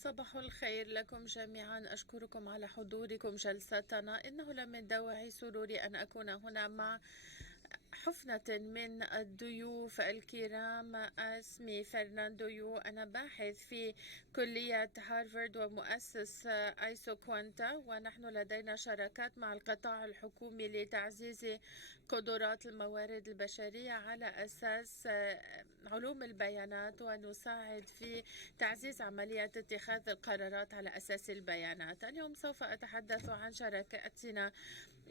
صباح الخير لكم جميعا. أشكركم على حضوركم جلستنا. إنه لمن دواعي سروري أن أكون هنا مع حفنة من الضيوف الكرام. اسمي فرناندو يو، أنا باحث في كلية هارفارد ومؤسس آيسو كوانتا، ونحن لدينا شراكات مع القطاع الحكومي لتعزيز قدرات الموارد البشرية على أساس علوم البيانات، ونساعد في تعزيز عملية اتخاذ القرارات على أساس البيانات. اليوم سوف أتحدث عن شراكتنا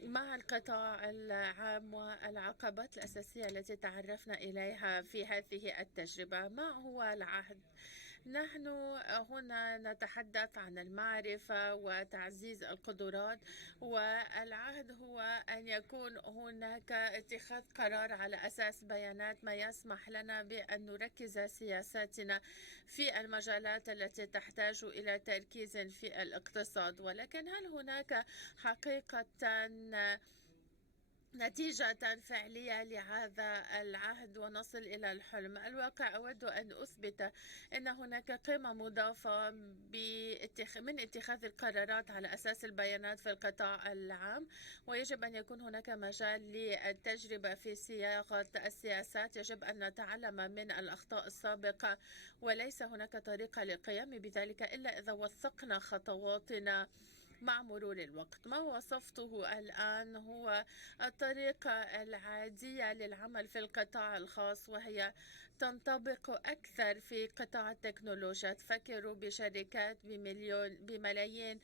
مع القطاع العام والعقبات الأساسية التي تعرفنا إليها في هذه التجربة. ما هو العهد؟ نحن هنا نتحدث عن المعرفة وتعزيز القدرات، والعهد هو أن يكون هناك اتخاذ قرار على أساس بيانات، ما يسمح لنا بأن نركز سياساتنا في المجالات التي تحتاج إلى تركيز في الاقتصاد. ولكن هل هناك حقيقة نتيجة فعلية لهذا العهد ونصل إلى الحلم؟ الواقع أود أن أثبت أن هناك قيمة مضافة من اتخاذ القرارات على أساس البيانات في القطاع العام، ويجب أن يكون هناك مجال للتجربة في صياغة السياسات. يجب أن نتعلم من الأخطاء السابقة، وليس هناك طريقة للقيام بذلك إلا إذا وثقنا خطواتنا مع مرور الوقت. ما وصفته الآن هو الطريقة العادية للعمل في القطاع الخاص، وهي تنطبق أكثر في قطاع التكنولوجيا. تفكروا بشركات بملايين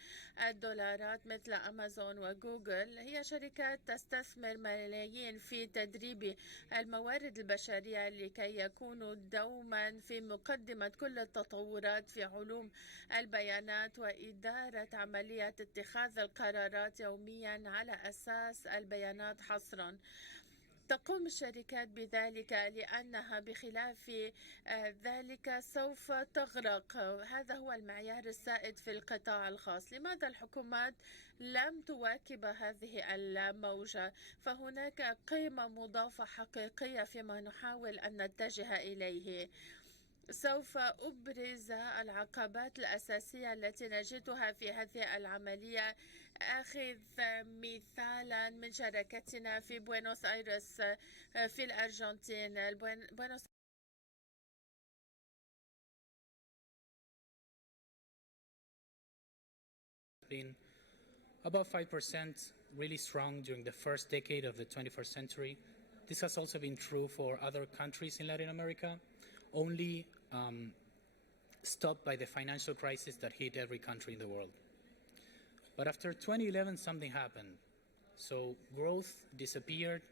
الدولارات مثل أمازون وجوجل. هي شركات تستثمر ملايين في تدريب الموارد البشرية لكي يكونوا دوما في مقدمة كل التطورات في علوم البيانات وإدارة عملية اتخاذ القرارات يوميا على أساس البيانات حصرا. تقوم الشركات بذلك لأنها بخلاف ذلك سوف تغرق. هذا هو المعيار السائد في القطاع الخاص. لماذا الحكومات لم تواكب هذه الموجة؟ فهناك قيمة مضافة حقيقية فيما نحاول أن نتجه إليه. سوف أبرز العقبات الأساسية التي نجدها في هذه العملية، أخذ مثالا من شراكتنا في بوينوس آيرس في الأرجنتين. بوينوس been about 5% really strong during the first decade of the 21st century. This has also been true for other countries in Latin America, only stopped by the financial crisis that hit every country in the world. But after 2011, something happened. So growth disappeared.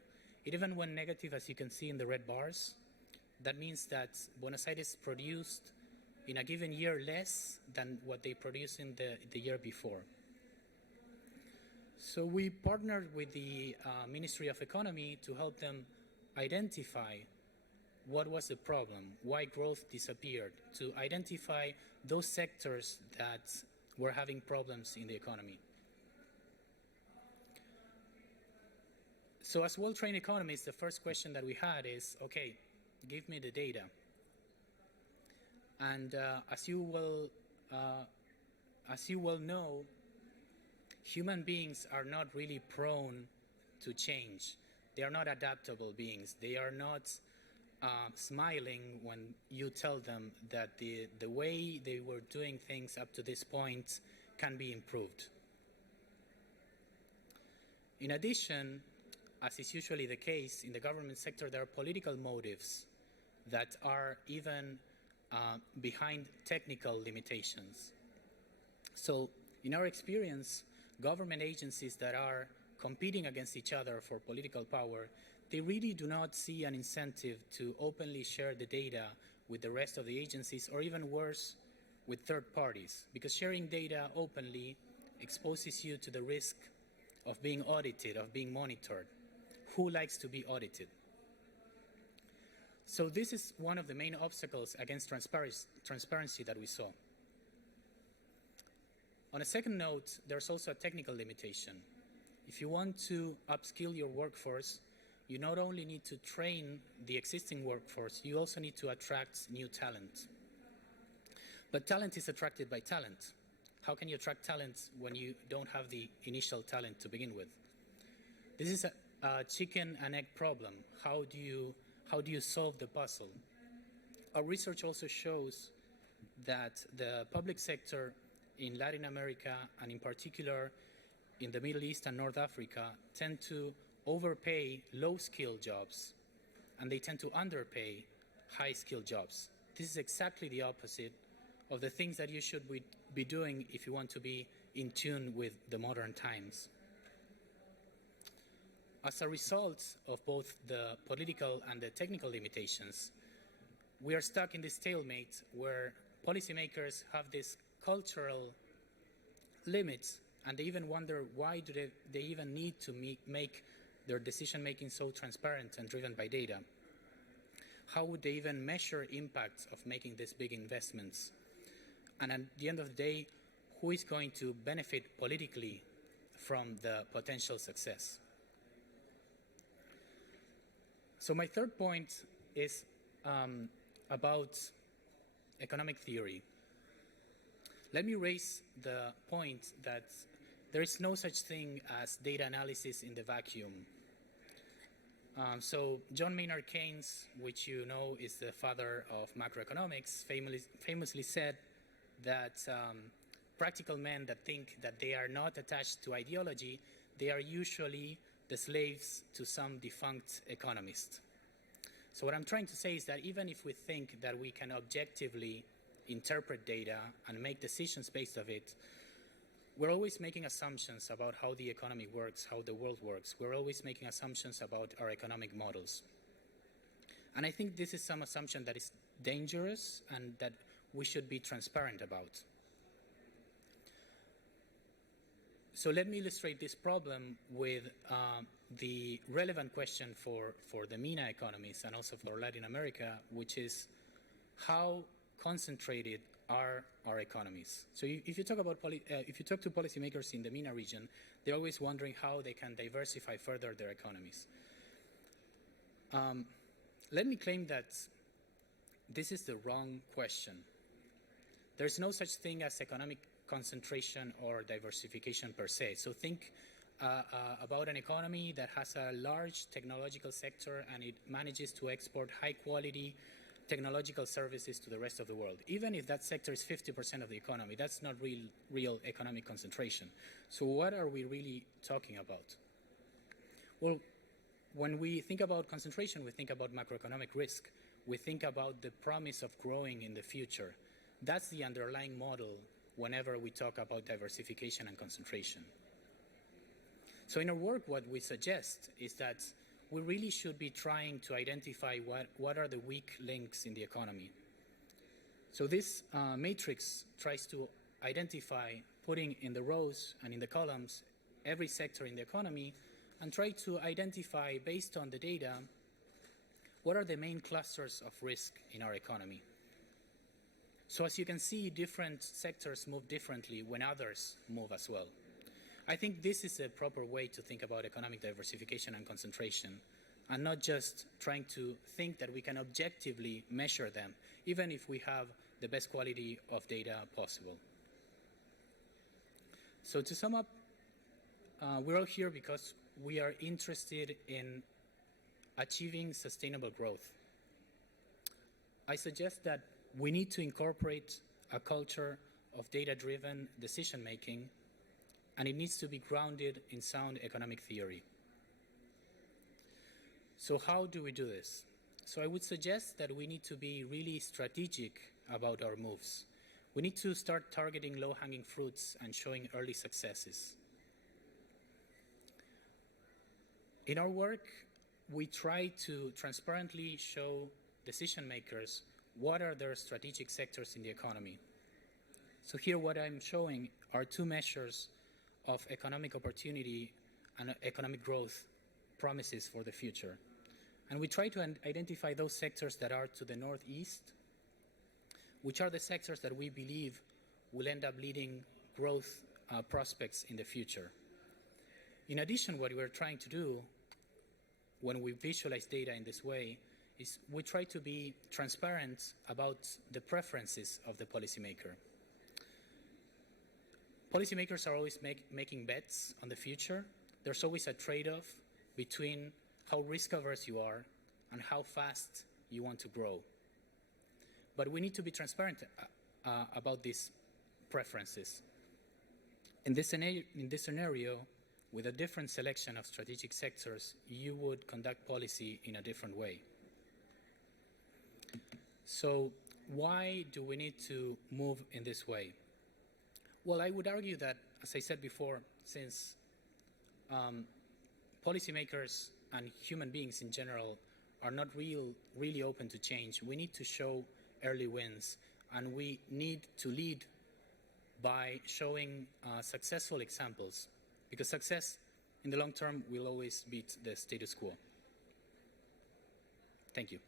It even went negative, as you can see in the red bars. That means that Buenos Aires produced in a given year less than what they produced in the year before. So we partnered with the Ministry of Economy to help them identify what was the problem, why growth disappeared, to identify those sectors that were having problems in the economy. So as well-trained economists, the first question that we had is, okay, give me the data. And as you well know, human beings are not really prone to change. They are not adaptable beings. They are not smiling when you tell them that the way they were doing things up to this point can be improved. In addition, as is usually the case in the government sector, there are political motives that are even behind technical limitations. So in our experience, government agencies that are competing against each other for political power, they really do not see an incentive to openly share the data with the rest of the agencies, or even worse, with third parties, because sharing data openly exposes you to the risk of being audited, of being monitored. Who likes to be audited? So this is one of the main obstacles against transparency that we saw. On a second note, there's also a technical limitation. If you want to upskill your workforce, you not only need to train the existing workforce, you also need to attract new talent. But talent is attracted by talent. How can you attract talent when you don't have the initial talent to begin with? This is a chicken and egg problem. How do you solve the puzzle? Our research also shows that the public sector in Latin America, and in particular in the Middle East and North Africa, tend to overpay low-skilled jobs, and they tend to underpay high-skilled jobs. This is exactly the opposite of the things that you should be doing if you want to be in tune with the modern times. As a result of both the political and the technical limitations, we are stuck in this stalemate where policymakers have these cultural limits, and they even wonder why do they even need to make their decision-making so transparent and driven by data. How would they even measure impacts of making these big investments? And at the end of the day, who is going to benefit politically from the potential success? So my third point is about economic theory. Let me raise the point that there is no such thing as data analysis in the vacuum. So John Maynard Keynes, which you know is the father of macroeconomics, famously said that practical men that think that they are not attached to ideology, they are usually the slaves to some defunct economist. So what I'm trying to say is that even if we think that we can objectively interpret data and make decisions based on it, we're always making assumptions about how the economy works, how the world works. We're always making assumptions about our economic models. And I think this is some assumption that is dangerous and that we should be transparent about. So let me illustrate this problem with the relevant question for the MENA economies and also for Latin America, which is how concentrated are our economies. So if you talk to policymakers in the MENA region, they're always wondering how they can diversify further their economies. Let me claim that this is the wrong question. There's no such thing as economic concentration or diversification per se. So think about an economy that has a large technological sector and it manages to export high quality technological services to the rest of the world. Even if that sector is 50% of the economy, that's not real economic concentration. So what are we really talking about? Well, when we think about concentration, we think about macroeconomic risk. We think about the promise of growing in the future. That's the underlying model whenever we talk about diversification and concentration. So in our work, what we suggest is that we really should be trying to identify what are the weak links in the economy. So this matrix tries to identify, putting in the rows and in the columns, every sector in the economy, and try to identify, based on the data, what are the main clusters of risk in our economy. So as you can see, different sectors move differently when others move as well. I think this is a proper way to think about economic diversification and concentration, and not just trying to think that we can objectively measure them, even if we have the best quality of data possible. So to sum up, we're all here because we are interested in achieving sustainable growth. I suggest that we need to incorporate a culture of data-driven decision-making, and it needs to be grounded in sound economic theory. So how do we do this? So I would suggest that we need to be really strategic about our moves. We need to start targeting low-hanging fruits and showing early successes. In our work, we try to transparently show decision makers what are their strategic sectors in the economy. So here what I'm showing are two measures of economic opportunity and economic growth promises for the future. And we try to identify those sectors that are to the northeast, which are the sectors that we believe will end up leading growth prospects in the future. In addition, what we're trying to do when we visualize data in this way is we try to be transparent about the preferences of the policymaker. Policymakers are always making bets on the future. There's always a trade-off between how risk-averse you are and how fast you want to grow. But we need to be transparent about these preferences. In this scenario, with a different selection of strategic sectors, you would conduct policy in a different way. So why do we need to move in this way? Well, I would argue that, as I said before, since policymakers and human beings in general are not really open to change, we need to show early wins, and we need to lead by showing successful examples, because success in the long term will always beat the status quo. Thank you.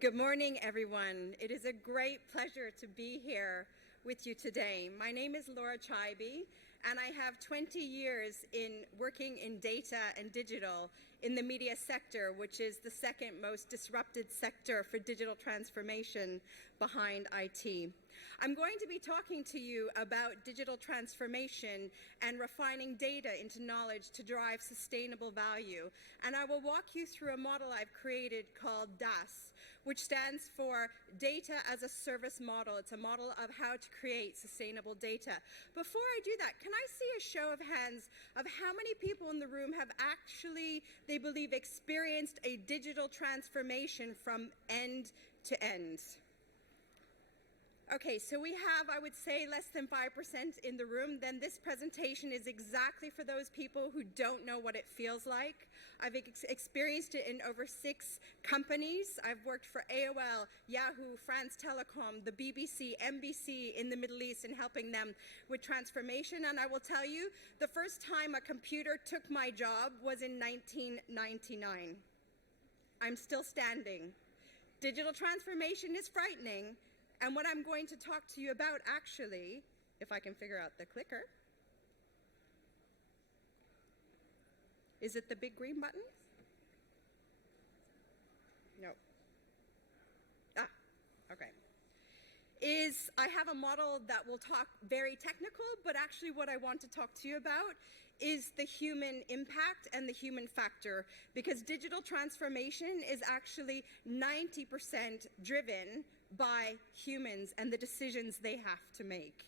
Good morning, everyone. It is a great pleasure to be here with you today. My name is Laura Chaibi, and I have 20 years in working in data and digital in the media sector, which is the second most disrupted sector for digital transformation behind IT. I'm going to be talking to you about digital transformation and refining data into knowledge to drive sustainable value. And I will walk you through a model I've created called DAS, which stands for Data as a Service Model. It's a model of how to create sustainable data. Before I do that, can I see a show of hands of how many people in the room have actually, they believe, experienced a digital transformation from end to end? Okay, so we have, I would say, less than 5% in the room. Then this presentation is exactly for those people who don't know what it feels like. I've experienced it in over 6 companies. I've worked for AOL, Yahoo, France Telecom, the BBC, NBC in the Middle East, and helping them with transformation. And I will tell you, the first time a computer took my job was in 1999. I'm still standing. Digital transformation is frightening. And what I'm going to talk to you about, actually, if I can figure out the clicker. Is it the big green button? No. Ah, okay. I have a model that will talk very technical, but actually what I want to talk to you about is the human impact and the human factor, because digital transformation is actually 90% driven by humans and the decisions they have to make.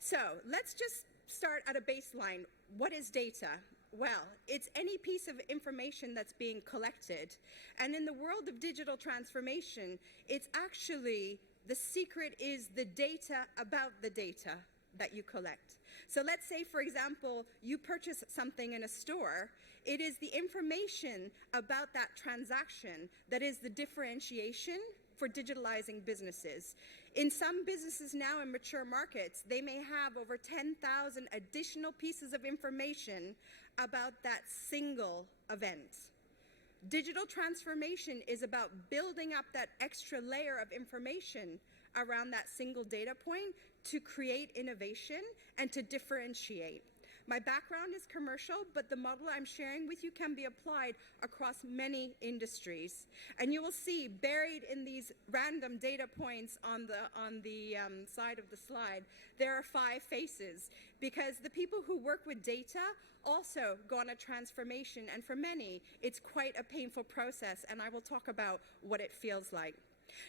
So let's just start at a baseline. What is data? Well, it's any piece of information that's being collected. And in the world of digital transformation, it's actually, the secret is the data about the data that you collect. So let's say, for example, you purchase something in a store. It is the information about that transaction that is the differentiation for digitalizing businesses. In some businesses now in mature markets, they may have over 10,000 additional pieces of information about that single event. Digital transformation is about building up that extra layer of information around that single data point to create innovation and to differentiate. My background is commercial, but the model I'm sharing with you can be applied across many industries. And you will see buried in these random data points on the side of the slide, there are 5 faces, because the people who work with data also go on a transformation, and for many, it's quite a painful process, and I will talk about what it feels like.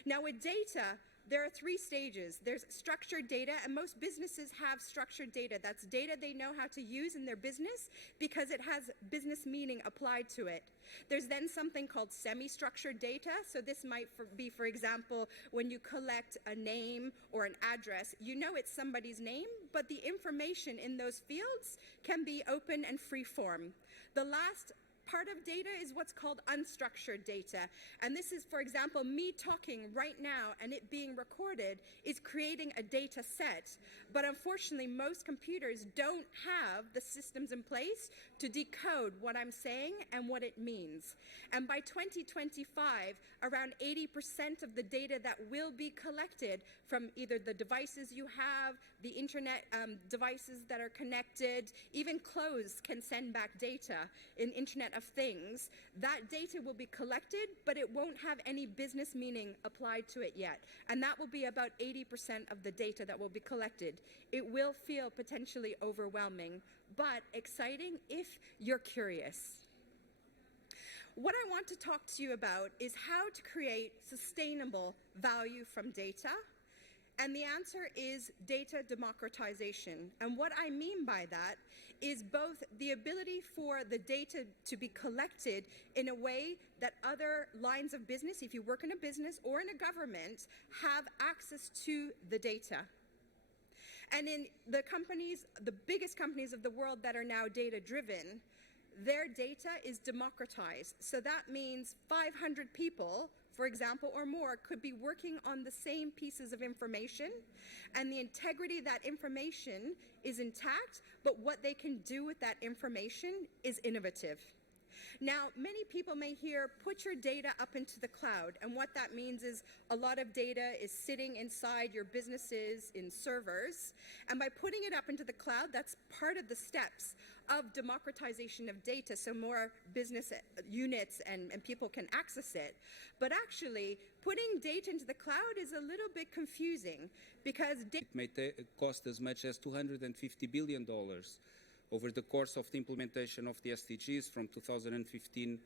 Now with data, there are 3 stages. There's structured data, and most businesses have structured data. That's data they know how to use in their business because it has business meaning applied to it. There's then something called semi-structured data. So this might be, for example, when you collect a name or an address, you know it's somebody's name, but the information in those fields can be open and free form. The last part of data is what's called unstructured data. And this is, for example, me talking right now and it being recorded is creating a data set. But unfortunately, most computers don't have the systems in place to decode what I'm saying and what it means. And by 2025, around 80% of the data that will be collected from either the devices you have, the internet devices that are connected, even clothes can send back data in Internet of Things. That data will be collected, but it won't have any business meaning applied to it yet. And that will be about 80% of the data that will be collected. It will feel potentially overwhelming, but exciting if you're curious. What I want to talk to you about is how to create sustainable value from data. And the answer is data democratization. And what I mean by that is both the ability for the data to be collected in a way that other lines of business, if you work in a business or in a government, have access to the data. And in the companies, the biggest companies of the world that are now data-driven, their data is democratized. So that means 500 people, for example, or more, could be working on the same pieces of information, and the integrity of that information is intact, but what they can do with that information is innovative. Now, many people may hear, put your data up into the cloud, and what that means is a lot of data is sitting inside your businesses in servers, and by putting it up into the cloud, that's part of the steps of democratization of data, so more business units and people can access it. But actually, putting data into the cloud is a little bit confusing because it may cost as much as $250 billion over the course of the implementation of the SDGs from 2015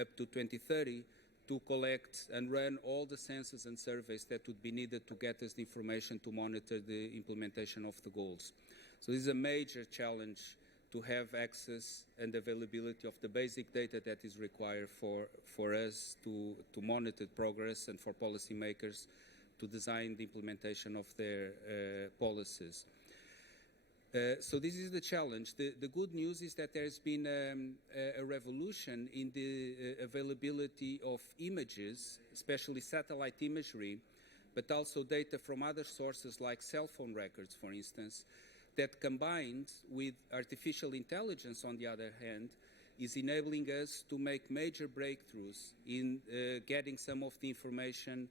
up to 2030 to collect and run all the census and surveys that would be needed to get us the information to monitor the implementation of the goals. So this is a major challenge to have access and availability of the basic data that is required for us to monitor progress and for policymakers to design the implementation of their policies. So this is the challenge. The good news is that there has been a revolution in the availability of images, especially satellite imagery, but also data from other sources like cell phone records, for instance, that combined with artificial intelligence, on the other hand, is enabling us to make major breakthroughs in getting some of the information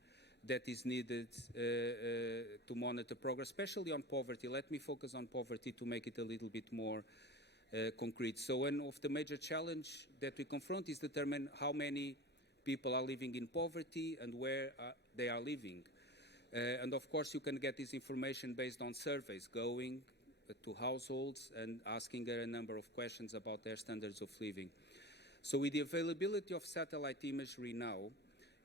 that is needed to monitor progress, especially on poverty. Let me focus on poverty to make it a little bit more concrete. So one of the major challenges that we confront is determine how many people are living in poverty and where they are living. And of course, you can get this information based on surveys going to households and asking a number of questions about their standards of living. So with the availability of satellite imagery now,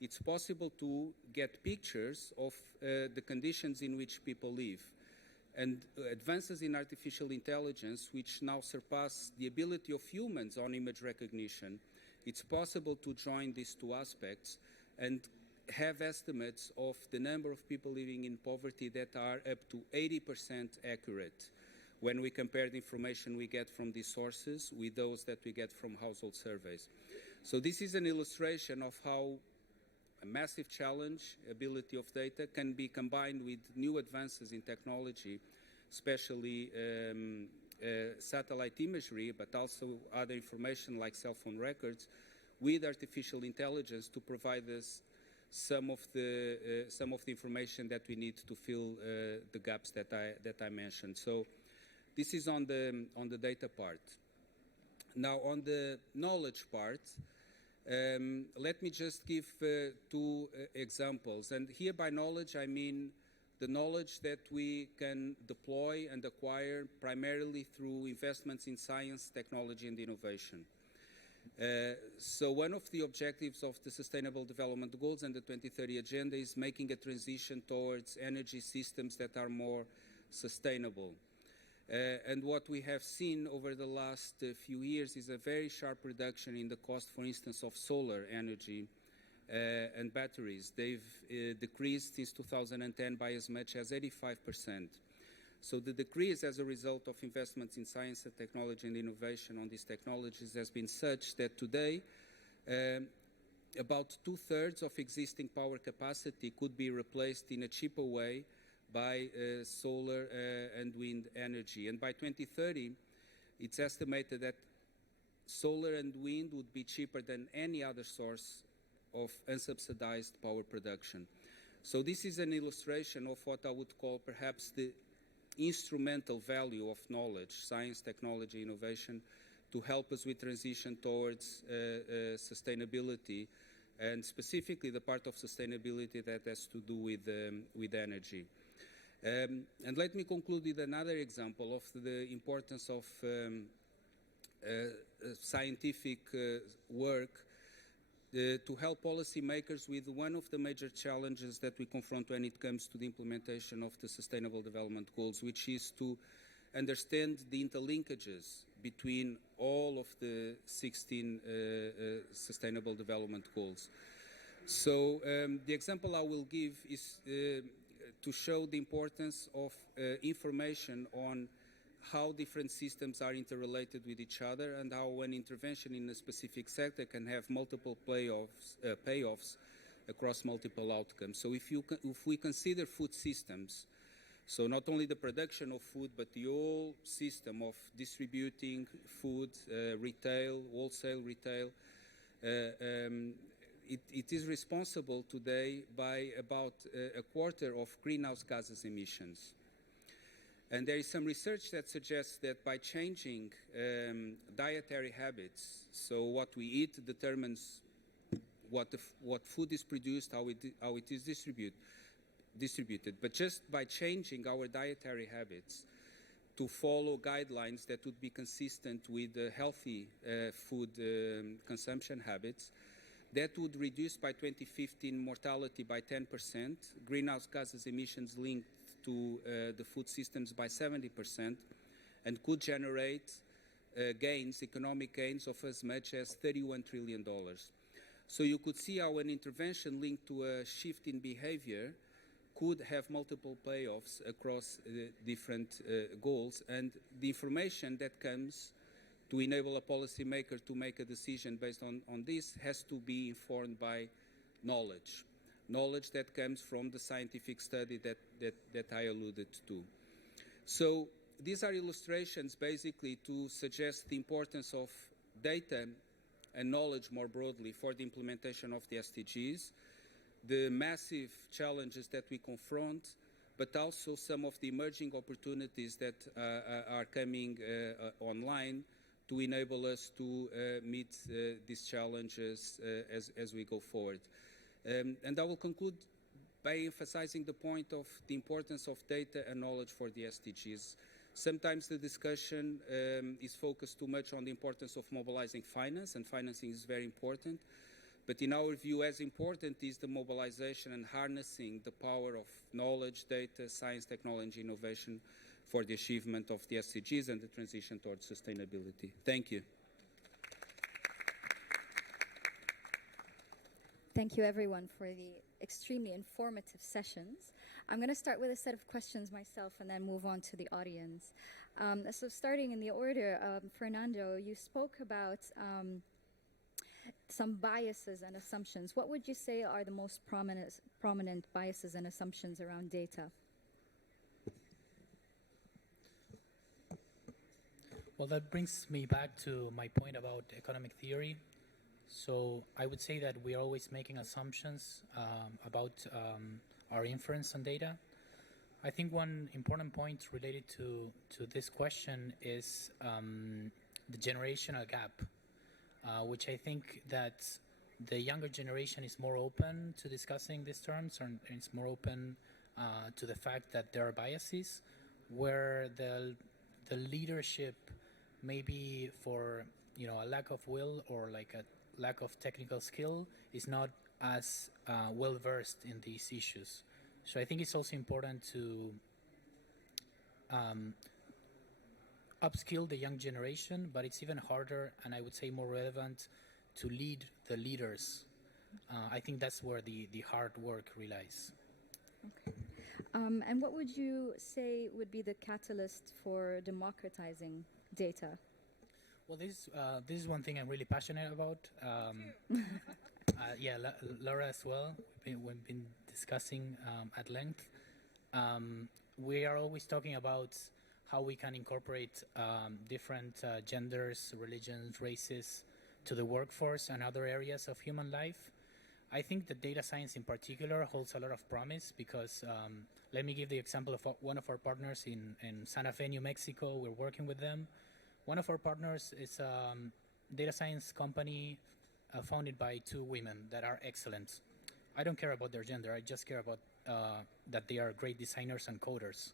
it's possible to get pictures of the conditions in which people live. And advances in artificial intelligence, which now surpass the ability of humans on image recognition, it's possible to join these two aspects and have estimates of the number of people living in poverty that are up to 80% accurate when we compare the information we get from these sources with those that we get from household surveys. So this is an illustration of how a massive challenge, ability of data, can be combined with new advances in technology, especially satellite imagery, but also other information like cell phone records, with artificial intelligence to provide us some of the information that we need to fill the gaps that I mentioned. So this is on the data part. Now on the knowledge part, let me just give two examples. And here by knowledge, I mean the knowledge that we can deploy and acquire primarily through investments in science, technology, and innovation. So one of the objectives of the Sustainable Development Goals and the 2030 Agenda is making a transition towards energy systems that are more sustainable. And what we have seen over the last few years is a very sharp reduction in the cost, for instance, of solar energy and batteries. They've decreased since 2010 by as much as 85%. So the decrease as a result of investments in science and technology and innovation on these technologies has been such that today about 2/3 of existing power capacity could be replaced in a cheaper way by solar and wind energy. And by 2030, it's estimated that solar and wind would be cheaper than any other source of unsubsidized power production. So this is an illustration of what I would call perhaps the instrumental value of knowledge, science, technology, innovation, to help us with transition towards sustainability, and specifically the part of sustainability that has to do with energy. And let me conclude with another example of the importance of scientific work to help policymakers with one of the major challenges that we confront when it comes to the implementation of the Sustainable Development Goals, which is to understand the interlinkages between all of the 16 Sustainable Development Goals. So the example I will give is to show the importance of information on how different systems are interrelated with each other and how an intervention in a specific sector can have multiple payoffs across multiple outcomes. So if we consider food systems, so not only the production of food, but the whole system of distributing food, retail, wholesale retail, it is responsible today by about a quarter of greenhouse gases emissions. And there is some research that suggests that by changing dietary habits, so what we eat determines what food is produced, how it is distributed. But just by changing our dietary habits to follow guidelines that would be consistent with healthy food consumption habits, that would reduce by 2015 mortality by 10%, greenhouse gases emissions linked to the food systems by 70%, and could generate economic gains of as much as $31 trillion. So you could see how an intervention linked to a shift in behavior could have multiple payoffs across different goals, and the information that comes to enable a policymaker to make a decision based on this has to be informed by knowledge that comes from the scientific study that I alluded to. So these are illustrations basically to suggest the importance of data and knowledge more broadly for the implementation of the SDGs, the massive challenges that we confront, but also some of the emerging opportunities that are coming online to enable us to meet these challenges as we go forward. And I will conclude by emphasizing the point of the importance of data and knowledge for the SDGs. Sometimes the discussion is focused too much on the importance of mobilizing finance, and financing is very important. But in our view, as important is the mobilization and harnessing the power of knowledge, data, science, technology, innovation for the achievement of the SDGs and the transition towards sustainability. Thank you. Thank you, everyone, for the extremely informative sessions. I'm going to start with a set of questions myself and then move on to the audience. So starting in the order, Fernando, you spoke about some biases and assumptions. What would you say are the most prominent biases and assumptions around data? Well, that brings me back to my point about economic theory. So I would say that we are always making assumptions about our inference on data. I think one important point related to this question is the generational gap, which I think that the younger generation is more open to discussing these terms, and it's more open to the fact that there are biases, where the leadership, maybe for a lack of will or like a lack of technical skill, is not as well versed in these issues. So I think it's also important to upskill the young generation, but it's even harder, and I would say more relevant, to lead the leaders. I think that's where the hard work relies. Okay. And what would you say would be the catalyst for democratizing data? Well, this is one thing I'm really passionate about. Yeah, Laura as well. We've been discussing at length. We are always talking about how we can incorporate different genders, religions, races to the workforce and other areas of human life. I think that data science in particular holds a lot of promise because let me give the example of one of our partners in Santa Fe, New Mexico. We're working with them. One of our partners is a data science company founded by two women that are excellent. I don't care about their gender. I just care about that they are great designers and coders.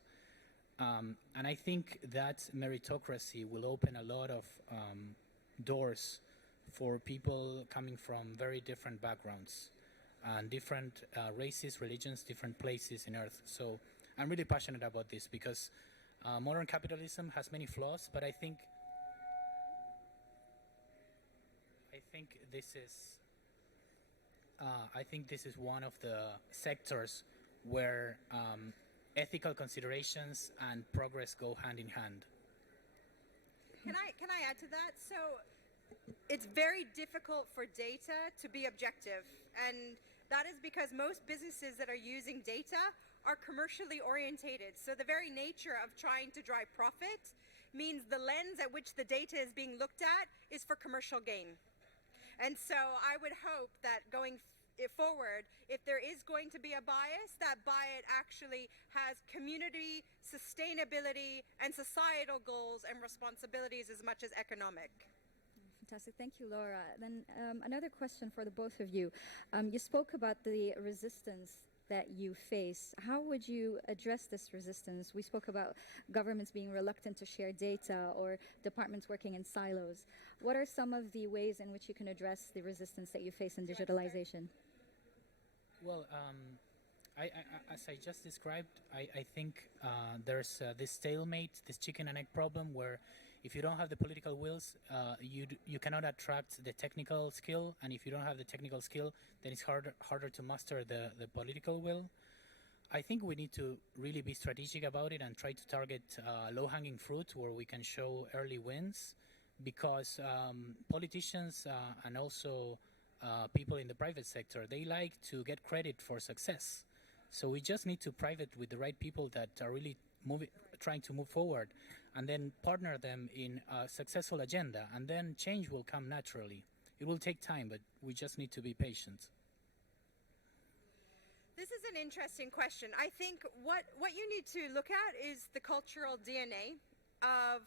And I think that meritocracy will open a lot of doors for people coming from very different backgrounds and different races, religions, different places in Earth. So I'm really passionate about this because modern capitalism has many flaws, but I think this is one of the sectors where ethical considerations and progress go hand in hand. Can I add to that? So it's very difficult for data to be objective, and that is because most businesses that are using data are commercially orientated. So the very nature of trying to drive profit means the lens at which the data is being looked at is for commercial gain. And so I would hope that going forward, if there is going to be a bias, that bias actually has community, sustainability, and societal goals and responsibilities as much as economic. Fantastic. Thank you, Laura. Then another question for the both of you. You spoke about the resistance that you face. How would you address this resistance? We spoke about governments being reluctant to share data or departments working in silos. What are some of the ways in which you can address the resistance that you face in digitalization? Well, as I just described, I think there's this stalemate, this chicken and egg problem where if you don't have the political wills, you cannot attract the technical skill, and if you don't have the technical skill, then it's harder to master the political will. I think we need to really be strategic about it and try to target low-hanging fruit where we can show early wins, because politicians and also people in the private sector, they like to get credit for success. So we just need to private with the right people that are really trying to move forward, and then partner them in a successful agenda, and then change will come naturally. It will take time, but we just need to be patient. This is an interesting question. I think what you need to look at is the cultural DNA of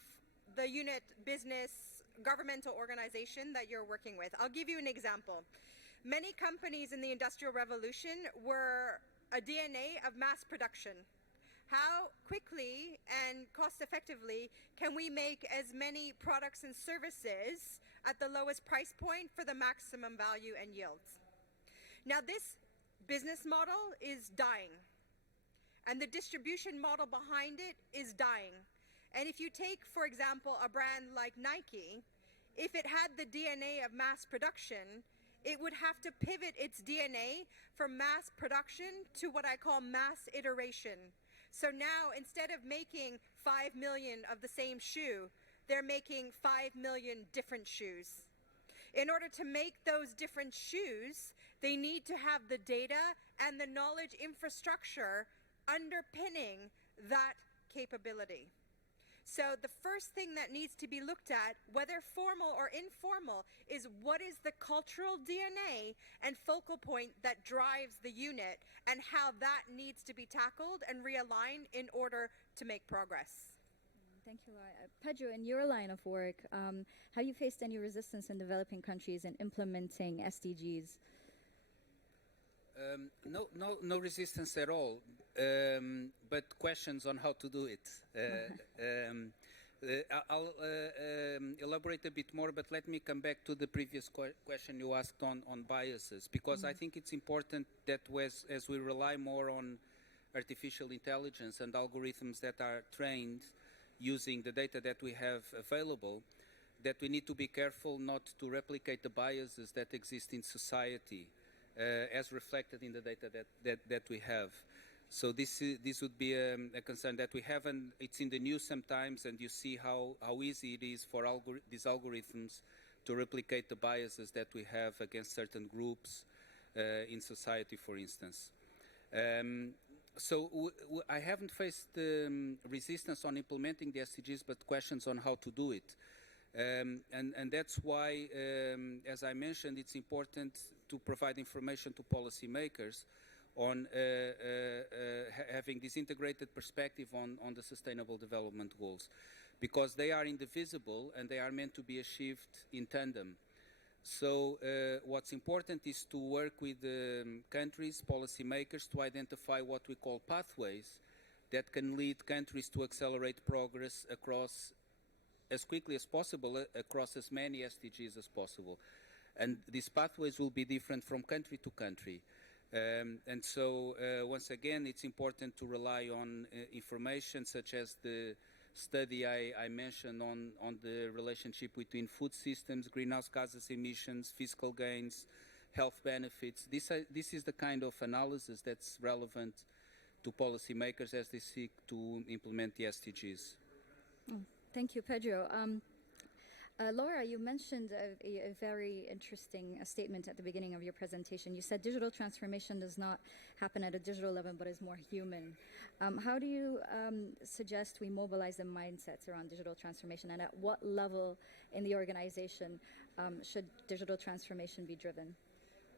the unit, business, governmental organization that you're working with. I'll give you an example. Many companies in the Industrial Revolution were a DNA of mass production. How quickly and cost effectively can we make as many products and services at the lowest price point for the maximum value and yields? Now, this business model is dying, and the distribution model behind it is dying. And if you take, for example, a brand like Nike, if it had the DNA of mass production, it would have to pivot its DNA from mass production to what I call mass iteration. So now, instead of making 5 million of the same shoe, they're making 5 million different shoes. In order to make those different shoes, they need to have the data and the knowledge infrastructure underpinning that capability. So the first thing that needs to be looked at, whether formal or informal, is what is the cultural DNA and focal point that drives the unit, and how that needs to be tackled and realigned in order to make progress. Thank you, Laura. Pedro, in your line of work, have you faced any resistance in developing countries in implementing SDGs? No resistance at all, but questions on how to do it. I'll elaborate a bit more, but let me come back to the previous question you asked on biases, because I think it's important that as we rely more on artificial intelligence and algorithms that are trained using the data that we have available, that we need to be careful not to replicate the biases that exist in society as reflected in the data that we have. So this would be a concern that we have, and it's in the news sometimes, and you see how easy it is for these algorithms to replicate the biases that we have against certain groups in society, for instance. So I haven't faced resistance on implementing the SDGs, but questions on how to do it. And that's why, as I mentioned, it's important to provide information to policymakers on having this integrated perspective on the Sustainable Development Goals, because they are indivisible and they are meant to be achieved in tandem. So what's important is to work with countries, policymakers, to identify what we call pathways that can lead countries to accelerate progress across, as quickly as possible, across as many SDGs as possible. And these pathways will be different from country to country. And so, once again, it's important to rely on information such as the study I mentioned on the relationship between food systems, greenhouse gases emissions, fiscal gains, health benefits. This is the kind of analysis that's relevant to policymakers as they seek to implement the SDGs. Thank you, Pedro. Laura, you mentioned a very interesting statement at the beginning of your presentation. You said digital transformation does not happen at a digital level, but is more human. How do you suggest we mobilize the mindsets around digital transformation, and at what level in the organization should digital transformation be driven?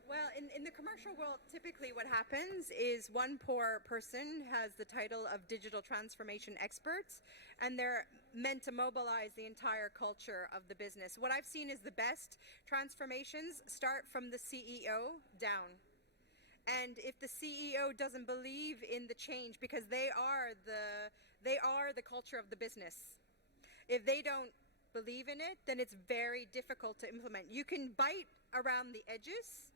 Well, in the commercial world, typically what happens is one poor person has the title of digital transformation experts, and they're meant to mobilize the entire culture of the business. What I've seen is the best transformations start from the CEO down. And if the CEO doesn't believe in the change, because they are the culture of the business, if they don't believe in it, then it's very difficult to implement. You can bite around the edges,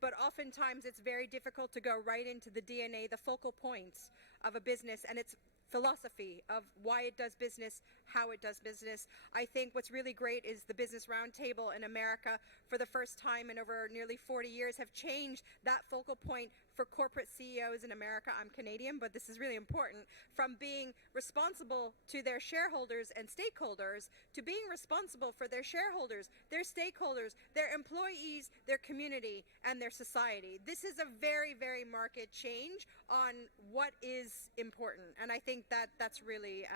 but oftentimes it's very difficult to go right into the DNA, the focal points of a business and its philosophy of why it does business, how it does business. I think what's really great is the Business Roundtable in America, for the first time in over nearly 40 years, have changed that focal point for corporate CEOs in America. I'm Canadian, but this is really important, from being responsible to their shareholders and stakeholders to being responsible for their shareholders, their stakeholders, their employees, their community, and their society. This is a very, very marked change on what is important, and I think that's really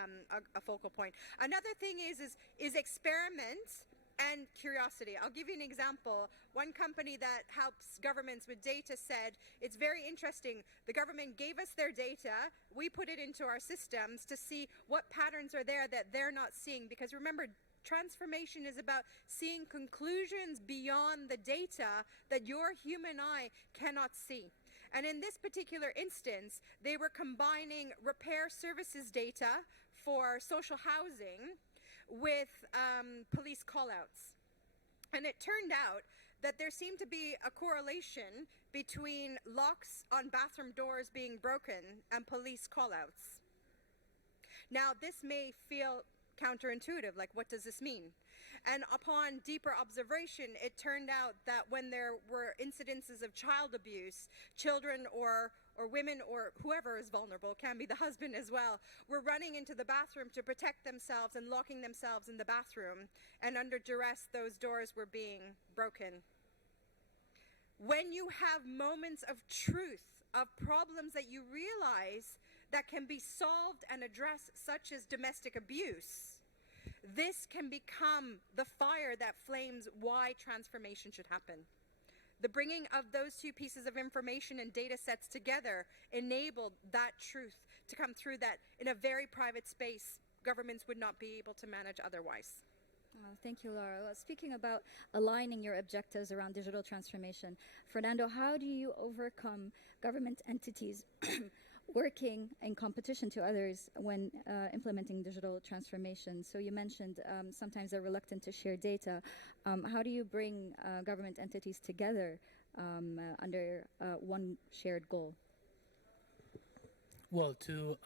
a focal point. Another thing is experiment and curiosity. I'll give you an example. One company that helps governments with data said, it's very interesting. The government gave us their data. We put it into our systems to see what patterns are there that they're not seeing. Because remember, transformation is about seeing conclusions beyond the data that your human eye cannot see. And in this particular instance, they were combining repair services data for social housing with police callouts. And it turned out that there seemed to be a correlation between locks on bathroom doors being broken and police callouts. Now, this may feel counterintuitive, like what does this mean? And upon deeper observation, it turned out that when there were incidences of child abuse, children or women or whoever is vulnerable, can be the husband as well, were running into the bathroom to protect themselves and locking themselves in the bathroom. And under duress, those doors were being broken. When you have moments of truth, of problems that you realize that can be solved and addressed, such as domestic abuse, this can become the fire that flames why transformation should happen. The bringing of those two pieces of information and data sets together enabled that truth to come through that in a very private space governments would not be able to manage otherwise. Thank you, Laura. Well, speaking about aligning your objectives around digital transformation, Fernando, how do you overcome government entities working in competition to others when implementing digital transformation? So you mentioned sometimes they're reluctant to share data. How do you bring government entities together under one shared goal? Well, to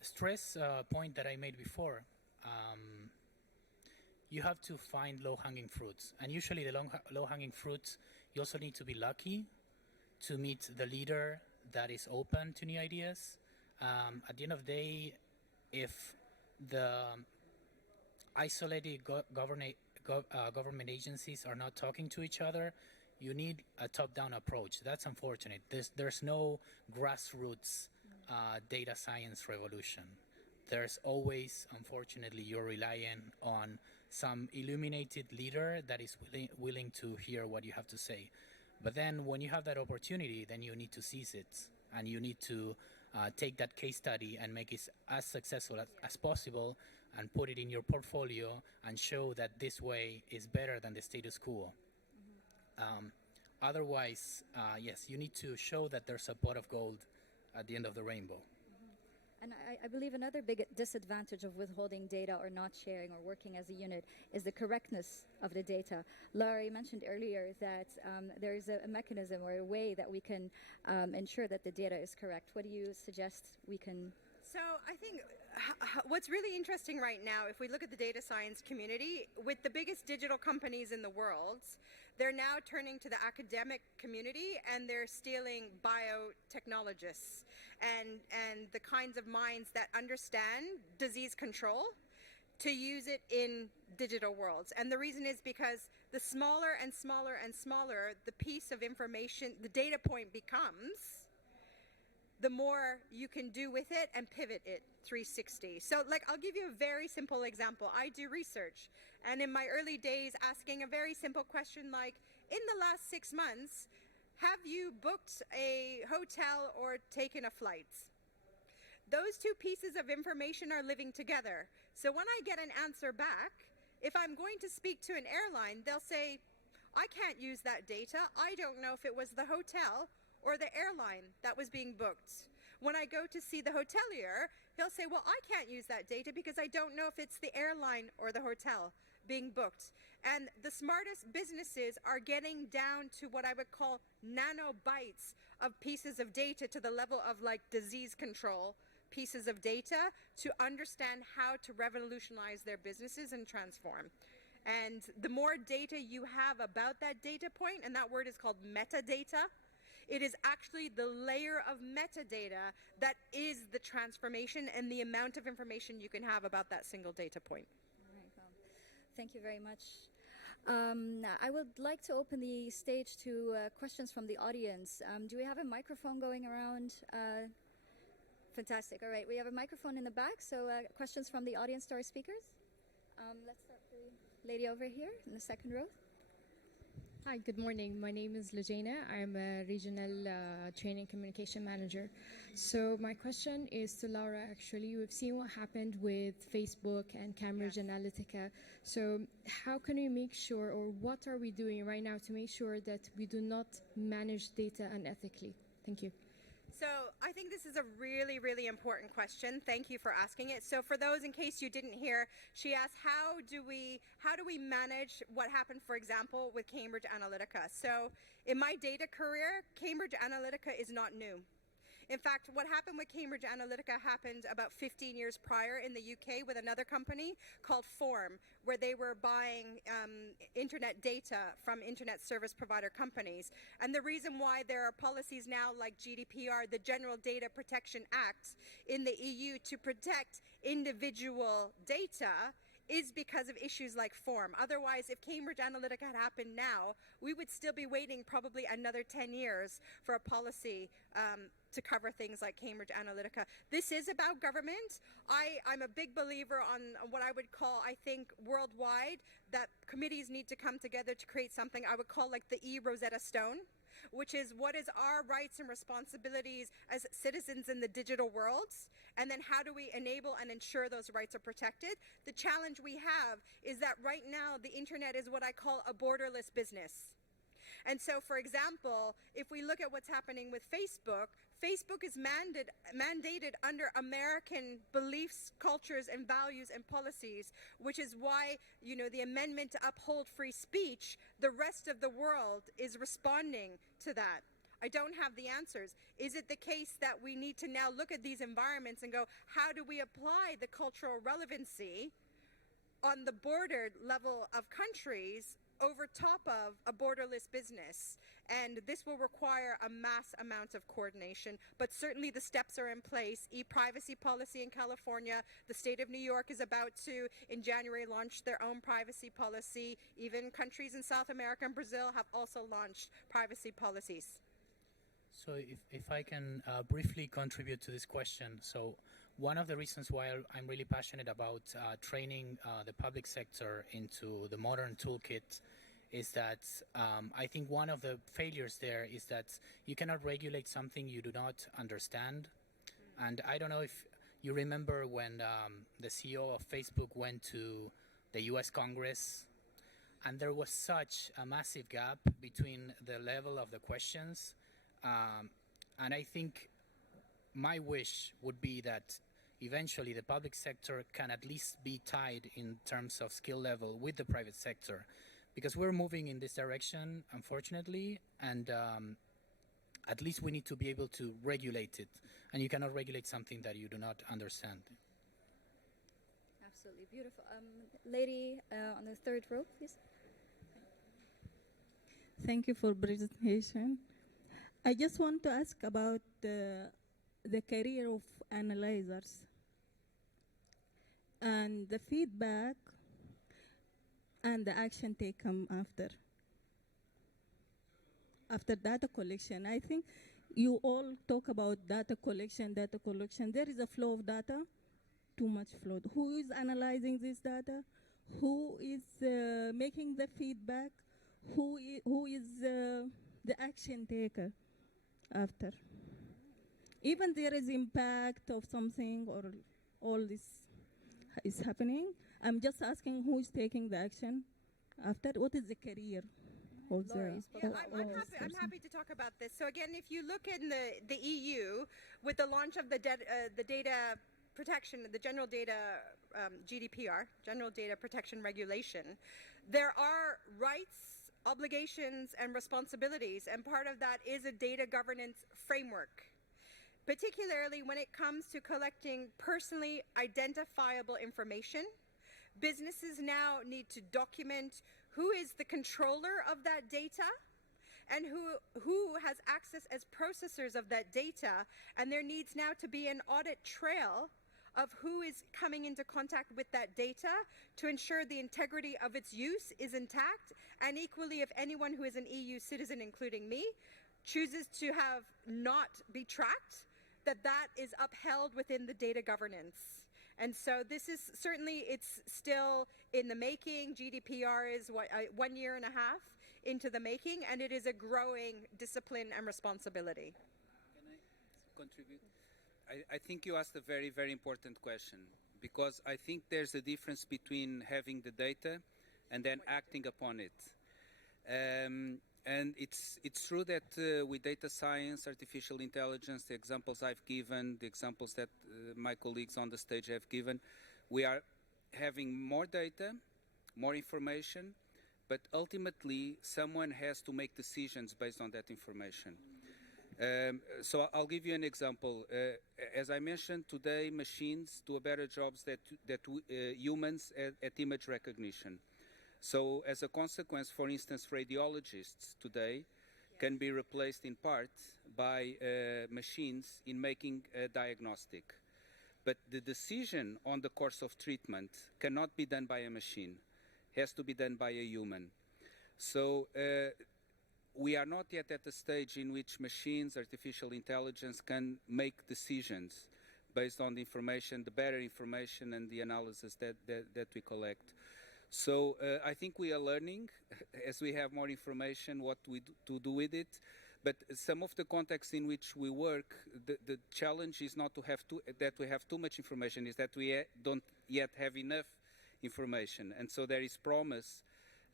stress a point that I made before, you have to find low-hanging fruits. And usually the low-hanging fruits, you also need to be lucky to meet the leader that is open to new ideas. At the end of the day, if the isolated government agencies are not talking to each other, you need a top-down approach. That's unfortunate. There's no grassroots data science revolution. There's always, unfortunately, you're relying on some illuminated leader that is willing to hear what you have to say. But then when you have that opportunity, then you need to seize it, and you need to take that case study and make it as successful as possible and put it in your portfolio and show that this way is better than the status quo. Otherwise, yes, you need to show that there's a pot of gold at the end of the rainbow. And I believe another big disadvantage of withholding data or not sharing or working as a unit is the correctness of the data. Laura, you mentioned earlier that there is a mechanism or a way that we can ensure that the data is correct. What do you suggest we can? So I think what's really interesting right now, if we look at the data science community, with the biggest digital companies in the world, they're now turning to the academic community and they're stealing biotechnologists and the kinds of minds that understand disease control to use it in digital worlds. And the reason is because the smaller and smaller and smaller the piece of information, the data point becomes, the more you can do with it and pivot it 360. So like, I'll give you a very simple example. I do research, and in my early days asking a very simple question like, in the last 6 months, have you booked a hotel or taken a flight? Those two pieces of information are living together. So when I get an answer back, if I'm going to speak to an airline, they'll say, I can't use that data. I don't know if it was the hotel or the airline that was being booked. When I go to see the hotelier, he'll say, well, I can't use that data because I don't know if it's the airline or the hotel being booked. And the smartest businesses are getting down to what I would call nanobytes of pieces of data, to the level of like disease control pieces of data, to understand how to revolutionize their businesses and transform. And the more data you have about that data point, and that word is called metadata, it is actually the layer of metadata that is the transformation and the amount of information you can have about that single data point. All right, well, thank you very much. I would like to open the stage to questions from the audience. Do we have a microphone going around? Fantastic. All right, we have a microphone in the back, so questions from the audience to our speakers. Let's start with the lady over here in the second row. Hi, good morning. My name is Lejana. I'm a regional training communication manager. So my question is to Laura, actually. We've seen what happened with Facebook and Cambridge Analytica. So how can we make sure, or what are we doing right now to make sure that we do not manage data unethically? Thank you. So I think this is a really, really important question. Thank you for asking it. So for those, in case you didn't hear, she asked, how do we manage what happened, for example, with Cambridge Analytica? So in my data career, Cambridge Analytica is not new. In fact, what happened with Cambridge Analytica happened about 15 years prior in the UK with another company called Form, where they were buying internet data from internet service provider companies. And the reason why there are policies now like GDPR, the General Data Protection Act in the EU, to protect individual data is because of issues like Form. Otherwise, if Cambridge Analytica had happened now, we would still be waiting probably another 10 years for a policy to cover things like Cambridge Analytica. This is about government. I'm a big believer on what I would call, I think, worldwide, that committees need to come together to create something I would call like the Rosetta Stone, which is what is our rights and responsibilities as citizens in the digital worlds, and then how do we enable and ensure those rights are protected. The challenge we have is that right now the internet is what I call a borderless business. And so, for example, if we look at what's happening with Facebook, Facebook is mandated under American beliefs, cultures, and values and policies, which is why, you know, the amendment to uphold free speech, the rest of the world is responding to that. I don't have the answers. Is it the case that we need to now look at these environments and go, how do we apply the cultural relevancy on the border level of countries over top of a borderless business. And this will require a mass amount of coordination, but certainly the steps are in place. E-privacy policy in California, the state of New York is about to, in January, launch their own privacy policy. Even countries in South America and Brazil have also launched privacy policies. So if I can briefly contribute to this question. So one of the reasons why I'm really passionate about training the public sector into the modern toolkit is that I think one of the failures there is that you cannot regulate something you do not understand. And I don't know if you remember when the CEO of Facebook went to the US Congress, and there was such a massive gap between the level of the questions. And I think my wish would be that eventually the public sector can at least be tied in terms of skill level with the private sector, because we're moving in this direction, unfortunately, and at least we need to be able to regulate it, and you cannot regulate something that you do not understand. Absolutely beautiful. Lady on the third row, please. Thank you for presentation. I just want to ask about the career of analyzers and the feedback and the action taken after data collection. I think you all talk about data collection. There is a flow of data, too much flow. Who is analyzing this data? Who is making the feedback? Who is the action taker after? Even there is impact of something or all this is happening. I'm just asking who is taking the action after. What is the career of the I'm happy to talk about this. So again, if you look in the EU, with the launch of the data protection, the general data GDPR, General Data Protection Regulation, there are rights, obligations, and responsibilities, and part of that is a data governance framework, particularly when it comes to collecting personally identifiable information. Businesses now need to document who is the controller of that data and who has access as processors of that data, and there needs now to be an audit trail of who is coming into contact with that data to ensure the integrity of its use is intact, and equally if anyone who is an EU citizen, including me, chooses to have not be tracked, that is upheld within the data governance. And so this is certainly, it's still in the making. GDPR is 1.5 years into the making, and it is a growing discipline and responsibility. Can I contribute? I think you asked a very, very important question, because I think there's a difference between having the data and then acting upon it. And it's true that with data science, artificial intelligence, the examples I've given, the examples that my colleagues on the stage have given, we are having more data, more information, but ultimately someone has to make decisions based on that information. So I'll give you an example. As I mentioned today, machines do a better job that humans at image recognition. So as a consequence, for instance, radiologists today can be replaced in part by machines in making a diagnostic. But the decision on the course of treatment cannot be done by a machine. It has to be done by a human. So we are not yet at the stage in which machines, artificial intelligence can make decisions based on the information, the better information and the analysis that we collect. So I think we are learning as we have more information what to do with it. But some of the contexts in which we work, the challenge is not to have that we have too much information, is that we don't yet have enough information. And so there is promise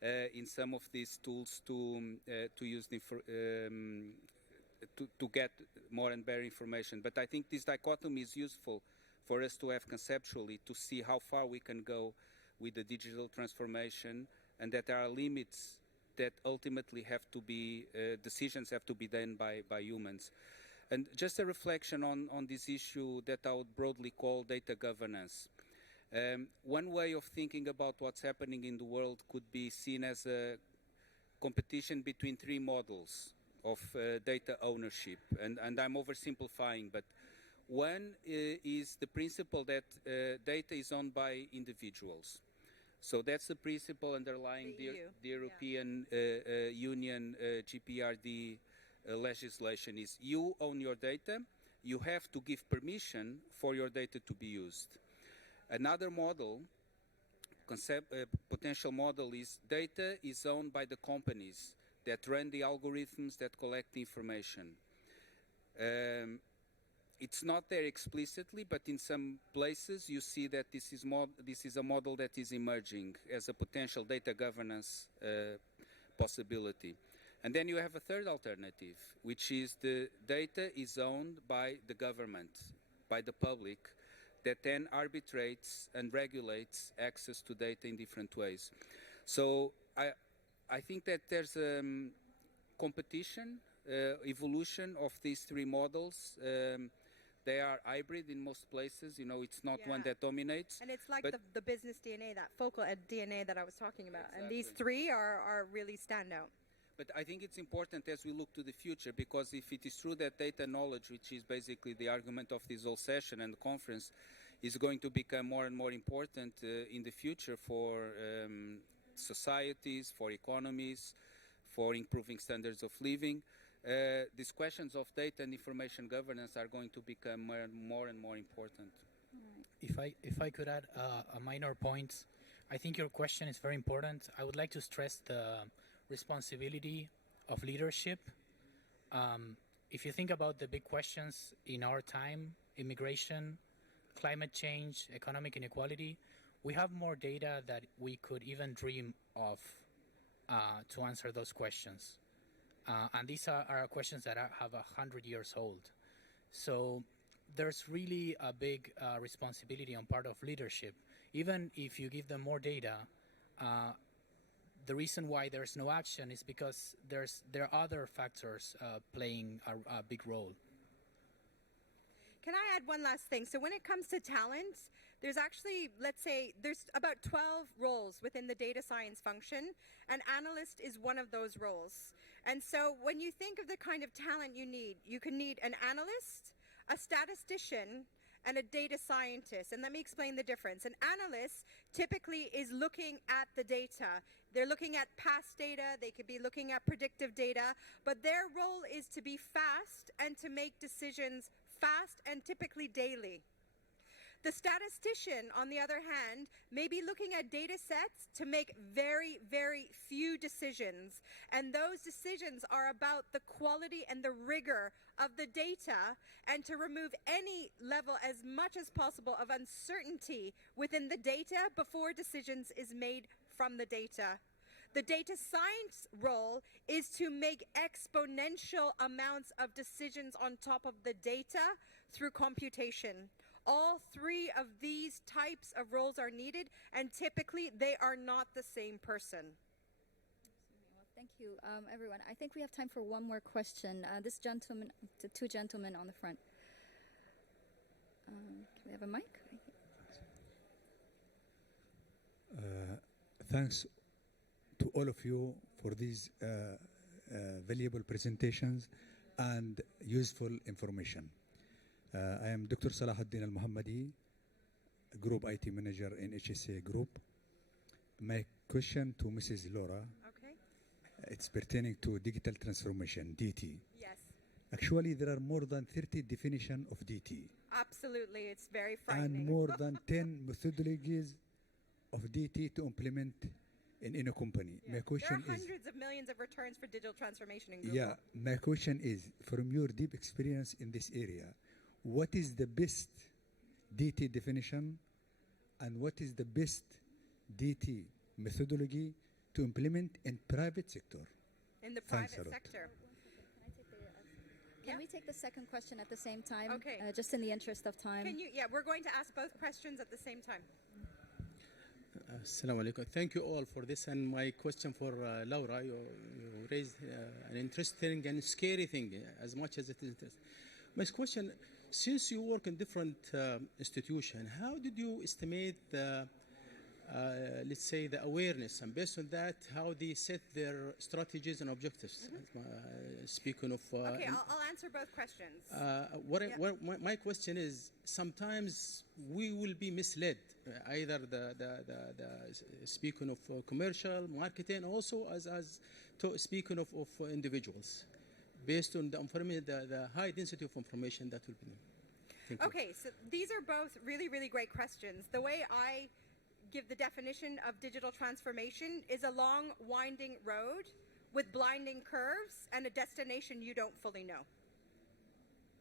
in some of these tools to use to get more and better information. But I think this dichotomy is useful for us to have conceptually, to see how far we can go with the digital transformation, and that there are limits that ultimately have to be, decisions have to be done by humans. And just a reflection on this issue that I would broadly call data governance. One way of thinking about what's happening in the world could be seen as a competition between three models of data ownership. And I'm oversimplifying, but one is the principle that data is owned by individuals. So that's the principle underlying the European Union GPRD legislation is you own your data, you have to give permission for your data to be used. Another model, potential model is data is owned by the companies that run the algorithms that collect the information. It's not there explicitly, but in some places you see that this is a model that is emerging as a potential data governance possibility. And then you have a third alternative, which is the data is owned by the government, by the public, that then arbitrates and regulates access to data in different ways. So I think that there's competition, evolution of these three models. They are hybrid in most places. You know, it's not one that dominates. And it's like the business DNA, that focal DNA that I was talking about. Exactly. And these three are really standout. But I think it's important as we look to the future, because if it is true that data knowledge, which is basically the argument of this whole session and the conference, is going to become more and more important in the future for societies, for economies, for improving standards of living, these questions of data and information governance are going to become more and more important. If I could add a minor point, I think your question is very important. I would like to stress the responsibility of leadership. If you think about the big questions in our time, immigration, climate change, economic inequality, we have more data that we could even dream of to answer those questions. And these are questions that have 100 years old. So there's really a big responsibility on part of leadership. Even if you give them more data, the reason why there's no action is because there are other factors playing a big role. Can I add one last thing? So when it comes to talent, there's actually, let's say, there's about 12 roles within the data science function. An analyst is one of those roles. And so when you think of the kind of talent you can need an analyst, a statistician, and a data scientist. And let me explain the difference. An analyst typically is looking at the data. They're looking at past data, they could be looking at predictive data, but their role is to be fast and to make decisions fast and typically daily. The statistician, on the other hand, may be looking at data sets to make very, very few decisions. And those decisions are about the quality and the rigor of the data, and to remove any level as much as possible of uncertainty within the data before decisions is made from the data. The data science role is to make exponential amounts of decisions on top of the data through computation. All three of these types of roles are needed, and typically they are not the same person. Well, thank you, everyone. I think we have time for one more question. This gentleman, the two gentlemen on the front. Can we have a mic? Thanks to all of you for these valuable presentations and useful information. I am Dr. Salahuddin Al-Muhammadi, Group IT Manager in HSA Group. My question to Mrs. Laura, it's pertaining to digital transformation, DT. Yes. Actually, there are more than 30 definitions of DT. Absolutely, it's very frightening. And more than 10 methodologies of DT to implement in a company. Yeah. My question there are is, hundreds of millions of returns for digital transformation in Google. yeah, my question is, from your deep experience in this area, what is the best DT definition and what is the best DT methodology to implement in private sector? In the Thanks private a lot. sector. Can we take the second question at the same time? Okay. Just in the interest of time. We're going to ask both questions at the same time. Assalamu alaikum. Thank you all for this. And my question for Laura, you raised an interesting and scary thing, as much as it is interesting. My question, since you work in different institutions, how did you estimate the let's say, the awareness, and based on that, how they set their strategies and objectives. Speaking of... Okay, I'll answer both questions. My question is, sometimes we will be misled, either speaking of commercial, marketing, also speaking of individuals, based on the information, the high density of information that will be known. Thank you. Okay, so these are both really, really great questions. The way I give the definition of digital transformation is a long, winding road with blinding curves and a destination you don't fully know.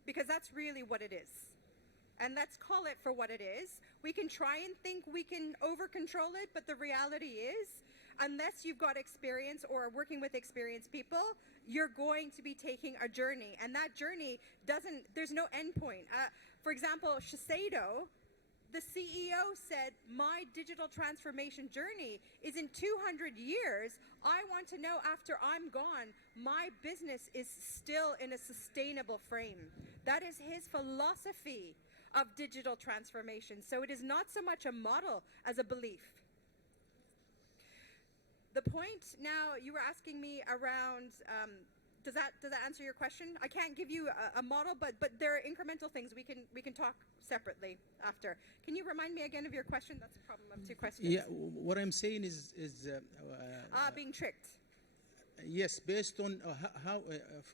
Because that's really what it is. And let's call it for what it is. We can try and think we can over-control it, but the reality is, unless you've got experience or are working with experienced people, you're going to be taking a journey. And that journey there's no end point. For example, Shiseido, the CEO said, my digital transformation journey is in 200 years. I want to know after I'm gone, my business is still in a sustainable frame. That is his philosophy of digital transformation. So it is not so much a model as a belief. The point now you were asking me around, does that answer your question? I can't give you a model, but there are incremental things we can talk separately after. Can you remind me again of your question? That's a problem of two questions. Yeah, what I'm saying is being tricked. Yes, based on how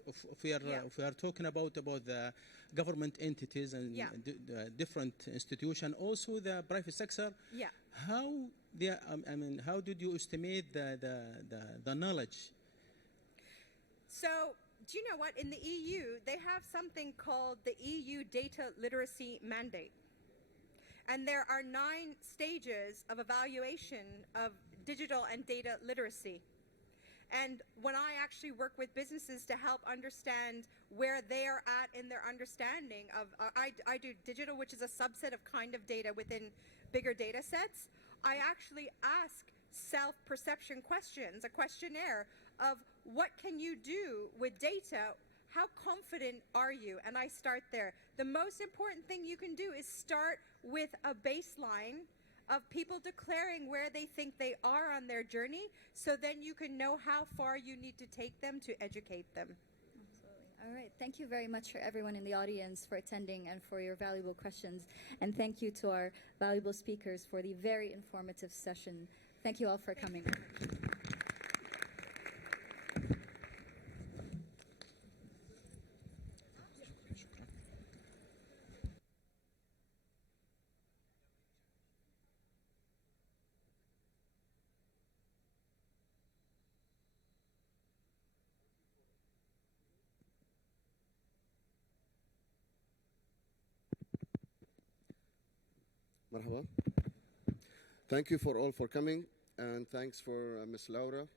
if we are talking about the government entities and different institutions, also the private sector. Yeah. How did you estimate the knowledge? So, do you know what? In the EU, they have something called the EU Data Literacy Mandate. And there are 9 stages of evaluation of digital and data literacy. And when I actually work with businesses to help understand where they are at in their understanding of, I do digital, which is a subset of kind of data within bigger data sets. I actually ask self-perception questions, a questionnaire of what can you do with data? How confident are you? And I start there. The most important thing you can do is start with a baseline of people declaring where they think they are on their journey, so then you can know how far you need to take them to educate them. Absolutely. All right. Thank you very much for everyone in the audience for attending and for your valuable questions. And thank you to our valuable speakers for the very informative session. Thank you all for coming. Marhaba. Thank you for all for coming, and thanks for Ms. Laura,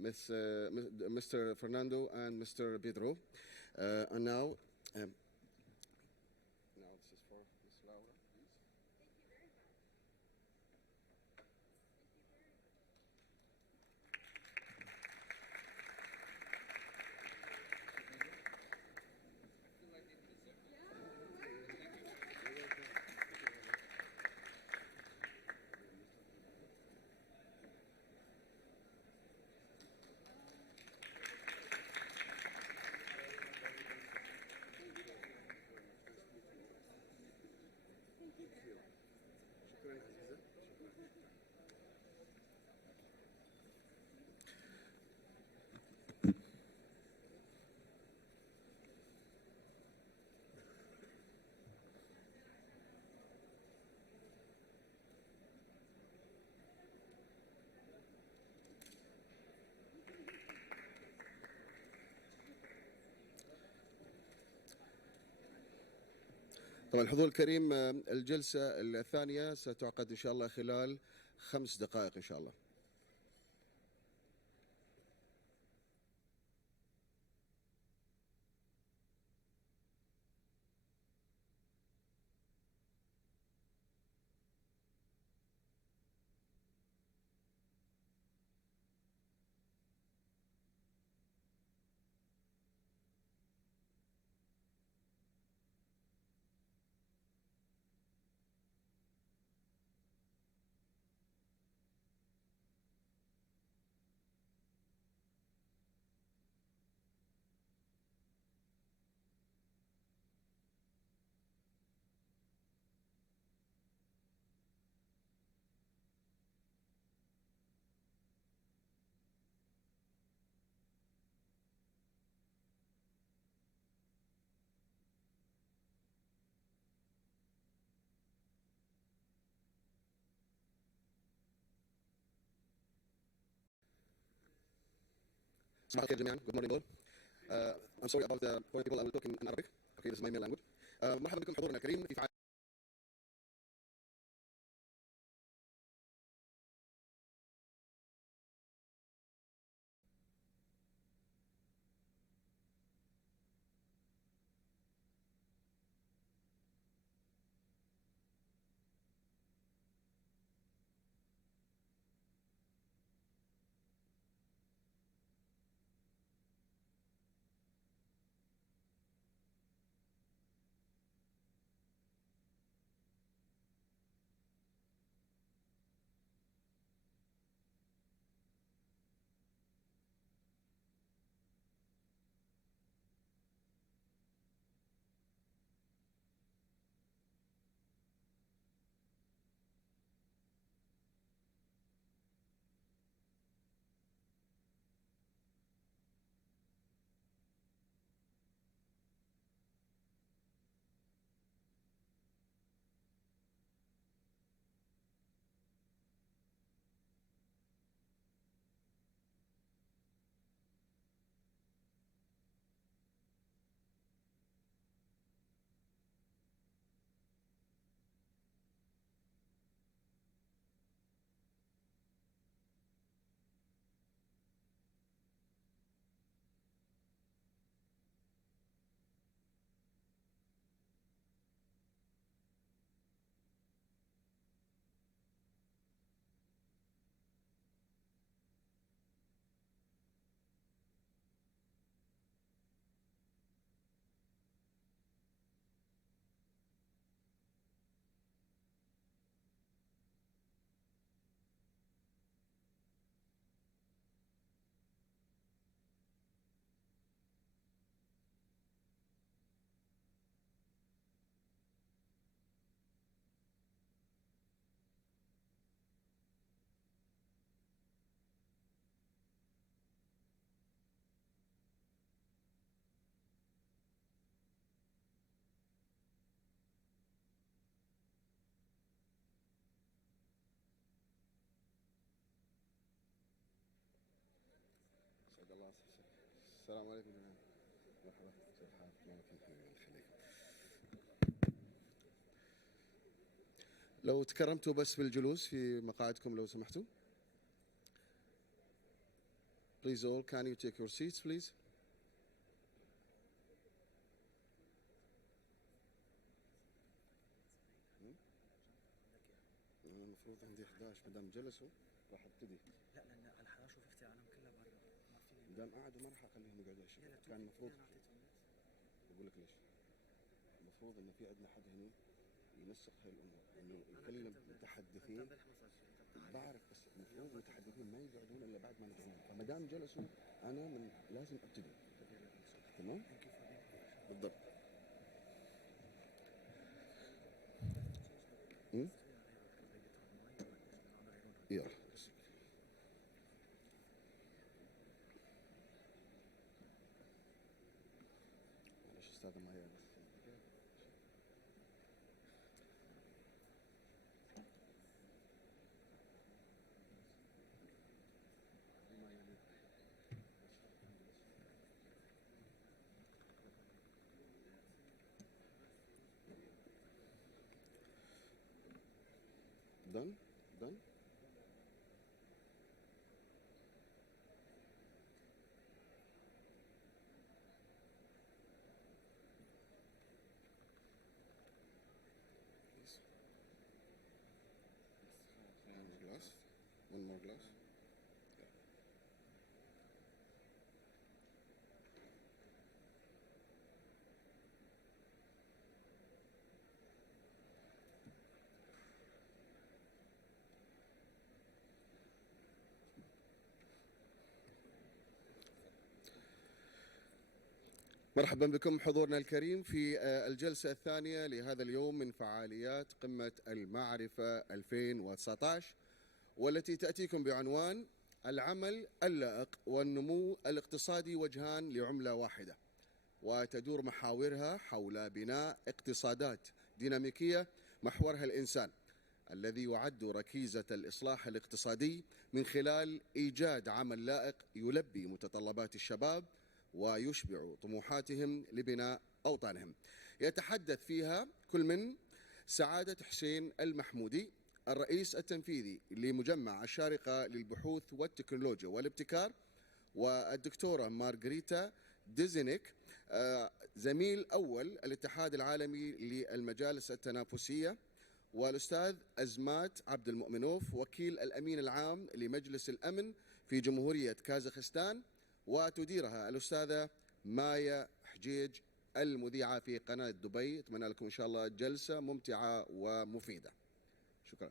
Mr. Fernando, and Mr. Pedro. And now this is for Ms. Laura, please. طبعا الحضور الكريم، الجلسة الثانية ستعقد إن شاء الله خلال 5 دقائق إن شاء الله. صباح الخير جميعا. Good morning all. I'm sorry about the foreign people. I will talk in Arabic. Okay, this is my main language. مرحبا بكم حضورنا الكريم في فعالية السلام عليكم جميعا. مرحبا كيف حالك؟ الله يخليك. لو تكرمتوا بس بالجلوس في مقاعدكم لو سمحتوا. Please all, can you take your seats please? أنا المفروض عندي 11 مدام جلسوا راح ابتدي. لا لان على 11 وفتي العالم كلها برا ما فيني. مدام قعدوا ما راح اخليهم يقعدوا يا شباب. كان المفروض بقول لك ليش؟ المفروض انه في عندنا حد هنا ينسق هاي الامور انه يكلم المتحدثين. بعرف بس المفروض المتحدثين ما يقعدون الا بعد ما ندعوهم، فما دام جلسوا انا لازم ابتدي. تمام؟ بالضبط. يلا معلش استاذة مايا بس done. One more glass. مرحبا بكم حضورنا الكريم في الجلسة الثانية لهذا اليوم من فعاليات قمة المعرفة 2019 والتي تأتيكم بعنوان العمل اللائق والنمو الاقتصادي وجهان لعملة واحدة، وتدور محاورها حول بناء اقتصادات ديناميكية محورها الإنسان الذي يعد ركيزة الإصلاح الاقتصادي من خلال إيجاد عمل لائق يلبي متطلبات الشباب ويشبع طموحاتهم لبناء أوطانهم. يتحدث فيها كل من سعادة حسين المحمودي الرئيس التنفيذي لمجمع الشارقة للبحوث والتكنولوجيا والابتكار، والدكتورة مارغريتا ديزينيك زميل أول الاتحاد العالمي للمجالس التنافسية، والأستاذ أزمات عبد المؤمنوف وكيل الأمين العام لمجلس الأمن في جمهورية كازاخستان، وتديرها الأستاذة مايا حجيج المذيعة في قناة دبي. أتمنى لكم إن شاء الله جلسة ممتعة ومفيدة. شكرا.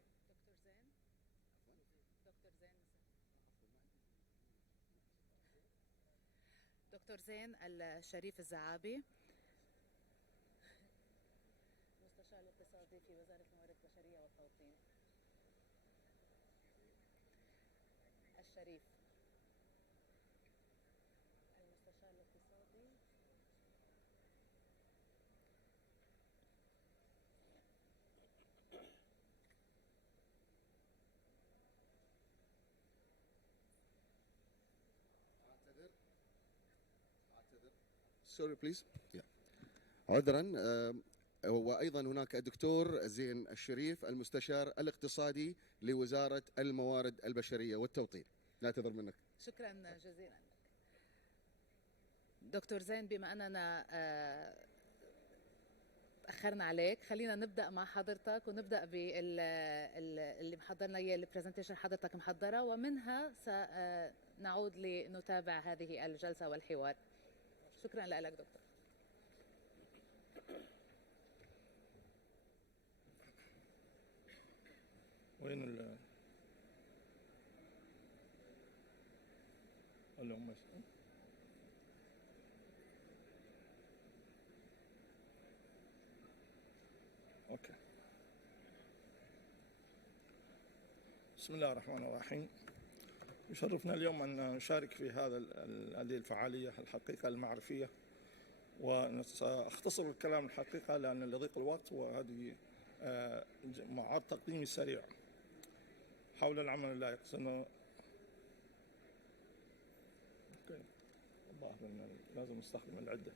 دكتور زين الشريف الزعابي، مستشار الاقتصادي في وزارة الموارد البشرية والتوطين. الشريف المستشار الاقتصادي. Sorry please. عذرا. وأيضا هناك الدكتور زين الشريف المستشار الاقتصادي لوزارة الموارد البشرية والتوطين. نعتذر منك. شكرا جزيلا لك دكتور زين. بما أننا تأخرنا عليك، خلينا نبدأ مع حضرتك ونبدأ باللي محضرنا اياه، البرزنتيشن حضرتك محضرة، ومنها سنعود لنتابع هذه الجلسة والحوار. شكرا لك دكتور. وين اللهم اوكي. بسم الله الرحمن الرحيم. يشرفنا اليوم أن نشارك في هذه الفعالية الحقيقة المعرفية، وسأختصر الكلام الحقيقة لأن لضيق الوقت، وهذه معرض تقديمي سريع حول العمل اللائق. لازم نستخدم العدة.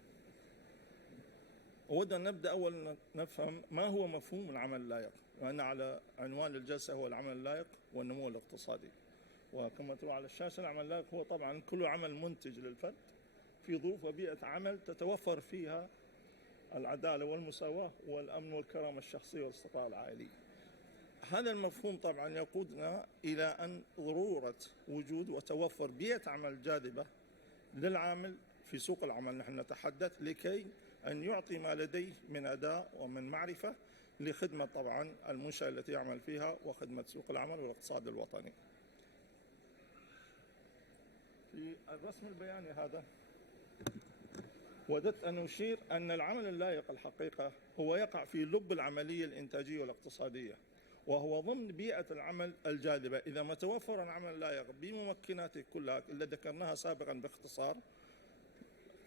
أود أن نبدأ أولا نفهم ما هو مفهوم العمل اللائق، لأن على عنوان الجلسة هو العمل اللائق والنمو الاقتصادي. وكما ترى على الشاشة، العمل اللائق هو طبعا كل عمل منتج للفرد في ظروف وبيئة عمل تتوفر فيها العدالة والمساواة والأمن والكرامة الشخصية والاستقرار العائلي. هذا المفهوم طبعا يقودنا إلى أن ضرورة وجود وتوفر بيئة عمل جاذبة للعامل في سوق العمل. نحن نتحدث لكي أن يعطي ما لديه من أداء ومن معرفة لخدمة طبعا المنشأة التي يعمل فيها وخدمة سوق العمل والاقتصاد الوطني. في الرسم البياني هذا وددت أن أشير أن العمل اللائق الحقيقة هو يقع في لب العملية الإنتاجية والاقتصادية، وهو ضمن بيئة العمل الجاذبة. إذا ما توفر العمل اللائق بممكناته كلها اللي ذكرناها سابقا باختصار،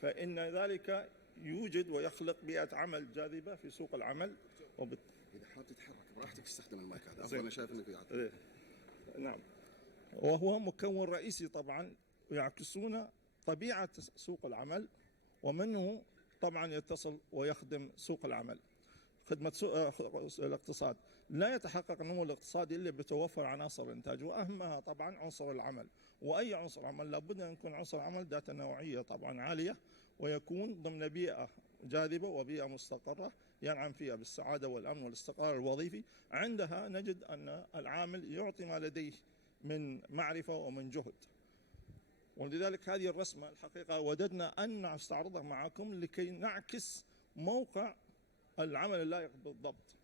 فإن ذلك يوجد ويخلق بيئة عمل جاذبة في سوق العمل. إذا حاب تتحرك براحتك استخدم المايك هذا. أفضل. أنا شايف إنك نعم. وهو مكون رئيسي طبعا يعكسون طبيعة سوق العمل، ومنه طبعا يتصل ويخدم سوق العمل. خدمة الاقتصاد لا يتحقق النمو الاقتصادي إلا بتوفر عناصر الإنتاج، وأهمها طبعا عنصر العمل. وأي عنصر عمل لابد أن يكون عنصر عمل ذات نوعية طبعا عالية، ويكون ضمن بيئة جاذبة وبيئة مستقرة ينعم فيها بالسعادة والأمن والاستقرار الوظيفي. عندها نجد أن العامل يعطي ما لديه من معرفة ومن جهد. ولذلك هذه الرسمة الحقيقة وددنا أن نستعرضها معكم لكي نعكس موقع العمل اللائق بالضبط.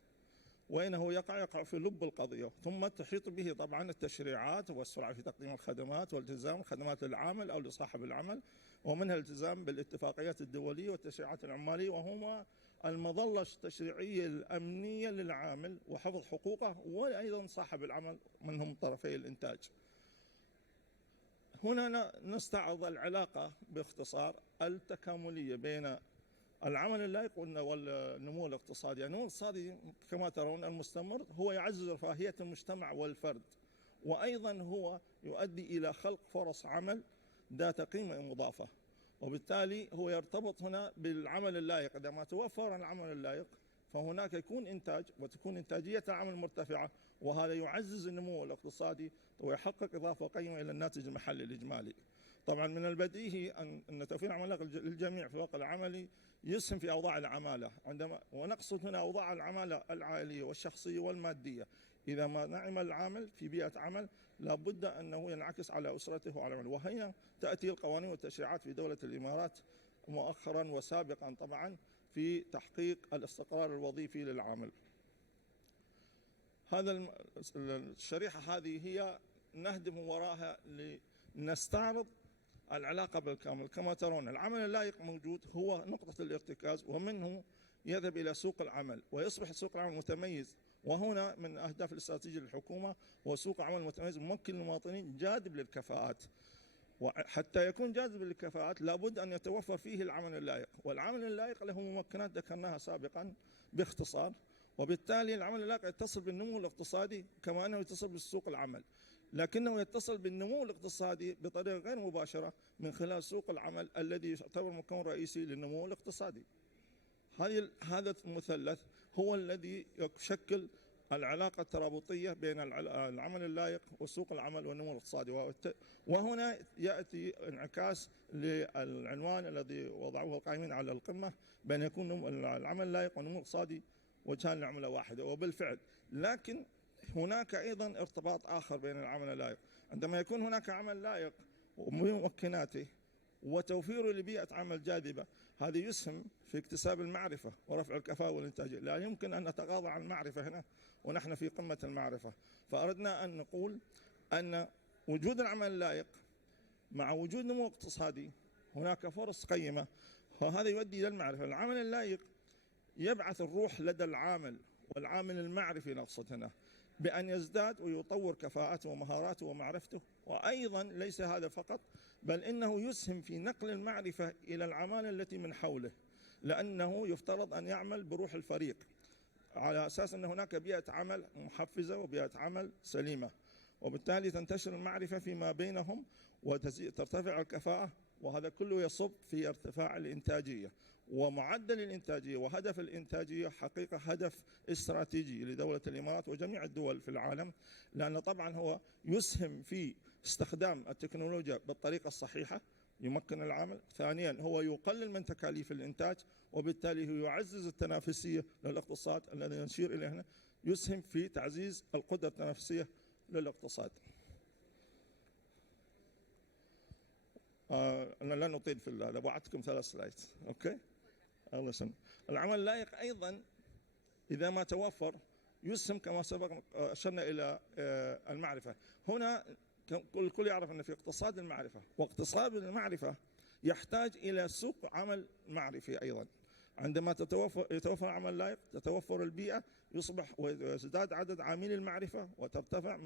وينه يقع في لب القضية، ثم تحيط به طبعا التشريعات والسرعة في تقديم الخدمات والالتزام الخدمات للعامل أو لصاحب العمل، ومنها الالتزام بالاتفاقيات الدولية والتشريعات العمالية، وهما المظلة التشريعية الأمنية للعامل وحفظ حقوقه، وأيضا صاحب العمل منهم طرفي الإنتاج. هنا نستعرض العلاقة باختصار التكاملية بين العمل اللائق والنمو الاقتصادي. النمو الاقتصادي كما ترون المستمر هو يعزز رفاهية المجتمع والفرد، وأيضا هو يؤدي إلى خلق فرص عمل ذات قيمة مضافة، وبالتالي هو يرتبط هنا بالعمل اللائق. إذا ما توفر العمل اللائق فهناك يكون إنتاج وتكون إنتاجية العمل مرتفعة، وهذا يعزز النمو الاقتصادي ويحقق إضافة قيمة إلى الناتج المحلي الإجمالي. طبعا من البديهي أن توفير عمل اللائق للجميع في الواقع العملي يسهم في أوضاع العمالة، ونقصد هنا أوضاع العمالة العائلية والشخصية والمادية. إذا ما نعم العامل في بيئة عمل لابد أنه ينعكس على أسرته وعلى عمله، وهنا تأتي القوانين والتشريعات في دولة الإمارات مؤخرا وسابقا طبعا في تحقيق الاستقرار الوظيفي للعامل. هذا الشريحة هذه هي نهدف وراها لنستعرض العلاقة بالكامل. كما ترون العمل اللائق موجود، هو نقطة الارتكاز، ومنه يذهب إلى سوق العمل ويصبح سوق العمل متميز. وهنا من أهداف الاستراتيجية للحكومة هو سوق عمل متميز ممكن للمواطنين جاذب للكفاءات، وحتى يكون جاذب للكفاءات لابد أن يتوفر فيه العمل اللائق، والعمل اللائق له ممكنات ذكرناها سابقا باختصار. وبالتالي العمل اللائق يتصل بالنمو الاقتصادي كما أنه يتصل بسوق العمل، لكنه يتصل بالنمو الاقتصادي بطريقة غير مباشرة من خلال سوق العمل الذي يعتبر مكون رئيسي للنمو الاقتصادي. هذا المثلث هو الذي يشكل العلاقة الترابطية بين العمل اللائق وسوق العمل والنمو الاقتصادي. وهنا يأتي انعكاس للعنوان الذي وضعوه القائمين على القمة بأن يكون العمل اللائق والنمو الاقتصادي وجهان لعملة واحدة، وبالفعل. لكن هناك أيضا ارتباط آخر بين العمل اللائق. عندما يكون هناك عمل لائق وممكناته وتوفيره لبيئة عمل جاذبة، هذا يسهم في اكتساب المعرفة ورفع الكفاءة والإنتاجية. لا يمكن أن نتغاضى عن المعرفة هنا ونحن في قمة المعرفة. فأردنا أن نقول أن وجود العمل اللائق مع وجود نمو اقتصادي هناك فرص قيمة، وهذا يؤدي إلى المعرفة. العمل اللائق يبعث الروح لدى العامل، والعامل المعرفي نقصد هنا، بأن يزداد ويطور كفاءته ومهاراته ومعرفته. وأيضا ليس هذا فقط، بل إنه يسهم في نقل المعرفة إلى العمالة التي من حوله، لأنه يفترض أن يعمل بروح الفريق على أساس أن هناك بيئة عمل محفزة وبيئة عمل سليمة، وبالتالي تنتشر المعرفة فيما بينهم وترتفع الكفاءة، وهذا كله يصب في ارتفاع الإنتاجية. ومعدل الإنتاجية وهدف الإنتاجية حقيقة هدف استراتيجي لدولة الإمارات وجميع الدول في العالم، لأن طبعا هو يسهم في استخدام التكنولوجيا بالطريقة الصحيحة يمكن العامل. ثانيا هو يقلل من تكاليف الإنتاج، وبالتالي هو يعزز التنافسية للاقتصاد الذي نشير إليه هنا، يسهم في تعزيز القدرة التنافسية للاقتصاد. أنا لا نطيل في هذا، وعدتكم 3 سلايدز. أوكي؟ الله يسلمك. العمل اللائق أيضا إذا ما توفر يسهم كما سبق أشرنا إلى المعرفة. هنا الكل يعرف أن في اقتصاد المعرفة، واقتصاد المعرفة يحتاج إلى سوق عمل معرفي أيضا. عندما يتوفر عمل لائق تتوفر البيئة، يصبح ويزداد عدد عاملي المعرفة وترتفع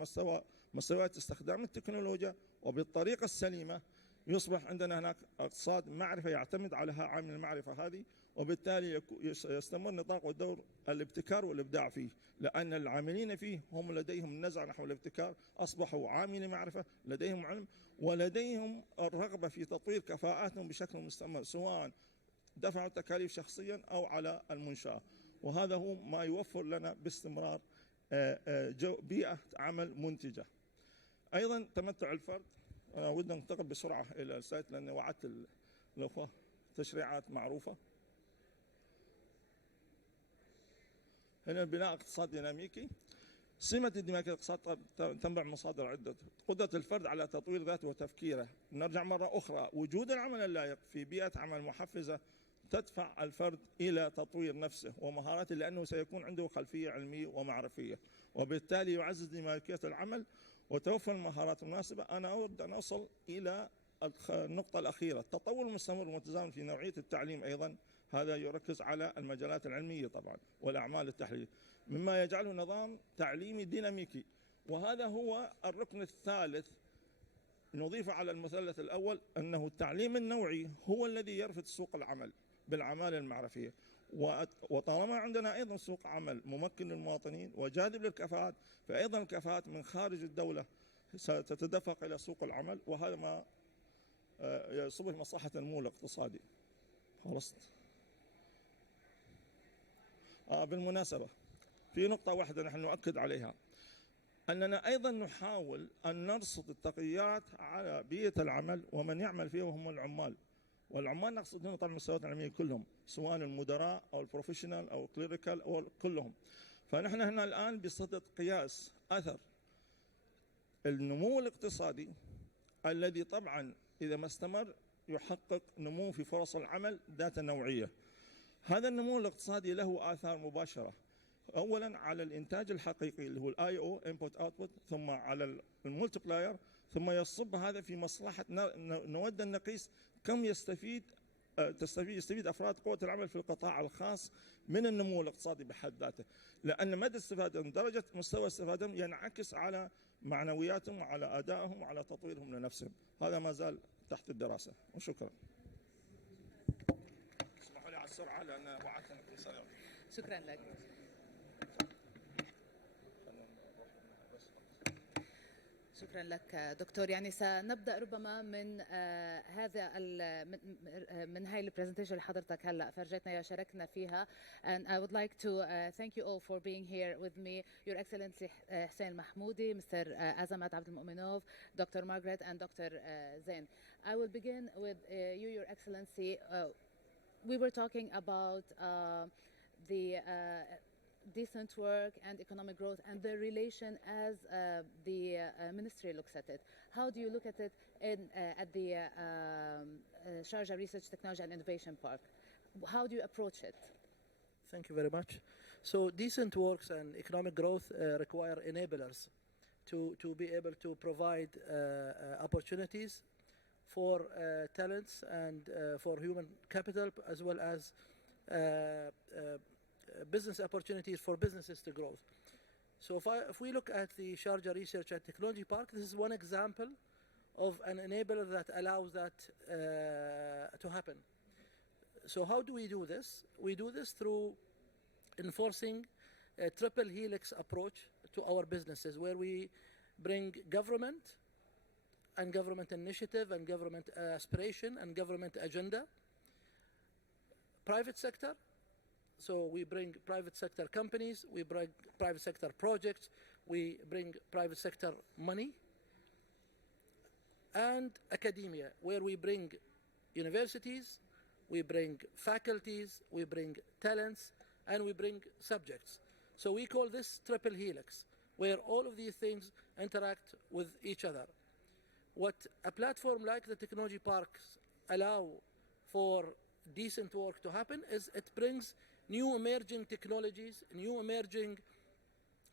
مستويات استخدام التكنولوجيا، وبالطريقة السليمة يصبح عندنا هناك اقتصاد معرفة يعتمد على عامل المعرفة هذه، وبالتالي يستمر نطاق ودور الابتكار والإبداع فيه، لأن العاملين فيه هم لديهم نزعة نحو الابتكار، أصبحوا عاملي معرفة لديهم علم ولديهم الرغبة في تطوير كفاءاتهم بشكل مستمر، سواء دفعوا التكاليف شخصيا أو على المنشأة. وهذا هو ما يوفر لنا باستمرار بيئة عمل منتجة. أيضا تمتع الفرد. أنا ودنا ننتقل بسرعة إلى السايت لأن وعدت الأخوة تشريعات معروفة. هنا بناء اقتصاد ديناميكي. سمة الديناميكية الاقتصاد تنبع من مصادر عدة. قدرة الفرد على تطوير ذاته وتفكيره. نرجع مرة أخرى، وجود العمل اللائق في بيئة عمل محفزة تدفع الفرد إلى تطوير نفسه ومهاراته، لأنه سيكون عنده خلفية علمية ومعرفية، وبالتالي يعزز ديناميكية العمل وتوفر المهارات المناسبة. أنا أود أن أوصل إلى النقطة الأخيرة، التطور المستمر والمتزامن في نوعية التعليم. أيضا هذا يركز على المجالات العلمية طبعا والأعمال التحليلية، مما يجعله نظام تعليمي ديناميكي. وهذا هو الركن الثالث نضيف على المثلث الأول، أنه التعليم النوعي هو الذي يرفد سوق العمل، بالعمالة المعرفية. وطالما عندنا أيضا سوق عمل ممكن للمواطنين وجاذب للكفاءات، فأيضا الكفاءات من خارج الدولة ستتدفق إلى سوق العمل، وهذا ما يصب في مصلحة النمو الاقتصادي. خلصت. بالمناسبة في نقطة واحدة نحن نؤكد عليها، أننا أيضا نحاول أن نرصد التقنيات على بيئة العمل ومن يعمل فيها وهم العمال. والعمال نقصد هنا طبعا المستويات العلمية كلهم، سواء المدراء أو البروفيشنال أو الكليريكال أو كلهم. فنحن هنا الآن بصدد قياس أثر النمو الاقتصادي الذي طبعا إذا ما استمر يحقق نمو في فرص العمل ذات النوعية. هذا النمو الاقتصادي له آثار مباشرة، أولا على الإنتاج الحقيقي اللي هو الآي أو input output، ثم على المولتبلاير، ثم يصب هذا في مصلحة نود أن نقيس كم يستفيد أفراد قوة العمل في القطاع الخاص من النمو الاقتصادي بحد ذاته، لأن مدى استفادتهم درجة مستوى استفادتهم ينعكس على معنوياتهم وعلى أدائهم وعلى تطويرهم لنفسهم. هذا ما زال تحت الدراسة. وشكرا. اسمحوا لي على السرعة لأن وعدتنا قصيرة. شكرا لك. شكرا لك دكتور. يعني سنبدا ربما من هذا من هاي البرزنتيشن اللي حضرتك هلا فرجتنا يا شاركنا فيها. and I would like to thank you all for being here with me, Your Excellency Hussein Mahmoudi, Mr. Azamat Abdelmuminov, Dr. Margaret and Dr. Zain. I will begin with you, Your Excellency. We were talking about the decent work and economic growth and the relation as the ministry looks at it. How do you look at it at the Sharjah Research Technology and Innovation Park? How do you approach it? Thank you very much. So decent works and economic growth require enablers to be able to provide opportunities for talents and for human capital, as well as business opportunities for businesses to grow. So if we look at the Sharjah Research and Technology Park, this is one example of an enabler that allows that to happen. So how do we do this? We do this through enforcing a triple helix approach to our businesses, where we bring government and government initiative and government aspiration and government agenda, private sector. So we bring private sector companies, we bring private sector projects, we bring private sector money, and academia, where we bring universities, we bring faculties, we bring talents, and we bring subjects. So we call this triple helix, where all of these things interact with each other. What a platform like the technology parks allow for decent work to happen is it brings new emerging technologies, new emerging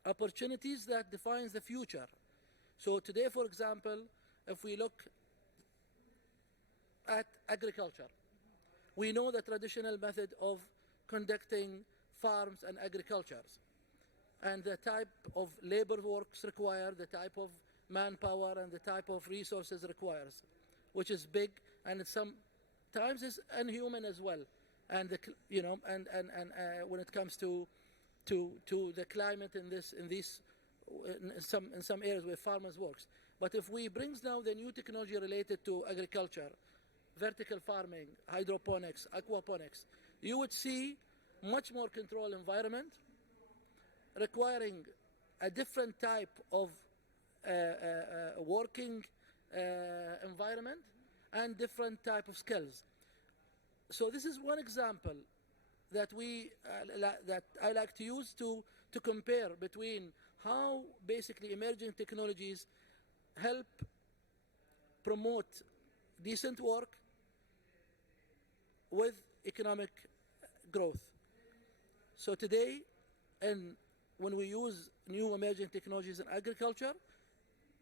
opportunities that defines the future. So today, for example, if we look at agriculture, we know the traditional method of conducting farms and agricultures, and the type of labor works required, the type of manpower and the type of resources requires, which is big and sometimes is inhuman as well. And when it comes to the climate in some areas where farmers works. But if we bring now the new technology related to agriculture, vertical farming, hydroponics, aquaponics, you would see much more controlled environment, requiring a different type of working environment and different type of skills. So this is one example that that I like to use to compare between how basically emerging technologies help promote decent work with economic growth. So today, when we use new emerging technologies in agriculture,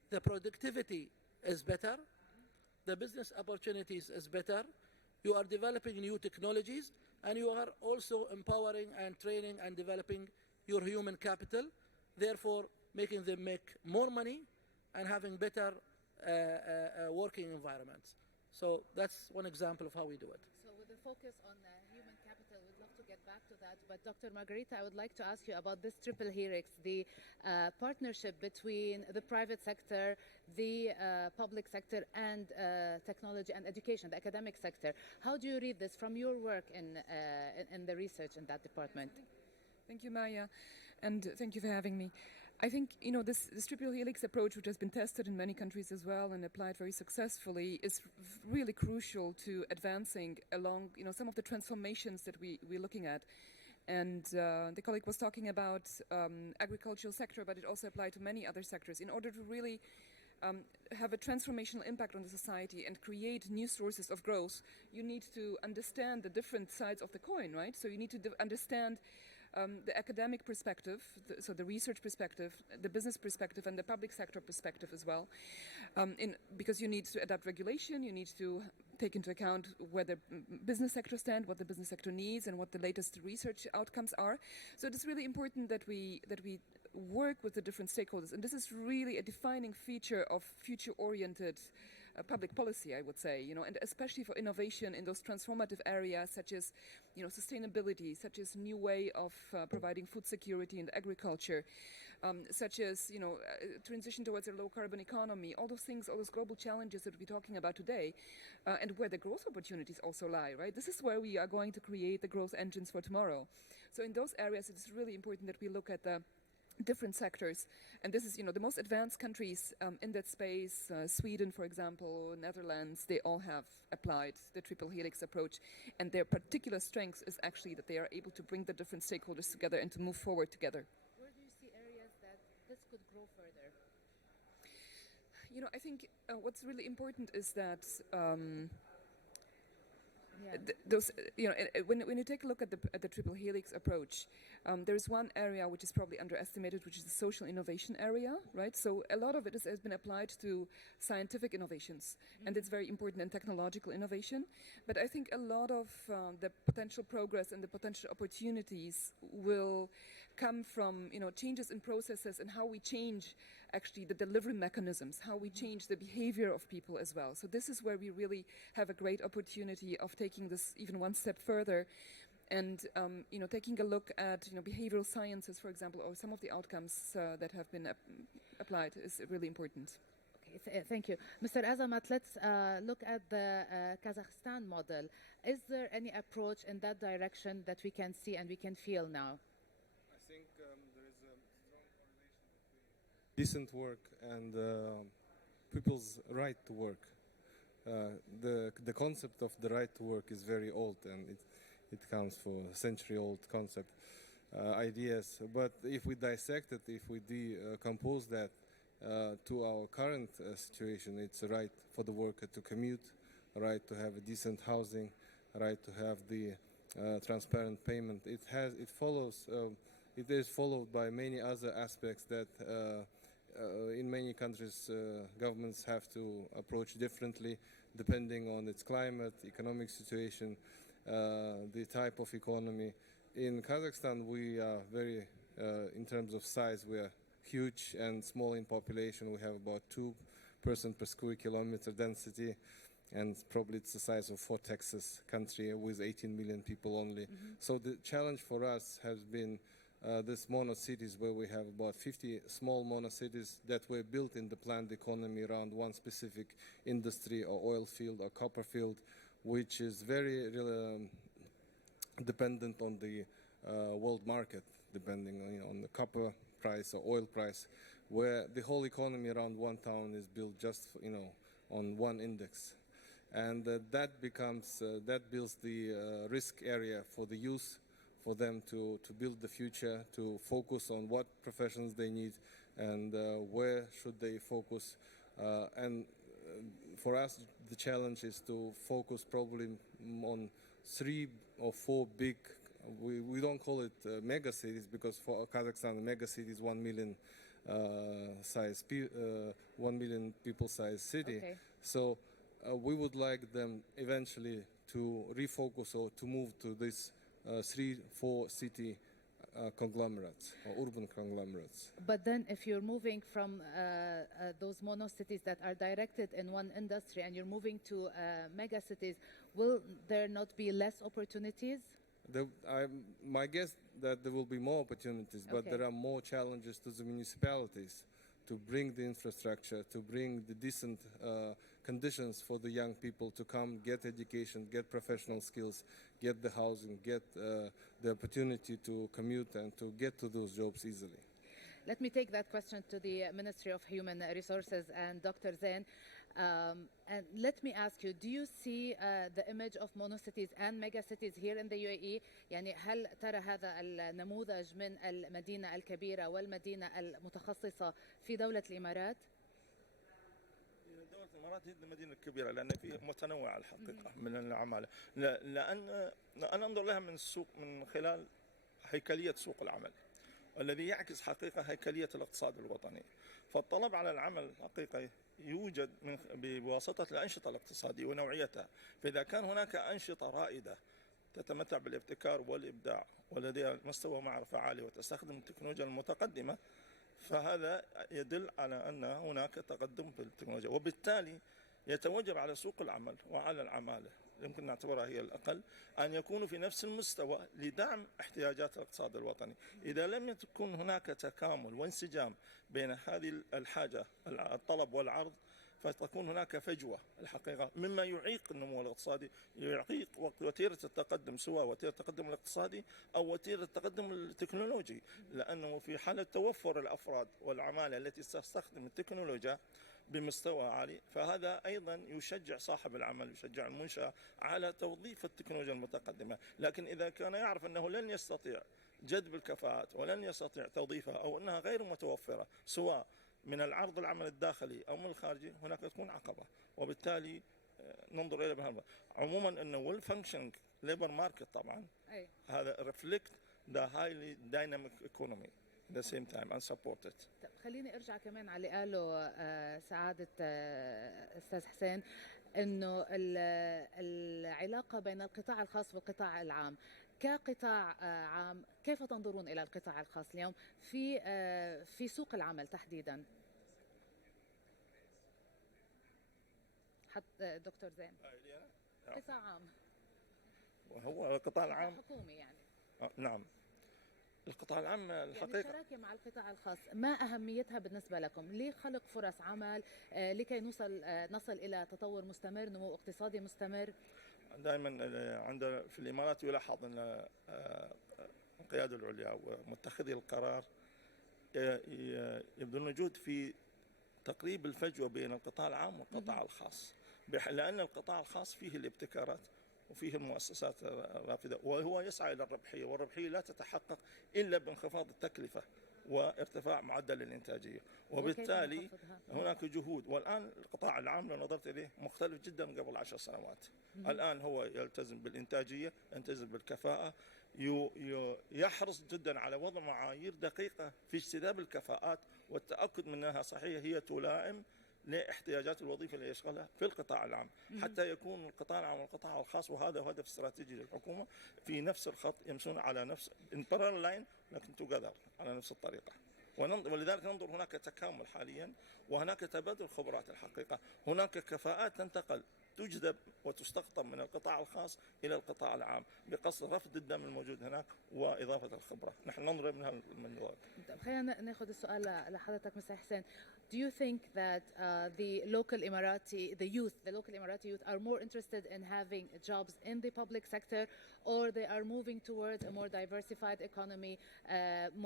the productivity is better, the business opportunities is better. You are developing new technologies, and you are also empowering and training and developing your human capital, therefore making them make more money and having better working environments. So that's one example of how we do it. So with the focus on human get back to that, but Dr. Margarita, I would like to ask you about this triple helix, the partnership between the private sector, the public sector, and technology and education, the academic sector. How do you read this from your work in the research in that department? Thank you, Maya, and thank you for having me. I think, this triple helix approach, which has been tested in many countries as well and applied very successfully, is really crucial to advancing along, some of the transformations that we're looking at. And the colleague was talking about agricultural sector, but it also applied to many other sectors. In order to really have a transformational impact on the society and create new sources of growth, you need to understand the different sides of the coin, right? So you need to understand the academic perspective, so the research perspective, the business perspective, and the public sector perspective as well. Because you need to adapt regulation, you need to take into account where the business sector stands, what the business sector needs, and what the latest research outcomes are. So it is really important that we work with the different stakeholders, and this is really a defining feature of future-oriented public policy, I would say, and especially for innovation in those transformative areas such as, sustainability, such as new way of providing food security in agriculture, such as, transition towards a low carbon economy, all those things, all those global challenges that we're talking about today, and where the growth opportunities also lie, right? This is where we are going to create the growth engines for tomorrow. So in those areas, it's really important that we look at the different sectors, and this is, the most advanced countries in that space, Sweden, for example, Netherlands, they all have applied the triple helix approach, and their particular strength is actually that they are able to bring the different stakeholders together and to move forward together. Where do you see areas that this could grow further? I think what's really important is that those, when you take a look at the triple helix approach, there's one area which is probably underestimated, which is the social innovation area, right? So a lot of it has been applied to scientific innovations, and it's very important in technological innovation. But I think a lot of the potential progress and the potential opportunities will come from, changes in processes and how we change actually the delivery mechanisms, how we change the behavior of people as well. So this is where we really have a great opportunity of taking this even one step further and, taking a look at, behavioral sciences, for example, or some of the outcomes that have been applied is really important. Okay, thank you. Mr. Azamat, let's look at the Kazakhstan model. Is there any approach in that direction that we can see and we can feel now? I think there is a strong correlation between decent work and people's right to work. The concept of the right to work is very old, and it comes from a century-old concept, ideas. But if we dissect it, if we decompose that to our current situation, it's a right for the worker to commute, a right to have a decent housing, a right to have the transparent payment. It is followed by many other aspects that in many countries governments have to approach differently depending on its climate, economic situation, the type of economy. In Kazakhstan, we are very, in terms of size, we are huge and small in population. We have about 2 person per square kilometer density, and probably it's the size of 4 Texas country with 18 million people only. So the challenge for us has been these mono-cities, where we have about 50 small mono-cities that were built in the planned economy around one specific industry or oil field or copper field, which is very dependent on the world market, depending on the copper price or oil price, where the whole economy around one town is built just on one index. And that builds the risk area for the youth, for them to build the future, to focus on what professions they need and where should they focus. And for us, the challenge is to focus probably on 3 or 4 big, we don't call it mega cities, because for Kazakhstan, a mega city is 1 million 1 million people size city. Okay. So we would like them eventually to refocus or to move to this 3-4 city conglomerates or urban conglomerates. But then if you're moving from those mono cities that are directed in one industry and you're moving to mega cities, will there not be less opportunities? My guess that there will be more opportunities, but Okay. there are more challenges to the municipalities to bring the infrastructure, to bring the decent conditions for the young people to come, get education, get professional skills, get the housing, get the opportunity to commute and to get to those jobs easily. Let me take that question to the Ministry of Human Resources and Dr. Zain. And let me ask you, do you see the image of monocities and megacities here in the UAE? يعني هل ترى هذا النموذج من المدينة الكبيرة والمدينة المتخصصة في دولة الإمارات؟ دولة الإمارات هي المدينة الكبيرة لأن فيها متنوعة الحقيقة من العمالة، لأن أنا أنظر لها من السوق من خلال هيكلية سوق العمل الذي يعكس حقيقة هيكلية الاقتصاد الوطني. فالطلب على العمل حقيقة يوجد بواسطة الأنشطة الاقتصادية ونوعيتها. فإذا كان هناك أنشطة رائدة تتمتع بالابتكار والإبداع ولديها مستوى معرفة عالي وتستخدم التكنولوجيا المتقدمة، فهذا يدل على أن هناك تقدم في التكنولوجيا، وبالتالي يتوجب على سوق العمل وعلى العمالة يمكن نعتبرها هي الأقل أن يكونوا في نفس المستوى لدعم احتياجات الاقتصاد الوطني. إذا لم يكن هناك تكامل وانسجام بين هذه الحاجة الطلب والعرض فتكون هناك فجوة الحقيقة مما يعيق النمو الاقتصادي، يعيق وتيرة التقدم سواء وتيرة التقدم الاقتصادي أو وتيرة التقدم التكنولوجي، لأنه في حالة توفر الأفراد والعمالة التي تستخدم التكنولوجيا بمستوى عالي فهذا أيضا يشجع صاحب العمل يشجع المنشأة على توظيف التكنولوجيا المتقدمة. لكن إذا كان يعرف أنه لن يستطيع جذب الكفاءات ولن يستطيع توظيفها أو أنها غير متوفرة سواء من العرض العمل الداخلي أو من الخارجي هناك تكون عقبة، وبالتالي ننظر إلى بهذا. عموما أنه والفانكشنج ليبر ماركت طبعا هذا reflect the highly dynamic economy at the same time and support it. طب خليني ارجع كمان على اللي قاله سعادة استاذ حسين انه العلاقة بين القطاع الخاص والقطاع العام. كقطاع عام كيف تنظرون الى القطاع الخاص اليوم في سوق العمل تحديدا؟ دكتور زين. قطاع عام. وهو القطاع العام حكومي يعني. نعم. القطاع العام الحقيقة يعني الشراكة مع القطاع الخاص ما أهميتها بالنسبة لكم لخلق فرص عمل لكي نصل إلى تطور مستمر نمو اقتصادي مستمر؟ دائما عندنا في الإمارات يلاحظ أن القيادة العليا ومتخذي القرار يبذلون جهد في تقريب الفجوة بين القطاع العام والقطاع الخاص، لأن القطاع الخاص فيه الابتكارات وفيه المؤسسات الرافدة وهو يسعى إلى الربحية، والربحية لا تتحقق إلا بانخفاض التكلفة وارتفاع معدل الإنتاجية، وبالتالي هناك جهود. والآن القطاع العام لو نظرت إليه مختلف جدا قبل 10 سنوات. الآن هو يلتزم بالإنتاجية، يلتزم بالكفاءة، يحرص جدا على وضع معايير دقيقة في اجتذاب الكفاءات والتأكد من أنها صحيحة هي تلائم لاحتياجات الوظيفة اللي يشغلها في القطاع العام، حتى يكون القطاع العام والقطاع الخاص وهذا هدف استراتيجي للحكومة في نفس الخط يمشون على نفس in parallel line لكن together على نفس الطريقة. ولذلك ننظر هناك تكامل حاليا وهناك تبادل خبرات الحقيقة، هناك كفاءات تنتقل تجذب وتستقطب من القطاع الخاص إلى القطاع العام بقصد رفض الدم الموجود هناك وإضافة الخبرة. نحن ننظر من هذا المنظور. خلينا ناخذ السؤال لحضرتك مستر حسين. Do you think that the local Emirati youth are more interested in having jobs in the public sector, or they are moving towards a more diversified economy,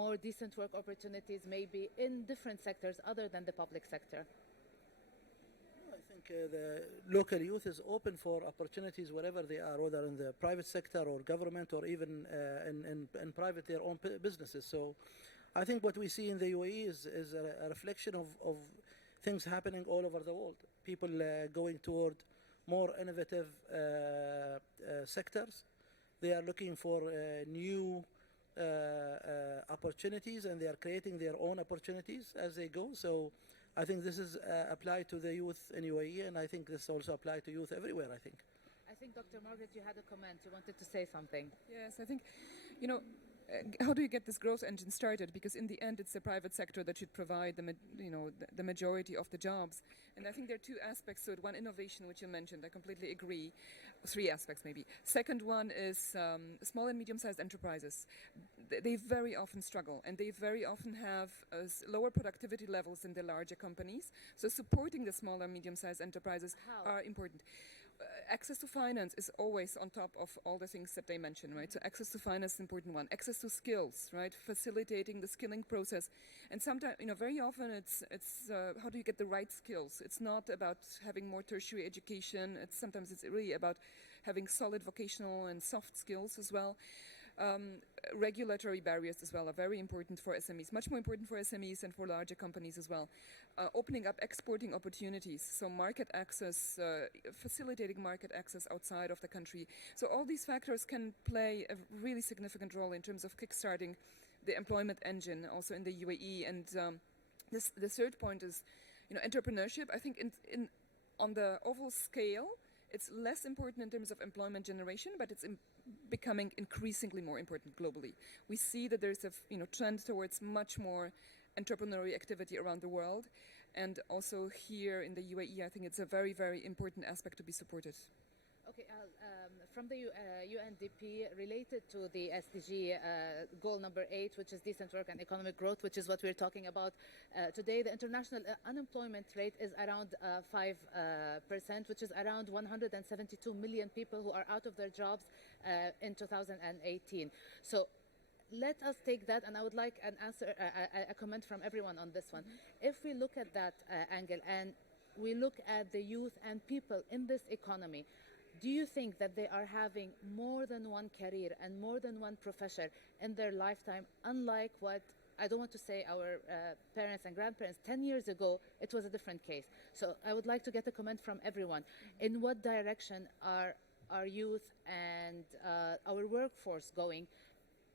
more decent work opportunities, maybe in different sectors other than the public sector? I think the local youth is open for opportunities wherever they are, whether in the private sector or government or even in private their own businesses. So I think what we see in the UAE is a reflection of things happening all over the world. People going toward more innovative sectors. They are looking for new opportunities and they are creating their own opportunities as they go. So I think this is applied to the youth in UAE, and I think this also applies to youth everywhere, I think. I think, Dr. Margaret, you had a comment. You wanted to say something. Yes, I think, how do you get this growth engine started? Because in the end, it's the private sector that should provide the majority of the jobs. And I think there are two aspects to it. One, innovation, which you mentioned. I completely agree. Three aspects, maybe. Second one is small and medium-sized enterprises. They very often struggle, and they very often have lower productivity levels than the larger companies. So supporting the smaller, medium-sized enterprises are important. Access to finance is always on top of all the things that they mentioned, right? So access to finance is an important one. Access to skills, right? Facilitating the skilling process. And sometimes, very often it's how do you get the right skills? It's not about having more tertiary education. Sometimes it's really about having solid vocational and soft skills as well. Regulatory barriers as well are very important for SMEs, much more important for SMEs and for larger companies as well. Opening up exporting opportunities, so market access, facilitating market access outside of the country. So all these factors can play a really significant role in terms of kickstarting the employment engine also in the UAE. And the third point is, entrepreneurship. I think on the overall scale, it's less important in terms of employment generation, but it's becoming increasingly more important globally. We see that there's a trend towards much more entrepreneurial activity around the world, and also here in the UAE, I think it's a very, very important aspect to be supported. Okay, from the UNDP, related to the SDG goal number 8, which is decent work and economic growth, which is what we're talking about today, the international unemployment rate is around 5%, which is around 172 million people who are out of their jobs in 2018. So let us take that, and I would like an answer, a comment from everyone on this one. If we look at that angle and we look at the youth and people in this economy, do you think that they are having more than one career and more than one profession in their lifetime, unlike what, I don't want to say our parents and grandparents, 10 years ago, it was a different case. So I would like to get a comment from everyone. In what direction are our youth and our workforce going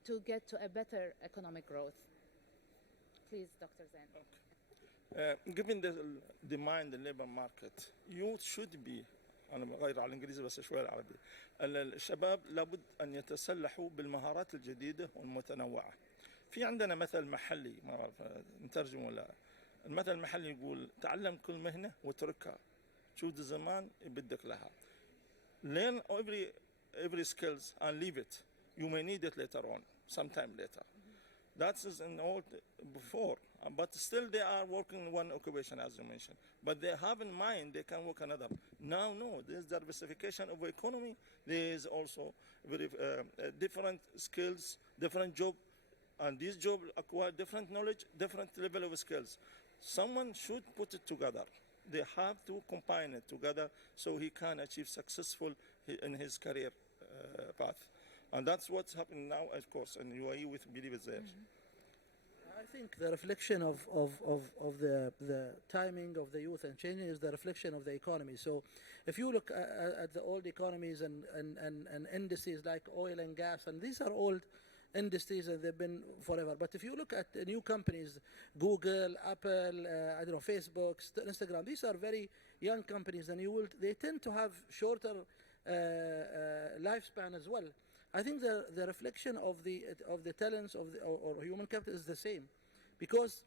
to get to a better economic growth? Please, Dr. Zain. Given the demand in the labor market, youth should be أنا غير على الإنجليزي بس شوية العربي. الشباب لابد أن يتسلحوا بالمهارات الجديدة والمتنوعة. في عندنا مثل محلي ما بعرف نترجم ولا. المثل المحلي يقول تعلم كل مهنة واتركها. شو زمان بدك لها. Learn every skills and leave it. You may need it later on, sometime later. That's in old before, but still they are working in one occupation, as you mentioned. But they have in mind they can work another. Now, no, there's diversification of economy. There is also very different skills, different job, and these jobs acquire different knowledge, different level of skills. Someone should put it together. They have to combine it together so he can achieve successful in his career path. And that's what's happening now, of course, in UAE with Believe It's There. I think the reflection of the timing of the youth and changing is the reflection of the economy. So if you look at the old economies and industries like oil and gas, and these are old industries and they've been forever. But if you look at the new companies, Google, Apple, Facebook, Instagram, these are very young companies, and they tend to have shorter lifespan as well. I think the reflection of the talents or human capital is the same, because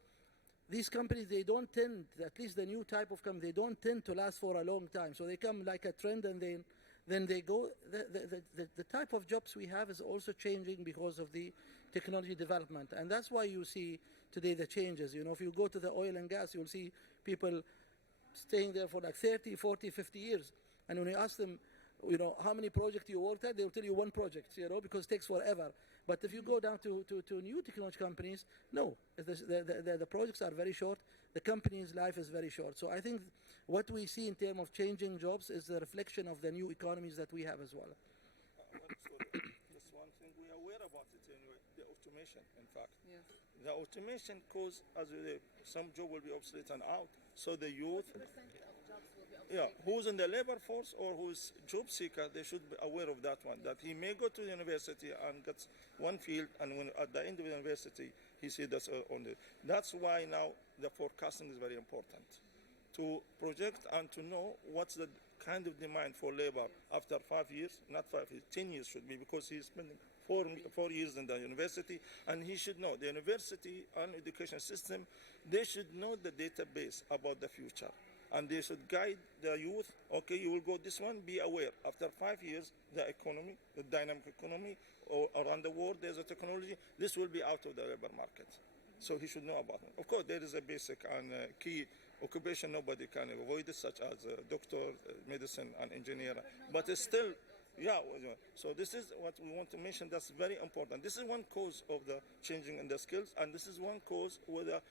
these companies, they don't tend, at least the new type of company, they don't tend to last for a long time. So they come like a trend and then they go. The type of jobs we have is also changing because of the technology development, and that's why you see today the changes. If you go to the oil and gas, you'll see people staying there for like 30, 40, 50 years, and when you ask them, how many projects you worked at, they'll tell you one project, because it takes forever. But if you go down to new technology companies, no, the projects are very short. The company's life is very short. So I think what we see in terms of changing jobs is the reflection of the new economies that we have as well. Just one thing, we are aware about it anyway, the automation, in fact. Yes. The automation cause, some job will be obsolete and out. So the youth... who's in the labor force or who's job seeker, they should be aware of that one, that he may go to the university and get one field, and when at the end of the university, he sees that's on the... That's why now the forecasting is very important, to project and to know what's the kind of demand for labor after 5 years, not 5 years, 10 years should be, because he's spending 4 years in the university, and he should know the university and education system, they should know the database about the future. And they should guide the youth, okay, you will go this one, be aware. After 5 years, the economy, the dynamic economy, or around the world, there's a technology, this will be out of the labor market. So he should know about it. Of course, there is a basic and key occupation nobody can avoid it, such as doctor, medicine, and engineer. But it's still, yeah, so this is what we want to mention. That's very important. This is one cause of the changing in the skills, and this is one cause with the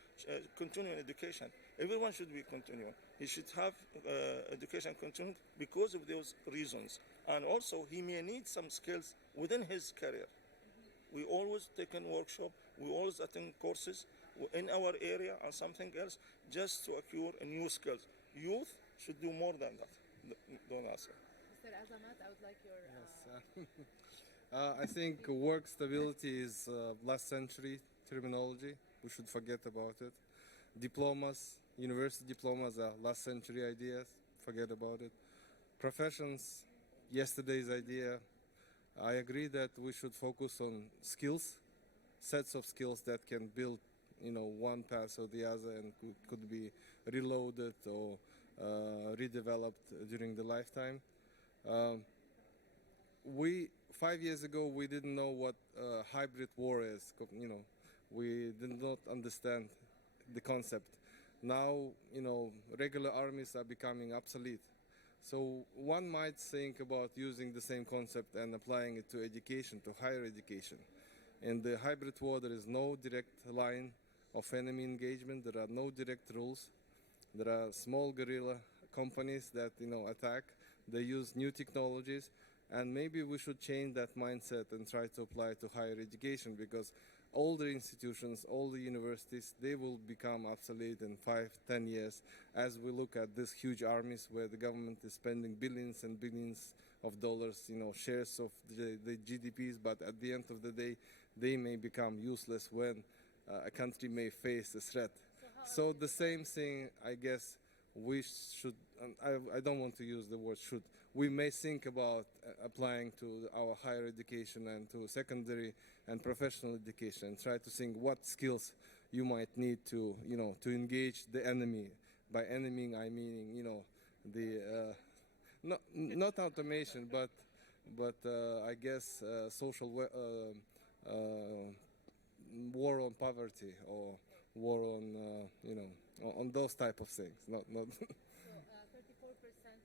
continuing education. Everyone should be continuing. He should have education continuing because of those reasons. And also, he may need some skills within his career. We always take in workshop, we always attend courses in our area and something else just to acquire new skills. Youth should do more than that. Don't answer. Mr. Azamat, I would like your... Yes. I think work stability is last century terminology. We should forget about it. Diplomas, university diplomas are last century ideas. Forget about it. Professions, yesterday's idea. I agree that we should focus on skills, sets of skills that can build, one path or the other, and could be reloaded or redeveloped during the lifetime. 5 years ago, we didn't know what hybrid war is. We did not understand the concept. Now, regular armies are becoming obsolete. So one might think about using the same concept and applying it to education, to higher education. In the hybrid war, there is no direct line of enemy engagement. There are no direct rules. There are small guerrilla companies that attack. They use new technologies, and maybe we should change that mindset and try to apply it to higher education, because all the institutions, all the universities, they will become obsolete in 5-10 years as we look at these huge armies where the government is spending billions and billions of dollars, shares of the GDPs, but at the end of the day, they may become useless when a country may face a threat. So the same thing, I guess, we should, I don't want to use the word should, we may think about applying to our higher education and to secondary and professional education, and try to think what skills you might need to, to engage the enemy. By enemy, I mean, not automation, but I guess social war on poverty, or war on, on those type of things. Not. 34%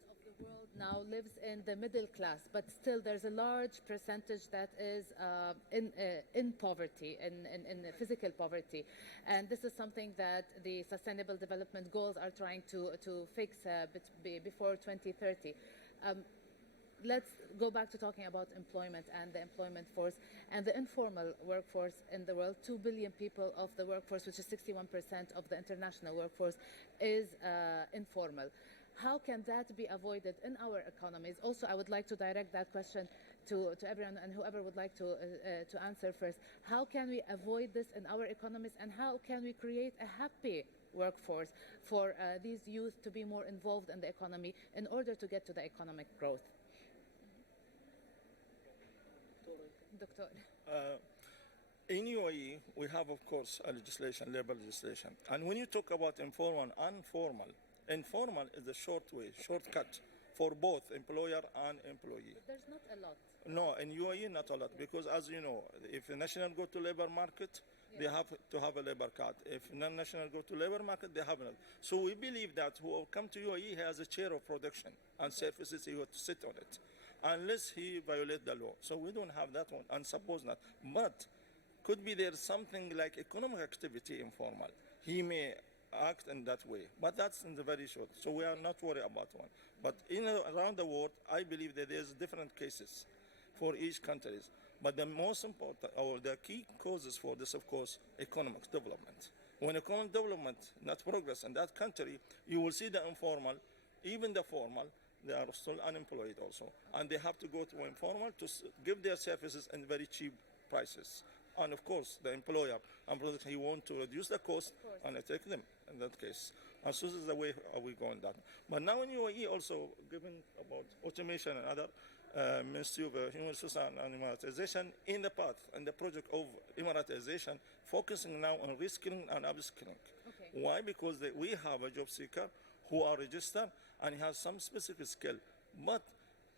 of the world now lives in the middle class, but still there's a large percentage that is in poverty, in physical poverty. And this is something that the Sustainable Development Goals are trying to fix before 2030. Let's go back to talking about employment and the employment force and the informal workforce in the world. 2 billion people of the workforce, which is 61% of the international workforce, is informal. How can that be avoided in our economies? Also, I would like to direct that question to everyone, and whoever would like to answer first. How can we avoid this in our economies, and how can we create a happy workforce for these youth to be more involved in the economy in order to get to the economic growth? Doctor. In UAE, we have, of course, a legislation, labor legislation. And when you talk about informal and informal is the shortcut for both employer and employee. But there's not a lot. No, in UAE, not a lot, because as you know, if a national go to labor market, they have to have a labor card. If non-national go to labor market, they have not. So we believe that who come to UAE has a chair of production and services, he has to sit on it, unless he violate the law. So we don't have that one, and suppose not. But could be there something like economic activity informal. He may act in that way, but that's in the very short. So we are not worried about one. But around the world, I believe that there's different cases for each country. But the most important, or the key causes for this, of course, economic development. When economic development not progress in that country, you will see the informal, even the formal, they are still unemployed also. And they have to go to informal to give their services in very cheap prices. And of course, the employer, he wants to reduce the cost and take them in that case. And so this is the way we go on that. But now in UAE also, given about automation and other, Ministry of Human Resources and Emiratization in the path and the project of Emiratization, focusing now on reskilling and upskilling. Okay. Why? Because we have a job seeker who are registered and he has some specific skill. But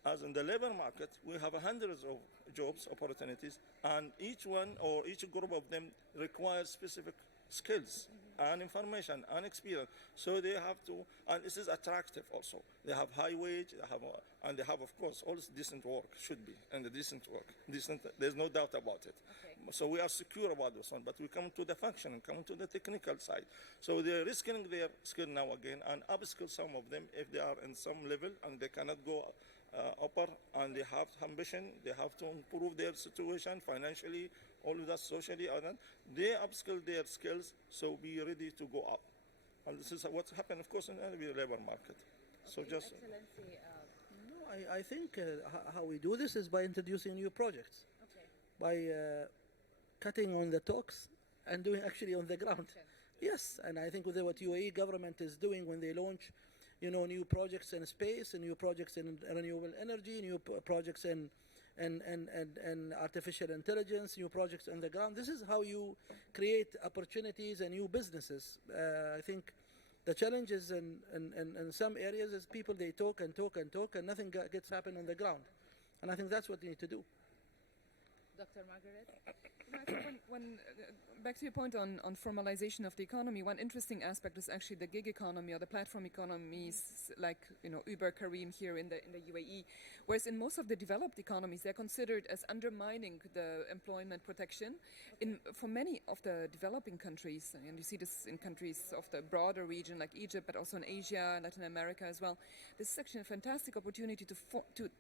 as in the labor market, we have hundreds of jobs opportunities, and each one or each group of them requires specific skills and information and experience. So they have to, and this is attractive also. They have high wage, and they have, of course, also decent work, should be, and the decent work. There's no doubt about it. Okay. So we are secure about this one, but we come to the functioning, come to the technical side. So they're reskilling their skill now again and upskill some of them if they are in some level and they cannot go upper, and they have ambition, they have to improve their situation financially, all of that socially, and they upskill their skills, so be ready to go up. And this is what's happened, of course, in every labor market. So Okay, just Excellency, No, I think how we do this is by introducing new projects, by cutting on the talks and doing actually on the ground. Yes, and I think with what UAE government is doing when they launch, new projects in space, and new projects in renewable energy, new projects in artificial intelligence, new projects on the ground. This is how you create opportunities and new businesses. I think the challenge is in some areas is people, they talk and talk and talk and nothing gets happen on the ground. And I think that's what they need to do. Dr. Margaret? I think back to your point on formalization of the economy, one interesting aspect is actually the gig economy or the platform economies like Uber, Careem here in the UAE, whereas in most of the developed economies they're considered as undermining the employment protection. For many of the developing countries, and you see this in countries of the broader region like Egypt, but also in Asia, Latin America as well, this is actually a fantastic opportunity to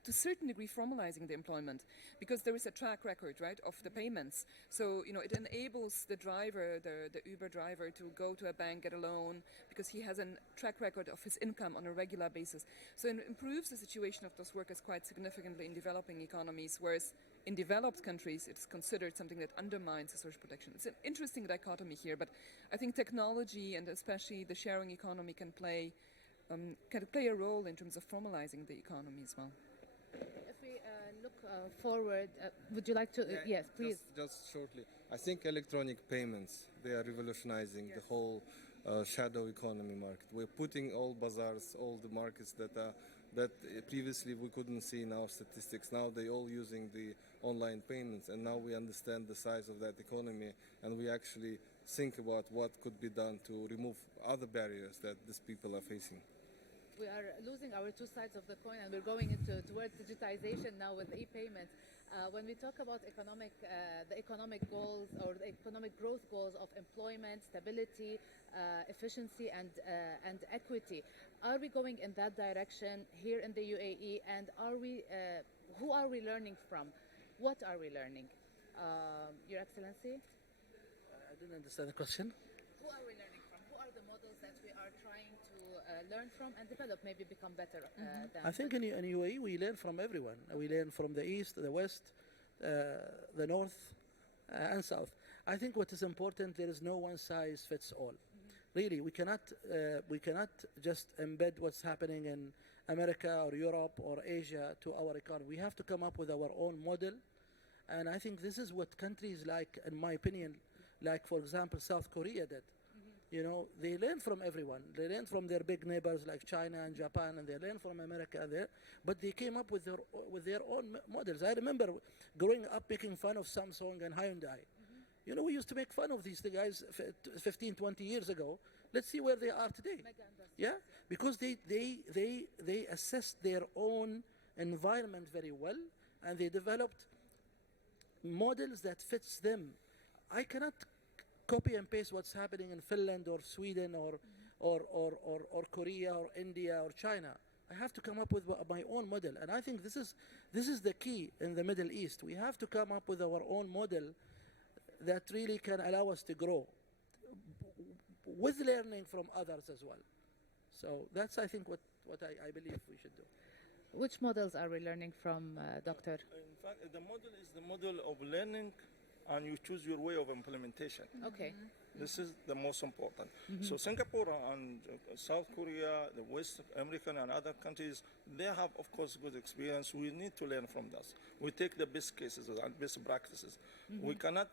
a certain degree formalizing the employment, because there is a track record, right, of the payments. So it enables the driver, the Uber driver, to go to a bank, get a loan, because he has a track record of his income on a regular basis. So it improves the situation of those workers quite significantly in developing economies, whereas in developed countries it's considered something that undermines the social protection. It's an interesting dichotomy here, but I think technology and especially the sharing economy can play a role in terms of formalizing the economy as well. If we look forward, would you like to? Yes, please. Just shortly. I think electronic payments, they are revolutionizing the whole shadow economy market. We're putting all bazaars, all the markets that previously we couldn't see in our statistics. Now they're all using the online payments, and now we understand the size of that economy, and we actually think about what could be done to remove other barriers that these people are facing. We are losing our two sides of the coin, and we're going towards digitization now with e-payments. When we talk about the economic goals or the economic growth goals of employment, stability, efficiency, and equity, are we going in that direction here in the UAE? And who are we learning from? What are we learning? Your Excellency? I didn't understand the question. Who are we learning from? Who are the models that we are trying to learn from and develop, maybe become better than? I think in UAE we learn from everyone. We learn from the east, the west, the north, and south. I think what is important, there is no one size fits all. Really, we cannot just embed what's happening in America or Europe or Asia to our economy. We have to come up with our own model, and I think this is what countries like, in my opinion, like for example South Korea did. They learn from everyone. They learn from their big neighbors like China and Japan, and they learn from America there. But they came up with their own models. I remember growing up making fun of Samsung and Hyundai. We used to make fun of these guys 15, 20 years ago. Let's see where they are today. Yeah, because they assessed their own environment very well, and they developed models that fits them. I cannot copy and paste what's happening in Finland or Sweden or Korea or India or China. I have to come up with my own model, and I think this is the key in the Middle East. We have to come up with our own model that really can allow us to grow with learning from others as well. So that's, I think, what I believe we should do. Which models are we learning from, Doctor? In fact, the model is the model of learning and you choose your way of implementation. Okay. This is the most important. So Singapore and South Korea, the West American and other countries, they have, of course, good experience. We need to learn from this. We take the best cases and best practices. We cannot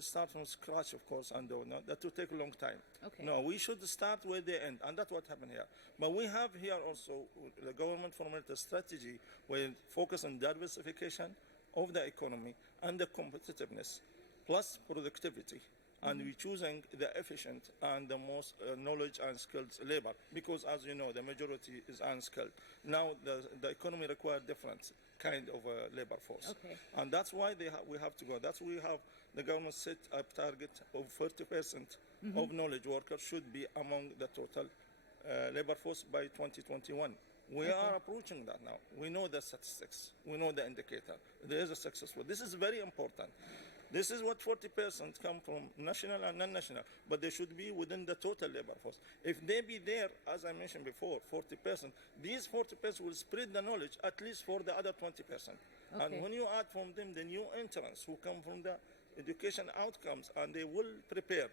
start from scratch, of course, and that will take a long time. Okay. No, we should start where they end, and that's what happened here. But we have here also, the government formulated a strategy where focus on diversification of the economy and the competitiveness, plus productivity. And we're choosing the efficient and the most knowledge and skilled labor, because, as you know, the majority is unskilled. Now, the economy requires different kind of labor force. Okay. And that's why we have to go. That's why we have the government set a target of 30% of knowledge workers should be among the total labor force by 2021. We are approaching that now. We know the statistics. We know the indicator. There is a successful. This is very important. This is what 40% come from national and non-national, but they should be within the total labor force. If they be there, as I mentioned before, 40%, these 40% will spread the knowledge at least for the other 20%. Okay. And when you add from them the new entrants who come from the education outcomes, and they will prepare,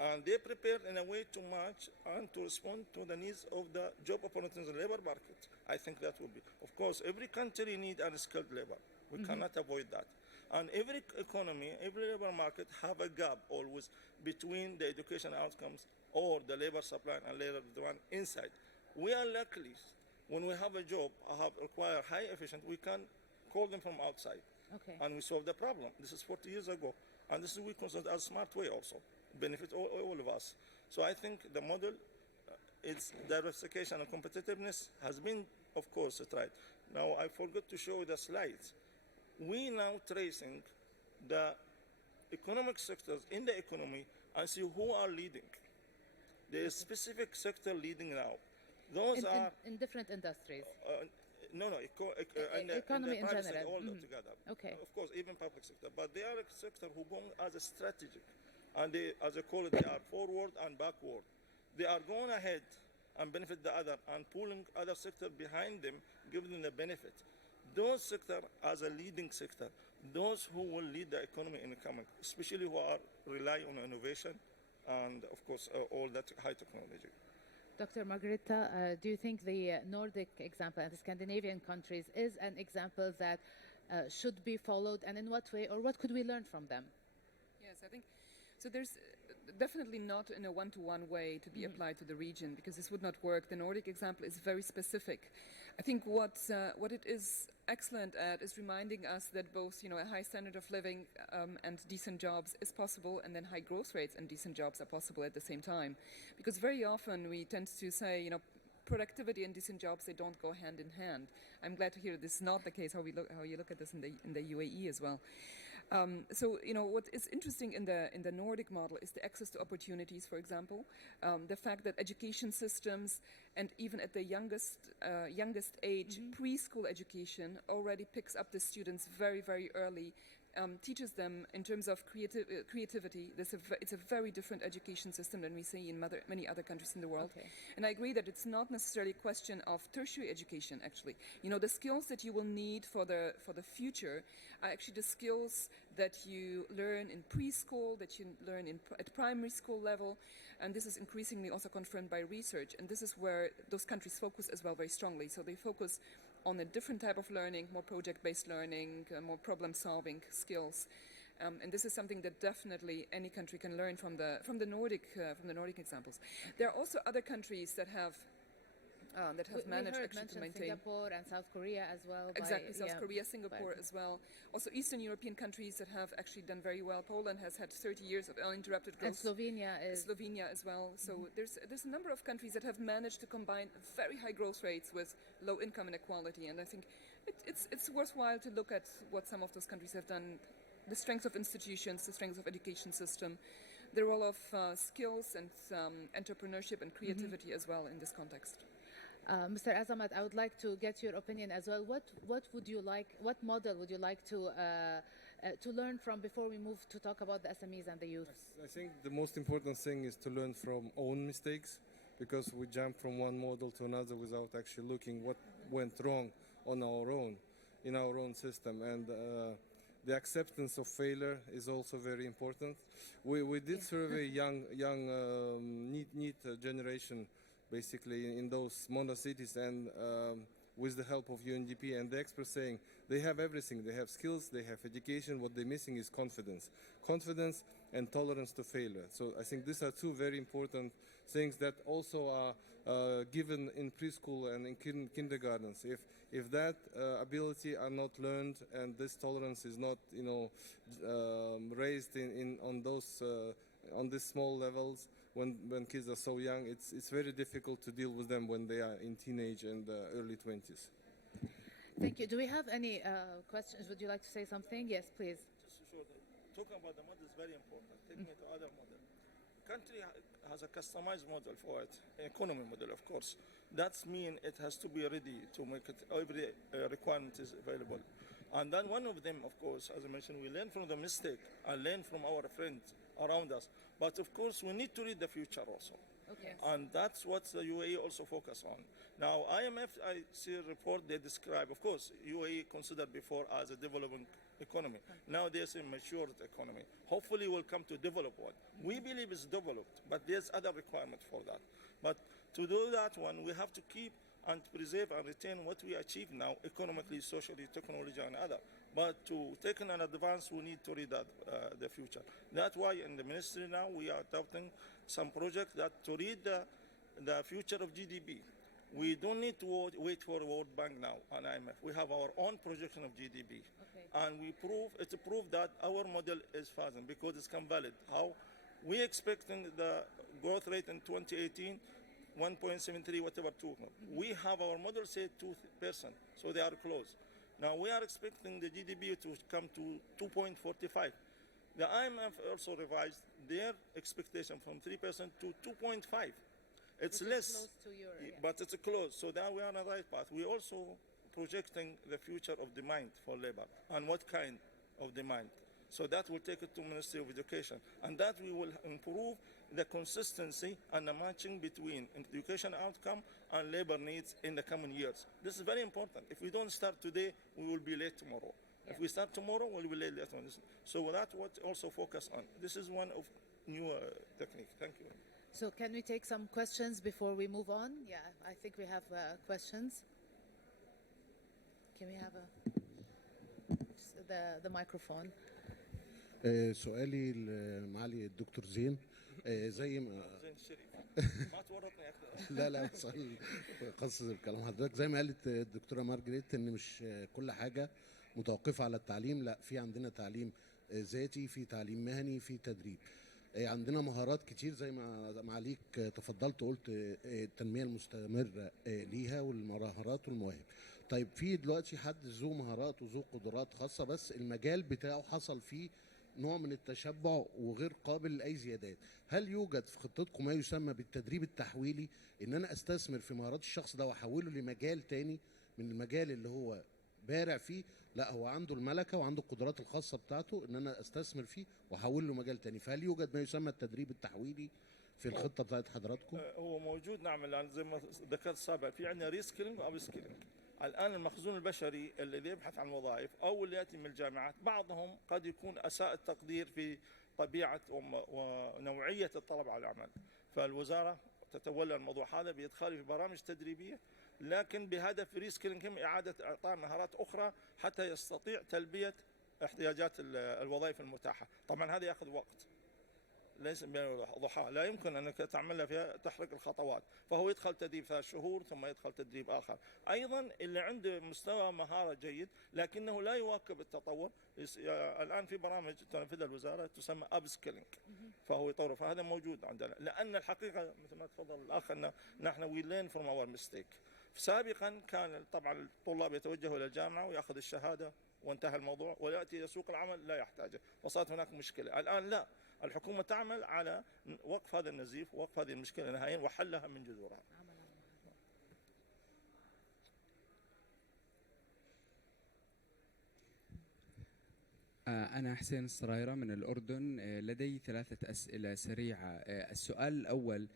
and they prepare in a way to match and to respond to the needs of the job opportunities in the labor market. I think that will be. Of course, every country needs unskilled labor. We cannot avoid that. And every economy, every labor market have a gap always between the education outcomes or the labor supply and labor demand inside. We are lucky when we have a job require high efficient, we can call them from outside. Okay. And we solve the problem. This is 40 years ago. And this is we consider as a smart way also. Benefit all of us. So I think the model, its diversification and competitiveness has been, of course, tried. Now I forgot to show the slides. We now tracing the economic sectors in the economy and see who are leading. There is specific sector leading now. Those are in different industries. in Economy in the private general. sector all together. Okay. Of course, even public sector. But they are a sector who go as a strategic, and they, as I call it, they are forward and backward. They are going ahead and benefit the other, and pulling other sector behind them, giving them the benefit. Those sectors as a leading sector, those who will lead the economy in the coming, especially who are rely on innovation and, of course, all that high technology. Dr. Margarita, do you think the Nordic example and the Scandinavian countries is an example that should be followed, and in what way, or what could we learn from them? Yes, I think so. There's definitely not in a one-to-one way to be applied to the region, because this would not work. The Nordic example is very specific. I think what it is excellent at is reminding us that both, a high standard of living and decent jobs is possible, and then high growth rates and decent jobs are possible at the same time. Because very often we tend to say, productivity and decent jobs, they don't go hand in hand. I'm glad to hear this is not the case. How you look at this in the UAE as well. So what is interesting in the Nordic model is the access to opportunities, for example, the fact that education systems, and even at the youngest age, preschool education already picks up the students very, very early, teaches them in terms of creativity. It's a very different education system than we see in many other countries in the world. Okay. And I agree that it's not necessarily a question of tertiary education, actually. The skills that you will need for the future are actually the skills that you learn in preschool, that you learn at primary school level, and this is increasingly also confirmed by research. And this is where those countries focus as well very strongly. So they focus on a different type of learning, more project-based learning, more problem-solving skills, and this is something that definitely any country can learn from the Nordic examples. There are also other countries that have managed actually to maintain. Singapore and South Korea as well. Exactly, South Korea, Singapore as well. Also Eastern European countries that have actually done very well. Poland has had 30 years of uninterrupted growth. And Slovenia as well. So there's a number of countries that have managed to combine very high growth rates with low income inequality, and I think it's worthwhile to look at what some of those countries have done, the strength of institutions, the strength of education system, the role of skills and entrepreneurship and creativity as well in this context. Mr. Azamat, I would like to get your opinion as well. What model would you like to learn from before we move to talk about the SMEs and the youth? I think the most important thing is to learn from own mistakes, because we jump from one model to another without actually looking what went wrong on our own, in our own system. And the acceptance of failure is also very important. We did survey young NEET generation, basically in those mono cities, and with the help of UNDP, and the experts saying they have everything. They have skills, they have education. What they're missing is confidence and tolerance to failure. So I think these are two very important things that also are given in preschool and in kindergartens. If that ability are not learned and this tolerance is not, raised on these small levels when kids are so young, it's very difficult to deal with them when they are in teenage and early 20s. Thank you. Do we have any questions? Would you like to say something? Yes, please. Just sure. Talking about the model is very important. Taking it to other model. Country has a customized model for it, economy model, of course. That means it has to be ready to make it, every requirement is available. And then one of them, of course, as I mentioned, we learn from the mistake and learn from our friends around us. But of course, we need to read the future also. Okay. And that's what the UAE also focus on. Now, IMF, I see a report they describe, of course, UAE considered before as a developing economy. Now there's a matured economy. Hopefully we'll come to develop one. We believe it's developed, but there's other requirement for that. But to do that one, we have to keep and preserve and retain what we achieve now, economically, socially, technology, and other. But to take an advance, we need to read that, the future. That's why in the ministry now we are adopting some projects that to read the future of GDP. We don't need to wait for World Bank now and IMF. We have our own projection of GDP. Okay. And it's a proof that our model is frozen because it's come valid. How we expecting the growth rate in 2018, 1.73, whatever, 2. We have our model say 2%, so they are close. Now we are expecting the GDP to come to 2.45. The IMF also revised their expectation from 3% to 2.5. It's Which less, is close to your, yeah. but it's close. So now we are on the right path. We also projecting the future of demand for labor and what kind of demand. So that will take it to Ministry of Education, and that we will improve the consistency and the matching between education outcome and labor needs in the coming years. This is very important. If we don't start today, we will be late tomorrow. Yeah. If we start tomorrow, we'll be late later on. So that's what also focus on. This is one of new technique. Thank you. So can we take some questions before we move on? Yeah, I think we have questions. Can we have the microphone? سؤالي لمعالي الدكتور زين زي ما زين الشريف ما تورطني اكثر لا سؤال خاص بكلام حضرتك زي ما قالت الدكتوره مارجريت ان مش كل حاجه متوقفه على التعليم لا في عندنا تعليم ذاتي في تعليم مهني في تدريب عندنا مهارات كتير زي ما معاليك تفضلت وقلت التنميه المستمره ليها والمهارات والمواهب. طيب في دلوقتي حد ذو مهارات وذو قدرات خاصه بس المجال بتاعه حصل فيه نوع من التشبع وغير قابل لاي زيادات، هل يوجد في خطتكم ما يسمى بالتدريب التحويلي ان انا استثمر في مهارات الشخص ده واحوله لمجال تاني من المجال اللي هو بارع فيه؟ لا هو عنده الملكه وعنده القدرات الخاصه بتاعته ان انا استثمر فيه واحول له مجال تاني، فهل يوجد ما يسمى التدريب التحويلي في الخطه بتاعت حضراتكم؟ هو موجود نعم، لان زي ما ذكرت سابقا في عندنا ريسكيلينج واب سكيلينج. الان المخزون البشري الذي يبحث عن وظائف او اللي ياتي من الجامعات بعضهم قد يكون اساء التقدير في طبيعه ونوعيه الطلب على العمل، فالوزاره تتولى الموضوع هذا بادخاله في برامج تدريبيه لكن بهدف ريسكيلينج اعاده اعطاء مهارات اخرى حتى يستطيع تلبيه احتياجات الوظائف المتاحه. طبعا هذا ياخذ وقت ليس ضحى، لا يمكن انك تعملها فيها تحرق الخطوات، فهو يدخل تدريب 3 شهور ثم يدخل تدريب اخر. ايضا اللي عنده مستوى مهاره جيد لكنه لا يواكب التطور، الان في برامج تنفذها الوزاره تسمى اب سكيلينج، فهو يطور، فهذا موجود عندنا، لان الحقيقه مثل ما تفضل الاخ ان نحن وي ليرن فروم اور ميستيك. سابقا كان طبعا الطلاب يتوجهوا الى الجامعه وياخذ الشهاده وانتهى الموضوع وياتي الى سوق العمل لا يحتاجه، وصارت هناك مشكله. الان لا، الحكومة تعمل على وقف هذا النزيف ووقف هذه المشكلة نهائيا وحلها من جذورها. أنا حسين السرايرة من الأردن. لدي 3 أسئلة سريعة. السؤال الأول،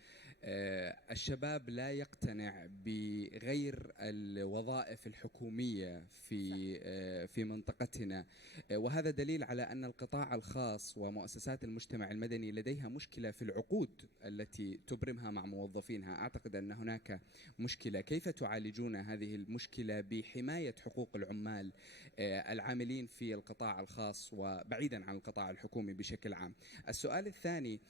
الشباب لا يقتنع بغير الوظائف الحكومية في منطقتنا، وهذا دليل على أن القطاع الخاص ومؤسسات المجتمع المدني لديها مشكلة في العقود التي تبرمها مع موظفينها. أعتقد أن هناك مشكلة. كيف تعالجون هذه المشكلة بحماية حقوق العمال العاملين في القطاع الخاص وبعيدا عن القطاع الحكومي بشكل عام؟ السؤال الثاني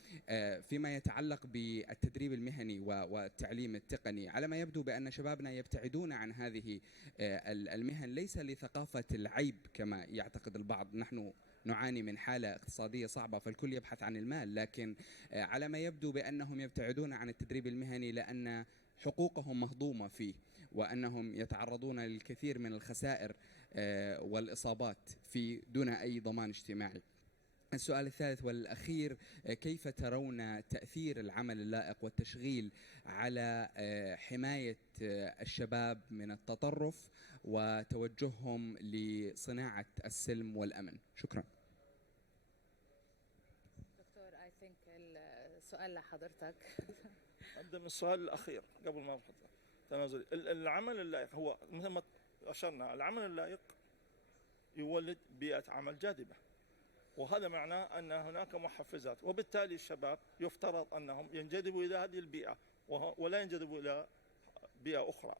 فيما يتعلق بالتدريب المهني والتعليم التقني. على ما يبدو بأن شبابنا يبتعدون عن هذه المهن ليس لثقافة العيب كما يعتقد البعض. نحن نعاني من حالة اقتصادية صعبة فالكل يبحث عن المال، لكن على ما يبدو بأنهم يبتعدون عن التدريب المهني لأن حقوقهم مهضومة فيه، وأنهم يتعرضون للكثير من الخسائر والإصابات دون أي ضمان اجتماعي. السؤال الثالث والأخير، كيف ترون تأثير العمل اللائق والتشغيل على حماية الشباب من التطرف وتوجههم لصناعة السلم والأمن؟ شكرا. دكتور I think السؤال لحضرتك. أبدأ من السؤال الأخير قبل ما أبحث تنازلي. العمل اللائق هو مثل ما أشرنا، العمل اللائق يولد بيئة عمل جاذبة، وهذا معناه أن هناك محفزات، وبالتالي الشباب يفترض أنهم ينجذبوا إلى هذه البيئة ولا ينجذبوا إلى بيئة أخرى.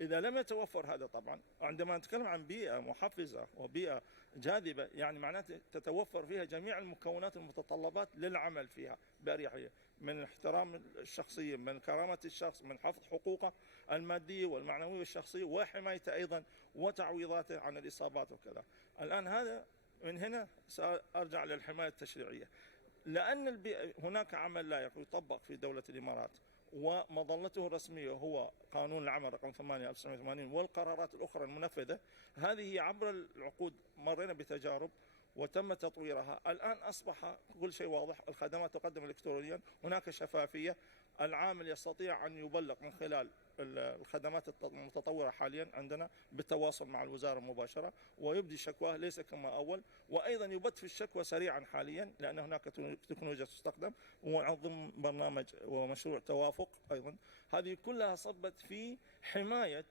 إذا لم يتوفر هذا طبعا، عندما نتكلم عن بيئة محفزة وبيئة جاذبة يعني معناته تتوفر فيها جميع المكونات المتطلبات للعمل فيها بأريحية، من احترام الشخصية، من كرامة الشخص، من حفظ حقوقه المادية والمعنوية والشخصية وحمايته أيضا وتعويضاته عن الإصابات وكذا. الآن هذا من هنا سأرجع للحماية التشريعية، لأن هناك عمل لائق يطبق في دولة الإمارات ومظلته الرسمية هو قانون العمل رقم 8/1980 والقرارات الأخرى المنفذة. هذه عبر العقود مرينا بتجارب وتم تطويرها. الآن أصبح كل شيء واضح، الخدمات تقدم إلكترونيا، هناك شفافية، العامل يستطيع أن يبلغ من خلال الخدمات المتطورة حاليا عندنا بالتواصل مع الوزارة مباشرة ويبدي شكواه ليس كما أول، وأيضا يبت في الشكوى سريعا حاليا لأن هناك تكنولوجيا تستخدم ومن برنامج ومشروع توافق أيضا. هذه كلها صبت في حماية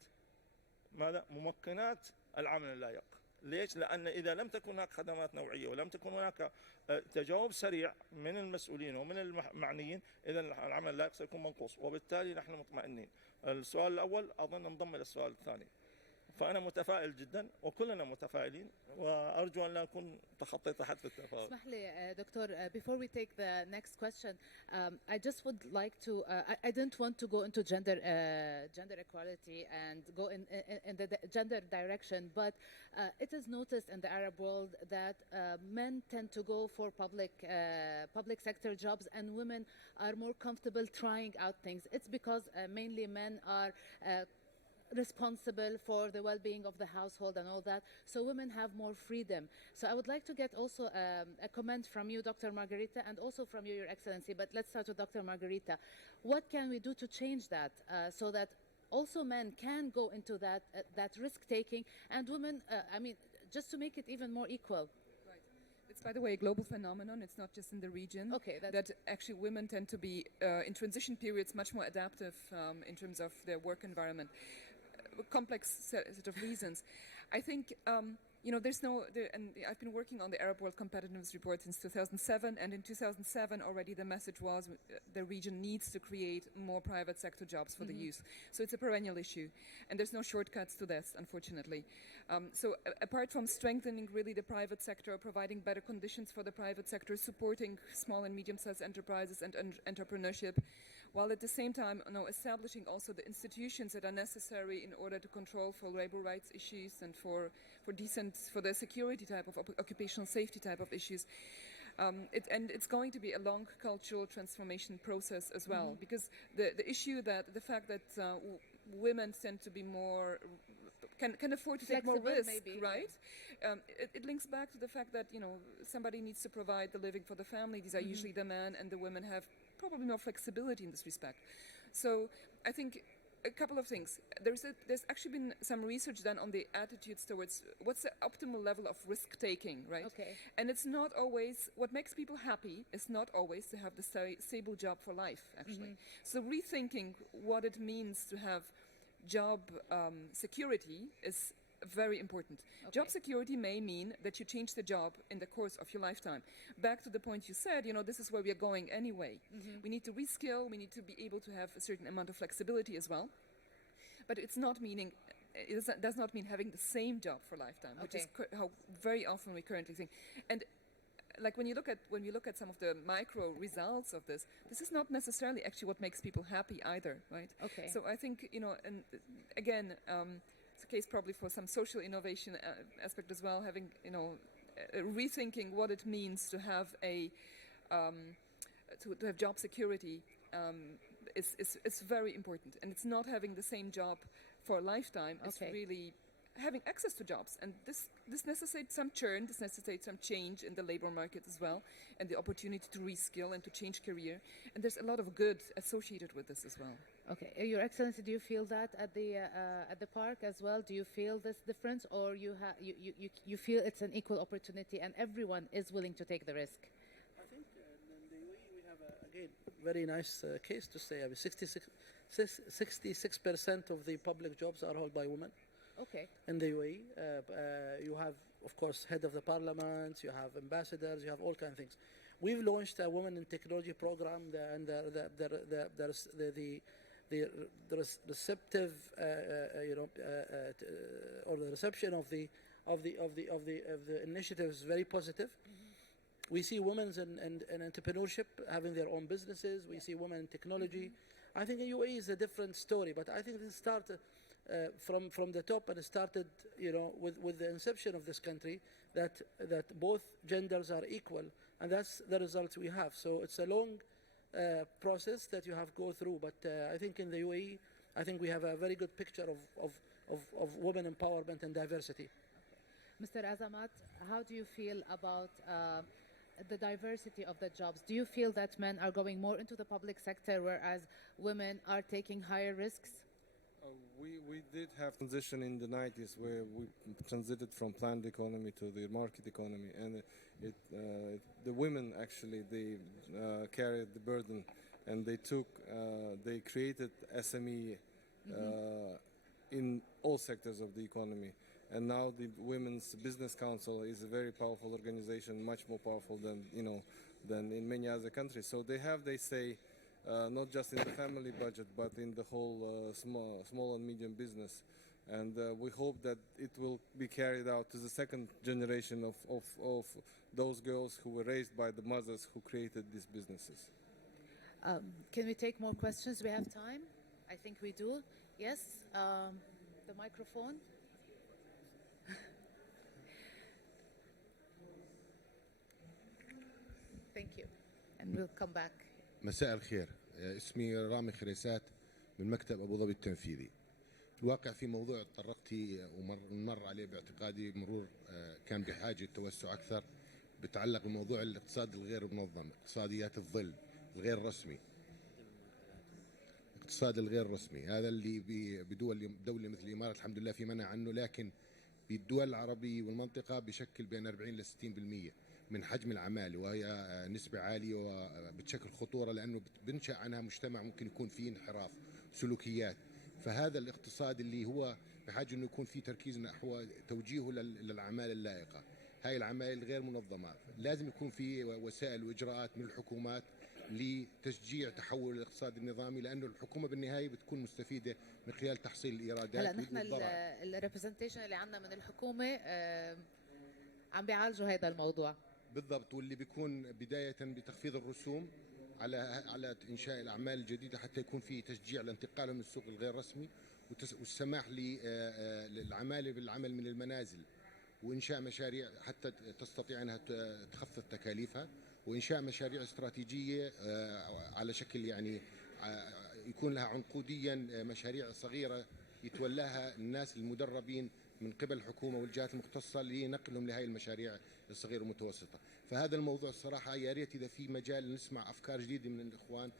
ماذا؟ ممكنات العمل اللائق. ليش؟ لأن إذا لم تكن هناك خدمات نوعية ولم تكن هناك تجاوب سريع من المسؤولين ومن المعنيين، إذا العمل اللائق سيكون منقوص، وبالتالي نحن مطمئنين. السؤال الأول أظن انضم إلى السؤال الثاني، فأنا متفائل جدا وكلنا متفائلين وأرجو أن لا أكون تخطيت حد في التفاؤل. اسمح لي دكتور, before we take the next question, I just would like to, I didn't want to go into gender equality and go in the gender direction, but it is noticed in the Arab world that men tend to go for public sector jobs and women are more comfortable trying out things. It's because mainly men are responsible for the well-being of the household and all that, so women have more freedom. So I would like to get also a comment from you, Dr. Margarita, and also from you, Your Excellency, but let's start with Dr. Margarita. What can we do to change that so that also men can go into that risk-taking and women, I mean, just to make it even more equal? It's, by the way, a global phenomenon. It's not just in the region. Okay, that actually women tend to be, in transition periods, much more adaptive in terms of their work environment. Complex set of reasons. I think, there's and I've been working on the Arab World Competitiveness Report since 2007, and in 2007 already the message was the region needs to create more private sector jobs for the youth. So it's a perennial issue, and there's no shortcuts to this, unfortunately. So apart from strengthening really the private sector, providing better conditions for the private sector, supporting small and medium-sized enterprises and entrepreneurship, while at the same time establishing also the institutions that are necessary in order to control for labor rights issues and for the security type of occupational safety type of issues. And it's going to be a long cultural transformation process as well, because the issue that the fact that women tend to be more can afford to take more risk, maybe. Right? It links back to the fact that somebody needs to provide the living for the family. These are usually the men, and the women have probably more flexibility in this respect. So I think a couple of things. There's actually been some research done on the attitudes towards what's the optimal level of risk taking, right? Okay. And it's not always what makes people happy. Is not always to have the stable job for life, actually. So rethinking what it means to have job security is very important. Job security may mean that you change the job in the course of your lifetime. Back to the point you said, this is where we are going anyway. We need to reskill, we need to be able to have a certain amount of flexibility as well. But it does not mean having the same job for lifetime, which is how very often we currently think. And like when you look at some of the micro results of this is not necessarily actually what makes people happy either, right? Okay. So I think, and again, it's a case probably for some social innovation aspect as well, having, rethinking what it means to have to have job security is very important. And it's not having the same job for a lifetime. It's really having access to jobs, and this necessitates some churn, this necessitates some change in the labor market as well, and the opportunity to reskill and to change career, and there's a lot of good associated with this as well. Okay, Your Excellency, do you feel that at the park as well? Do you feel this difference, or you feel it's an equal opportunity and everyone is willing to take the risk? I think in the UAE we have again very nice case to say. I mean, 66% of the public jobs are held by women. Okay. In the UAE, you have, of course, head of the parliament, you have ambassadors, you have all kinds of things. We've launched a women in technology program, and the receptive, or the reception of the initiative is very positive. We see women in entrepreneurship having their own businesses. We see women in technology. I think the UAE is a different story, but I think this started from the top, and it started, with the inception of this country, that both genders are equal, and that's the results we have. So it's a long process that you have to go through, but I think in the UAE, I think we have a very good picture of women empowerment and diversity. Mr. Azamat, how do you feel about the diversity of the jobs? Do you feel that men are going more into the public sector, whereas women are taking higher risks? We did have transition in the 90s where we transited from planned economy to the market economy, and the women actually, they carried the burden, and they created SME in all sectors of the economy. And now the Women's Business Council is a very powerful organization, much more powerful than in many other countries. So they have, they say, not just in the family budget, but in the whole small and medium business. And we hope that it will be carried out to the second generation of those girls who were raised by the mothers who created these businesses. Can we take more questions? We have time? I think we do. Yes, the microphone. Thank you. And we'll come back. مساء الخير، اسمي رامي خريسات من مكتب أبو ظبي التنفيذي. الواقع في موضوع تطرقتي ومر عليه باعتقادي مرور كان بحاجة توسع أكثر، بتعلق بموضوع الاقتصاد الغير منظم، اقتصاديات الظل الغير رسمي. الاقتصاد الغير رسمي هذا اللي بدولة مثل الإمارات الحمد لله في منع عنه، لكن بالدول العربية والمنطقة بشكل بين 40 ل 60% من حجم العمالة، وهي نسبة عالية وبتشكل خطورة لأنه بنشأ عنها مجتمع ممكن يكون فيه انحراف سلوكيات. فهذا الاقتصاد اللي هو بحاجة أنه يكون فيه تركيز نحو توجيهه للأعمال اللائقة. هاي العمال الغير منظمة لازم يكون فيه وسائل وإجراءات من الحكومات لتشجيع تحول الاقتصاد النظامي، لأنه الحكومة بالنهاية بتكون مستفيدة من خلال تحصيل الإيرادات. هلا نحن الريبرزنتيشن اللي عندنا من الحكومة عم بيعالجوا هذا الموضوع بالضبط، واللي بيكون بداية بتخفيض الرسوم على إنشاء الأعمال الجديدة حتى يكون في تشجيع لانتقالهم من السوق الغير رسمي، والسماح للعمالة بالعمل من المنازل، وإنشاء مشاريع حتى تستطيع أنها تخفض تكاليفها، وإنشاء مشاريع استراتيجية على شكل يكون لها عنقوديا مشاريع صغيرة يتولاها الناس المدربين من قبل الحكومة والجهات المختصة لنقلهم لهذه المشاريع الصغيرة والمتوسطة. فهذا الموضوع الصراحة يا ريت إذا في مجال نسمع أفكار جديدة من الإخوان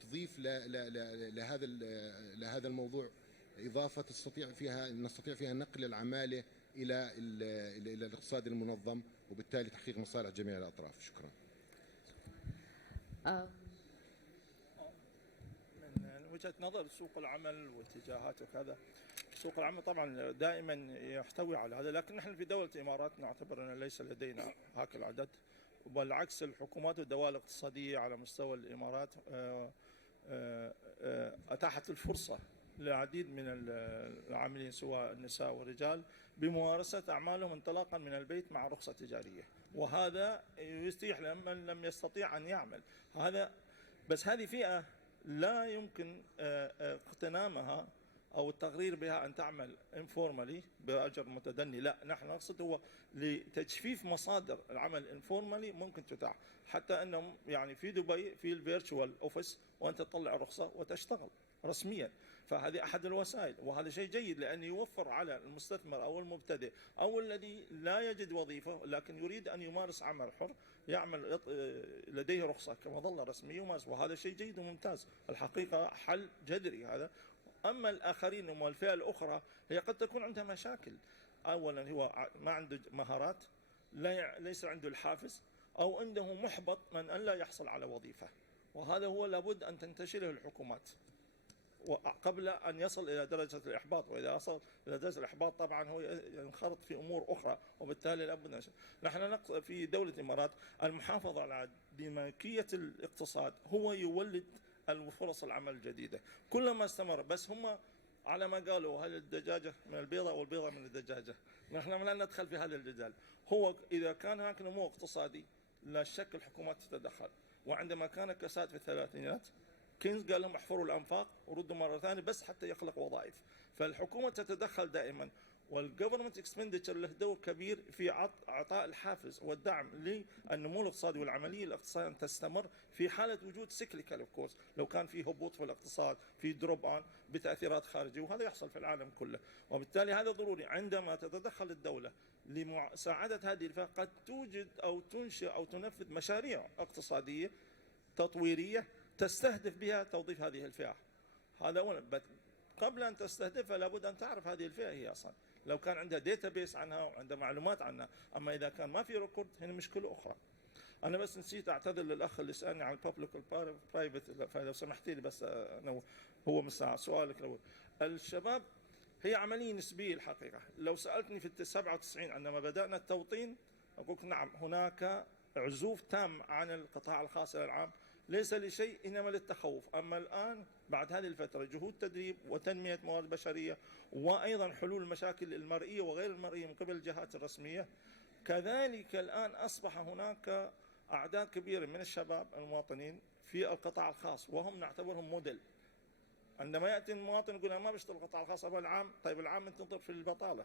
تضيف لهذا الموضوع إضافة نستطيع فيها نقل العمالة إلى الاقتصاد المنظم، وبالتالي تحقيق مصالح جميع الأطراف. شكرا. من وجهة نظر سوق العمل واتجاهاته وكذا، سوق العمل طبعا دائما يحتوي على هذا، لكن نحن في دولة الإمارات نعتبر أن ليس لدينا هاك العدد، بالعكس الحكومات والدول الاقتصادية على مستوى الإمارات أتاحت الفرصة للعديد من العاملين سواء النساء والرجال بممارسة أعمالهم انطلاقا من البيت مع رخصة تجارية، وهذا يتيح لمن لم يستطيع أن يعمل. بس هذه فئة لا يمكن اغتنامها أو التقرير بها أن تعمل انفورمالي بأجر متدني، لا، نحن نقصد هو لتجفيف مصادر العمل انفورمالي ممكن تتاح، حتى أنهم يعني في دبي في الفيرتشوال أوفيس وأنت تطلع رخصة وتشتغل رسميا، فهذه أحد الوسائل، وهذا شيء جيد لأن يوفر على المستثمر أو المبتدئ أو الذي لا يجد وظيفة لكن يريد أن يمارس عمل حر، يعمل لديه رخصة كمظلة رسمية يمارس، وهذا شيء جيد وممتاز الحقيقة، حل جذري هذا. أما الآخرين والفئة الأخرى هي قد تكون عندها مشاكل، أولا هو ما عنده مهارات، ليس عنده الحافز، أو عنده محبط من أن لا يحصل على وظيفة، وهذا هو لابد أن تنتشله الحكومات قبل أن يصل إلى درجة الإحباط، وإذا وصل إلى درجة الإحباط طبعا هو ينخرط في أمور أخرى، وبالتالي لابد نحن في دولة الإمارات المحافظة على ديناميكية الاقتصاد هو يولد الفرص العمل الجديدة كلما استمر. بس هم على ما قالوا هل الدجاجة من البيضة أو البيضة من الدجاجة، نحن لا ندخل في هذا الجدال. هو إذا كان هناك نمو اقتصادي لا شك الحكومات تتدخل، وعندما كان كساد في الثلاثينات كينز قال لهم احفروا الأنفاق وردوا مرة ثانية بس حتى يخلق وظائف، فالحكومة تتدخل دائما، والجفرمنت اكسبندتشر له دور كبير في اعطاء الحافز والدعم للنمو الاقتصادي والعمليه الاقتصاديه ان تستمر في حاله وجود سيكليكال اوف كورس، لو كان في هبوط في الاقتصاد في دروب اون بتاثيرات خارجيه، وهذا يحصل في العالم كله، وبالتالي هذا ضروري. عندما تتدخل الدوله لمساعده هذه الفئه قد توجد او تنشئ او تنفذ مشاريع اقتصاديه تطويريه تستهدف بها توظيف هذه الفئه. هذا اولا، قبل ان تستهدفها لابد ان تعرف هذه الفئه هي اصلا، لو كان عندها داتابيس عنها وعندها معلومات عنها، اما اذا كان ما في ريكورد هنا مشكله اخرى. انا بس نسيت اعتذر للاخ اللي سالني عن الببليك والبرايفت، فلو سمحتي لي بس هو مساعد سؤالك الاول. الشباب هي عمليه نسبيه الحقيقه، لو سالتني في 97 عندما بدانا التوطين اقول نعم هناك عزوف تام عن القطاع الخاص الى العام، ليس لشيء انما للتخوف. اما الان بعد هذه الفتره جهود تدريب وتنميه موارد بشريه وايضا حلول المشاكل المرئيه وغير المرئيه من قبل الجهات الرسميه، كذلك الان اصبح هناك اعداد كبيره من الشباب المواطنين في القطاع الخاص وهم نعتبرهم موديل. عندما ياتي المواطن يقول انا ما بشتغل القطاع الخاص ابغى العام، طيب العام انت تنظر في البطاله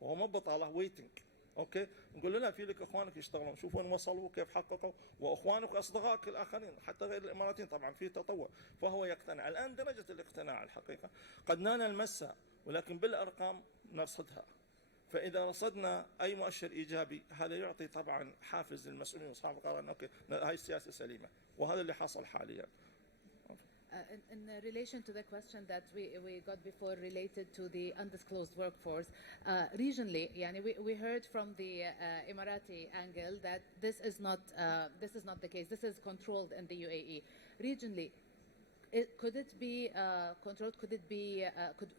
وهو مو بطاله ويتنج، اوكي، نقول له لا في لك اخوانك يشتغلون، شوفوا وين وصلوا وكيف حققوا، واخوانك واصدقائك الاخرين حتى غير الاماراتيين طبعا في تطور، فهو يقتنع. الان درجه الاقتناع الحقيقه قد لا نلمسها ولكن بالارقام نرصدها، فاذا رصدنا اي مؤشر ايجابي هذا يعطي طبعا حافز للمسؤولين واصحاب القرار انه اوكي هاي السياسه سليمه، وهذا اللي حصل حاليا. In relation to the question that we got before related to the undisclosed workforce, regionally, yani we heard from the Emirati angle that this is not the case. This is controlled in the UAE. Regionally, could it be controlled? Could it be?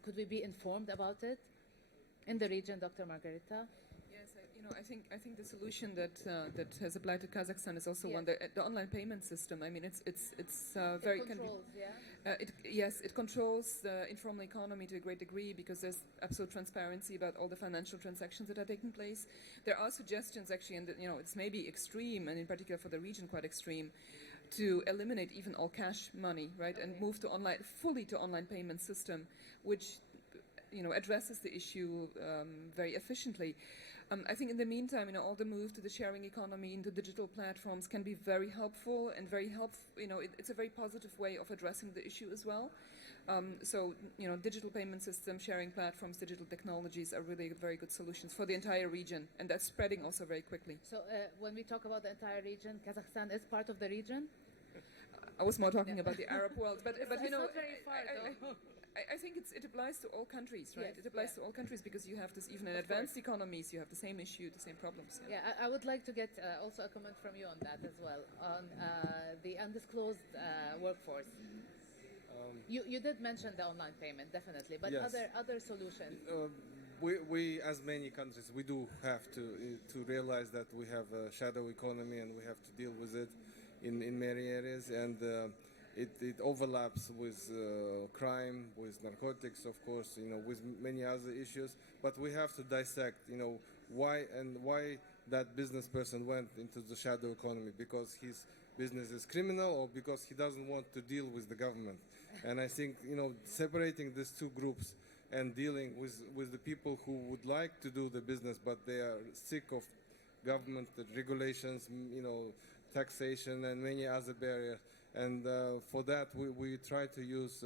Could we be informed about it in the region, Dr. Margarita? Yes, I think the solution that has applied to Kazakhstan is also one, the online payment system. I mean, it's very controls, yes, it controls the informal economy to a great degree because there's absolute transparency about all the financial transactions that are taking place. There are suggestions actually, and it's maybe extreme, and in particular for the region quite extreme, to eliminate even all cash money, right, and move to fully to online payment system, which addresses the issue very efficiently. I think in the meantime, all the move to the sharing economy into digital platforms can be very helpful and it's a very positive way of addressing the issue as well. So, digital payment systems, sharing platforms, digital technologies are really very good solutions for the entire region, and that's spreading also very quickly. So, when we talk about the entire region, Kazakhstan is part of the region? I was more talking about the Arab world, but It's you know, not very far, though. I think it applies to all countries, right? Yes, it applies to all countries because you have this, even in advanced economies, you have the same issue, the same problems. Yeah, I would like to get also a comment from you on that as well, on the undisclosed workforce. You did mention the online payment, definitely, but Yes. other solutions. We, as many countries, we do have to realize that we have a shadow economy and we have to deal with it in many areas, and it overlaps with crime, with narcotics, of course, you know, with many other issues. But we have to dissect, you know, why that business person went into the shadow economy, because his business is criminal or because he doesn't want to deal with the government. And I think, you know, separating these two groups and dealing with the people who would like to do the business, but they are sick of government regulations, you know, taxation and many other barriers. And for that, we try to use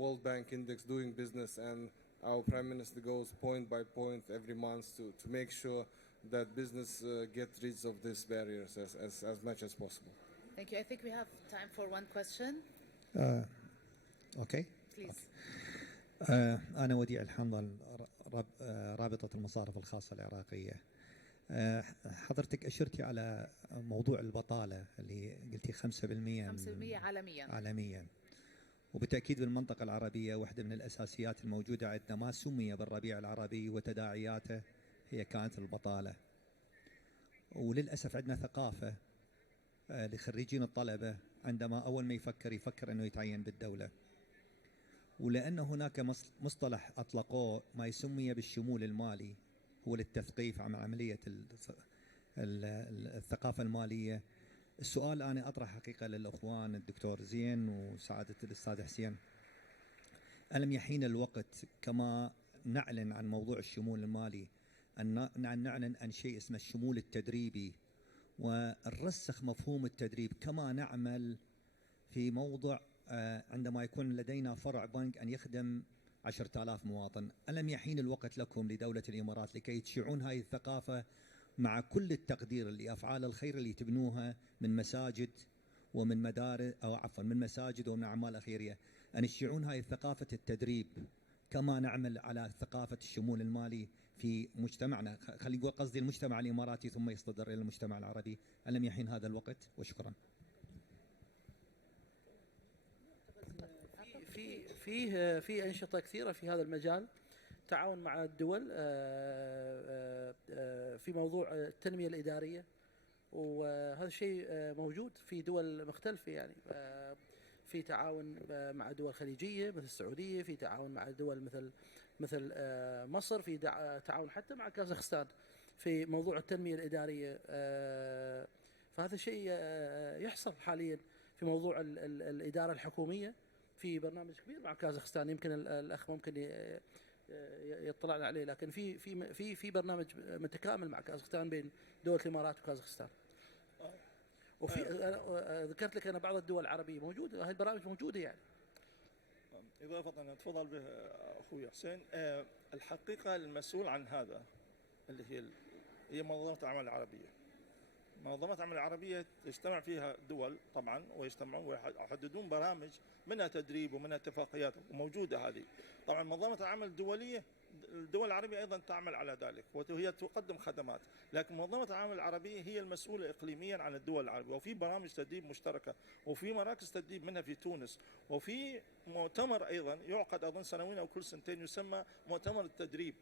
World Bank Index Doing Business, and our Prime Minister goes point by point every month to make sure that business get rid of these barriers as much as possible. Thank you. I think we have time for one question. Okay. Please. أنا وديع الحنظل رابطة المصارف الخاصة العراقية. حضرتك أشرتي على موضوع البطالة اللي قلتي 5% عالميا. وبالتأكيد بالمنطقة العربية واحدة من الأساسيات الموجودة عندنا ما سمي بالربيع العربي وتداعياته هي كانت البطالة. وللأسف عندنا ثقافة لخريجين الطلبة عندما أول ما يفكر أنه يتعين بالدولة. ولأن هناك مصطلح أطلقوه ما يسمي بالشمول المالي هو للتثقيف عن عملية الثقافة المالية. السؤال أنا أطرح حقيقة للأخوان الدكتور زين وسعادة الأستاذ حسين، ألم يحين الوقت كما نعلن عن موضوع الشمول المالي أن نعلن عن شيء اسمه الشمول التدريبي ونرسخ مفهوم التدريب كما نعمل في موضوع عندما يكون لدينا فرع بنك أن يخدم 10,000 مواطن؟ ألم يحين الوقت لكم لدولة الإمارات لكي تشيعون هذه الثقافة مع كل التقدير لأفعال الخير اللي تبنوها من مساجد ومن مدارس أو عفوا من مساجد ومن أعمال خيرية، أن تشيعون هذه ثقافة التدريب كما نعمل على ثقافة الشمول المالي في مجتمعنا، خلينا نقول قصدي المجتمع الإماراتي ثم يصدر إلى المجتمع العربي. ألم يحين هذا الوقت؟ وشكرا. في أنشطة كثيرة في هذا المجال، تعاون مع الدول في موضوع التنمية الإدارية، وهذا الشيء موجود في دول مختلفة، يعني في تعاون مع دول خليجية مثل السعودية، في تعاون مع دول مثل مصر، في تعاون حتى مع كازاخستان في موضوع التنمية الإدارية. فهذا الشيء يحصل حاليا في موضوع الإدارة الحكومية، في برنامج كبير مع كازاخستان، يمكن الأخ ممكن يطلعنا عليه، لكن في برنامج متكامل مع كازاخستان بين دولة الإمارات وكازاخستان. وفي ذكرت لك أنا بعض الدول العربية موجودة، هذه البرامج موجودة يعني. إضافة أن تفضل به أخوي حسين، الحقيقة المسؤول عن هذا اللي هي منظمة العمل العربية. منظمة العمل العربية تجتمع فيها دول طبعا، ويجتمعون ويحددون برامج منها تدريب ومنها اتفاقيات، وموجودة هذه. طبعا منظمة العمل الدولية الدول العربية أيضا تعمل على ذلك وهي تقدم خدمات، لكن منظمة العمل العربية هي المسؤولة إقليميا عن الدول العربية، وفي برامج تدريب مشتركة وفي مراكز تدريب منها في تونس، وفي مؤتمر أيضا يعقد أظن سنويا أو كل سنتين يسمى مؤتمر التدريب،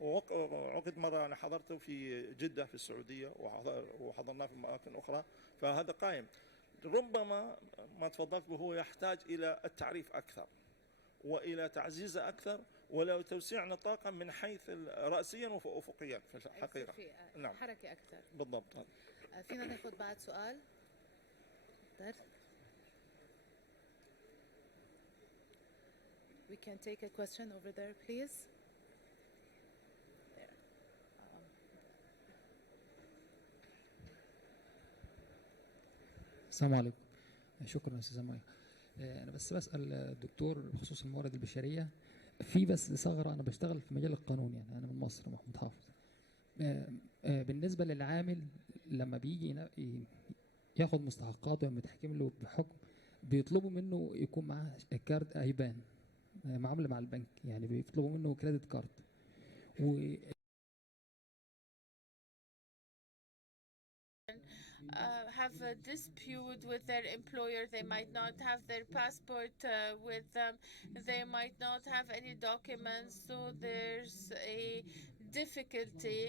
وعقد مرة أنا حضرته في جدة في السعودية وحضرناه في أماكن أخرى، فهذا قائم. ربما ما تفضلت به هو يحتاج إلى التعريف أكثر وإلى تعزيزه أكثر ولو توسيع نطاقا من حيث رأسيا وأفقيا في الحقيقة. نعم. حركة أكثر. بالضبط. فينا ناخذ بعد سؤال؟ We can take a question over there, please. السلام عليكم. شكرا استاذ مايا. انا بس بسال الدكتور بخصوص الموارد البشريه، في بس ثغره، انا بشتغل في مجال القانون، يعني انا من مصر محمود حافظ. بالنسبه للعامل لما بيجي ياخد مستحقاته لما يتحكم له بحكم بيطلبوا منه يكون معاه كارت ايبان معامله مع البنك، يعني بيطلبوا منه كريدت كارد. و have a dispute with their employer. They might not have their passport with them. They might not have any documents. So there's a difficulty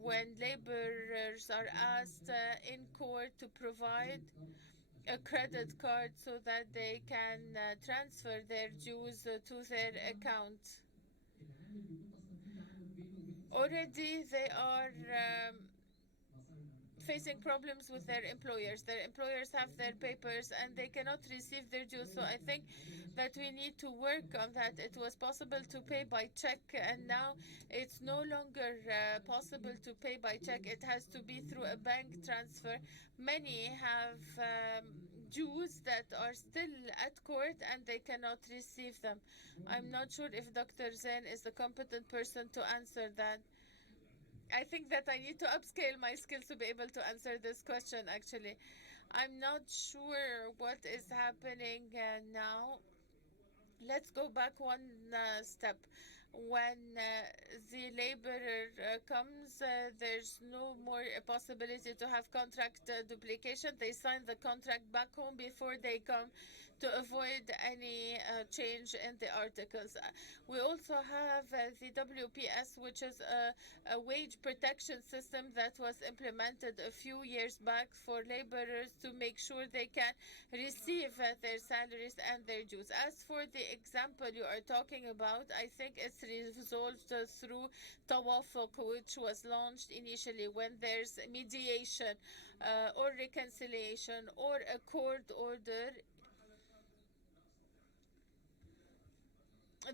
when laborers are asked in court to provide a credit card so that they can transfer their dues to their account. Already they are facing problems with their employers. Their employers have their papers and they cannot receive their dues. So I think that we need to work on that. It was possible to pay by check and now it's no longer possible to pay by check. It has to be through a bank transfer. Many have dues that are still at court and they cannot receive them. I'm not sure if Dr. Zain is the competent person to answer that. I think that I need to upscale my skills to be able to answer this question, actually. I'm not sure what is happening now. Let's go back one step. When the laborer comes, there's no more possibility to have contract duplication. They sign the contract back home before they come to avoid any change in the articles. We also have the WPS, which is a wage protection system that was implemented a few years back for laborers to make sure they can receive their salaries and their dues. As for the example you are talking about, I think it's resolved through Tawafuq, which was launched initially when there's mediation or reconciliation or a court order.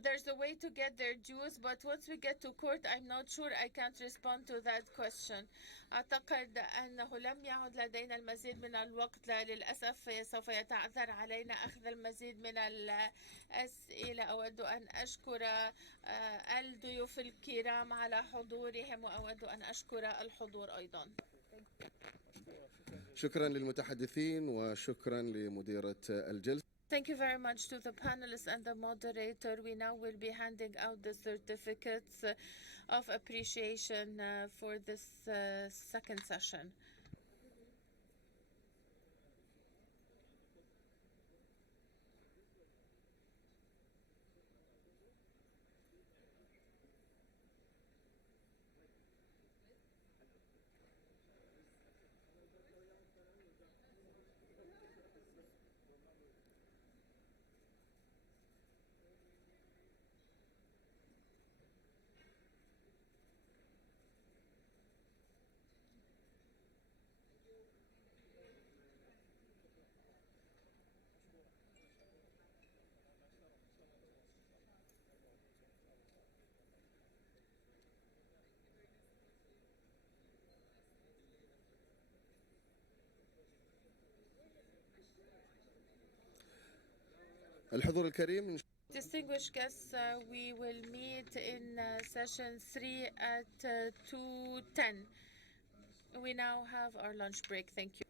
There's a way to get their dues, but once we get to court, I'm not sure I can't respond to that question. أعتقد أنه لم يعد لدينا المزيد من الوقت للأسف سوف يتعذر علينا أخذ المزيد من الأسئلة. أود أن أشكر الضيوف الكرام على حضورهم وأود أن أشكر الحضور أيضا. شكرا للمتحدثين وشكرا لمديرة الجلسة. Thank you very much to the panelists and the moderator. We now will be handing out the certificates of appreciation for this second session. الحضور الكريم. Distinguished guests, we will meet in session 3 at 2:10. We now have our lunch break. Thank you.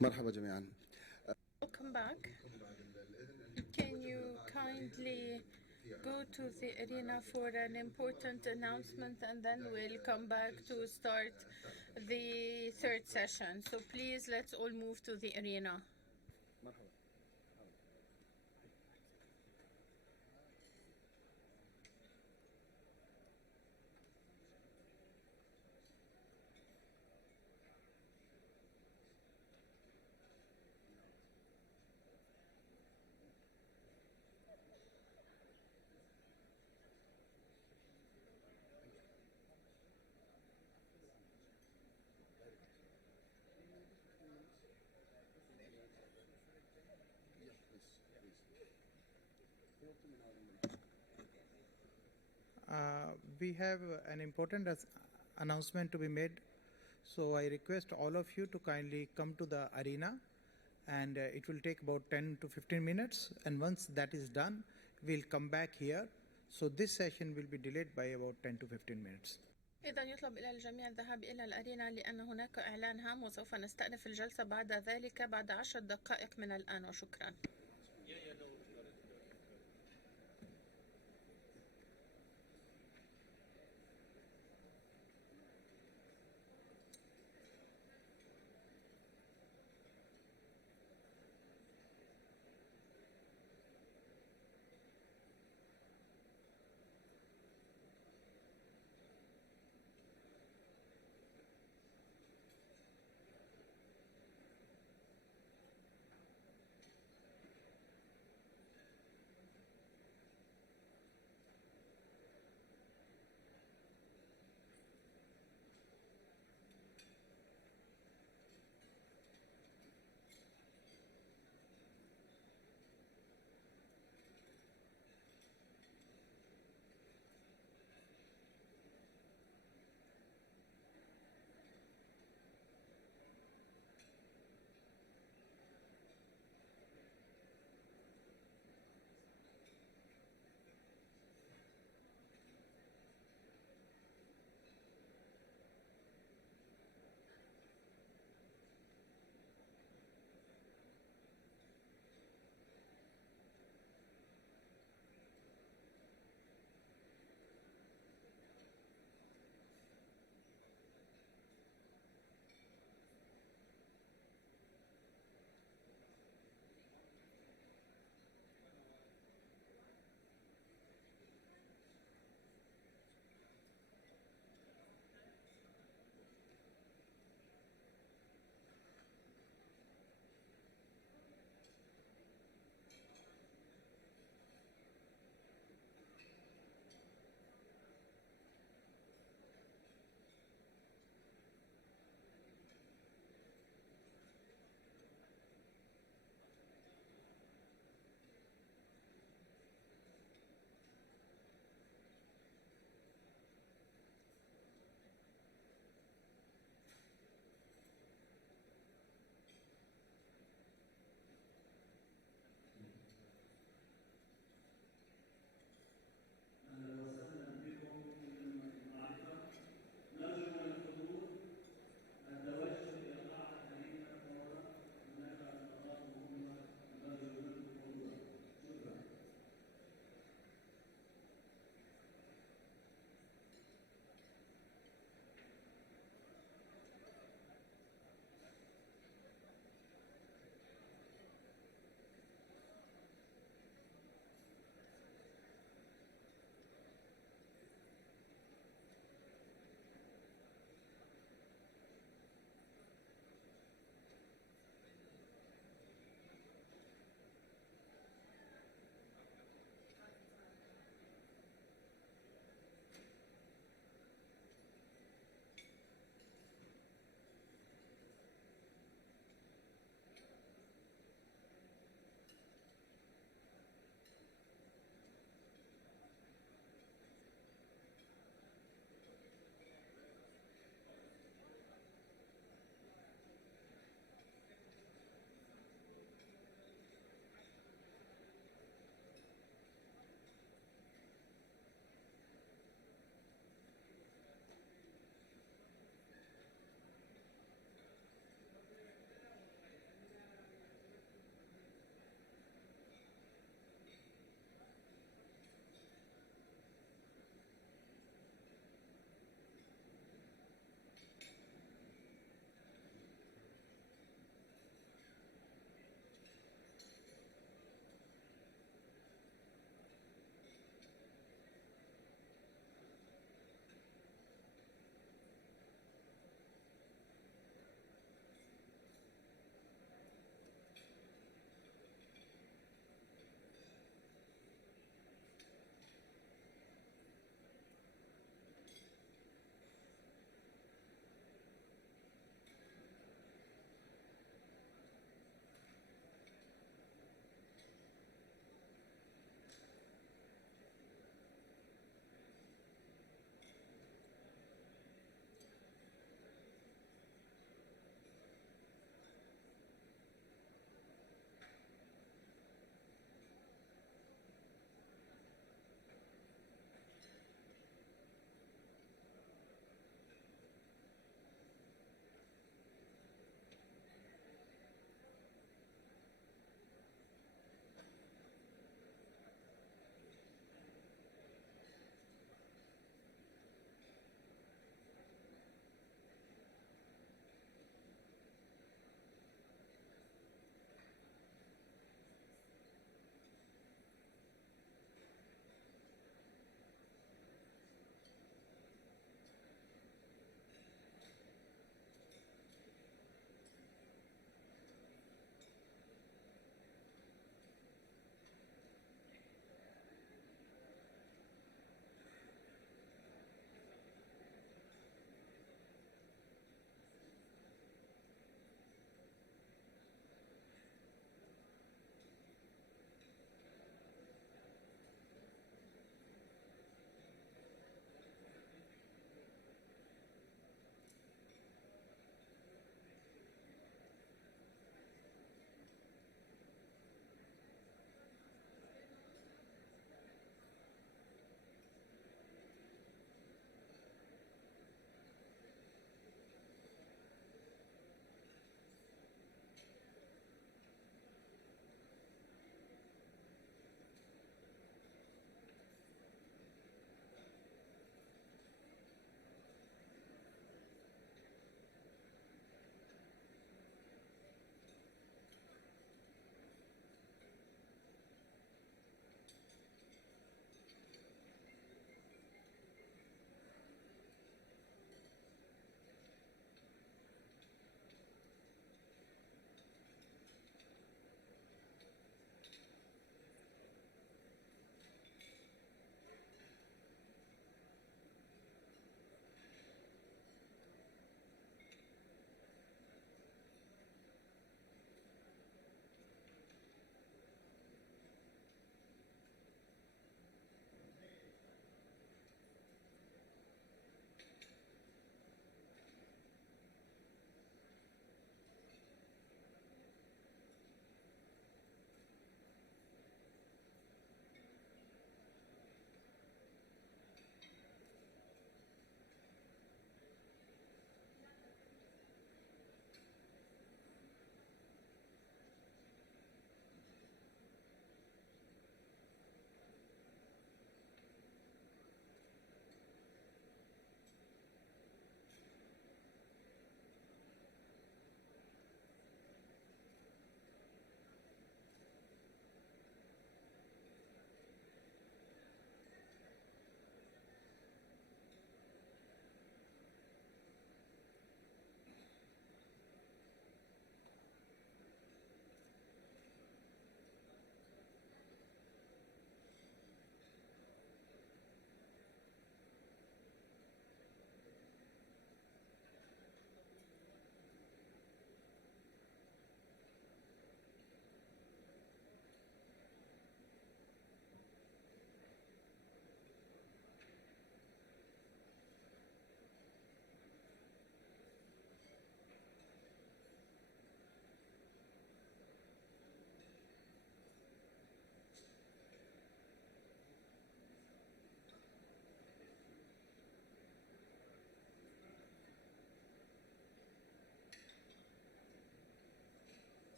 مرحبا جميعا. Welcome back. Can you kindly go to the arena for an important announcement, and then we'll come back to start the third session. So please, let's all move to the arena. We have an important announcement to be made, so I request all of you to kindly come to the arena, and it will take about 10 to 15 minutes, and once that is done, we'll come back here. So this session will be delayed by about 10 to 15 minutes. إذا يطلب إلى الجميع الذهاب إلى الأرينا لأن هناك إعلان هام وسوف نستأنف الجلسة بعد ذلك بعد 10 دقائق من الآن وشكرا.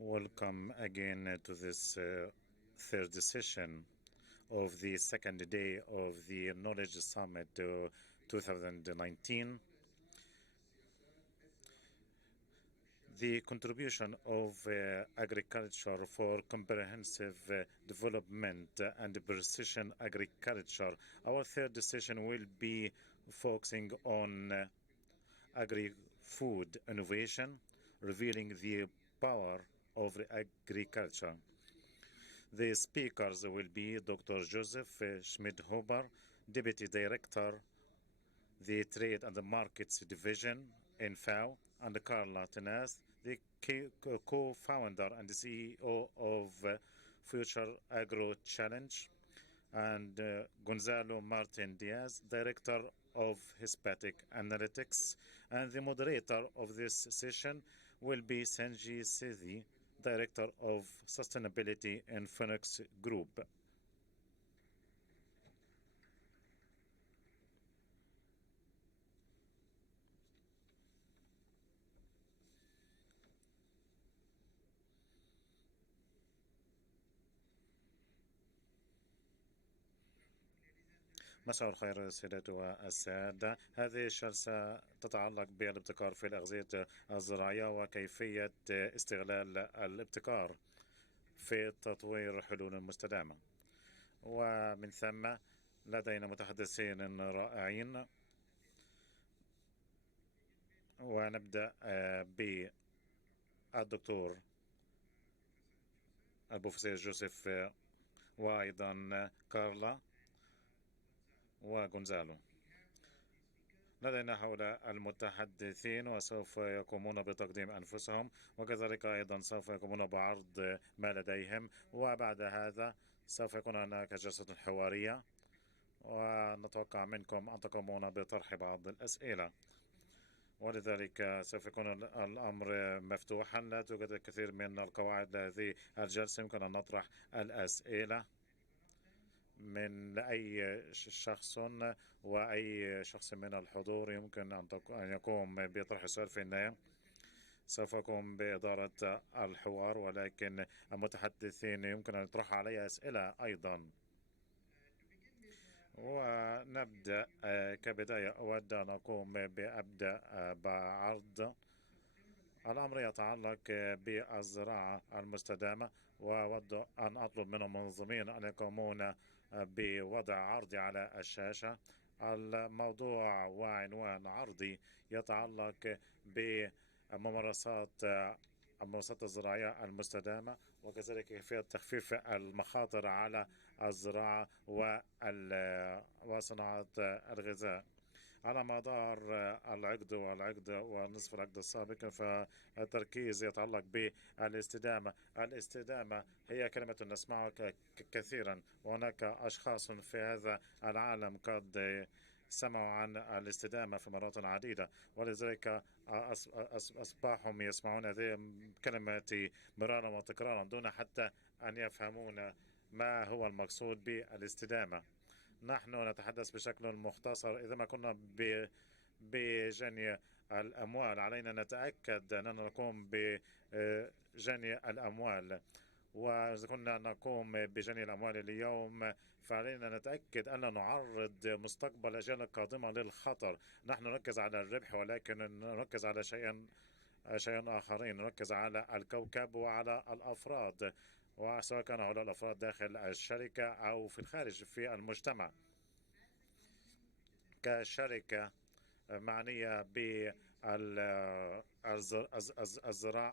Welcome again to this third session of the second day of the Knowledge Summit 2019. The contribution of agriculture for comprehensive development and precision agriculture. Our third session will be focusing on agri-food innovation, revealing the power of agriculture. The speakers will be Dr. Joseph Schmidhuber, Deputy Director, the Trade and the Markets Division in FAO, and Carla Tenaz, the co-founder and CEO of Future Agro Challenge, and Gonzalo Martin Diaz, Director of Hispanic Analytics, and the moderator of this session will be Sanji Sethi, Director of Sustainability in Phoenix Group. مساء الخير السيدات والسادة. هذه الجلسة تتعلق بالابتكار في الأغذية الزراعية وكيفية استغلال الابتكار في تطوير حلول مستدامة. ومن ثم لدينا متحدثين رائعين، ونبدأ بالدكتور البروفيسور جوزيف وأيضا كارلا وغونزالو. لدينا هؤلاء المتحدثين وسوف يقومون بتقديم أنفسهم، وكذلك أيضا سوف يقومون بعرض ما لديهم، وبعد هذا سوف يكون هناك جلسة حوارية ونتوقع منكم أن تقومون بطرح بعض الأسئلة، ولذلك سوف يكون الأمر مفتوحا. لا توجد الكثير من القواعد لهذه الجلسة، يمكن أن نطرح الأسئلة من أي شخص، وأي شخص من الحضور يمكن أن يقوم بطرح السؤال. في النهاية سوف يقوم بإدارة الحوار، ولكن المتحدثين يمكن أن يطرحوا علي أسئلة أيضا. ونبدأ كبداية. أود أن أقوم بأبدأ بعرض الأمر يتعلق بالزراعة المستدامة، وأود أن أطلب من المنظمين أن يقومون بوضع عرضي على الشاشة. الموضوع وعنوان عرضي يتعلق بممارسات الزراعية المستدامة، وكذلك كيفية تخفيف المخاطر على الزراعة وصناعة الغذاء. على مدار العقد ونصف العقد السابق، فالتركيز يتعلق بالاستدامة. الاستدامة هي كلمة نسمعها كثيرا، وهناك أشخاص في هذا العالم قد سمعوا عن الاستدامة في مرات عديدة، ولذلك أصبحوا يسمعون هذه الكلمات مرارا وتكرارا دون حتى أن يفهمون ما هو المقصود بالاستدامة. نحن نتحدث بشكل مختصر. إذا ما كنا بجني الأموال، علينا نتأكد أننا نقوم بجني الأموال، وإذا كنا نقوم بجني الأموال اليوم فعلينا نتأكد أن لا نعرض مستقبل الأجيال القادمة للخطر. نحن نركز على الربح، ولكن نركز على شيء آخرين. نركز على الكوكب وعلى الأفراد، وسواء كان هؤلاء الأفراد داخل الشركة أو في الخارج في المجتمع. كشركة معنية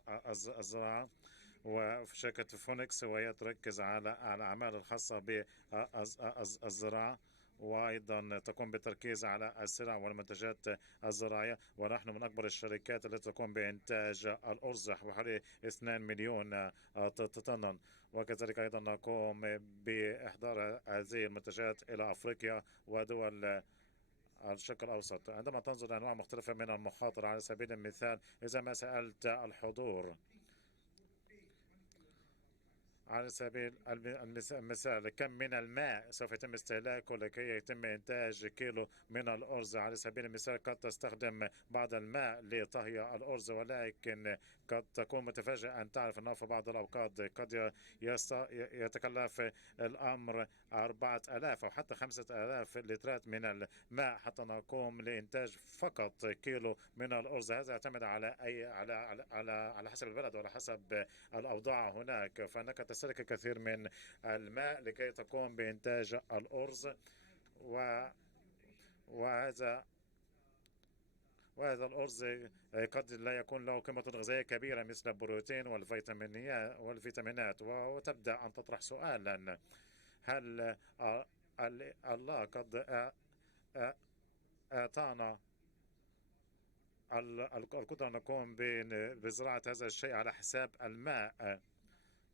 بالزراعة، وفي شركة فونكس وهي تركز على الأعمال الخاصة بالزراعة، وأيضا تقوم بالتركيز على السلع والمنتجات الزراعية. ونحن من أكبر الشركات التي تقوم بإنتاج الأرز بحوالي 2 مليون طنا، وكذلك أيضا نقوم بإحضار هذه المنتجات إلى أفريقيا ودول الشرق الأوسط. عندما تنظر لأنواع مختلفة من المخاطر، على سبيل المثال إذا ما سألت الحضور على سبيل المثال كم من الماء سوف يتم استهلاكه لكي يتم إنتاج كيلو من الأرز. على سبيل المثال قد تستخدم بعض الماء لطهي الأرز، ولكن قد تكون متفاجئ أن تعرف أنه في بعض الأوقات قد يتكلف الأمر 4000 أو حتى 5000 لترات من الماء حتى نقوم لإنتاج فقط كيلو من الأرز. هذا يعتمد على على حسب البلد وعلى حسب الأوضاع هناك، فإنك تستهلك كثير من الماء لكي تقوم بإنتاج الأرز، وهذا الأرز قد لا يكون له قيمة غذائية كبيرة مثل البروتين والفيتامينات. وتبدأ أن تطرح سؤالا: هل الله قد أعطانا القدرة أن نقوم بزراعة هذا الشيء على حساب الماء؟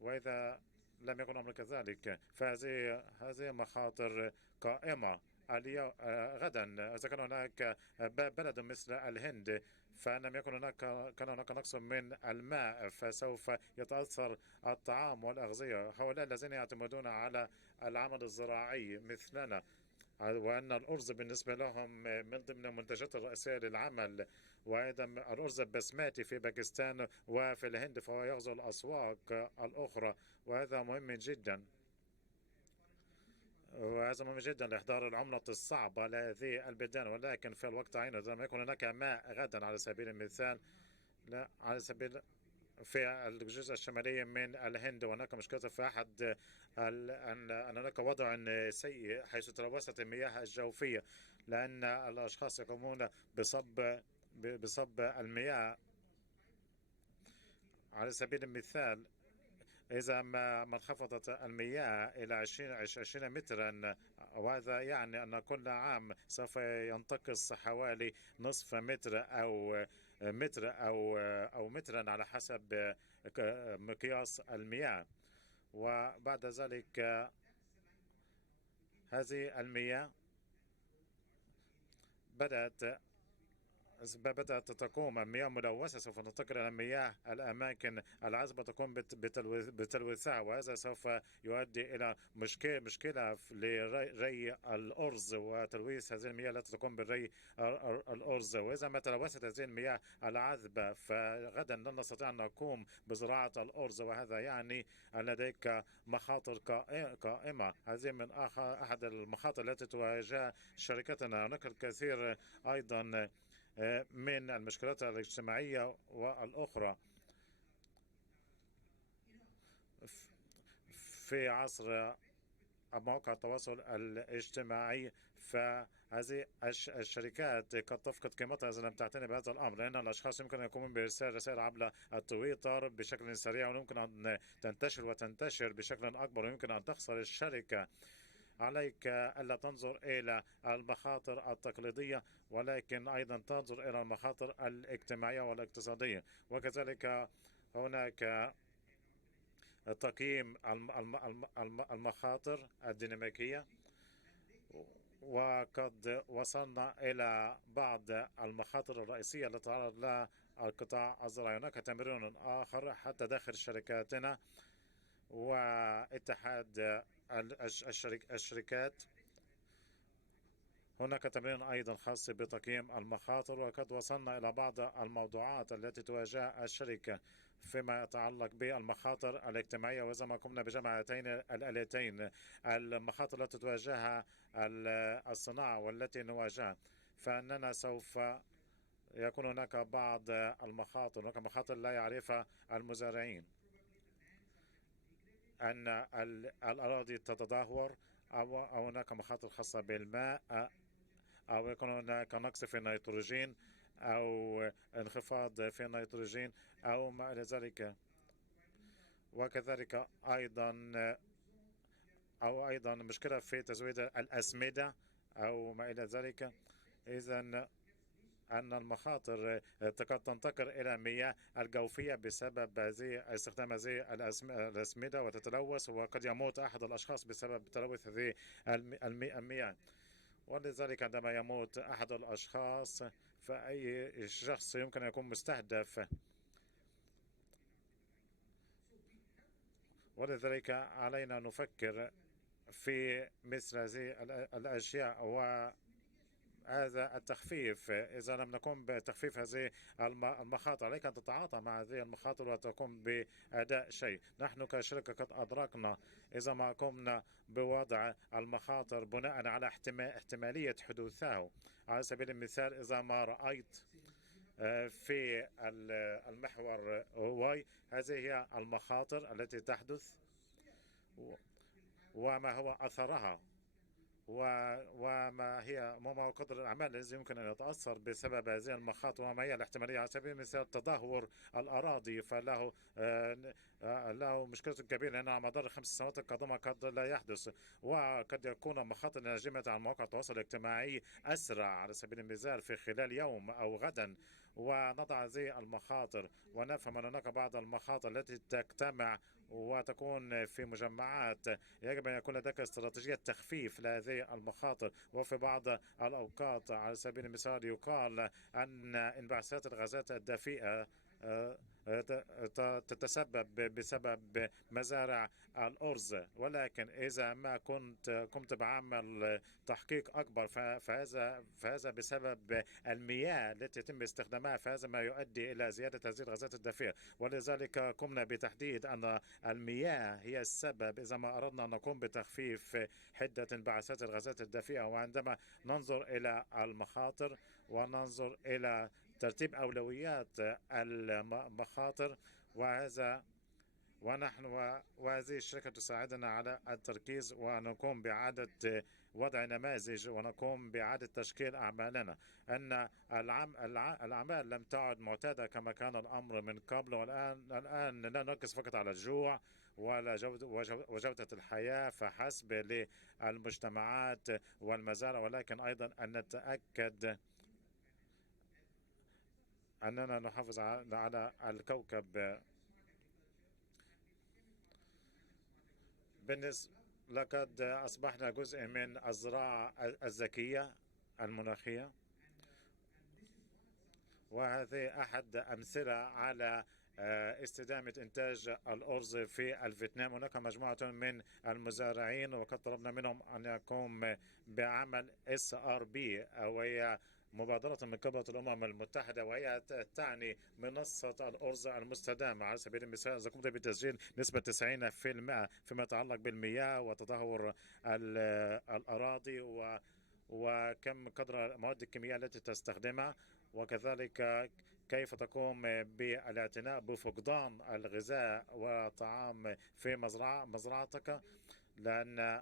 وإذا لم يكن الأمر كذلك فهذه مخاطر قائمة. غدا إذا كان هناك بلد مثل الهند فلم يكن كان هناك نقص من الماء، فسوف يتأثر الطعام والأغذية. هؤلاء الذين يعتمدون على العمل الزراعي مثلنا، وأن الأرز بالنسبة لهم من ضمن المنتجات الرئيسية للعمل، وأيضا الأرز البسماتي في باكستان وفي الهند فهو يغزو الأسواق الأخرى، وهذا مهم جدا. وهذا مهم جدا لإحضار العملة الصعبة لهذه البلدان. ولكن في الوقت عينه إذا لم يكن هناك ماء غدا على سبيل المثال، لا على سبيل في الجزء الشمالي من الهند وهناك مشكلة في أحد أن هناك وضع سيء حيث تلوثت المياه الجوفية، لأن الأشخاص يقومون بصب المياه. على سبيل المثال إذا ما انخفضت المياه إلى 20 مترا، وهذا يعني أن كل عام سوف ينتقص حوالي نصف متر أو مترا على حسب مقياس المياه. وبعد ذلك هذه المياه بدأت تقوم المياه ملوثة سوف تنتقل إلى مياه الأماكن العذبة تقوم بتلويثها، وهذا سوف يؤدي إلى مشكلة لري الأرز وتلويث هذه المياه التي تقوم بالري الأرز. وإذا ما تلوثت هذه المياه العذبة فغدا لن نستطيع أن نقوم بزراعة الأرز، وهذا يعني أن لديك مخاطر قائمة. هذه من أحد المخاطر التي تواجه شركتنا. هناك الكثير أيضا من المشكلات الاجتماعية والأخرى في عصر مواقع التواصل الاجتماعي، فهذه الشركات قد تفقد قيمتها إذا لم تعتني بهذا الأمر، لأن الأشخاص يمكن أن يقومون بإرسال رسائل عبر التويتر بشكل سريع ويمكن أن تنتشر بشكل أكبر ويمكن أن تخسر الشركة. عليك ألا تنظر إلى المخاطر التقليدية ولكن أيضا تنظر إلى المخاطر الاجتماعية والاقتصادية. وكذلك هناك تقييم المخاطر الديناميكية، وقد وصلنا إلى بعض المخاطر الرئيسية التي تعرض لها القطاع الزراعي. هناك تمرين آخر حتى داخل شركاتنا واتحاد الشركات، هناك تمرين أيضا خاص بتقييم المخاطر، وقد وصلنا إلى بعض الموضوعات التي تواجه الشركة فيما يتعلق بالمخاطر الاجتماعية. وإذا ما قمنا بجمع هاتين الآلتين، المخاطر التي تواجهها الصناعة والتي نواجهها، فإننا سوف يكون هناك بعض المخاطر، هناك مخاطر لا يعرفها المزارعين، أن الأراضي تتدهور، أو هناك مخاطر خاصة بالماء، أو يكون هناك نقص في النيتروجين أو انخفاض في النيتروجين أو ما إلى ذلك. وكذلك أيضا مشكلة في تزويد الأسمدة أو ما إلى ذلك. إذن أن المخاطر قد تنتقل إلى المياه الجوفية بسبب استخدام هذه الأسمدة وتتلوث، وقد يموت أحد الأشخاص بسبب تلوث هذه المياه. ولذلك عندما يموت أحد الأشخاص فأي شخص يمكن أن يكون مستهدف. ولذلك علينا نفكر في مثل هذه الأشياء وهذا التخفيف. إذا لم نقم بتخفيف هذه المخاطر عليك أن تتعاطى مع هذه المخاطر وتقوم بأداء شيء. نحن كشركة قد أدركنا إذا ما قمنا بوضع المخاطر بناء على احتمالية حدوثه. على سبيل المثال إذا ما رأيت في المحور واي هذه هي المخاطر التي تحدث وما هو أثرها وما هو قدر الأعمال الذي يمكن أن يتأثر بسبب هذه المخاطر وما هي الاحتمالية. على سبيل المثال تدهور الأراضي فله له مشكلة كبيرة لأن على مدار 5 سنوات القادمة قد لا يحدث وقد يكون مخاطر ناجمة على مواقع التواصل الاجتماعي أسرع على سبيل المثال في خلال يوم أو غدا ونضع هذه المخاطر ونفهم أن هناك بعض المخاطر التي تجتمع وتكون في مجمعات. يجب أن يكون لديك استراتيجية تخفيف لهذه المخاطر. وفي بعض الأوقات على سبيل المثال يقال أن انبعاثات الغازات الدفيئة تتسبب بسبب مزارع الأرز، ولكن إذا ما قمت بعمل تحقيق أكبر فهذا بسبب المياه التي يتم استخدامها، فهذا ما يؤدي إلى زيادة هذه الغازات الدفيئة. ولذلك قمنا بتحديد أن المياه هي السبب إذا ما أردنا أن نقوم بتخفيف حدة انبعاثات الغازات الدفيئة. وعندما ننظر إلى المخاطر وننظر إلى ترتيب أولويات المخاطر وهذه الشركة تساعدنا على التركيز ونقوم بإعادة وضع نماذج ونقوم بإعادة تشكيل أعمالنا. أن الأعمال لم تعد معتادة كما كان الأمر من قبل، والآن لا نركز فقط على الجوع وجودة الحياة فحسب للمجتمعات والمزارع، ولكن أيضا أن نتأكد أننا نحافظ على الكوكب. لقد أصبحنا جزء من الزراعة الذكية المناخية، وهذه أحد أمثلة على استدامة إنتاج الأرز في الفيتنام. هناك مجموعة من المزارعين وقد طلبنا منهم أن يقوم بعمل SRB وهي مبادرة من قبل الأمم المتحدة، وهي تعني منصة الأرز المستدامة. على سبيل المثال إذا قمت بتسجيل نسبة 90% فيما يتعلق بالمياه وتدهور الأراضي وكم قدر المواد الكيميائية التي تستخدمها، وكذلك كيف تقوم بالاعتناء بفقدان الغذاء والطعام في مزرعتك، لأن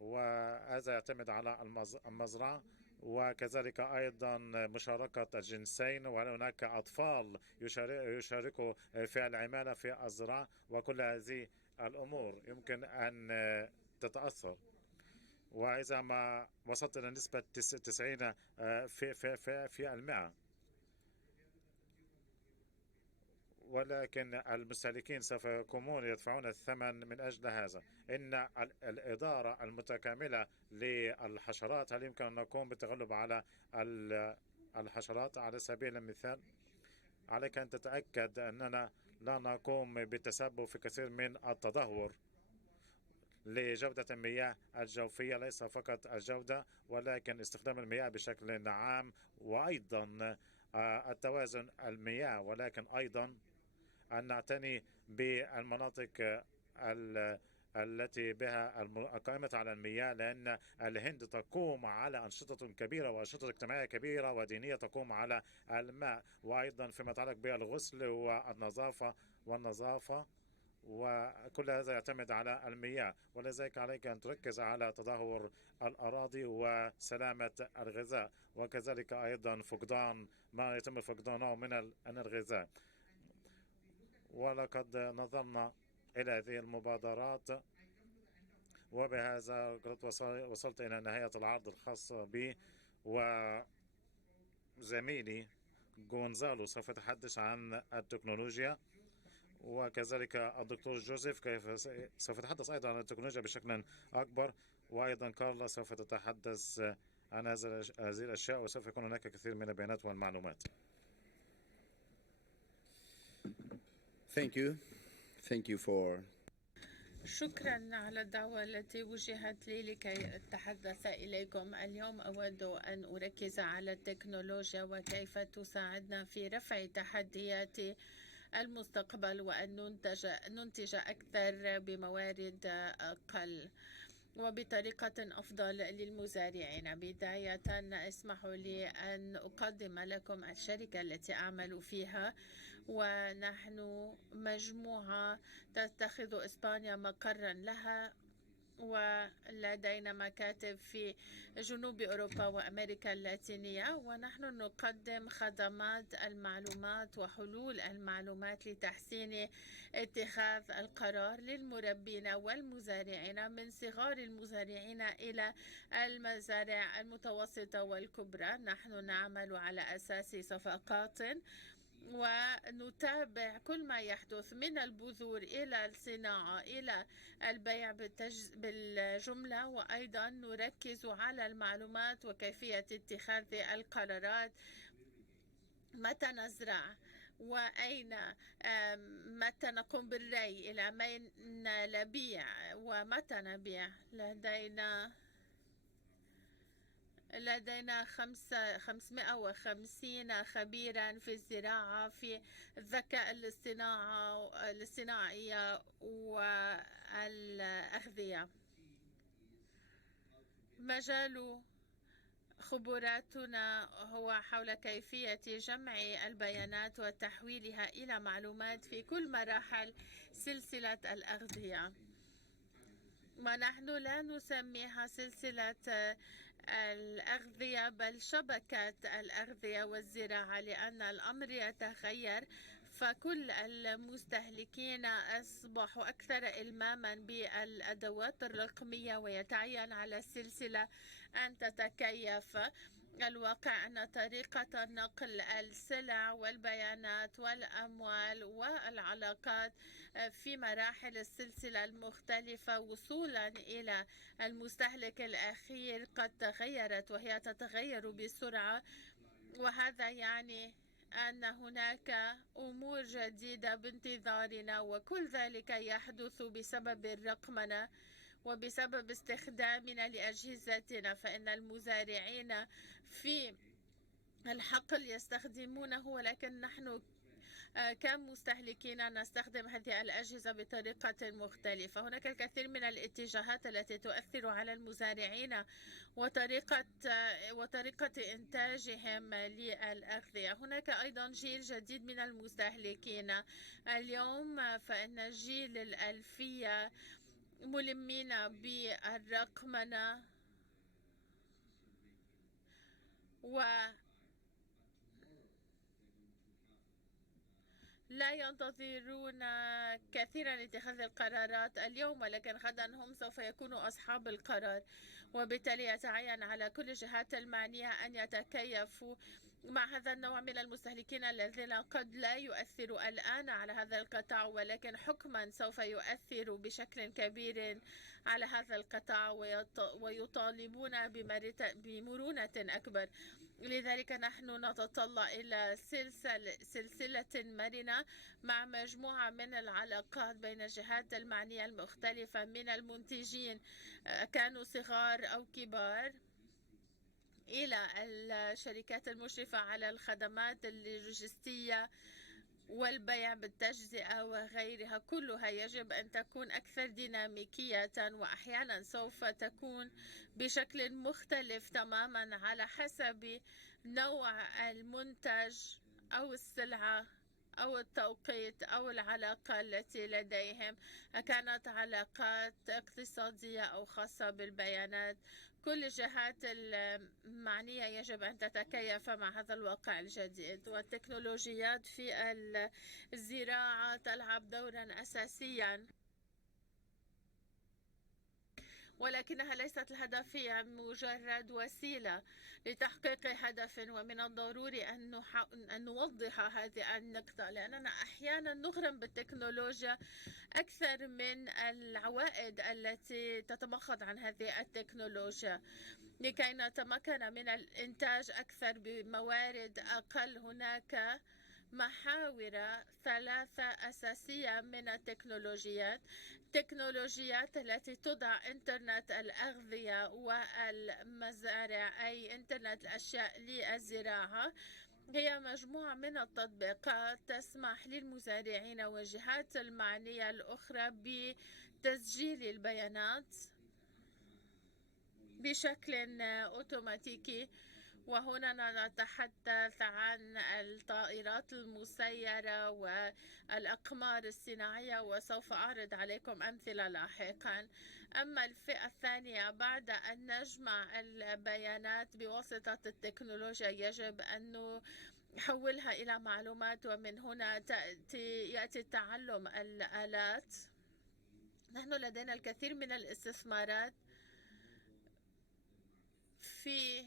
وهذا يعتمد على المزرعة. وكذلك أيضا مشاركة الجنسين، وهناك أطفال يشاركوا في العمالة في الزراعة، وكل هذه الأمور يمكن أن تتأثر. وإذا ما وصلت إلى نسبة 90 في المئة، ولكن المستهلكين سوف يقومون يدفعون الثمن من أجل هذا. إن الإدارة المتكاملة للحشرات، هل يمكن أن نقوم بالتغلب على الحشرات؟ على سبيل المثال عليك أن تتأكد أننا لا نقوم بالتسبب في كثير من التدهور لجودة المياه الجوفية، ليس فقط الجودة ولكن استخدام المياه بشكل عام، وأيضا التوازن المياه، ولكن أيضا أن نعتني بالمناطق التي بها القائمة على المياه، لأن الهند تقوم على أنشطة كبيرة وأنشطة اجتماعية كبيرة ودينية تقوم على الماء، وأيضا فيما يتعلق بالغسل والنظافة وكل هذا يعتمد على المياه. ولذلك عليك أن تركز على تدهور الأراضي وسلامة الغذاء، وكذلك أيضا فقدان ما يتم فقدانه من الغذاء. ولقد نظرنا إلى هذه المبادرات، وبهذا قد وصلت إلى نهاية العرض الخاص بي، وزميلي غونزالو سوف يتحدث عن التكنولوجيا، وكذلك الدكتور جوزيف سوف يتحدث أيضا عن التكنولوجيا بشكل أكبر، وأيضا كارلا سوف تتحدث عن هذه الأشياء، وسوف يكون هناك كثير من البيانات والمعلومات. Thank you for شكرا على الدعوة التي وجهت لي لكي أتحدث إليكم اليوم. أود أن أركز على التكنولوجيا وكيف تساعدنا في رفع تحديات المستقبل وأن ننتج أكثر بموارد أقل وبطريقة أفضل للمزارعين. بداية اسمحوا لي أن أقدم لكم الشركة التي أعمل فيها، ونحن مجموعة تتخذ إسبانيا مقرا لها، ولدينا مكاتب في جنوب أوروبا وأمريكا اللاتينية، ونحن نقدم خدمات المعلومات وحلول المعلومات لتحسين اتخاذ القرار للمربين والمزارعين، من صغار المزارعين إلى المزارع المتوسطة والكبرى. نحن نعمل على أساس صفقات ونتابع كل ما يحدث من البذور إلى الصناعة إلى البيع بالجملة، وأيضا نركز على المعلومات وكيفية اتخاذ القرارات، متى نزرع وأين، متى نقوم بالري، إلى من نبيع ومتى نبيع. لدينا 550 خبيرا في الزراعة، في الذكاء الاصطناعي والأغذية. مجال خبراتنا هو حول كيفية جمع البيانات وتحويلها إلى معلومات في كل مراحل سلسلة الأغذية، ونحن لا نسميها سلسلة الأغذية بل شبكة الأغذية والزراعة، لأن الأمر يتغير، فكل المستهلكين أصبحوا أكثر إلماما بالأدوات الرقمية، ويتعين على السلسلة أن تتكيف. الواقع أن طريقة نقل السلع والبيانات والأموال والعلاقات في مراحل السلسلة المختلفة وصولا إلى المستهلك الأخير قد تغيرت، وهي تتغير بسرعة، وهذا يعني أن هناك أمور جديدة بانتظارنا، وكل ذلك يحدث بسبب الرقمنة وبسبب استخدامنا لأجهزتنا. فإن المزارعين في الحقل يستخدمونه، ولكن نحن كمستهلكين نستخدم هذه الأجهزة بطريقة مختلفة. هناك الكثير من الاتجاهات التي تؤثر على المزارعين وطريقة إنتاجهم للأغذية. هناك أيضا جيل جديد من المستهلكين اليوم، فإن الجيل الألفية ملمين بالرقمنة لا ينتظرون كثيرا لاتخاذ القرارات اليوم، ولكن غدا هم سوف يكونوا أصحاب القرار، وبالتالي يتعين على كل الجهات المعنية أن يتكيفوا مع هذا النوع من المستهلكين الذين قد لا يؤثروا الآن على هذا القطاع، ولكن حكما سوف يؤثر بشكل كبير على هذا القطاع ويطالبون بمرونة أكبر. لذلك نحن نتطلع إلى سلسلة مرنة مع مجموعة من العلاقات بين الجهات المعنية المختلفة، من المنتجين كانوا صغار أو كبار إلى الشركات المشرفة على الخدمات اللوجستية والبيع بالتجزئة وغيرها. كلها يجب أن تكون أكثر ديناميكية، وأحيانا سوف تكون بشكل مختلف تماما على حسب نوع المنتج أو السلعة أو التوقيت أو العلاقة التي لديهم، كانت علاقات اقتصادية أو خاصة بالبيانات. كل الجهات المعنية يجب أن تتكيف مع هذا الواقع الجديد، والتكنولوجيات في الزراعة تلعب دورا أساسيا، ولكنها ليست الهدف، هي مجرد وسيلة لتحقيق هدف. ومن الضروري أن نوضح هذه النقطة، لأننا أحيانا نغرم بالتكنولوجيا أكثر من العوائد التي تتمخض عن هذه التكنولوجيا. لكي نتمكن من الإنتاج أكثر بموارد أقل، هناك محاور ثلاثة أساسية من التكنولوجيات التي تضع إنترنت الأغذية والمزارع أي إنترنت الأشياء للزراعة. هي مجموعة من التطبيقات تسمح للمزارعين والجهات المعنية الأخرى بتسجيل البيانات بشكل أوتوماتيكي. وهنا نتحدث عن الطائرات المسيرة والأقمار الصناعية، وسوف أعرض عليكم أمثلة لاحقا. أما الفئة الثانية، بعد أن نجمع البيانات بواسطة التكنولوجيا يجب أن نحولها إلى معلومات، ومن هنا يأتي تعلم الآلات. نحن لدينا الكثير من الاستثمارات في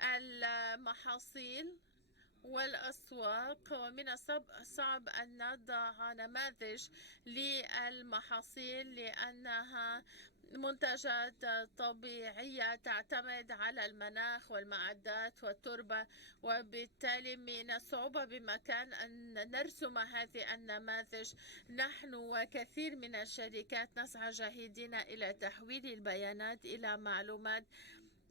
المحاصيل والأسواق، ومن الصعب أن نضع نماذج للمحاصيل لأنها منتجات طبيعية تعتمد على المناخ والمعدات والتربة، وبالتالي من الصعوبة بمكان أن نرسم هذه النماذج. نحن وكثير من الشركات نسعى جاهدين إلى تحويل البيانات إلى معلومات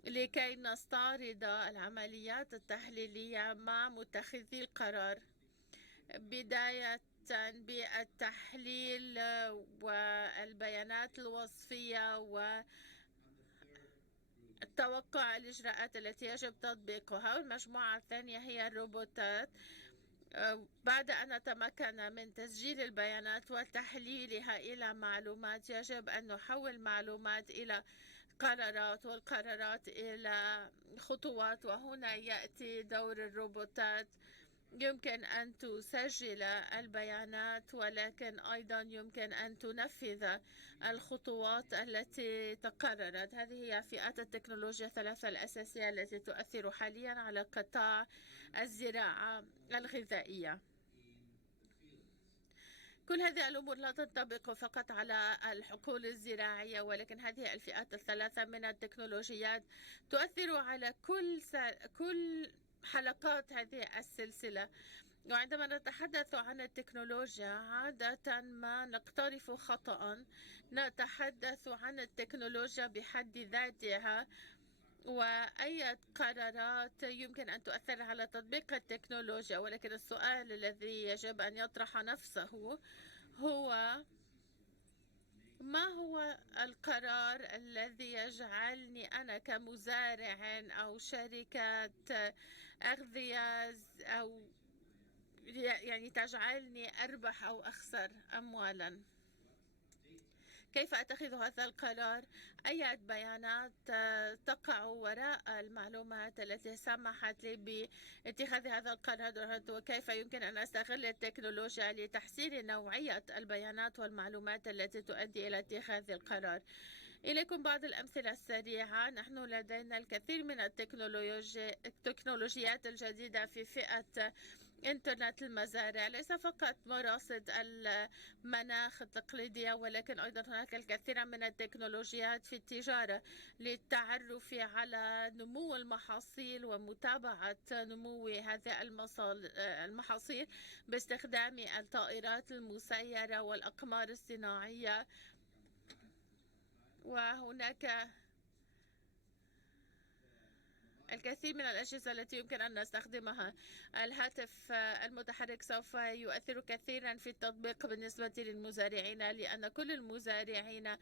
لكي نستعرض العمليات التحليلية مع متخذي القرار، بداية بالتحليل والبيانات الوصفية والتوقع الإجراءات التي يجب تطبيقها. والمجموعة الثانية هي الروبوتات. بعد أن نتمكن من تسجيل البيانات وتحليلها إلى معلومات، يجب أن نحول معلومات إلى قرارات والقرارات إلى خطوات، وهنا يأتي دور الروبوتات. يمكن أن تسجل البيانات ولكن أيضا يمكن أن تنفذ الخطوات التي تقررت. هذه هي فئات التكنولوجيا الثلاثة الأساسية التي تؤثر حاليا على قطاع الزراعة الغذائية. كل هذه الأمور لا تنطبق فقط على الحقول الزراعية، ولكن هذه الفئات الثلاثة من التكنولوجيات تؤثر على كل حلقات هذه السلسلة. وعندما نتحدث عن التكنولوجيا عادة ما نقترف خطأ، نتحدث عن التكنولوجيا بحد ذاتها وأي قرارات يمكن أن تؤثر على تطبيق التكنولوجيا، ولكن السؤال الذي يجب أن يطرح نفسه هو: ما هو القرار الذي يجعلني أنا كمزارع أو شركة أغذية أو يعني تجعلني أربح أو أخسر أموالا؟ كيف أتخذ هذا القرار؟ أي بيانات تقع وراء المعلومات التي سمحت لي باتخاذ هذا القرار، وكيف يمكن أن أستغل التكنولوجيا لتحسين نوعية البيانات والمعلومات التي تؤدي إلى اتخاذ القرار؟ إليكم بعض الأمثلة السريعة. نحن لدينا الكثير من التكنولوجيات الجديدة في فئة إنترنت المزارع، ليس فقط مراصد المناخ التقليدية، ولكن أيضا هناك الكثير من التكنولوجيات في التجارة للتعرف على نمو المحاصيل ومتابعة نمو هذه المحاصيل باستخدام الطائرات المسيرة والأقمار الصناعية. وهناك الكثير من الأجهزة التي يمكن أن نستخدمها. الهاتف المتحرك سوف يؤثر كثيرا في التطبيق بالنسبة للمزارعين، لأن كل المزارعين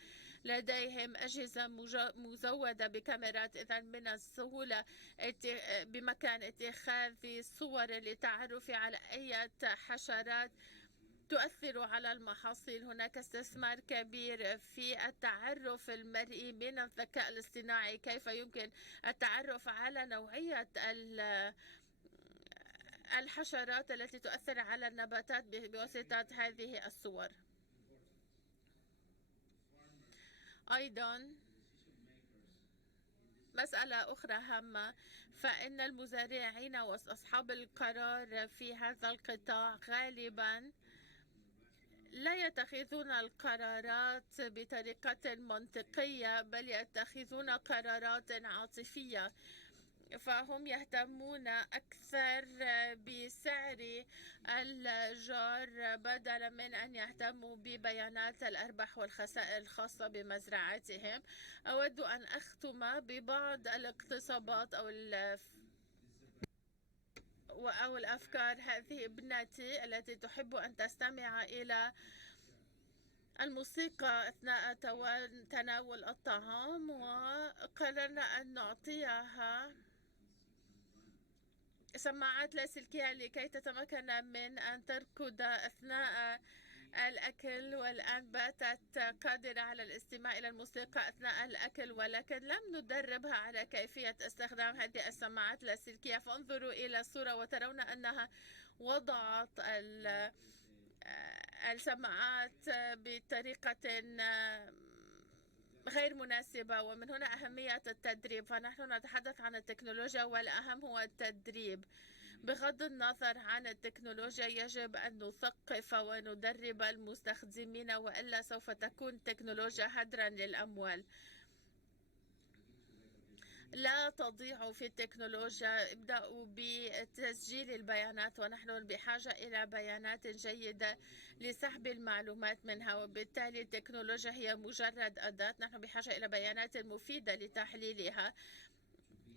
لديهم أجهزة مزودة بكاميرات، إذن من السهولة بمكان اتخاذ صور للتعرف على أي حشرات تؤثر على المحاصيل. هناك استثمار كبير في التعرف المرئي من الذكاء الاصطناعي، كيف يمكن التعرف على نوعية الحشرات التي تؤثر على النباتات بواسطة هذه الصور. أيضا مسألة أخرى هامة، فإن المزارعين وأصحاب القرار في هذا القطاع غالبا لا يتخذون القرارات بطريقة منطقية، بل يتخذون قرارات عاطفية. فهم يهتمون أكثر بسعر الجار بدلا من أن يهتموا ببيانات الأرباح والخسائر الخاصة بمزرعتهم. أود أن أختم ببعض الاقتصابات أو الأفكار. هذه ابنتي التي تحب أن تستمع إلى الموسيقى أثناء تناول الطعام، وقررنا أن نعطيها سماعات لاسلكية لكي تتمكن من أن تركض أثناء الأكل، والآن باتت قادرة على الاستماع إلى الموسيقى أثناء الأكل، ولكن لم ندربها على كيفية استخدام هذه السماعات اللاسلكية. فانظروا إلى الصورة وترون أنها وضعت السماعات بطريقة غير مناسبة، ومن هنا أهمية التدريب. فنحن نتحدث عن التكنولوجيا والأهم هو التدريب. بغض النظر عن التكنولوجيا يجب أن نثقف وندرب المستخدمين، وإلا سوف تكون تكنولوجيا هدرا للأموال. لا تضيعوا في التكنولوجيا، ابدأوا بتسجيل البيانات، ونحن بحاجة إلى بيانات جيدة لسحب المعلومات منها، وبالتالي التكنولوجيا هي مجرد أداة. نحن بحاجة إلى بيانات مفيدة لتحليلها.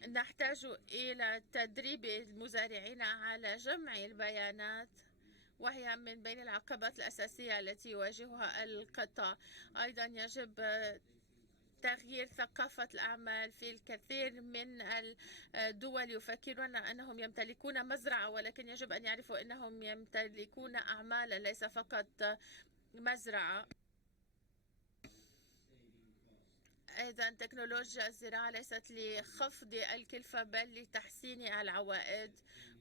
نحتاج إلى تدريب المزارعين على جمع البيانات، وهي من بين العقبات الأساسية التي يواجهها القطاع. أيضا يجب تغيير ثقافة الأعمال. في الكثير من الدول يفكرون أنهم يمتلكون مزرعة، ولكن يجب أن يعرفوا أنهم يمتلكون أعمالا ليس فقط مزرعة. إذا تكنولوجيا الزراعة ليست لخفض الكلفة بل لتحسين العوائد،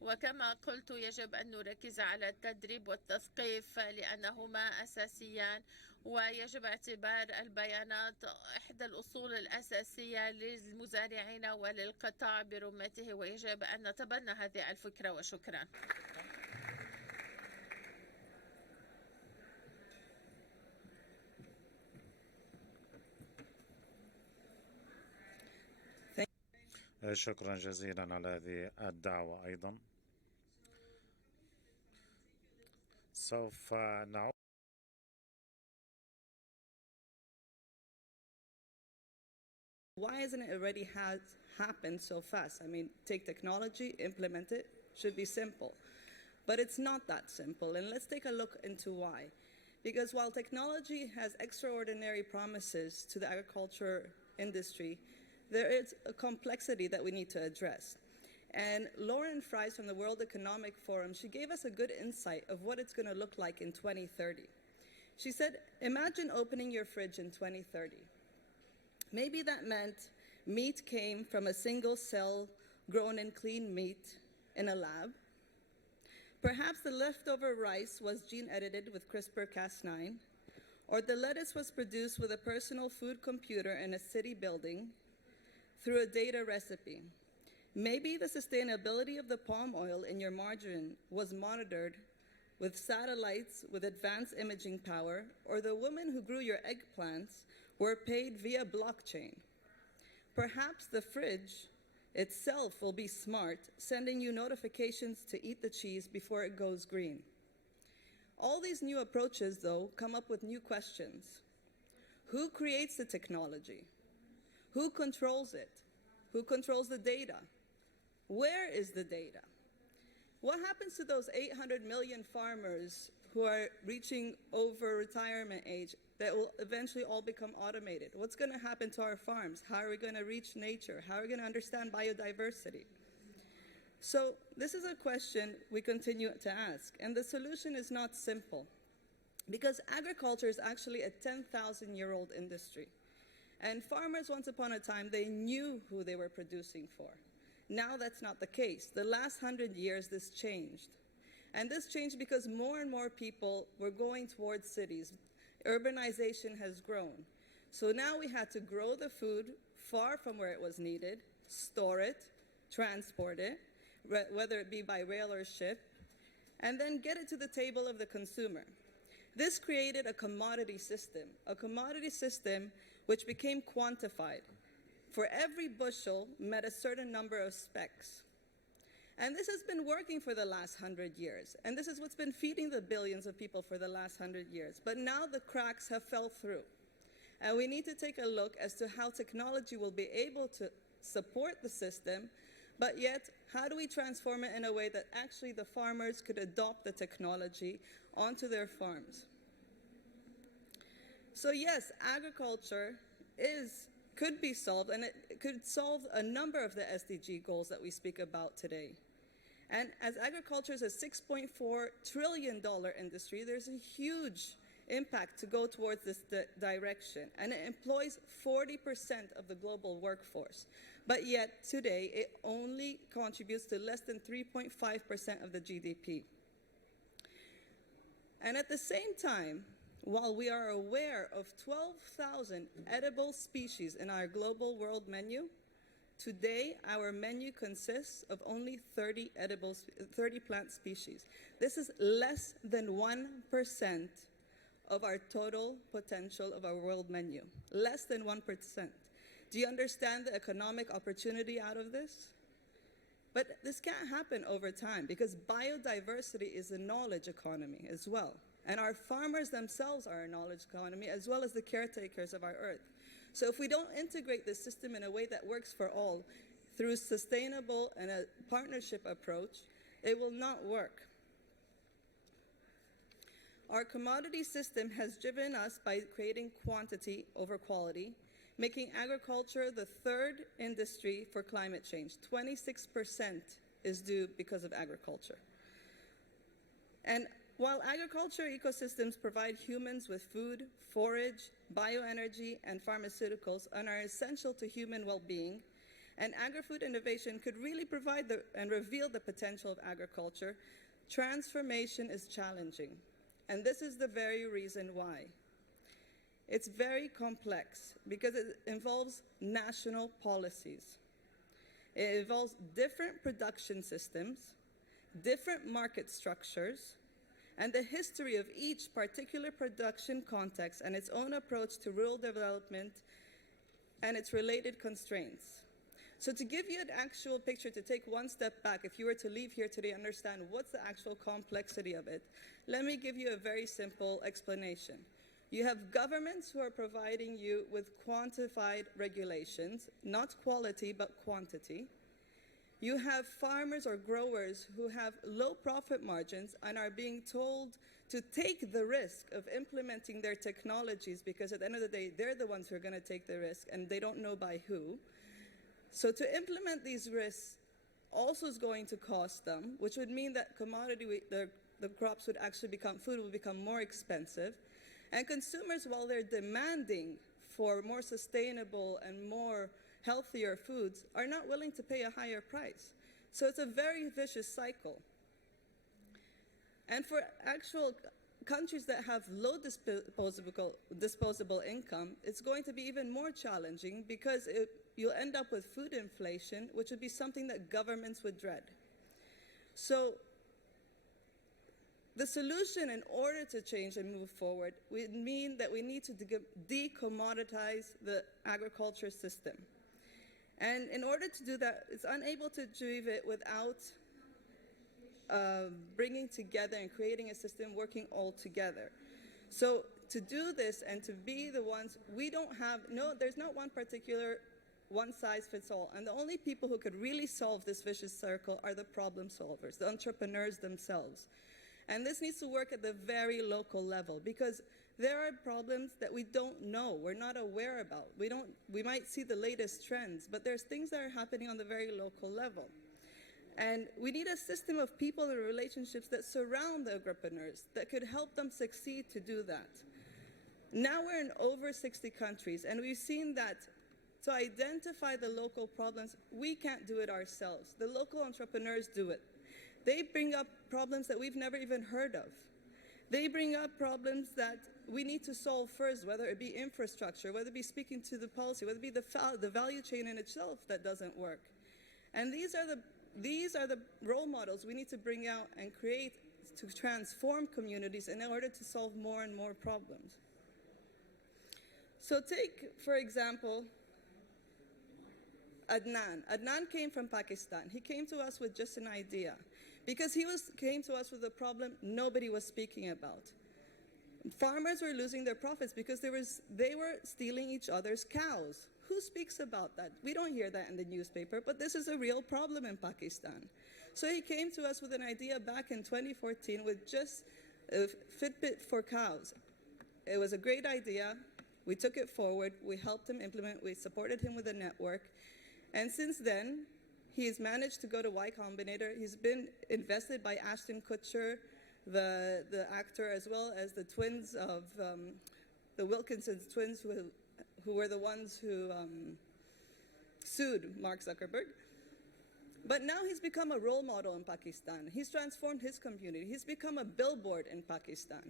وكما قلت يجب أن نركز على التدريب والتثقيف لأنهما أساسيان، ويجب اعتبار البيانات إحدى الأصول الأساسية للمزارعين وللقطاع برمته، ويجب أن نتبنى هذه الفكرة. وشكرا. شكرا جزيلا على هذه الدعوة. أيضا سوف نعود Why isn't it already happened so fast? I mean, take technology, implement it, should be simple. But it's not that simple, and let's take a look into why. Because while technology has extraordinary promises to the agriculture industry, there is a complexity that we need to address. And Lauren Fries from the World Economic Forum, she gave us a good insight of what it's going to look like in 2030. She said, imagine opening your fridge in 2030. Maybe that meant meat came from a single cell grown and clean meat in a lab. Perhaps the leftover rice was gene edited with CRISPR-Cas9, or the lettuce was produced with a personal food computer in a city building through a data recipe. Maybe the sustainability of the palm oil in your margarine was monitored with satellites with advanced imaging power, or the women who grew your eggplants were paid via blockchain. Perhaps the fridge itself will be smart, sending you notifications to eat the cheese before it goes green. All these new approaches, though, come up with new questions. Who creates the technology? Who controls it? Who controls the data? Where is the data? What happens to those 800 million farmers who are reaching over retirement age that will eventually all become automated? What's going to happen to our farms? How are we going to reach nature? How are we going to understand biodiversity? So this is a question we continue to ask, and the solution is not simple, because agriculture is actually a 10,000-year-old industry. And farmers, once upon a time, they knew who they were producing for. Now that's not the case. The last 100 years, this changed. And this changed because more and more people were going towards cities. Urbanization has grown. So now we had to grow the food far from where it was needed, store it, transport it, whether it be by rail or ship, and then get it to the table of the consumer. This created a commodity system which became quantified. for every bushel met a certain number of specs. And this has been working for the last 100 years. And this is what's been feeding the billions of people for the last 100 years. But now the cracks have fell through. And we need to take a look as to how technology will be able to support the system, but yet how do we transform it in a way that actually the farmers could adopt the technology onto their farms? So yes, agriculture could be solved, and it could solve a number of the SDG goals that we speak about today. And as agriculture is a $6.4 trillion industry, there's a huge impact to go towards this direction, and it employs 40% of the global workforce. But yet today, it only contributes to less than 3.5% of the GDP. And at the same time, while we are aware of 12,000 edible species in our global world menu, today our menu consists of only 30 plant species. This is less than 1% of our total potential of our world menu. Less than 1%. Do you understand the economic opportunity out of this? But this can't happen over time because biodiversity is a knowledge economy as well. And our farmers themselves are a knowledge economy as well as the caretakers of our earth. So if we don't integrate this system in a way that works for all through sustainable and a partnership approach, it will not work. Our commodity system has driven us by creating quantity over quality, making agriculture the third industry for climate change. 26% is due because of agriculture. And while agriculture ecosystems provide humans with food, forage, bioenergy, and pharmaceuticals and are essential to human well-being, and agri-food innovation could really provide and reveal the potential of agriculture, transformation is challenging. And this is the very reason why. It's very complex because it involves national policies. It involves different production systems, different market structures, and the history of each particular production context and its own approach to rural development and its related constraints. So to give you an actual picture, to take one step back, if you were to leave here today and understand what's the actual complexity of it, let me give you a very simple explanation. You have governments who are providing you with quantified regulations, not quality, but quantity. You have farmers or growers who have low profit margins and are being told to take the risk of implementing their technologies because at the end of the day, they're the ones who are going to take the risk and they don't know by who. So to implement these risks also is going to cost them, which would mean that the crops would actually become, food will become more expensive. And consumers, while they're demanding for more sustainable and more healthier foods, are not willing to pay a higher price. So it's a very vicious cycle. And for actual countries that have low disposable income, it's going to be even more challenging because you'll end up with food inflation, which would be something that governments would dread. So the solution in order to change and move forward would mean that we need to decommoditize the agriculture system. And in order to do that, it's unable to achieve it without bringing together and creating a system working all together. So to do this and to be the ones, there's not one particular one-size-fits-all. And the only people who could really solve this vicious circle are the problem solvers, the entrepreneurs themselves. And this needs to work at the very local level because there are problems that we don't know, we're not aware about. We might see the latest trends, but there's things that are happening on the very local level. And we need a system of people and relationships that surround the agripreneurs that could help them succeed to do that. Now we're in over 60 countries, and we've seen that to identify the local problems, we can't do it ourselves. The local entrepreneurs do it. They bring up problems that we've never even heard of. They bring up problems that we need to solve first, whether it be infrastructure, whether it be speaking to the policy, whether it be the value chain in itself that doesn't work. And these are the role models we need to bring out and create to transform communities in order to solve more and more problems. So take, for example, Adnan. Adnan came from Pakistan. He came to us with just an idea because came to us with a problem nobody was speaking about. Farmers were losing their profits because they were stealing each other's cows. Who speaks about that? We don't hear that in the newspaper, but this is a real problem in Pakistan. So he came to us with an idea back in 2014 with just a Fitbit for cows. It was a great idea. We took it forward. We helped him implement. We supported him with a network. And since then, he's managed to go to Y Combinator. He's been invested by Ashton Kutcher, the actor, as well as the twins of the Wilkinson's twins, who were the ones who sued Mark Zuckerberg. But now he's become a role model in Pakistan. He's transformed his community. He's become a billboard in Pakistan,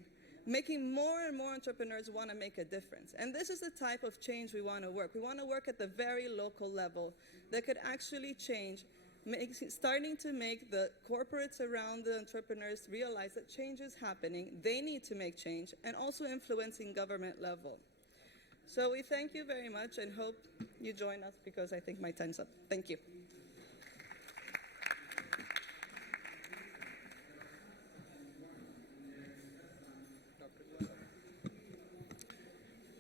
making more and more entrepreneurs want to make a difference. And this is the type of change we want to work. We want to work at the very local level that could actually change, starting to make the corporates around the entrepreneurs realize that change is happening. They need to make change, and also influencing government level. So we thank you very much and hope you join us, because I think my time's up. Thank you.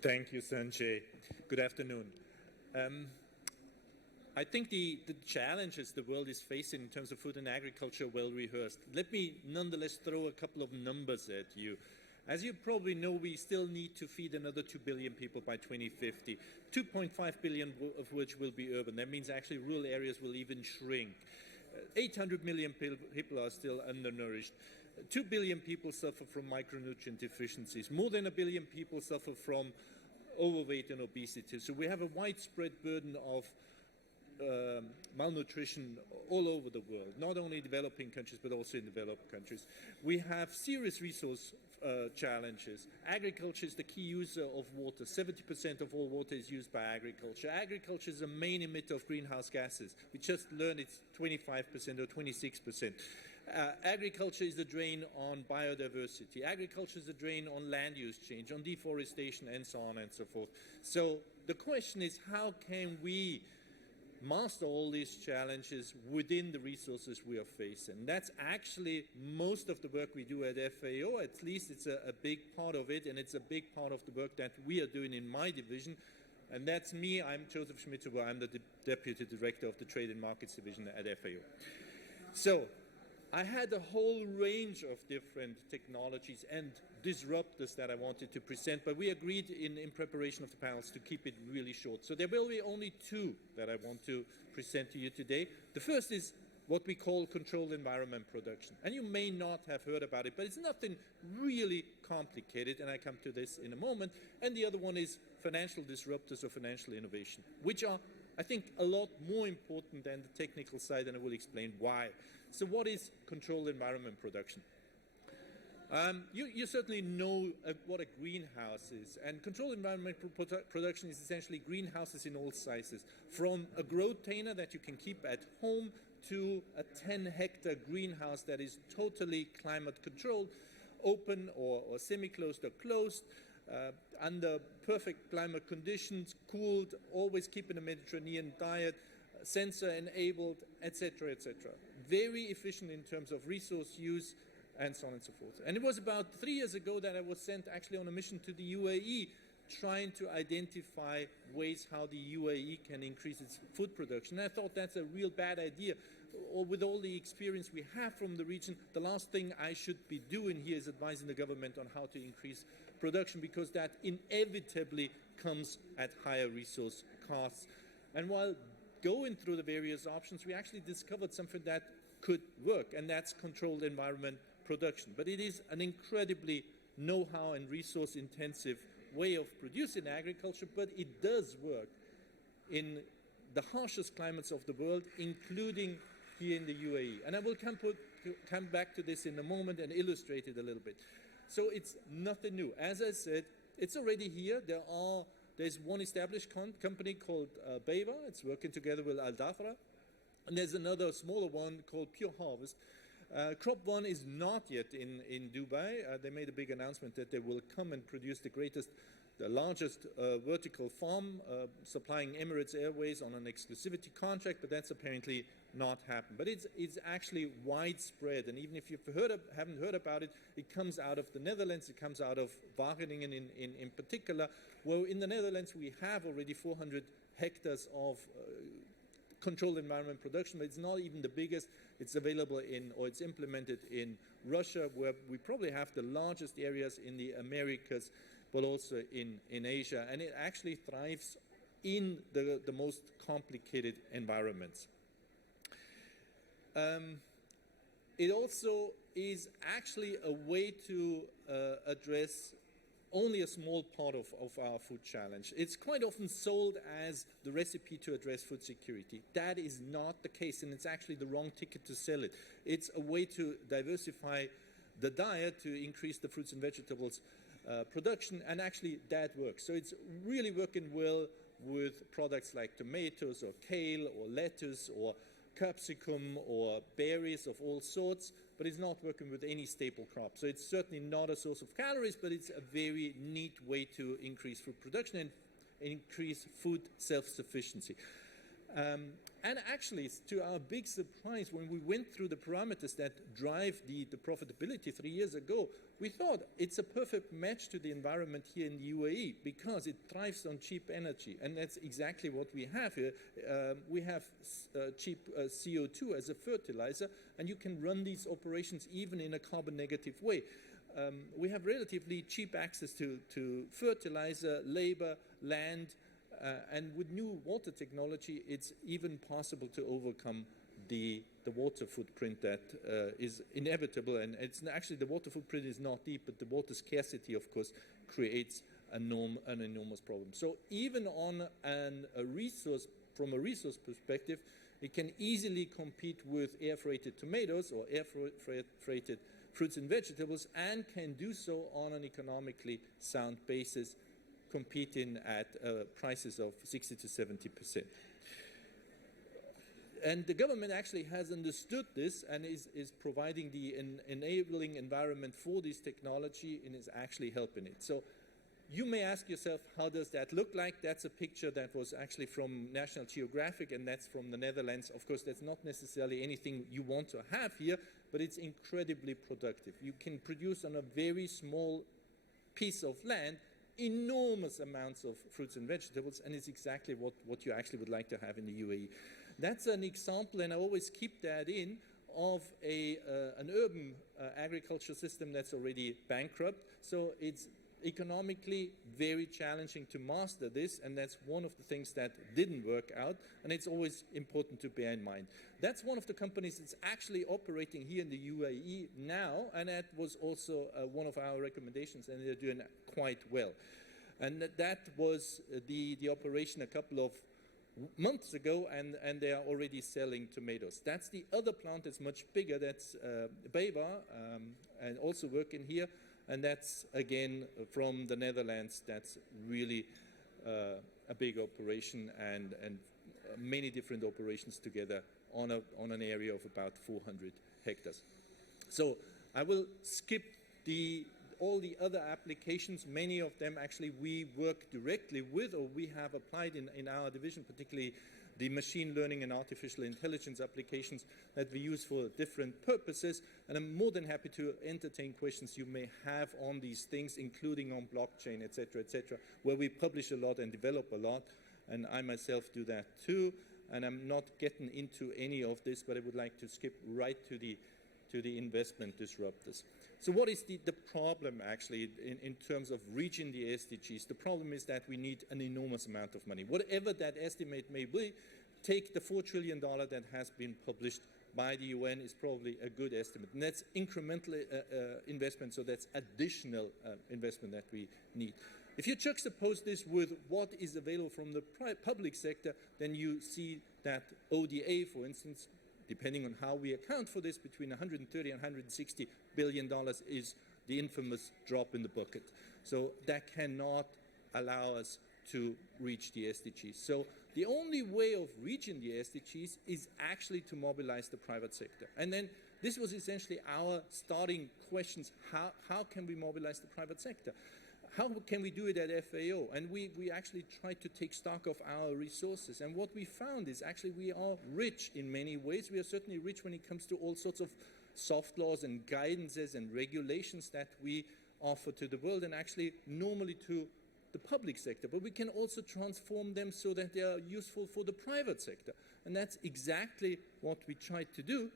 Thank you, Sanjay. Good afternoon. I think the challenges the world is facing in terms of food and agriculture are well rehearsed. Let me nonetheless throw a couple of numbers at you. As you probably know, we still need to feed another 2 billion people by 2050, 2.5 billion of which will be urban. That means actually rural areas will even shrink. 800 million people are still undernourished. 2 billion people suffer from micronutrient deficiencies. More than 1 billion people suffer from overweight and obesity. So we have a widespread burden of malnutrition all over the world, not only in developing countries, but also in developed countries. We have serious resource challenges. Agriculture is the key user of water. 70% of all water is used by agriculture. Agriculture is the main emitter of greenhouse gases. We just learned it's 25% or 26%. Agriculture is the drain on biodiversity. Agriculture is the drain on land use change, on deforestation, and so on and so forth. So the question is, how can we master all these challenges within the resources we are facing? That's actually most of the work we do at FAO. At least it's a big part of it, and it's a big part of the work that we are doing in my division. And that's me. I'm Joseph Schmitzer. I'm the Deputy Director of the Trade and Markets Division at FAO. So I had a whole range of different technologies and disruptors that I wanted to present, but we agreed in preparation of the panels to keep it really short. So there will be only two that I want to present to you today. The first is what we call controlled environment production. And you may not have heard about it, but it's nothing really complicated, and I come to this in a moment. And the other one is financial disruptors or financial innovation, which are, I think, a lot more important than the technical side, and I will explain why. So what is controlled environment production? You certainly know what a greenhouse is, and controlled environment production is essentially greenhouses in all sizes, from a grow container that you can keep at home to a 10-hectare greenhouse that is totally climate controlled, open or semi-closed or closed, under perfect climate conditions, cooled, always keeping a Mediterranean diet, sensor enabled, etc., etc. Very efficient in terms of resource use, and so on and so forth. And it was about 3 years ago that I was sent actually on a mission to the UAE, trying to identify ways how the UAE can increase its food production. And I thought that's a real bad idea. Or with all the experience we have from the region, the last thing I should be doing here is advising the government on how to increase production, because that inevitably comes at higher resource costs. And while going through the various options, we actually discovered something that could work, and that's controlled environment production. But it is an incredibly know-how and resource-intensive way of producing agriculture, but it does work in the harshest climates of the world, including here in the UAE. And I will come back to this in a moment and illustrate it a little bit. So it's nothing new. As I said, it's already here. There's one established company called BayWa. It's working together with Al Dhafra. And there's another smaller one called Pure Harvest. Crop One is not yet in Dubai. They made a big announcement that they will come and produce the greatest the largest vertical farm supplying Emirates Airways on an exclusivity contract, but that's apparently not happened. But it's actually widespread, and even if you haven't heard about it, it comes out of the Netherlands, it comes out of Wageningen in particular, where in the Netherlands we have already 400 hectares of controlled environment production, but it's not even the biggest. It's available or it's implemented in Russia, where we probably have the largest areas in the Americas, but also in Asia, and it actually thrives in the most complicated environments. It also is actually a way to address only a small part of our food challenge. It's quite often sold as the recipe to address food security. That is not the case, and it's actually the wrong ticket to sell it. It's a way to diversify the diet, to increase the fruits and vegetables production, and actually that works. So it's really working well with products like tomatoes or kale or lettuce or capsicum or berries of all sorts, but it's not working with any staple crop. So it's certainly not a source of calories, but it's a very neat way to increase food production and increase food self-sufficiency. And actually, to our big surprise, when we went through the parameters that drive the profitability 3 years ago, we thought it's a perfect match to the environment here in the UAE because it thrives on cheap energy. And that's exactly what we have here. We have cheap CO2 as a fertilizer, and you can run these operations even in a carbon negative way. We have relatively cheap access to fertilizer, labor, land, and with new water technology, it's even possible to overcome the water footprint that is inevitable. And it's actually, the water footprint is not deep, but the water scarcity, of course, creates an enormous problem. So even on from a resource perspective, it can easily compete with air-freighted tomatoes or air-freighted fruits and vegetables, and can do so on an economically sound basis, competing at prices of 60 to 70%. And the government actually has understood this and is providing the enabling environment for this technology and is actually helping it. So you may ask yourself, how does that look like? That's a picture that was actually from National Geographic, and that's from the Netherlands. Of course, that's not necessarily anything you want to have here, but it's incredibly productive. You can produce on a very small piece of land enormous amounts of fruits and vegetables, and it's exactly what you actually would like to have in the UAE. That's an example, and I always keep that in, of an urban agriculture system that's already bankrupt. So it's economically very challenging to master this, and that's one of the things that didn't work out, and it's always important to bear in mind. That's one of the companies that's actually operating here in the UAE now, and that was also one of our recommendations, and they're doing quite well. And that was the operation a couple of months ago, and they are already selling tomatoes. That's the other plant that's much bigger, that's Beva, and also working here. And that's, again, from the Netherlands. That's really a big operation, and many different operations together on an area of about 400 hectares. So I will skip all the other applications. Many of them actually we work directly with, or we have applied in our division, particularly the machine learning and artificial intelligence applications that we use for different purposes. And I'm more than happy to entertain questions you may have on these things, including on blockchain, et cetera, where we publish a lot and develop a lot. And I myself do that too. And I'm not getting into any of this, but I would like to skip right to the investment disruptors. So what is the problem actually in terms of reaching the SDGs? The problem is that we need an enormous amount of money. Whatever that estimate may be, take the $4 trillion that has been published by the UN is probably a good estimate. And that's incremental investment, so that's additional investment that we need. If you juxtapose this with what is available from the public sector, then you see that ODA, for instance, depending on how we account for this, between 130 and 160 billion dollars is the infamous drop in the bucket. So that cannot allow us to reach the SDGs. So the only way of reaching the SDGs is actually to mobilize the private sector. And then this was essentially our starting questions. How can we mobilize the private sector? how can we do it at FAO? And we actually tried to take stock of our resources. And what we found is actually we are rich in many ways. We are certainly rich when it comes to all sorts of soft laws and guidances and regulations that we offer to the world and actually normally to the public sector. But we can also transform them so that they are useful for the private sector. And that's exactly what we tried to do.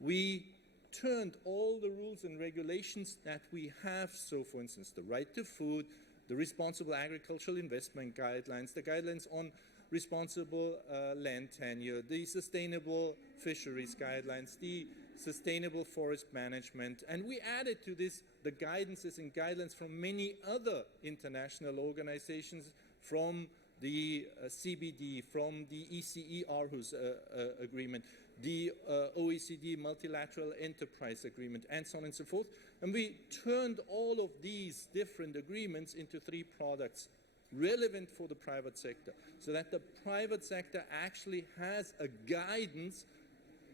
We turned all the rules and regulations that we have, so for instance, the right to food, the responsible agricultural investment guidelines, the guidelines on responsible land tenure, the sustainable fisheries guidelines, the sustainable forest management, and we added to this the guidances and guidelines from many other international organizations, from the CBD, from the ECE Aarhus agreement, the OECD Multilateral Enterprise Agreement, and so on and so forth. And we turned all of these different agreements into 3 products relevant for the private sector, so that the private sector actually has a guidance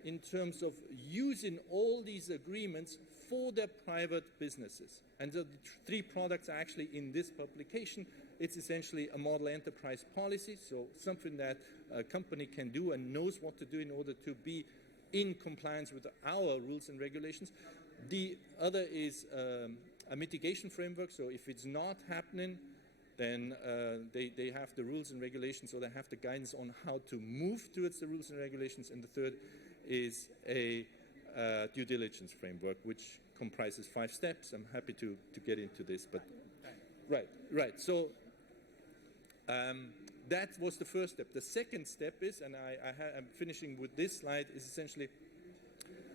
in terms of using all these agreements for their private businesses. And the 3 products are actually in this publication. It's essentially a model enterprise policy, so something that a company can do and knows what to do in order to be in compliance with our rules and regulations. The other is a mitigation framework, so if it's not happening, then they have the rules and regulations, or they have the guidance on how to move towards the rules and regulations. And the third is a due diligence framework, which comprises 5 steps. I'm happy to get into this, but right. So that was the first step. The second step is, and I'm finishing with this slide, is essentially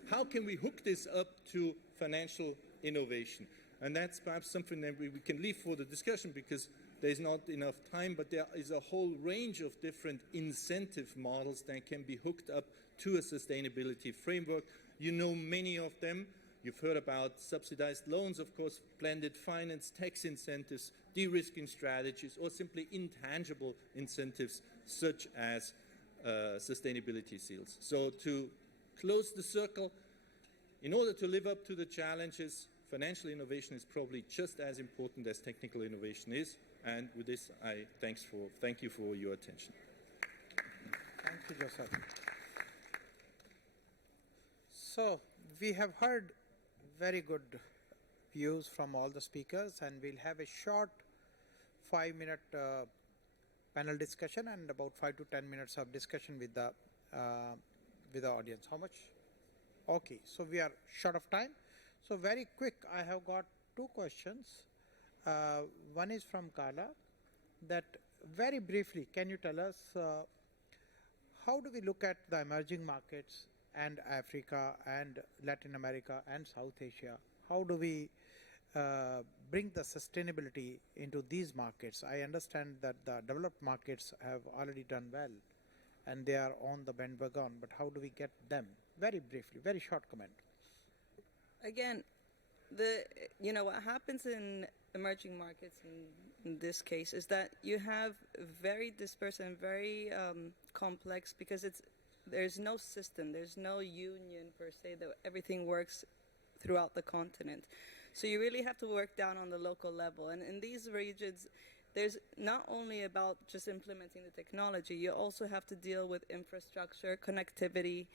how can we hook this up to financial innovation? And that's perhaps something that we can leave for the discussion because there's not enough time, but there is a whole range of different incentive models that can be hooked up to a sustainability framework. You know many of them. You've heard about subsidized loans, of course, blended finance, tax incentives, de-risking strategies, or simply intangible incentives such as sustainability seals. So to close the circle, in order to live up to the challenges, financial innovation is probably just as important as technical innovation is. And with this, I thank you for your attention. Thank you, Joseph. So we have heard very good views from all the speakers, and we'll have a short 5-minute panel discussion and about 5 to 10 minutes of discussion with the audience. How much? Okay, so we are short of time. So very quick, I have got 2 questions. One is from Carla, that very briefly, can you tell us how do we look at the emerging markets and Africa and Latin America and South Asia? How do we bring the sustainability into these markets? I understand that the developed markets have already done well and they are on the bandwagon, but how do we get them? Very briefly, very short comment. Again, what happens in emerging markets in this case is that you have very dispersed and very complex, because there's no system, there's no union per se that everything works throughout the continent. So you really have to work down on the local level. And in these regions, there's not only about just implementing the technology, you also have to deal with infrastructure, connectivity,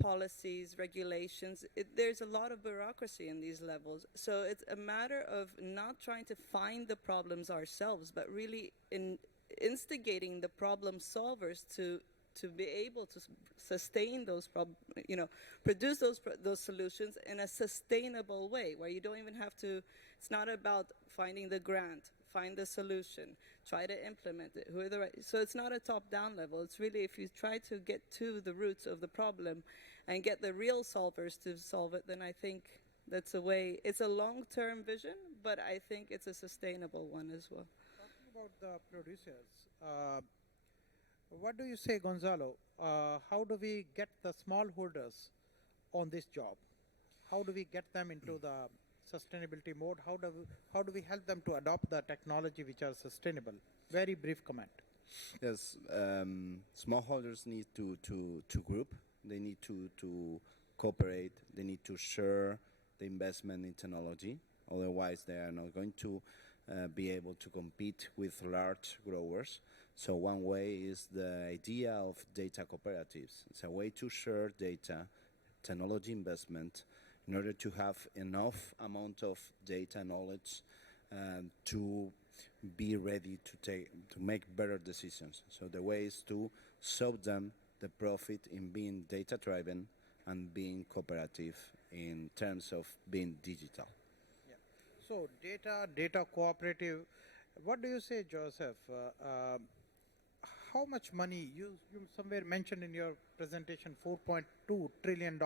policies, regulations. There's a lot of bureaucracy in these levels. So it's a matter of not trying to find the problems ourselves, but really instigating the problem solvers to be able to sustain those produce those solutions in a sustainable way, where you don't even have to, it's not about finding the grant, find the solution, try to implement it, who are the right, so it's not a top-down level. It's really, if you try to get to the roots of the problem and get the real solvers to solve it, then I think that's a way. It's a long-term vision, but I think it's a sustainable one as well. Talking about the producers, what do you say, Gonzalo? How do we get the smallholders on this job? How do we get them into the sustainability mode? How do we help them to adopt the technology which are sustainable? Very brief comment. Yes, smallholders need to group. They need to cooperate. They need to share the investment in technology. Otherwise, they are not going to be able to compete with large growers. So one way is the idea of data cooperatives. It's a way to share data, technology investment, in order to have enough amount of data knowledge to be ready to make better decisions. So the way is to show them the profit in being data-driven and being cooperative in terms of being digital. Yeah. So data cooperative. What do you say, Joseph? How much money, you somewhere mentioned in your presentation $4.2 trillion.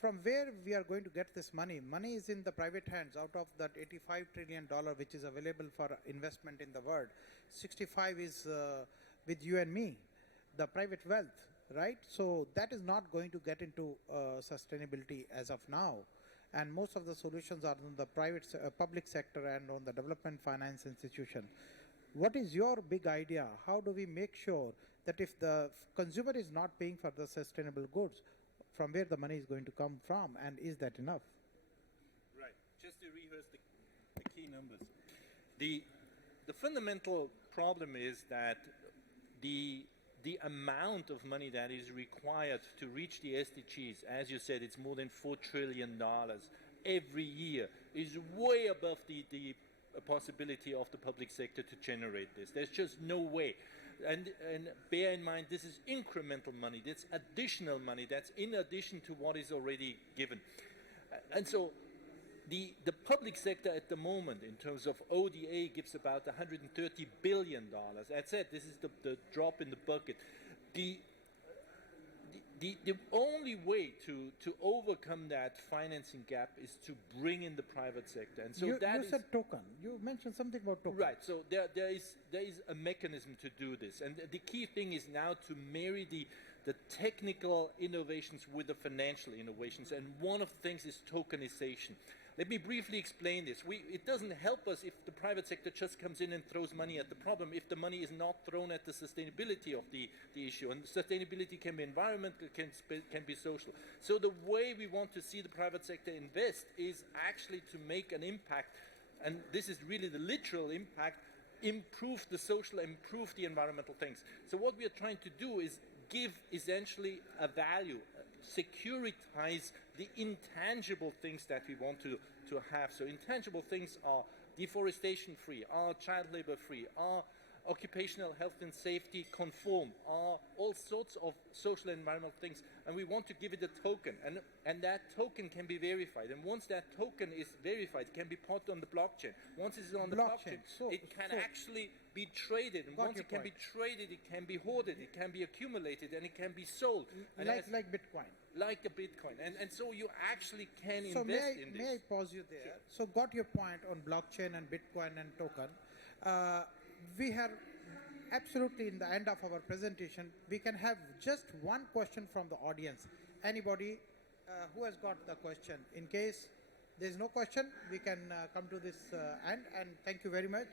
From where we are going to get this money? Money is in the private hands. Out of that $85 trillion which is available for investment in the world, 65 is with you and me, the private wealth, right? So that is not going to get into sustainability as of now. And most of the solutions are in the public sector and on the development finance institution. What is your big idea? How do we make sure that if the consumer is not paying for the sustainable goods, from where the money is going to come from, and is that enough? Right. Just to rehearse the key numbers. The fundamental problem is that the amount of money that is required to reach the SDGs, as you said, it's more than $4 trillion every year, is way above the possibility of the public sector to generate this. There's just no way. And bear in mind, this is incremental money. That's additional money. That's in addition to what is already given. And so the public sector at the moment, in terms of ODA, gives about $130 billion. That's it. This is the drop in the bucket. The only way to overcome that financing gap is to bring in the private sector. And so you that said token. You mentioned something about token. Right. So there is a mechanism to do this. And the key thing is now to marry the technical innovations with the financial innovations. And one of the things is tokenization. Let me briefly explain this. It doesn't help us if the private sector just comes in and throws money at the problem, if the money is not thrown at the sustainability of the issue. And sustainability can be environmental, can be social. So the way we want to see the private sector invest is actually to make an impact, and this is really the literal impact, improve the social, improve the environmental things. So what we are trying to do is give essentially a value, securitize the intangible things that we want to have. So intangible things are deforestation free, are child labor free, are occupational health and safety conform, are all sorts of social and environmental things, and we want to give it a token, and that token can be verified. And once that token is verified, it can be put on the blockchain. Once it's on the blockchain, it can actually be traded, and once it can be traded, it can be hoarded, it can be accumulated, and it can be sold. And like Bitcoin. Like a Bitcoin. And so you actually can invest in this. May I pause you there? So got your point on blockchain and Bitcoin and token. We have absolutely in the end of our presentation, we can have just one question from the audience. Anybody who has got the question? In case there's no question, we can come to this end. And thank you very much,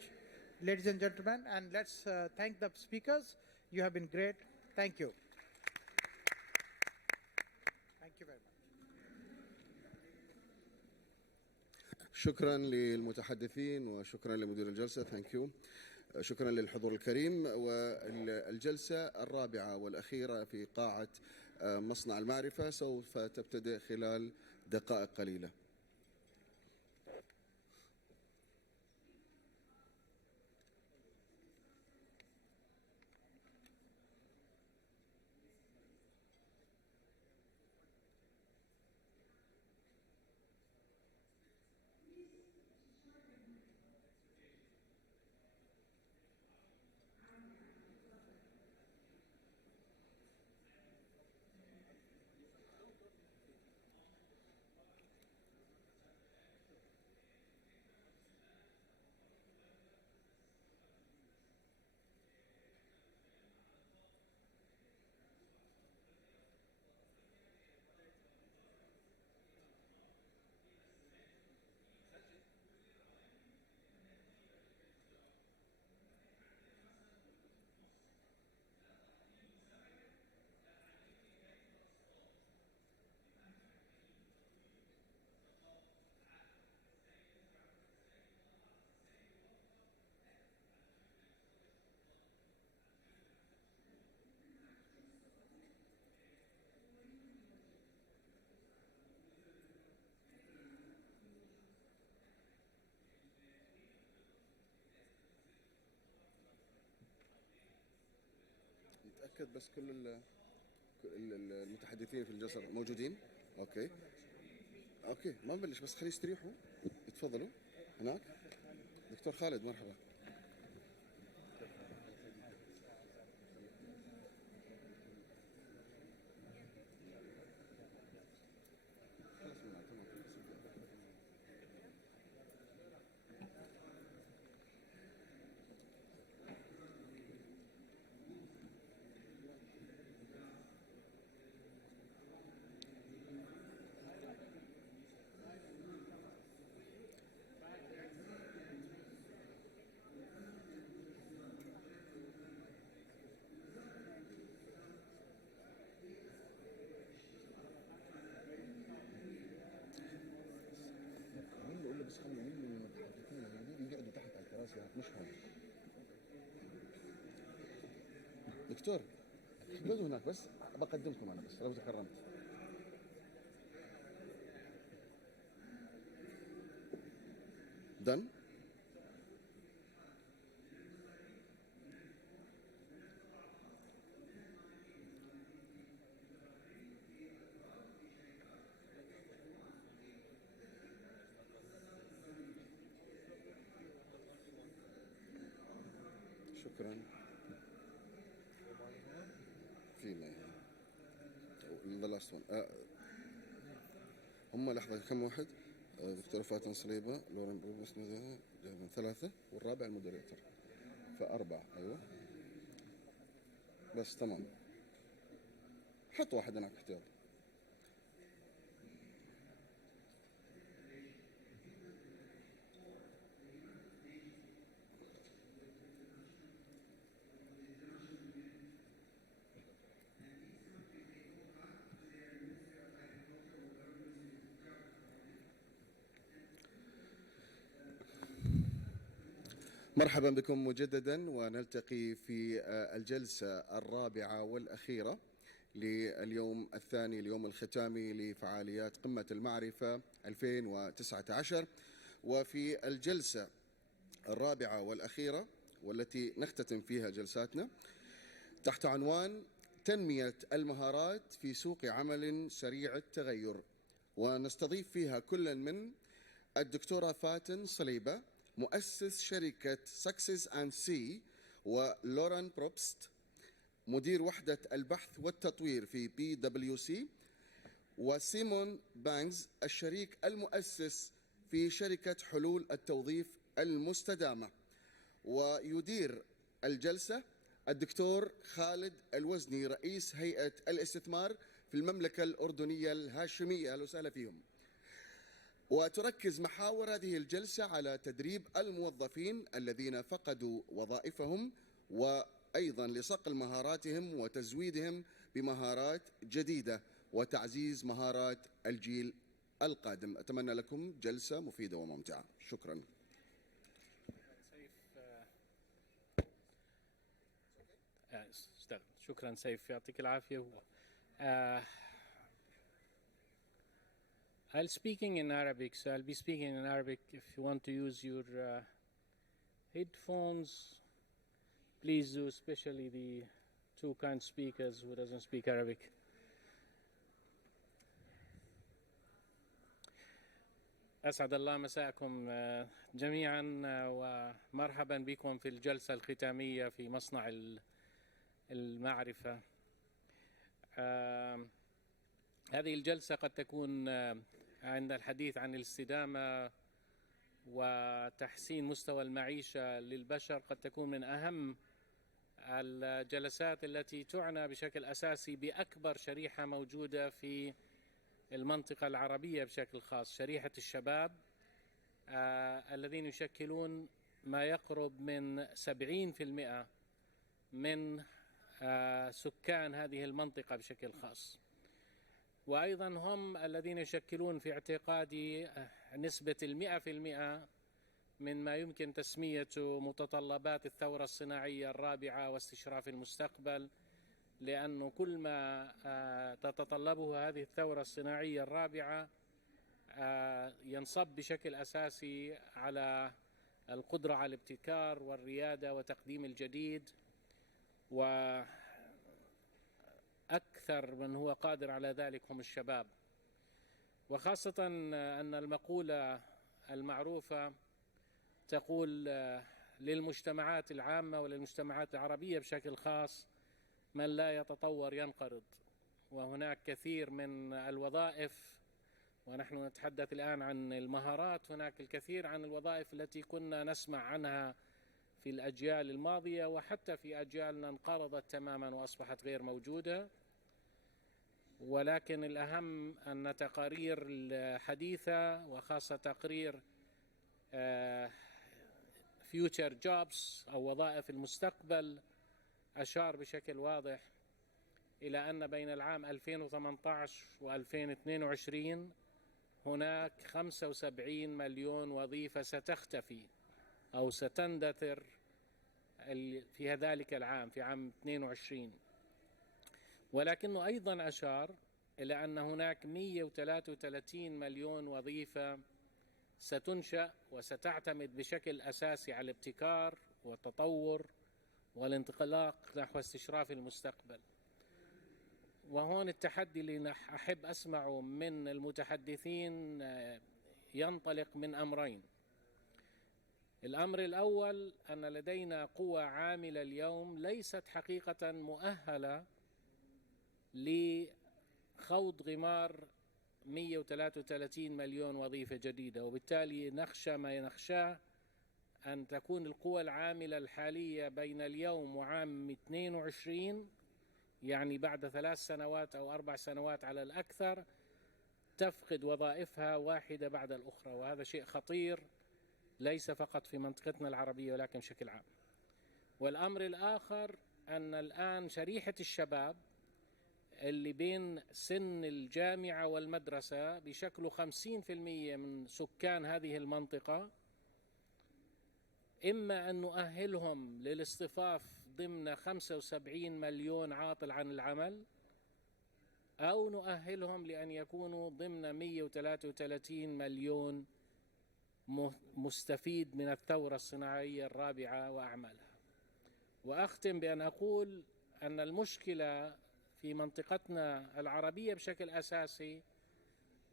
ladies and gentlemen. And let's thank the speakers. You have been great. Thank you. Thank you very much. شكرا للمتحدثين وشكرا لمدير الجلسة. Thank you. شكرا للحضور الكريم. والجلسة الرابعة والأخيرة في قاعة مصنع المعرفة سوف تبتدئ خلال دقائق قليلة. اتاكد بس كل المتحدثين في الجلسه موجودين. اوكي ما نبلش، بس خليه يستريحوا. يتفضلوا هناك. دكتور خالد مرحبا. مش هون دكتور، اقعدوا هناك بس بقدمكم انا بس لو تكرمت. دن شكرا. فينا the last one. هم لحظة كم واحد؟ دكتورة فاتن صليبة، لورين بروبس من 3 والرابع المودريتور، فأربعة. أيوة بس تمام. حط واحد هناك احتياط. مرحبا بكم مجددا، ونلتقي في الجلسة الرابعة والأخيرة لليوم الثاني، اليوم الختامي لفعاليات قمة المعرفة 2019. وفي الجلسة الرابعة والأخيرة والتي نختتم فيها جلساتنا تحت عنوان تنمية المهارات في سوق عمل سريع التغير، ونستضيف فيها كل من الدكتورة فاتن صليبة مؤسس شركة سكسس أند سي، ولوران بروبست مدير وحدة البحث والتطوير في PwC، وسيمون بانجز الشريك المؤسس في شركة حلول التوظيف المستدامة. ويدير الجلسة الدكتور خالد الوزني رئيس هيئة الاستثمار في المملكة الأردنية الهاشمية. أهلا وسهلا فيهم. وتركز محاور هذه الجلسة على تدريب الموظفين الذين فقدوا وظائفهم، وأيضا لصقل مهاراتهم وتزويدهم بمهارات جديدة وتعزيز مهارات الجيل القادم. أتمنى لكم جلسة مفيدة وممتعة. شكرا. شكرا سيف، يعطيك العافية. I'll speaking in Arabic, so I'll be speaking in Arabic. If you want to use your headphones, please do, especially the two kind speakers who doesn't speak Arabic. أسعد الله مساءكم جميعا، ومرحبا بكم في الجلسة الختامية في مصنع المعرفة. هذه الجلسة قد تكون عند الحديث عن الاستدامة وتحسين مستوى المعيشة للبشر قد تكون من أهم الجلسات التي تعنى بشكل أساسي بأكبر شريحة موجودة في المنطقة العربية بشكل خاص، شريحة الشباب الذين يشكلون ما يقرب من 70% من سكان هذه المنطقة بشكل خاص، وأيضا هم الذين يشكلون في اعتقادي نسبة 100% من ما يمكن تسميته متطلبات الثورة الصناعية الرابعة واستشراف المستقبل، لأنه كل ما تتطلبه هذه الثورة الصناعية الرابعة ينصب بشكل أساسي على القدرة على الابتكار والريادة وتقديم الجديد، أكثر من هو قادر على ذلك هم الشباب، وخاصة أن المقولة المعروفة تقول للمجتمعات العامة وللمجتمعات العربية بشكل خاص: من لا يتطور ينقرض. وهناك كثير من الوظائف، ونحن نتحدث الآن عن المهارات، هناك الكثير عن الوظائف التي كنا نسمع عنها في الأجيال الماضية وحتى في أجيالنا انقرضت تماما وأصبحت غير موجودة. ولكن الأهم أن تقارير الحديثة وخاصة تقرير Future Jobs أو وظائف المستقبل أشار بشكل واضح إلى أن بين العام 2018 و2022 هناك 75 مليون وظيفة ستختفي أو ستندثر في ذلك العام، في عام 22. ولكنه أيضا أشار إلى أن هناك 133 مليون وظيفة ستنشأ وستعتمد بشكل أساسي على الابتكار والتطور والانطلاق نحو استشراف المستقبل. وهون التحدي اللي أحب أسمعه من المتحدثين ينطلق من أمرين. الأمر الأول أن لدينا قوى عاملة اليوم ليست حقيقة مؤهلة لخوض غمار 133 مليون وظيفة جديدة، وبالتالي نخشى ما نخشاه أن تكون القوى العاملة الحالية بين اليوم وعام 22، يعني بعد 3 سنوات أو 4 سنوات على الأكثر، تفقد وظائفها واحدة بعد الأخرى، وهذا شيء خطير ليس فقط في منطقتنا العربية ولكن بشكل عام. والأمر الآخر أن الآن شريحة الشباب اللي بين سن الجامعة والمدرسة بشكل 50% من سكان هذه المنطقة، إما أن نؤهلهم للاصطفاف ضمن 75 مليون عاطل عن العمل، أو نؤهلهم لأن يكونوا ضمن 133 مليون مستفيد من الثورة الصناعية الرابعة وأعمالها. وأختم بأن أقول أن المشكلة في منطقتنا العربية بشكل أساسي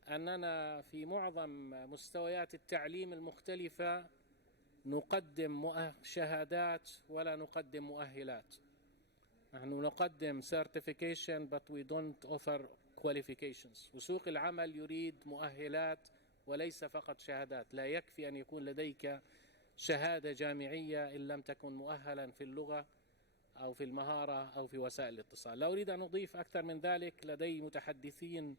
أننا في معظم مستويات التعليم المختلفة نقدم شهادات ولا نقدم مؤهلات. نحن نقدم certification but we don't offer qualifications. وسوق العمل يريد مؤهلات وليس فقط شهادات. لا يكفي أن يكون لديك شهادة جامعية إن لم تكن مؤهلا في اللغة أو في المهارة أو في وسائل الاتصال. لا أريد أن أضيف أكثر من ذلك. لدي متحدثين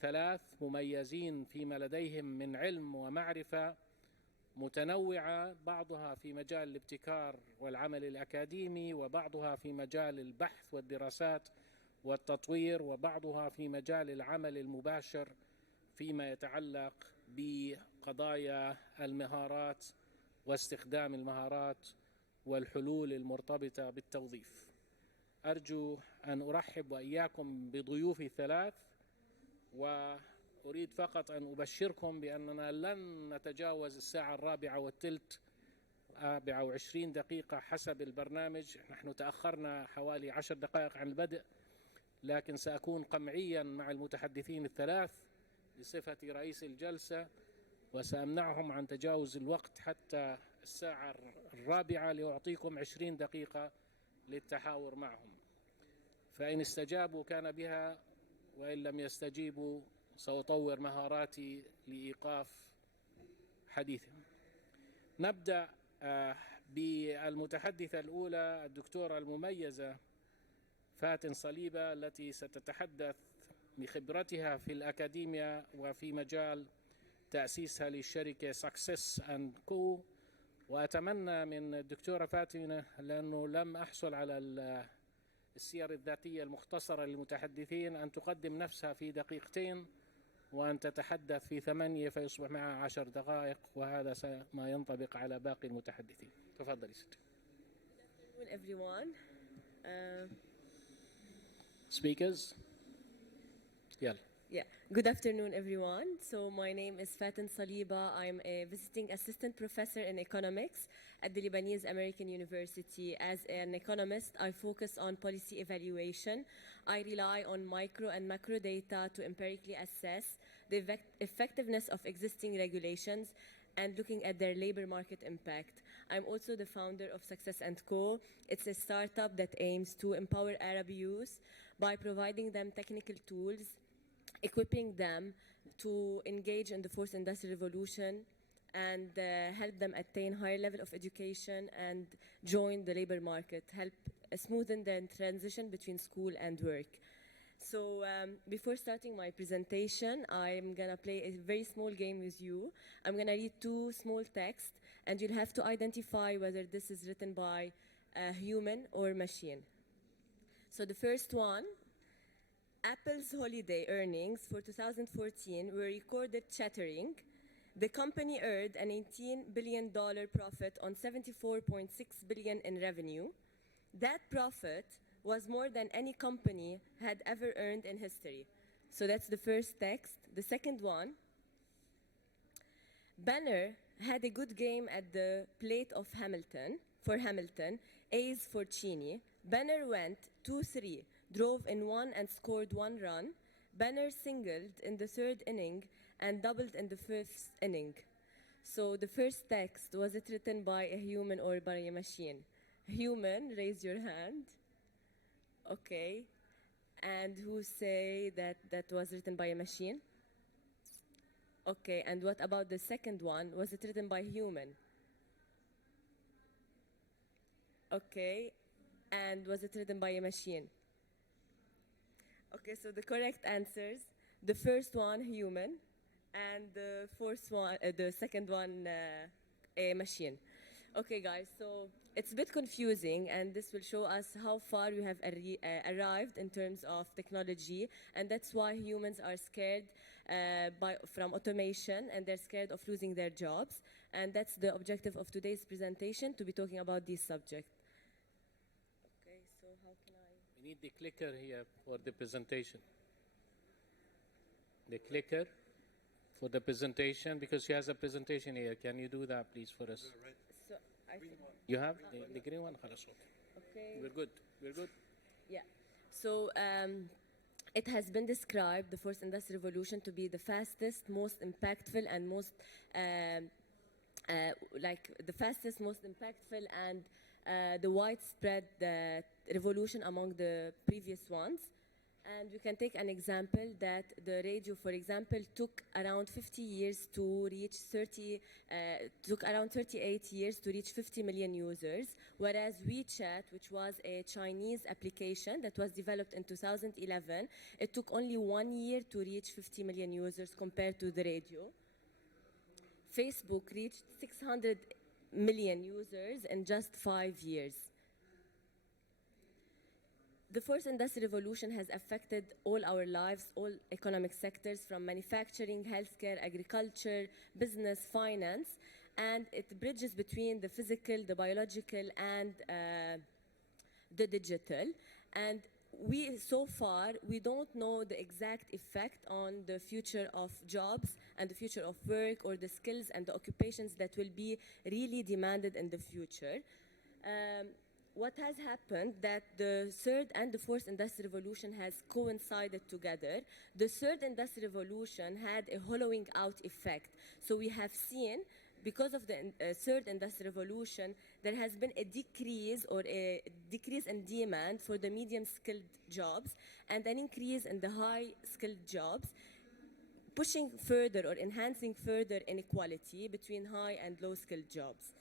3 مميزين فيما لديهم من علم ومعرفة متنوعة، بعضها في مجال الابتكار والعمل الأكاديمي، وبعضها في مجال البحث والدراسات والتطوير، وبعضها في مجال العمل المباشر فيما يتعلق بقضايا المهارات واستخدام المهارات والحلول المرتبطة بالتوظيف. أرجو أن أرحب وإياكم بضيوفي 3، وأريد فقط أن أبشركم بأننا لن نتجاوز الساعة 4:15 4:20 دقيقة حسب البرنامج. نحن تأخرنا حوالي 10 دقائق عن البدء، لكن سأكون قمعيا مع المتحدثين 3 بصفتي رئيس الجلسة، وسأمنعهم عن تجاوز الوقت حتى الساعة 4 لأعطيكم 20 دقيقة للتحاور معهم. فإن استجابوا كان بها، وإن لم يستجيبوا سأطور مهاراتي لإيقاف حديثهم. نبدأ بالمتحدثة الأولى الدكتورة المميزة فاتن صليبة، التي ستتحدث بخبرتها في الأكاديمية وفي مجال تأسيسها للشركة Success & Co. وأتمنى من الدكتورة فاتن، لأنه لم أحصل على السير الذاتية المختصرة للمتحدثين، أن تقدم نفسها في 2 دقيقة وأن تتحدث في 8 فيصبح معها 10 دقائق، وهذا ما ينطبق على باقي المتحدثين. تفضلي ستي. Good afternoon everyone. Speakers. يلا. Yeah, good afternoon everyone. So my name is Fatin Saliba. I'm a visiting assistant professor in economics at the Lebanese American University. As an economist, I focus on policy evaluation. I rely on micro and macro data to empirically assess the effectiveness of existing regulations and looking at their labor market impact. I'm also the founder of Success & Co. It's a startup that aims to empower Arab youth by providing them technical tools, equipping them to engage in the fourth industrial revolution and help them attain higher level of education and join the labor market, help smoothen the transition between school and work. So before starting my presentation, I'm gonna play a very small game with you. I'm gonna read two small texts, and you'll have to identify whether this is written by a human or machine. So the first one, Apple's holiday earnings for 2014 were recorded chattering. The company earned an $18 billion profit on $74.6 billion in revenue. That profit was more than any company had ever earned in history. So that's the first text. The second one, Banner had a good game at the plate of Hamilton, A's for Cheney. Banner went 2-3, drove in one and scored one run. Banner singled in the third inning and doubled in the fifth inning. So the first text, was it written by a human or by a machine? Human, raise your hand. Okay. And who say that that was written by a machine? Okay, and what about the second one? Was it written by human? Okay, and was it written by a machine? Okay, so the correct answers, the first one, human, and the second one, a machine. Okay, guys, so it's a bit confusing, and this will show us how far we have arrived in terms of technology, and that's why humans are scared from automation, and they're scared of losing their jobs, and that's the objective of today's presentation, to be talking about this subject. Okay, so how can I... We need the clicker here for the presentation. The clicker for the presentation, because she has a presentation here. Can you do that, please, for us? So I think You have the green one? خلاص, okay. We're good. We're good. Yeah. So it has been described, the fourth industrial revolution, to be the fastest, most impactful, and most the widespread revolution among the previous ones. And we can take an example that the radio, for example, took around 50 years to reach 38 years to reach 50 million users, whereas WeChat, which was a Chinese application that was developed in 2011, it took only 1 year to reach 50 million users compared to the radio. Facebook reached 600 million users in just 5 years. The fourth industrial revolution has affected all our lives, all economic sectors, from manufacturing, healthcare, agriculture, business, finance, and it bridges between the physical, the biological, and the digital. And so far, we don't know the exact effect on the future of jobs and the future of work, or the skills and the occupations that will be really demanded in the future. What has happened that the third and the fourth industrial revolution has coincided together. The third industrial revolution had a hollowing out effect. So we have seen, because of the third industrial revolution, there has been a decrease in demand for the medium-skilled jobs and an increase in the high-skilled jobs, pushing further or enhancing further inequality between high and low-skilled jobs.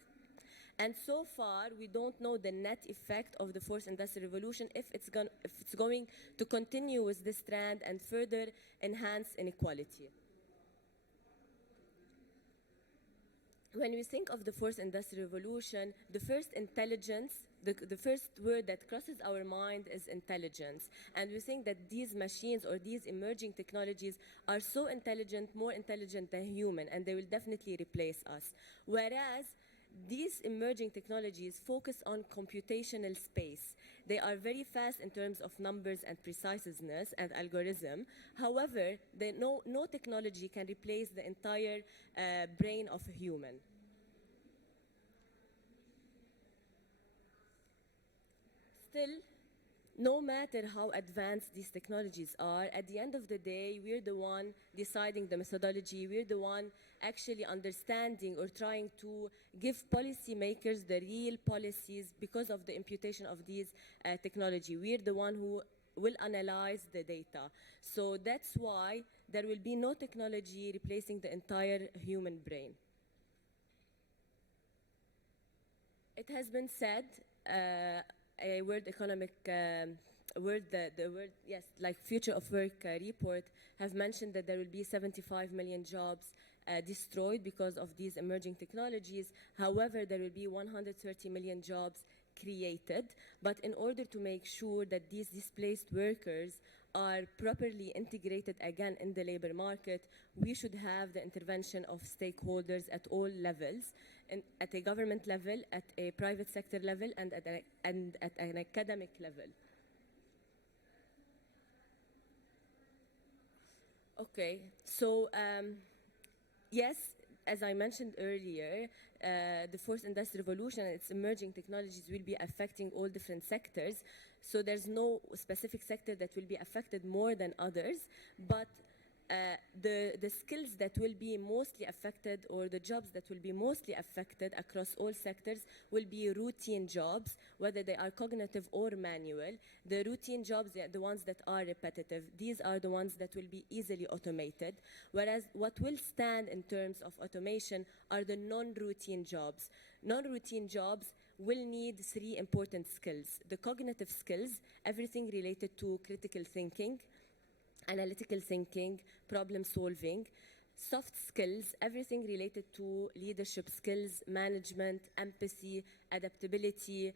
And so far, we don't know the net effect of the fourth industrial revolution, if it's going to continue with this trend and further enhance inequality. When we think of the fourth industrial revolution, the first word that crosses our mind is intelligence. And we think that these machines or these emerging technologies are so intelligent, more intelligent than human, and they will definitely replace us. Whereas these emerging technologies focus on computational space. They are very fast in terms of numbers and preciseness and algorithm. However, no technology can replace the entire brain of a human. still, no matter how advanced these technologies are, at the end of the day, we're the one deciding the methodology. We're the one actually understanding or trying to give policymakers the real policies because of the imputation of these technology. We're the one who will analyze the data. So that's why there will be no technology replacing the entire human brain. It has been said, a World Economic the word, yes, like Future of Work report have mentioned that there will be 75 million jobs destroyed because of these emerging technologies. However, there will be 130 million jobs created. But in order to make sure that these displaced workers are properly integrated again in the labor market, we should have the intervention of stakeholders at all levels, at a government level, at a private sector level, and at an academic level. Okay, so yes, as I mentioned earlier, the fourth industrial revolution and its emerging technologies will be affecting all different sectors. So there's no specific sector that will be affected more than others, but the skills that will be mostly affected, or the jobs that will be mostly affected across all sectors, will be routine jobs, whether they are cognitive or manual. The routine jobs, the ones that are repetitive, these are the ones that will be easily automated, whereas what will stand in terms of automation are the non-routine jobs. Non-routine jobs will need three important skills: the cognitive skills, everything related to critical thinking, analytical thinking, problem solving; soft skills, everything related to leadership skills, management, empathy, adaptability,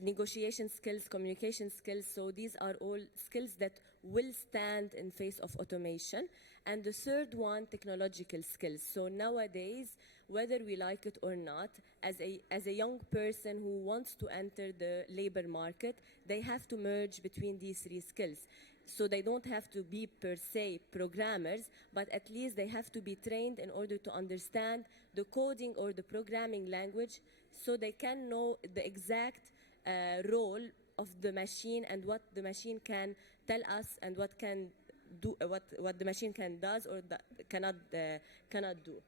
negotiation skills, communication skills. So these are all skills that will stand in face of automation. And the third one, technological skills. So nowadays, whether we like it or not, as a young person who wants to enter the labor market, they have to merge between these three skills. So they don't have to be per se programmers, but at least they have to be trained in order to understand the coding or the programming language, so they can know the exact role of the machine and what the machine can tell us and what can do, what the machine does or cannot do.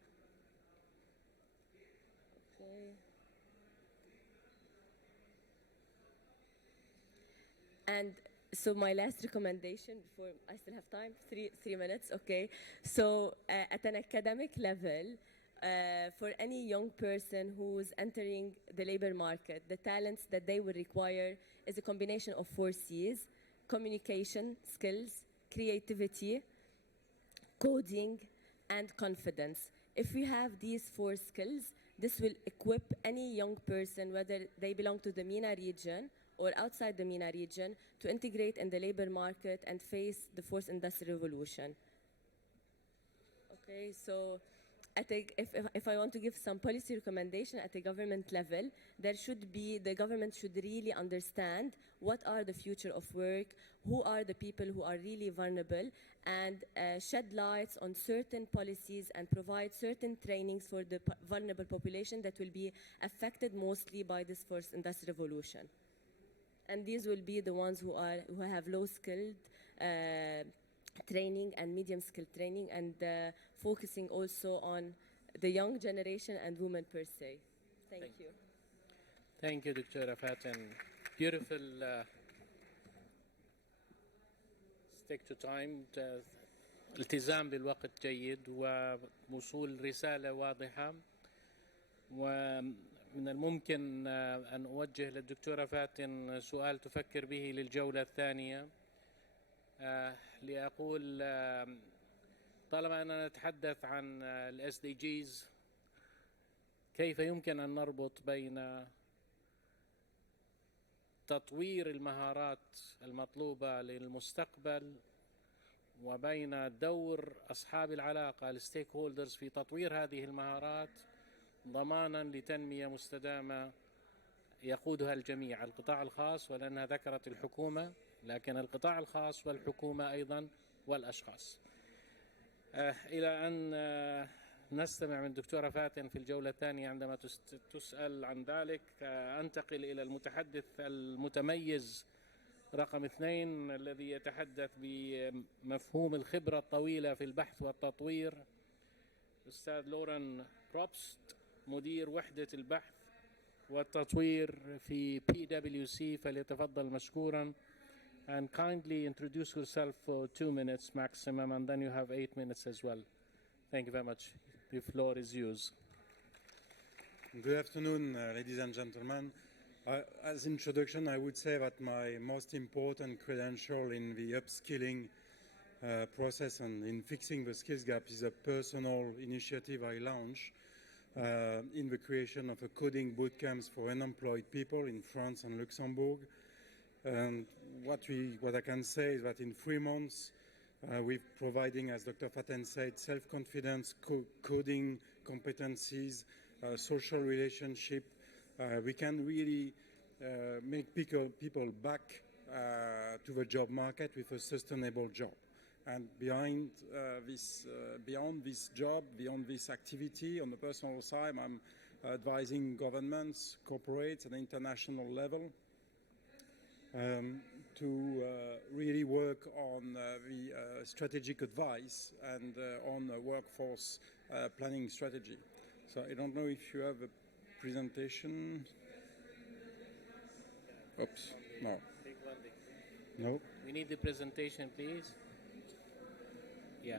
Okay. And so my last recommendation, before I still have time, three minutes, okay. So at an academic level, for any young person who's entering the labor market, the talents that they will require is a combination of 4 C's: communication skills, creativity, coding, and confidence. If we have these 4 skills, this will equip any young person, whether they belong to the MENA region or outside the MENA region, to integrate in the labor market and face the fourth industrial revolution. Okay, so if I want to give some policy recommendation at a government level, the government should really understand what are the future of work, who are the people who are really vulnerable, and shed lights on certain policies and provide certain trainings for the vulnerable population that will be affected mostly by this fourth industrial revolution. And these will be the ones who have low-skilled training and medium-skilled training, and focusing also on the young generation and women per se. Thank you. Thank you, Dr. Faten. Beautiful. Stick to time. التزام بالوقت جيد ووصول رسالة واضحة. ومن الممكن أن أوجه للدكتورة فاتن سؤال تفكر به للجولة الثانية، لأقول طالما أننا نتحدث عن ال SDGs، كيف يمكن أن نربط بين تطوير المهارات المطلوبة للمستقبل وبين دور أصحاب العلاقة الستيك هولدرز في تطوير هذه المهارات ضمانا لتنمية مستدامة يقودها الجميع، القطاع الخاص، ولأنها ذكرت الحكومة، لكن القطاع الخاص والحكومة أيضا والأشخاص. إلى أن نستمع من دكتورة فاتن في الجولة الثانية عندما تسأل عن ذلك. أنتقل إلى المتحدث المتميز رقم 2 الذي يتحدث بمفهوم الخبرة الطويلة في البحث والتطوير، أستاذ لوران بروبست، مدير وحدة البحث والتطوير في PwC. فليتفضل مشكورا. And kindly introduce yourself for 2 minutes maximum, and then you have 8 minutes as well. Thank you very much. The floor is yours. Good afternoon, ladies and gentlemen. As introduction, I would say that my most important credential in the upskilling process and in fixing the skills gap is a personal initiative I launched in the creation of a coding bootcamps for unemployed people in France and Luxembourg. And what I can say is that in 3 months, we're providing, as Dr. Faten said, self-confidence, coding competencies, social relationship. We can really make people back to the job market with a sustainable job. And beyond this job, beyond this activity, on the personal side, I'm advising governments, corporates at an international level to really work on the strategic advice and on workforce planning strategy. So I don't know if you have a presentation. Oops, no. No? We need the presentation, please. Yeah.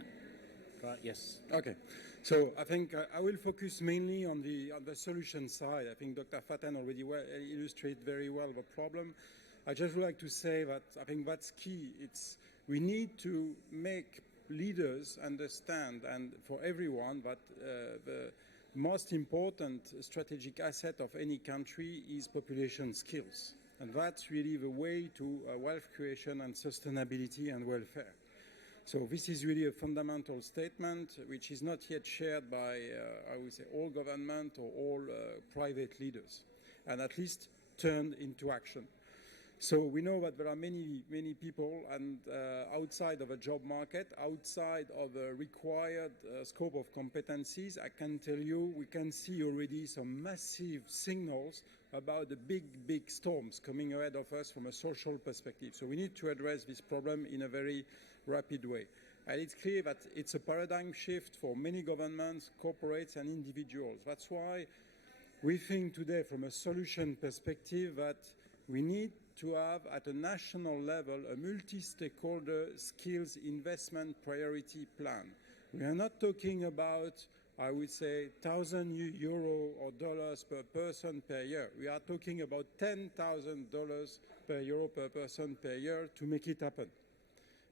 Right. Yes. Okay. So I think I will focus mainly on the solution side. I think Dr. Faten already illustrated very well the problem. I just would like to say that I think that's key. We need to make leaders understand, and for everyone, that the most important strategic asset of any country is population skills. And that's really the way to wealth creation and sustainability and welfare. So this is really a fundamental statement which is not yet shared by, I would say, all government or all private leaders, and at least turned into action. So we know that there are many people and outside of a job market, outside of a required scope of competencies. I can tell you we can see already some massive signals about the big storms coming ahead of us from a social perspective. So we need to address this problem in a very rapid way. And it's clear that it's a paradigm shift for many governments, corporates and individuals. That's why we think today from a solution perspective that we need to have at a national level a multi-stakeholder skills investment priority plan. We are not talking about, I would say, €1,000 or dollars per person per year. We are talking about $10,000 per euro per person per year to make it happen,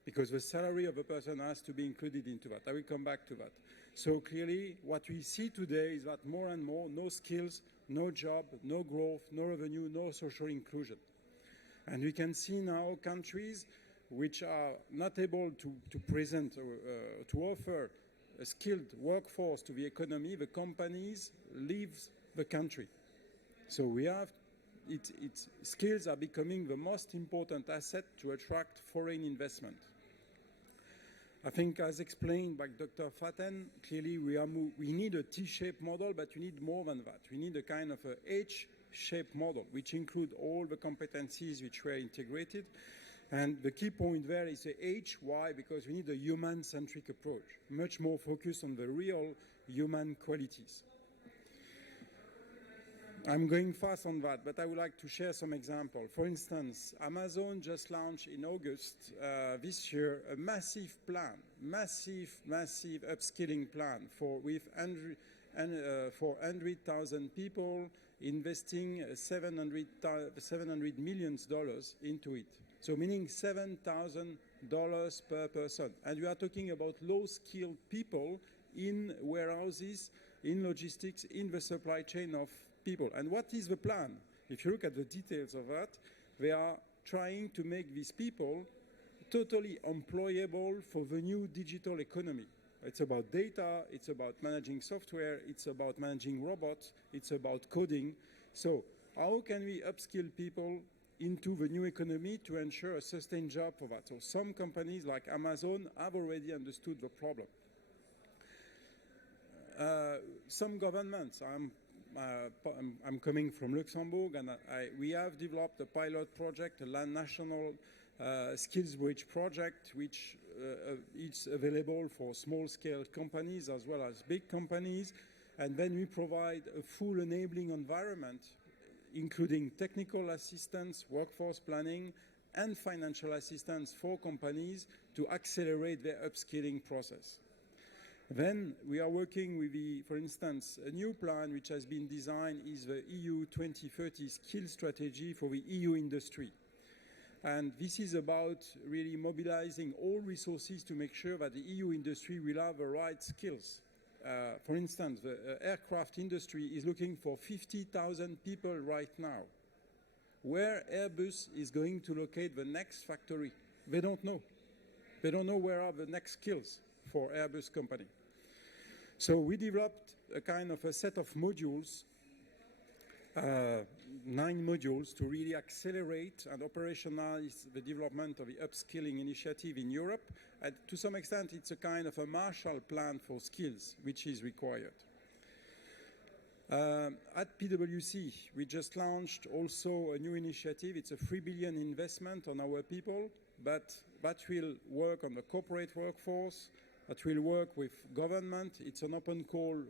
because the salary of a person has to be included into that. I will come back to that. So clearly, what we see today is that more and more, no skills, no job, no growth, no revenue, no social inclusion. And we can see now countries which are not able to present or to offer a skilled workforce to the economy. The companies leave the country. So we have skills are becoming the most important asset to attract foreign investment. I think, as explained by Dr. Faten, clearly we need a T-shaped model, but we need more than that. We need a kind of a H-shaped model, which include all the competencies which were integrated. And the key point there is the H. Why? Because we need a human-centric approach, much more focused on the real human qualities. I'm going fast on that, but I would like to share some examples. For instance, Amazon just launched in August this year a massive plan, massive upskilling plan for 100,000 people, investing $700 million into it. So meaning $7,000 per person. And we are talking about low-skilled people in warehouses, in logistics, in the supply chain of people. And what is the plan? If you look at the details of that, they are trying to make these people totally employable for the new digital economy. It's about data, it's about managing software, it's about managing robots, it's about coding. So how can we upskill people into the new economy to ensure a sustained job for that? So some companies like Amazon have already understood the problem. some governments, I'm coming from Luxembourg, and we have developed a pilot project, a national skills bridge project, which is available for small-scale companies as well as big companies. And then we provide a full enabling environment, including technical assistance, workforce planning, and financial assistance for companies to accelerate their upskilling process. Then we are working with for instance, a new plan which has been designed is the EU 2030 skill strategy for the EU industry. And this is about really mobilizing all resources to make sure that the EU industry will have the right skills. For instance, the aircraft industry is looking for 50,000 people right now. Where Airbus is going to locate the next factory, they don't know. They don't know where are the next skills for Airbus company. So we developed a kind of a set of modules, 9 modules, to really accelerate and operationalize the development of the upskilling initiative in Europe. And to some extent, it's a kind of a Marshall Plan for skills, which is required. At PwC, we just launched also a new initiative. It's a 3 billion investment on our people, but that will work on the corporate workforce, that will work with government. It's an open call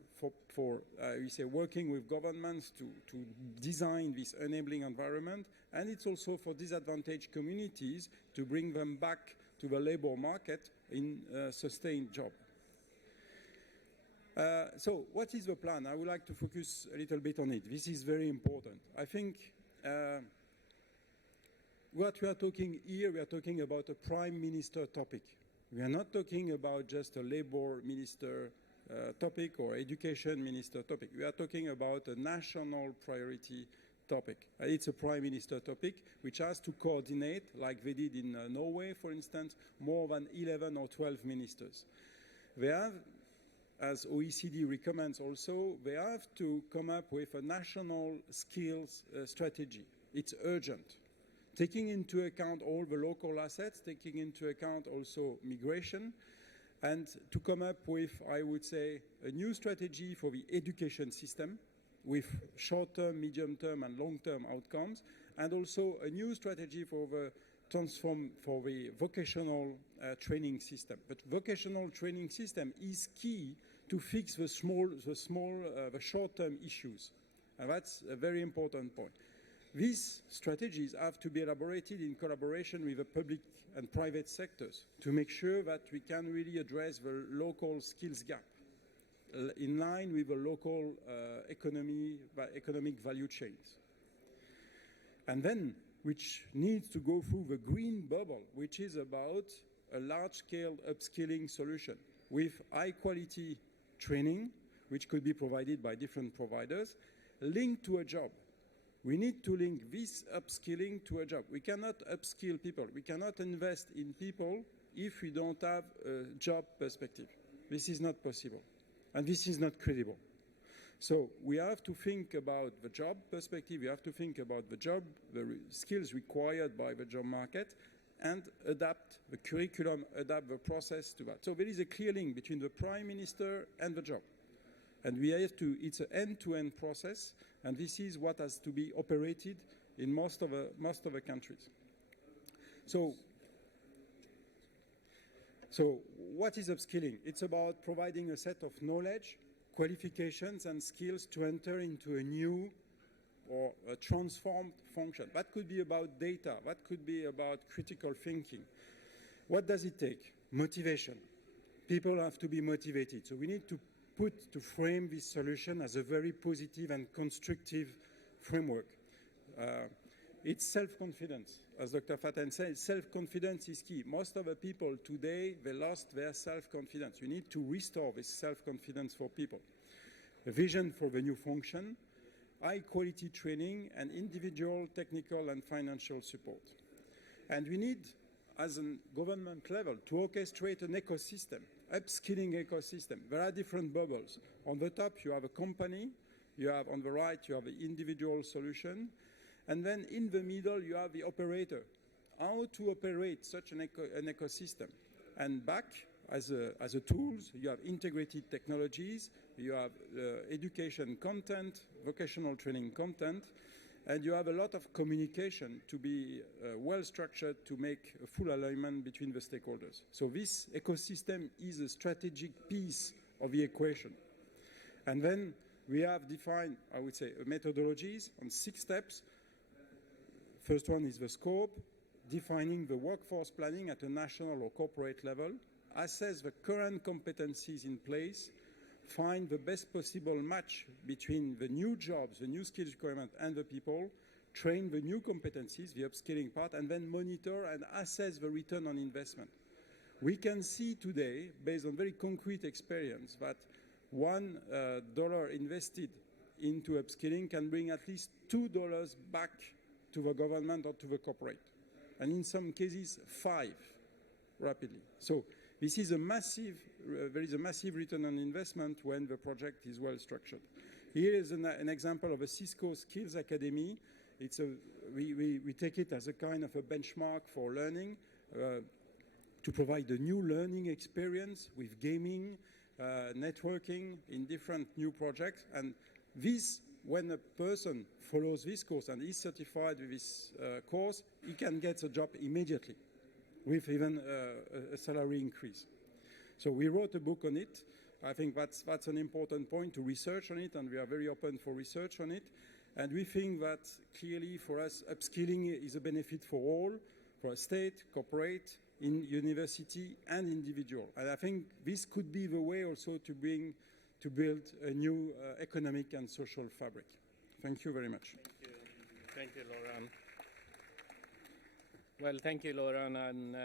for we say, working with governments to design this enabling environment. And it's also for disadvantaged communities to bring them back to the labor market in a sustained job. So what is the plan? I would like to focus a little bit on it. This is very important. I think what we are talking here, we are talking about a prime minister topic. We are not talking about just a labor minister topic or education minister topic. We are talking about a national priority topic. It's a prime minister topic which has to coordinate, like they did in Norway, for instance, more than 11 or 12 ministers. They have, as OECD recommends also, they have to come up with a national skills strategy. It's urgent, taking into account all the local assets, taking into account also migration, and to come up with, I would say, a new strategy for the education system with short-term, medium-term, and long-term outcomes, and also a new strategy for the vocational training system. But vocational training system is key to fix the short-term issues, and that's a very important point. These strategies have to be elaborated in collaboration with the public and private sectors to make sure that we can really address the local skills gap in line with the local economic value chains. And then, which needs to go through the green bubble, which is about a large-scale upskilling solution with high-quality training, which could be provided by different providers, linked to a job. We need to link this upskilling to a job. We cannot upskill people. We cannot invest in people if we don't have a job perspective. This is not possible, and this is not credible. So we have to think about the job perspective. We have to think about the job, the skills required by the job market, and adapt the curriculum, adapt the process to that. So there is a clear link between the Prime Minister and the job. And we have to, it's an end-to-end process, and this is what has to be operated in most of the countries. So what is upskilling? It's about providing a set of knowledge, qualifications, and skills to enter into a new or a transformed function. That could be about data. That could be about critical thinking. What does it take? Motivation. People have to be motivated. So we need to frame this solution as a very positive and constructive framework. It's self-confidence. As Dr. Faten said, self-confidence is key. Most of the people today, they lost their self-confidence. You need to restore this self-confidence for people. A vision for the new function, high-quality training, and individual technical and financial support. And we need, as a government level, to orchestrate an ecosystem, upskilling ecosystem. There are different bubbles. On the top, you have a company. You have, on the right, you have the individual solution. And then in the middle, you have the operator. How to operate such an ecosystem. And back, as a tools, you have integrated technologies, you have education content, vocational training content, and you have a lot of communication to be well structured to make a full alignment between the stakeholders. So this ecosystem is a strategic piece of the equation. And then we have defined, I would say, methodologies on 6 steps. First one is the scope, defining the workforce planning at a national or corporate level, assess the current competencies in place, find the best possible match between the new jobs, the new skills requirement, and the people, train the new competencies, the upskilling part, and then monitor and assess the return on investment. We can see today, based on very concrete experience, that $1 invested into upskilling can bring at least $2 back to the government or to the corporate, and in some cases, 5 rapidly. So this is a massive, there is a massive return on investment when the project is well structured. Here is an example of a Cisco Skills Academy. It's we take it as a kind of a benchmark for learning, to provide a new learning experience with gaming, networking in different new projects. And this, when a person follows this course and is certified with this course, he can get a job immediately with even a salary increase. So we wrote a book on it. I think that's an important point to research on it, and we are very open for research on it. And we think that clearly for us, upskilling is a benefit for all, for a state, corporate, in university, and individual. And I think this could be the way also to build a new economic and social fabric. Thank you very much. Thank you, Laurent. Well, thank you, Laurent, and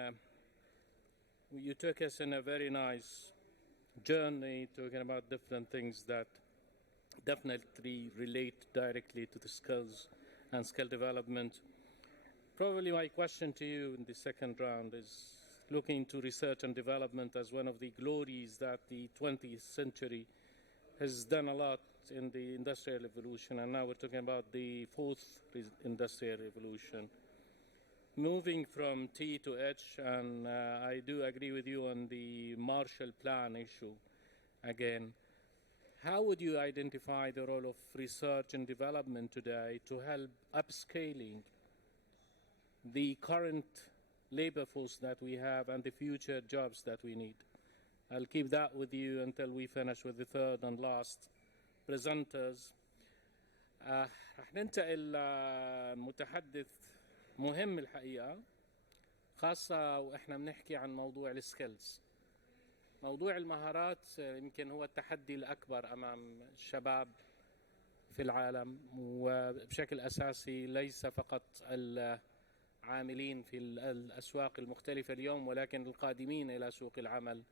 you took us in a very nice journey talking about different things that definitely relate directly to the skills and skill development. Probably my question to you in the second round is looking to research and development as one of the glories that the 20th century has done a lot in the Industrial Revolution, and now we're talking about the 4th Industrial Revolution. Moving from T to H, and I do agree with you on the Marshall Plan issue again. How would you identify the role of research and development today to help upscaling the current labor force that we have and the future jobs that we need? I'll keep that with you until we finish with the third and last presenters. رح ننتقل لمتحدث مهم الحقيقة، خاصة وإحنا بنحكي عن موضوع السكيلز. موضوع المهارات يمكن هو التحدي الأكبر أمام الشباب في العالم، وبشكل أساسي ليس فقط العاملين في الأسواق المختلفة اليوم، ولكن القادمين إلى سوق العمل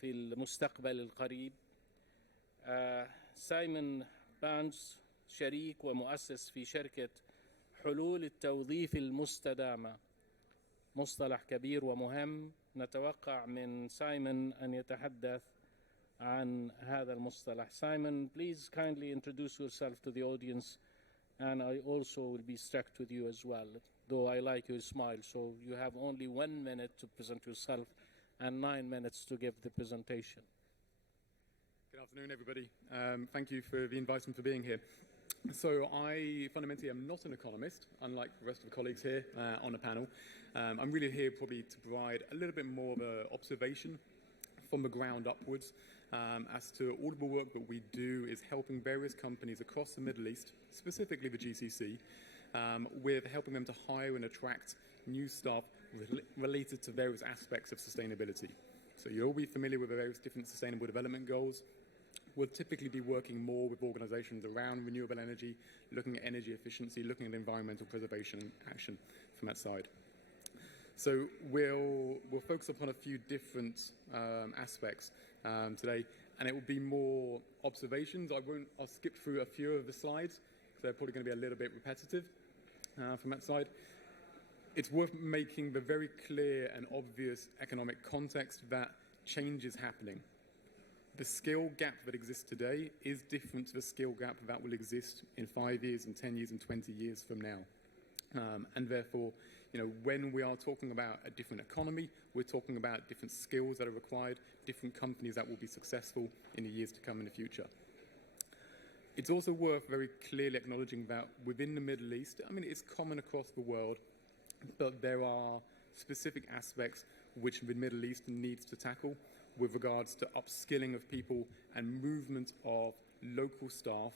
في المستقبل القريب. سايمون بانز شريك ومؤسس في شركة حلول التوظيف المستدامة، مصطلح كبير ومهم. نتوقع من سايمون أن يتحدث عن هذا المصطلح. Simon, please kindly introduce yourself to the audience, and I also will be struck with you as well, though I like your smile. So you have only 1 minute to present yourself and 9 minutes to give the presentation. Good afternoon, everybody. Thank you for the invitation for being here. So I fundamentally am not an economist, unlike the rest of the colleagues here on the panel. I'm really here probably to provide a little bit more of an observation from the ground upwards as to all of the work that we do is helping various companies across the Middle East, specifically the GCC, with helping them to hire and attract new staff related to various aspects of sustainability. So you'll all be familiar with the various different sustainable development goals. We'll typically be working more with organizations around renewable energy, looking at energy efficiency, looking at environmental preservation and action from that side. So we'll focus upon a few different aspects today, and it will be more observations. I'll skip through a few of the slides because they're probably going to be a little bit repetitive from that side. It's worth making the very clear and obvious economic context that change is happening. The skill gap that exists today is different to the skill gap that will exist in 5 years and 10 years and 20 years from now. And therefore, when we are talking about a different economy, we're talking about different skills that are required, different companies that will be successful in the years to come in the future. It's also worth very clearly acknowledging that within the Middle East, it's common across the world, but there are specific aspects which the Middle East needs to tackle with regards to upskilling of people and movement of local staff,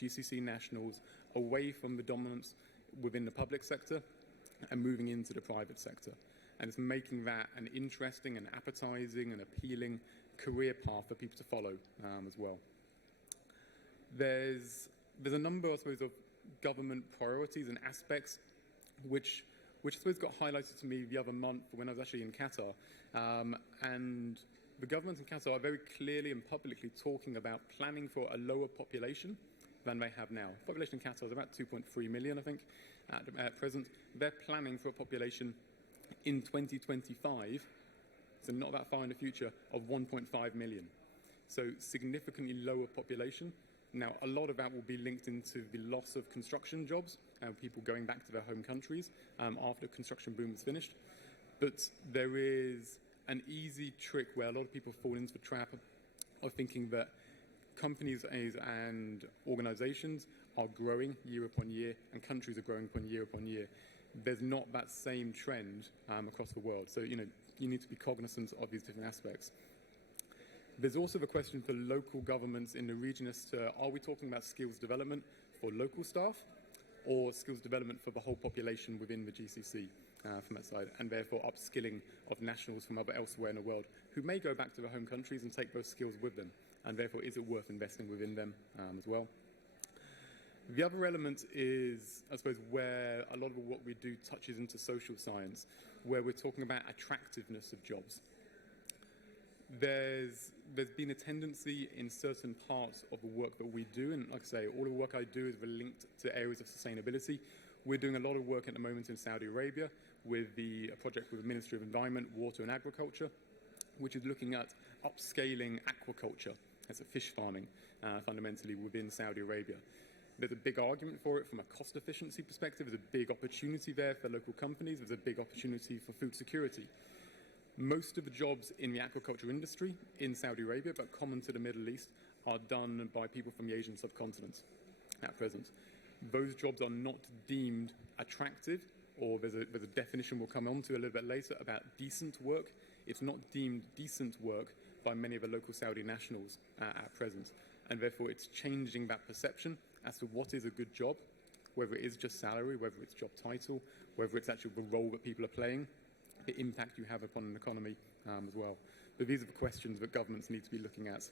GCC nationals, away from the dominance within the public sector and moving into the private sector. And it's making that an interesting and appetizing and appealing career path for people to follow as well. There's a number, I suppose, of government priorities and aspects which I suppose got highlighted to me the other month when I was actually in Qatar. And the government in Qatar are very clearly and publicly talking about planning for a lower population than they have now. The population in Qatar is about 2.3 million, I think, at present. They're planning for a population in 2025, so not that far in the future, of 1.5 million. So significantly lower population. Now, a lot of that will be linked into the loss of construction jobs and people going back to their home countries after the construction boom is finished. But there is an easy trick where a lot of people fall into the trap of thinking that companies and organizations are growing year upon year and countries are growing year upon year. There's not that same trend across the world. So, you need to be cognizant of these different aspects. There's also the question for local governments in the region as to, are we talking about skills development for local staff or skills development for the whole population within the GCC from that side, and therefore upskilling of nationals from elsewhere in the world who may go back to their home countries and take those skills with them, and therefore is it worth investing within them as well. The other element is, I suppose, where a lot of what we do touches into social science, where we're talking about attractiveness of jobs. There's been a tendency in certain parts of the work that we do, and like I say, all the work I do is linked to areas of sustainability. We're doing a lot of work at the moment in Saudi Arabia with a project with the Ministry of Environment, Water and Agriculture, which is looking at upscaling aquaculture, as a fish farming, fundamentally within Saudi Arabia. There's a big argument for it from a cost efficiency perspective. There's a big opportunity there for local companies. There's a big opportunity for food security. Most of the jobs in the aquaculture industry in Saudi Arabia, but common to the Middle East, are done by people from the Asian subcontinent at present. Those jobs are not deemed attractive, or there's a definition we'll come on to a little bit later about decent work. It's not deemed decent work by many of the local Saudi nationals at present. And therefore it's changing that perception as to what is a good job, whether it is just salary, whether it's job title, whether it's actually the role that people are playing, the impact you have upon an economy as well. But these are the questions that governments need to be looking at.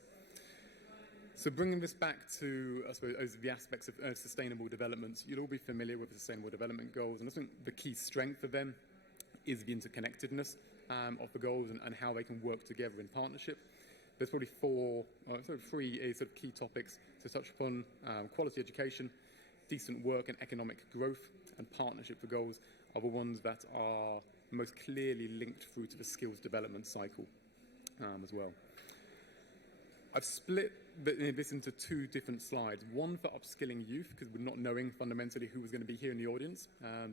So bringing this back to, I suppose, the aspects of sustainable development, you'll all be familiar with the Sustainable Development Goals, and I think the key strength of them is the interconnectedness of the goals and how they can work together in partnership. There's probably three sort of key topics to touch upon: quality education, decent work and economic growth, and partnership for goals are the ones that are most clearly linked through to the skills development cycle as well. I've split this into two different slides, one for upskilling youth, because we're not knowing fundamentally who was going to be here in the audience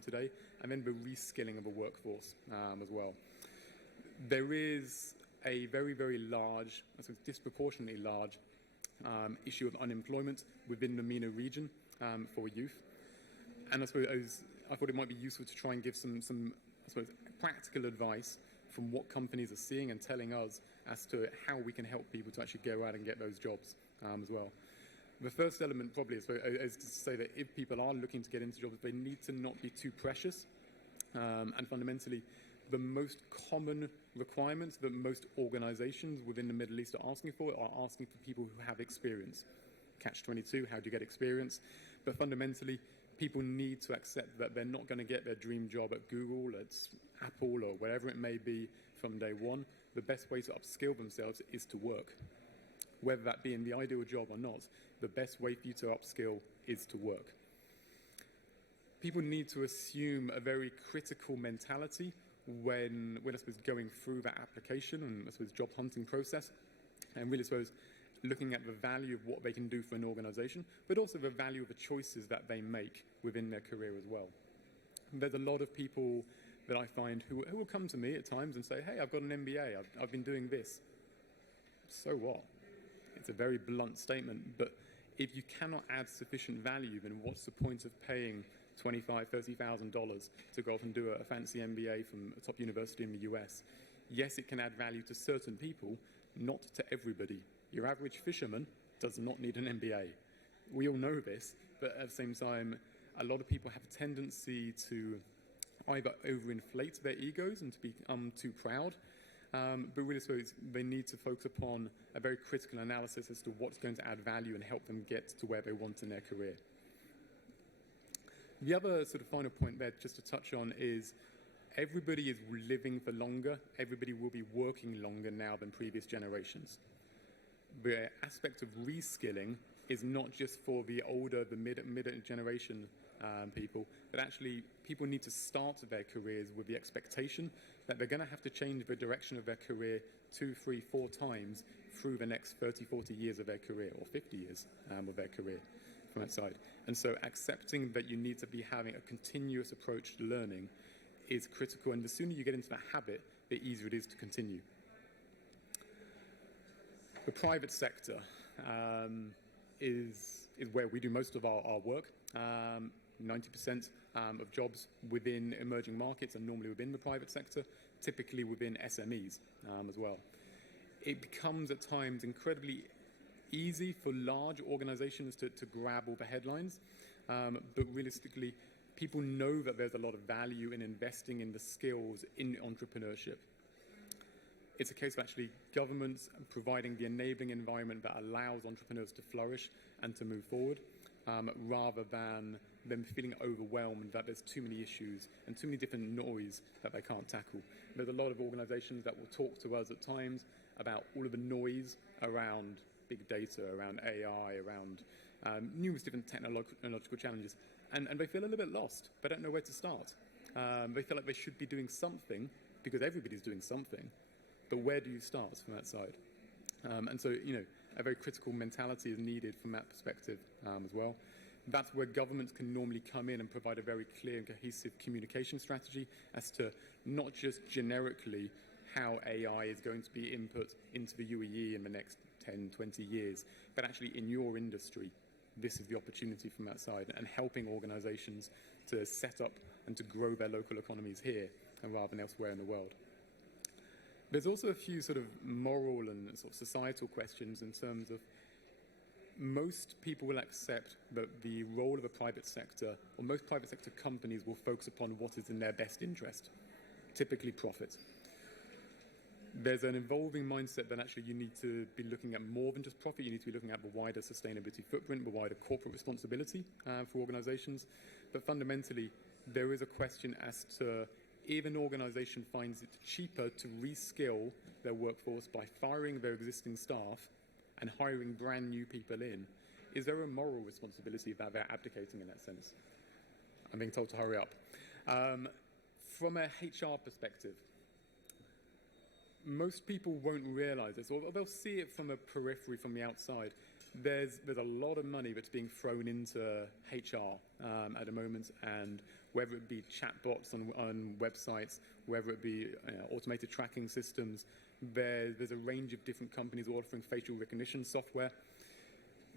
today, and then the reskilling of the workforce as well. There is a very, very large, I suppose disproportionately large issue of unemployment within the MENA region for youth. And I suppose I thought it might be useful to try and give some I suppose, practical advice from what companies are seeing and telling us as to how we can help people to actually go out and get those jobs as well. The first element probably is to say that if people are looking to get into jobs, they need to not be too precious. And fundamentally, the most common requirements that most organizations within the Middle East are asking for people who have experience. Catch-22, how do you get experience? But fundamentally, people need to accept that they're not going to get their dream job at Google, at Apple, or wherever it may be from day one. The best way to upskill themselves is to work. Whether that be in the ideal job or not, the best way for you to upskill is to work. People need to assume a very critical mentality when I suppose going through that application and I suppose job hunting process, and really I suppose looking at the value of what they can do for an organization, but also the value of the choices that they make within their career as well. There's a lot of people that I find who will come to me at times and say, hey, I've got an MBA, I've been doing this. So what? It's a very blunt statement, but if you cannot add sufficient value, then what's the point of paying $25,000, $30,000 to go off and do a fancy MBA from a top university in the US? Yes, it can add value to certain people, not to everybody. Your average fisherman does not need an MBA. We all know this, but at the same time, a lot of people have a tendency to either overinflate their egos and to become too proud, but really so they need to focus upon a very critical analysis as to what's going to add value and help them get to where they want in their career. The other sort of final point there, just to touch on, is everybody is living for longer. Everybody will be working longer now than previous generations. The aspect of reskilling is not just for the older, the mid-generation people, but actually people need to start their careers with the expectation that they're going to have to change the direction of their career 2, 3, 4 times through the next 30, 40 years of their career, or 50 years of their career from that side. And so accepting that you need to be having a continuous approach to learning is critical, and the sooner you get into that habit, the easier it is to continue. The private sector is where we do most of our work. 90% of jobs within emerging markets are normally within the private sector, typically within SMEs as well. It becomes at times incredibly easy for large organizations to grab all the headlines, but realistically, people know that there's a lot of value in investing in the skills in entrepreneurship. It's a case of actually governments providing the enabling environment that allows entrepreneurs to flourish and to move forward, rather than them feeling overwhelmed that there's too many issues and too many different noise that they can't tackle. There's a lot of organizations that will talk to us at times about all of the noise around big data, around AI, around numerous different technological challenges, and they feel a little bit lost. They don't know where to start. They feel like they should be doing something because everybody's doing something, but where do you start from that side? And so, a very critical mentality is needed from that perspective as well. That's where governments can normally come in and provide a very clear and cohesive communication strategy as to not just generically how AI is going to be input into the UAE in the next 10, 20 years, but actually in your industry, this is the opportunity from that side, and helping organizations to set up and to grow their local economies here rather than elsewhere in the world. There's also a few sort of moral and sort of societal questions in terms of most people will accept that the role of a private sector, or most private sector companies will focus upon what is in their best interest, typically profit. There's an evolving mindset that actually you need to be looking at more than just profit. You need to be looking at the wider sustainability footprint, the wider corporate responsibility for organizations. But fundamentally, there is a question as to if an organization finds it cheaper to reskill their workforce by firing their existing staff and hiring brand new people in, is there a moral responsibility that they're abdicating in that sense? I'm being told to hurry up. From a HR perspective, most people won't realize this, or they'll see it from a periphery from the outside. There's a lot of money that's being thrown into HR at the moment, and whether it be chatbots on websites, whether it be automated tracking systems, there's a range of different companies offering facial recognition software.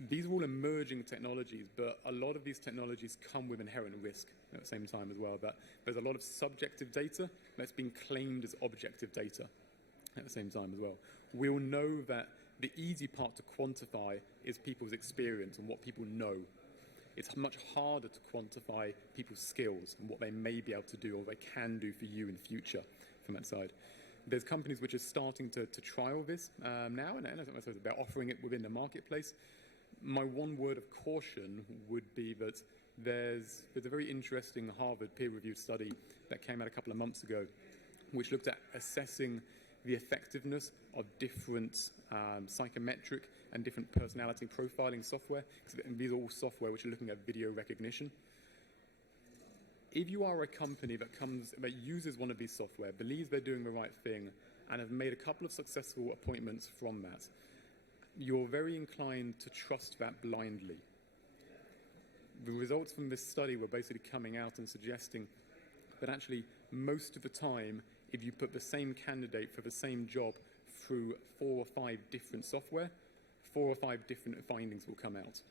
These are all emerging technologies, but a lot of these technologies come with inherent risk at the same time as well. That there's a lot of subjective data that's being claimed as objective data at the same time as well. We all know that the easy part to quantify is people's experience and what people know. It's much harder to quantify people's skills and what they may be able to do or they can do for you in future from that side. There's companies which are starting to trial this now, and they're offering it within the marketplace. My one word of caution would be that there's a very interesting Harvard peer-reviewed study that came out a couple of months ago, which looked at assessing the effectiveness of different psychometric and different personality profiling software. These are all software which are looking at video recognition. If you are a company that uses one of these software, believes they're doing the right thing, and have made a couple of successful appointments from that, you're very inclined to trust that blindly. The results from this study were basically coming out and suggesting but actually most of the time, if you put the same candidate for the same job through 4 or 5 different software, 4 or 5 different findings will come out.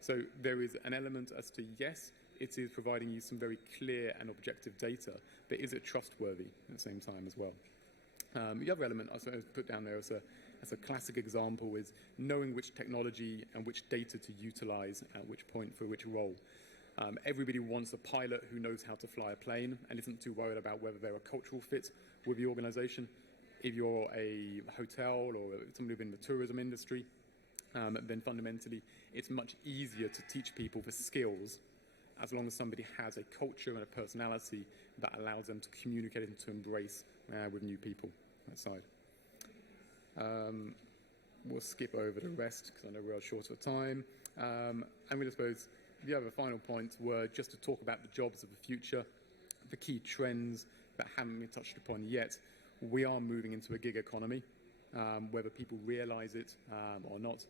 So there is an element as to, yes, it is providing you some very clear and objective data, but is it trustworthy at the same time as well? The other element I put down there as a classic example is knowing which technology and which data to utilize at which point for which role. Everybody wants a pilot who knows how to fly a plane and isn't too worried about whether they're a cultural fit with the organization. If you're a hotel or somebody within the tourism industry, then fundamentally it's much easier to teach people the skills as long as somebody has a culture and a personality that allows them to communicate and to embrace with new people outside. We'll skip over the rest because I know we're short of time. And I suppose the other final points were just to talk about the jobs of the future, the key trends that haven't been touched upon yet. We are moving into a gig economy, whether people realize it or not.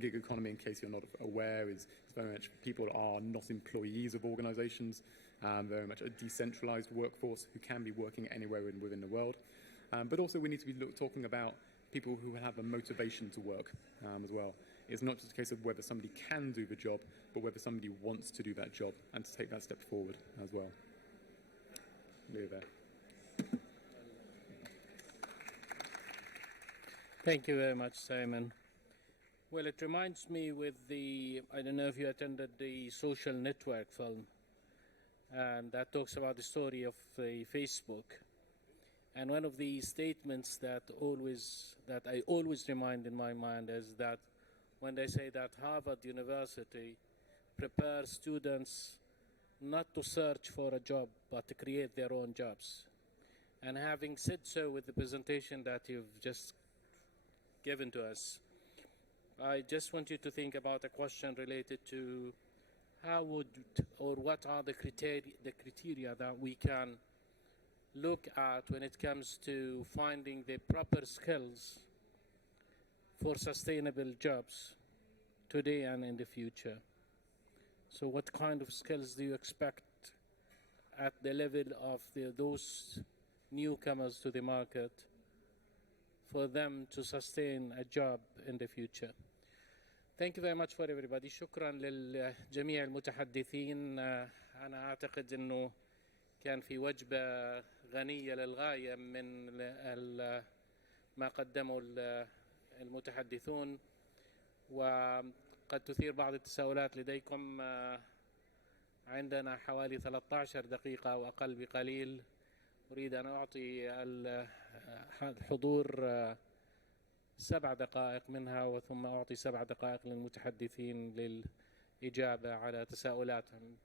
Gig economy, in case you're not aware, is very much people are not employees of organizations, very much a decentralized workforce who can be working anywhere within the world. But also we need to be talking about people who have a motivation to work as well. It's not just a case of whether somebody can do the job, but whether somebody wants to do that job and to take that step forward as well. Leave it there. Thank you very much, Simon. Well, it reminds me with I don't know if you attended the Social Network film, and that talks about the story of Facebook. And one of the statements that I always remind in my mind is that when they say that Harvard University prepares students not to search for a job, but to create their own jobs. And having said so with the presentation that you've just given to us, I just want you to think about a question related to what are the criteria that we can look at when it comes to finding the proper skills for sustainable jobs today and in the future. So what kind of skills do you expect at the level of those newcomers to the market for them to sustain a job in the future? Thank you very much for everybody. شكرا للجميع المتحدثين. أنا أعتقد أنه كان في وجبة غنية للغاية من ما قدمه المتحدثون، وقد تثير بعض التساؤلات لديكم. عندنا حوالي 13 دقيقة أو أقل بقليل. أريد أن أعطي الحضور 7 دقائق منها، ثم أعطي 7 دقائق للمتحدثين للإجابة على تساؤلاتهم.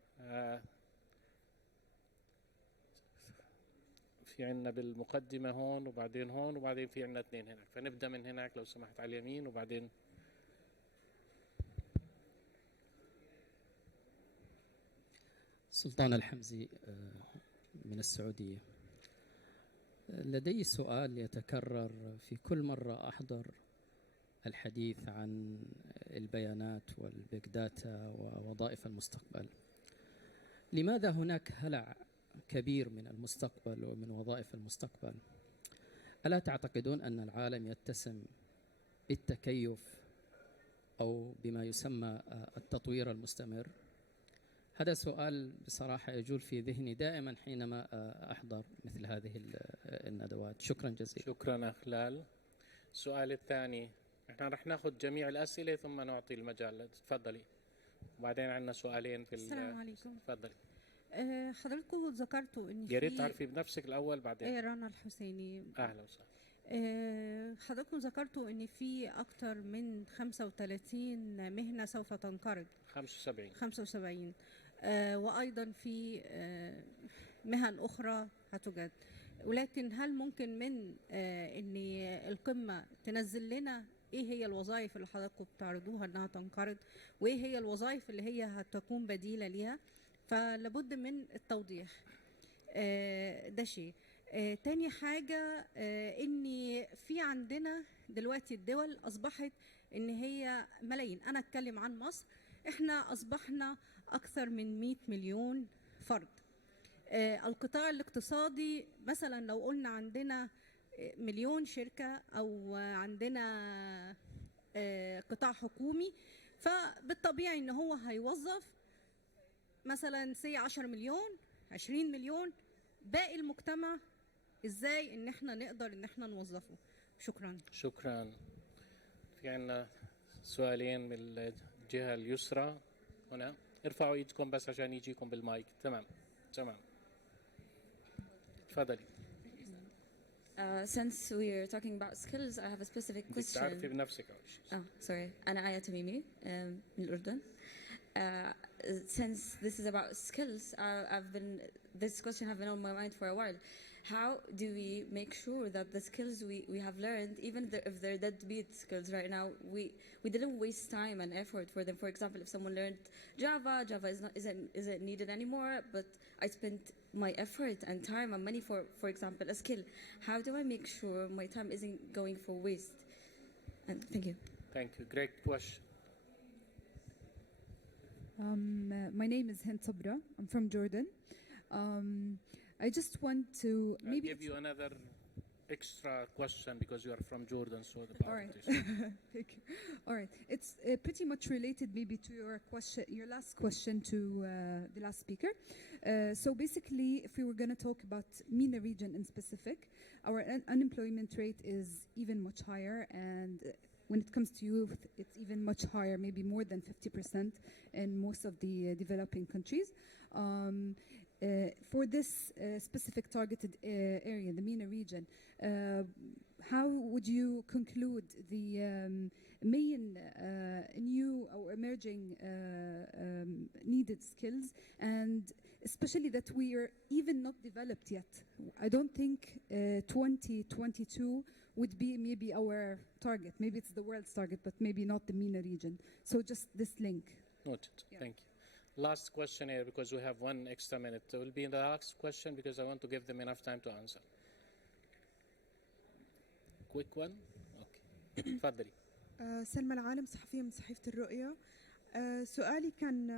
في عنا بالمقدمة هون وبعدين هون وبعدين في عنا 2 هناك، فنبدأ من هناك لو سمحت على اليمين وبعدين. سلطان الحمزي من السعودية. لدي سؤال يتكرر في كل مرة أحضر الحديث عن البيانات والبيج داتا ووظائف المستقبل. لماذا هناك هلع كبير من المستقبل ومن وظائف المستقبل؟ ألا تعتقدون أن العالم يتسم بالتكيف أو بما يسمى التطوير المستمر؟ هذا سؤال بصراحة يجول في ذهني دائما حينما أحضر مثل هذه الندوات. شكرا جزيلا. شكرا أخلال. السؤال الثاني، احنا رح ناخذ جميع الأسئلة ثم نعطي المجال. تفضلي. وبعدين عندنا سؤالين في السلام عليكم. تفضلي. حضرتكم ذكرتوا ان يا ريت تعرفي بنفسك الأول بعدين. رنا الحسيني. أهلا وسهلا. حضراتكم ذكرتوا ان في اكثر من 35 مهنة سوف تنقرض. 75. وأيضا في مهن أخرى هتوجد، ولكن هل ممكن من أن القمة تنزل لنا إيه هي الوظائف اللي حضراتكم بتعرضوها أنها تنقرض، وإيه هي الوظائف اللي هي هتكون بديلة ليها؟ فلابد من التوضيح. ده شيء. تاني حاجة، أن في عندنا دلوقتي الدول أصبحت أن هي ملايين. أنا أتكلم عن مصر، إحنا أصبحنا أكثر من 100 مليون فرد. القطاع الاقتصادي مثلا لو قلنا عندنا مليون شركة أو عندنا قطاع حكومي، فبالطبيعي إن هو هيوظف مثلا 10 مليون 20 مليون. باقي المجتمع إزاي إن احنا نقدر إن احنا نوظفه؟ شكرا. شكرا. في عنا سؤالين من الجهة اليسرى هنا، ارفعوا ايدكم بس عشان يجيكم بالمايك. تمام تمام، تفضلي. Since we're talking about skills, I have a specific question. تعرفي بنفسك أول شيء. Sorry. أنا آية تميمي من الأردن. Since this is about skills, this question have been on my mind for a while. How do we make sure that the skills we have learned, even if they're deadbeat skills right now, we didn't waste time and effort for them? For example, if someone learned Java isn't needed anymore, but I spent my effort and time and money for example, a skill. How do I make sure my time isn't going for waste? And thank you. Thank you. Great question. My name is Hind Sabra. I'm from Jordan. I just want to I'll give you another extra question because you are from Jordan, so the power. All right. Thank you. All right. It's pretty much related maybe to your question, your last question to the last speaker. So basically, if we were going to talk about MENA region in specific, our unemployment rate is even much higher, and when it comes to youth, it's even much higher, maybe more than 50% in most of the developing countries. For this specific targeted area, the MENA region, how would you conclude the main new or emerging needed skills, and especially that we are even not developed yet? I don't think 2022 would be maybe our target. Maybe it's the world's target, but maybe not the MENA region. So just this link. Noted. Yeah. Thank you. Last question here, because we have one extra minute. It will be the last question because I want to give them enough time to answer. Quick one. Okay. تفضلي. سلمى العالم، صحفية من صحيفة الرؤية. سؤالي كان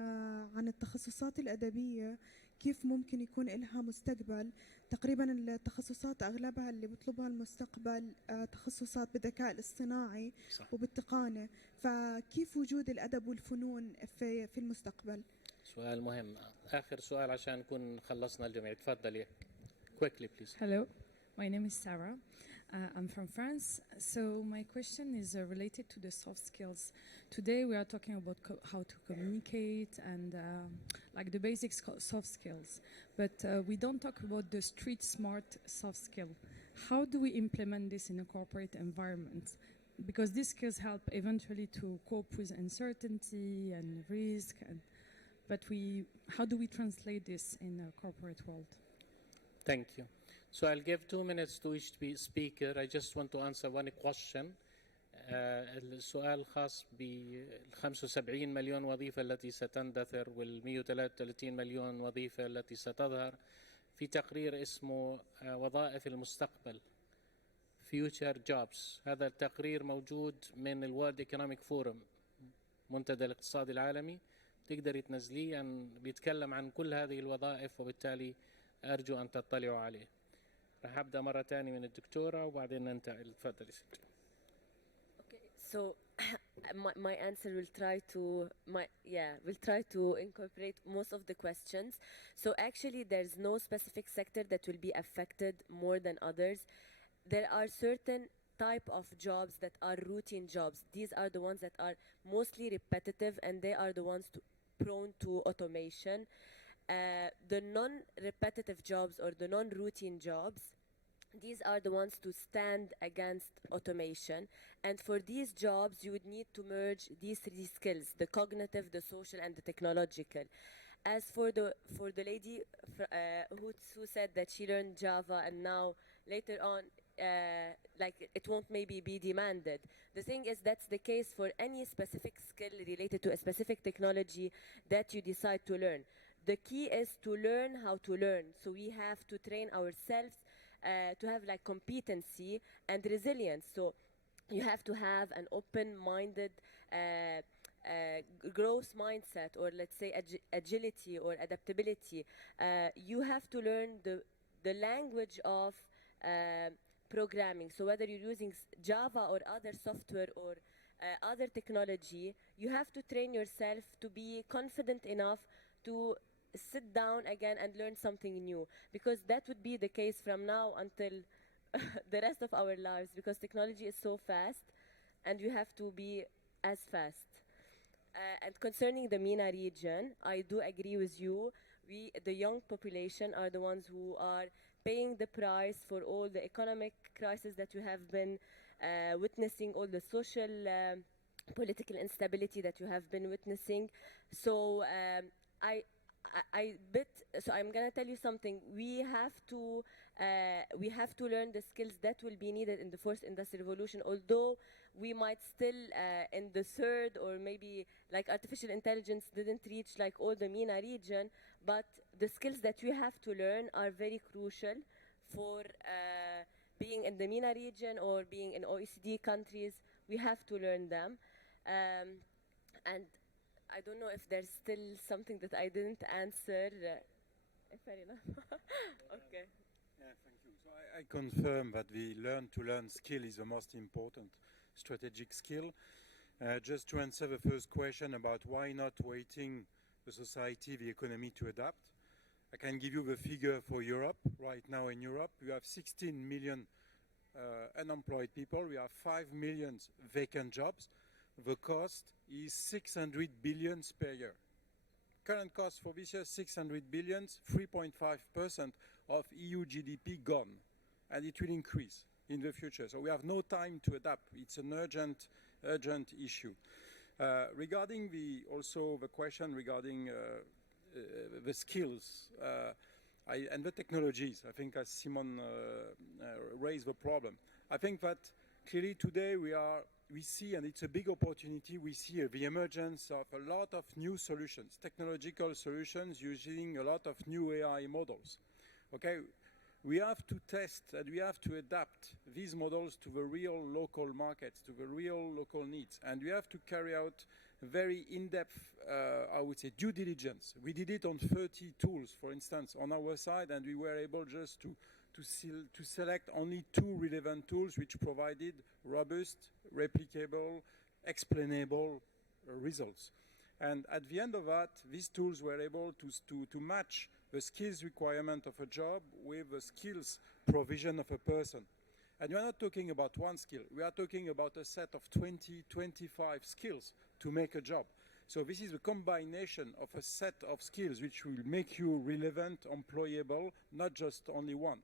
عن التخصصات الأدبية، كيف ممكن يكون لها مستقبل؟ تقريبا التخصصات أغلبها اللي بيطلبها المستقبل تخصصات بالذكاء الاصطناعي وبالتقانة، فكيف وجود الأدب والفنون في المستقبل؟ سؤال مهم. آخر سؤال عشان نكون خلصنا الجميع. تفضلي. Quickly, please. Hello, my name is Sarah. I'm from France. So my question is related to the soft skills. Today we are talking about how to communicate and like the basic soft skills, but we don't talk about the street smart soft skill. How do we implement this in a corporate environment? Because these skills help eventually to cope with uncertainty and risk, but how do we translate this in a corporate world? Thank you. So I'll give 2 minutes to each speaker. I just want to answer one question. السؤال خاص بال 75 مليون وظيفة التي ستندثر وال 133 مليون وظيفة التي ستظهر في تقرير اسمه وظائف المستقبل Future Jobs. هذا التقرير موجود من ال World Economic Forum، منتدى الاقتصاد العالمي. تقدر تنزليه، بيتكلم عن كل هذه الوظائف، وبالتالي أرجو أن تطلعوا عليه. رح أبدأ مرة تانية من الدكتورة وبعدين ننتقل. تفضلي ستي. Okay, so my answer will try to incorporate most of the questions. So actually there's no specific sector that will be affected more than others. There are certain type of jobs that are routine jobs. These are the ones that are mostly repetitive, and they are the ones prone to automation. The non-repetitive jobs or the non-routine jobs, these are the ones to stand against automation. And for these jobs, you would need to merge these three skills: the cognitive, the social, and the technological. As for the lady who said that she learned Java and now later on like it won't maybe be demanded. The thing is, that's the case for any specific skill related to a specific technology that you decide to learn. The key is to learn how to learn. So we have to train ourselves to have like competency and resilience. So you have to have an open-minded growth mindset, or let's say agility or adaptability, you have to learn the language of programming. So whether you're using Java or other software or other technology, you have to train yourself to be confident enough to sit down again and learn something new, because that would be the case from now until the rest of our lives, because technology is so fast and you have to be as fast. And concerning the MENA region, I do agree with you. The young population are the ones who are paying the price for all the economic crisis that you have been witnessing, all the social political instability that you have been witnessing. So so I'm gonna tell you something. We have to learn the skills that will be needed in the fourth industrial revolution. Although we might still in the third, or maybe like artificial intelligence didn't reach like all the MENA region, but the skills that we have to learn are very crucial for being in the MENA region or being in OECD countries. We have to learn them, and I don't know if there's still something that I didn't answer. Fair enough. Okay. Yeah, thank you. So I confirm that the learn-to-learn skill is the most important strategic skill. Just to answer the first question about why not waiting the society, the economy to adapt, I can give you the figure for Europe. Right now in Europe, we have 16 million unemployed people. We have 5 million vacant jobs. The cost is 600 billion per year. Current cost for this year, 600 billion, 3.5% of EU GDP gone. And it will increase in the future. So we have no time to adapt. It's an urgent issue. Regarding also the question regarding the skills and the technologies, I think as Simon raised the problem, I think that clearly today we see, and it's a big opportunity, we see the emergence of a lot of new solutions, technological solutions using a lot of new AI models. Okay, we have to test and we have to adapt these models to the real local markets, to the real local needs. And we have to carry out very in-depth, I would say, due diligence. We did it on 30 tools, for instance, on our side, and we were able just to select only 2 relevant tools which provided robust, replicable, explainable results. And at the end of that, these tools were able to match the skills requirement of a job with the skills provision of a person. And we are not talking about one skill. We are talking about a set of 20, 25 skills to make a job. So this is a combination of a set of skills which will make you relevant, employable, not just only one.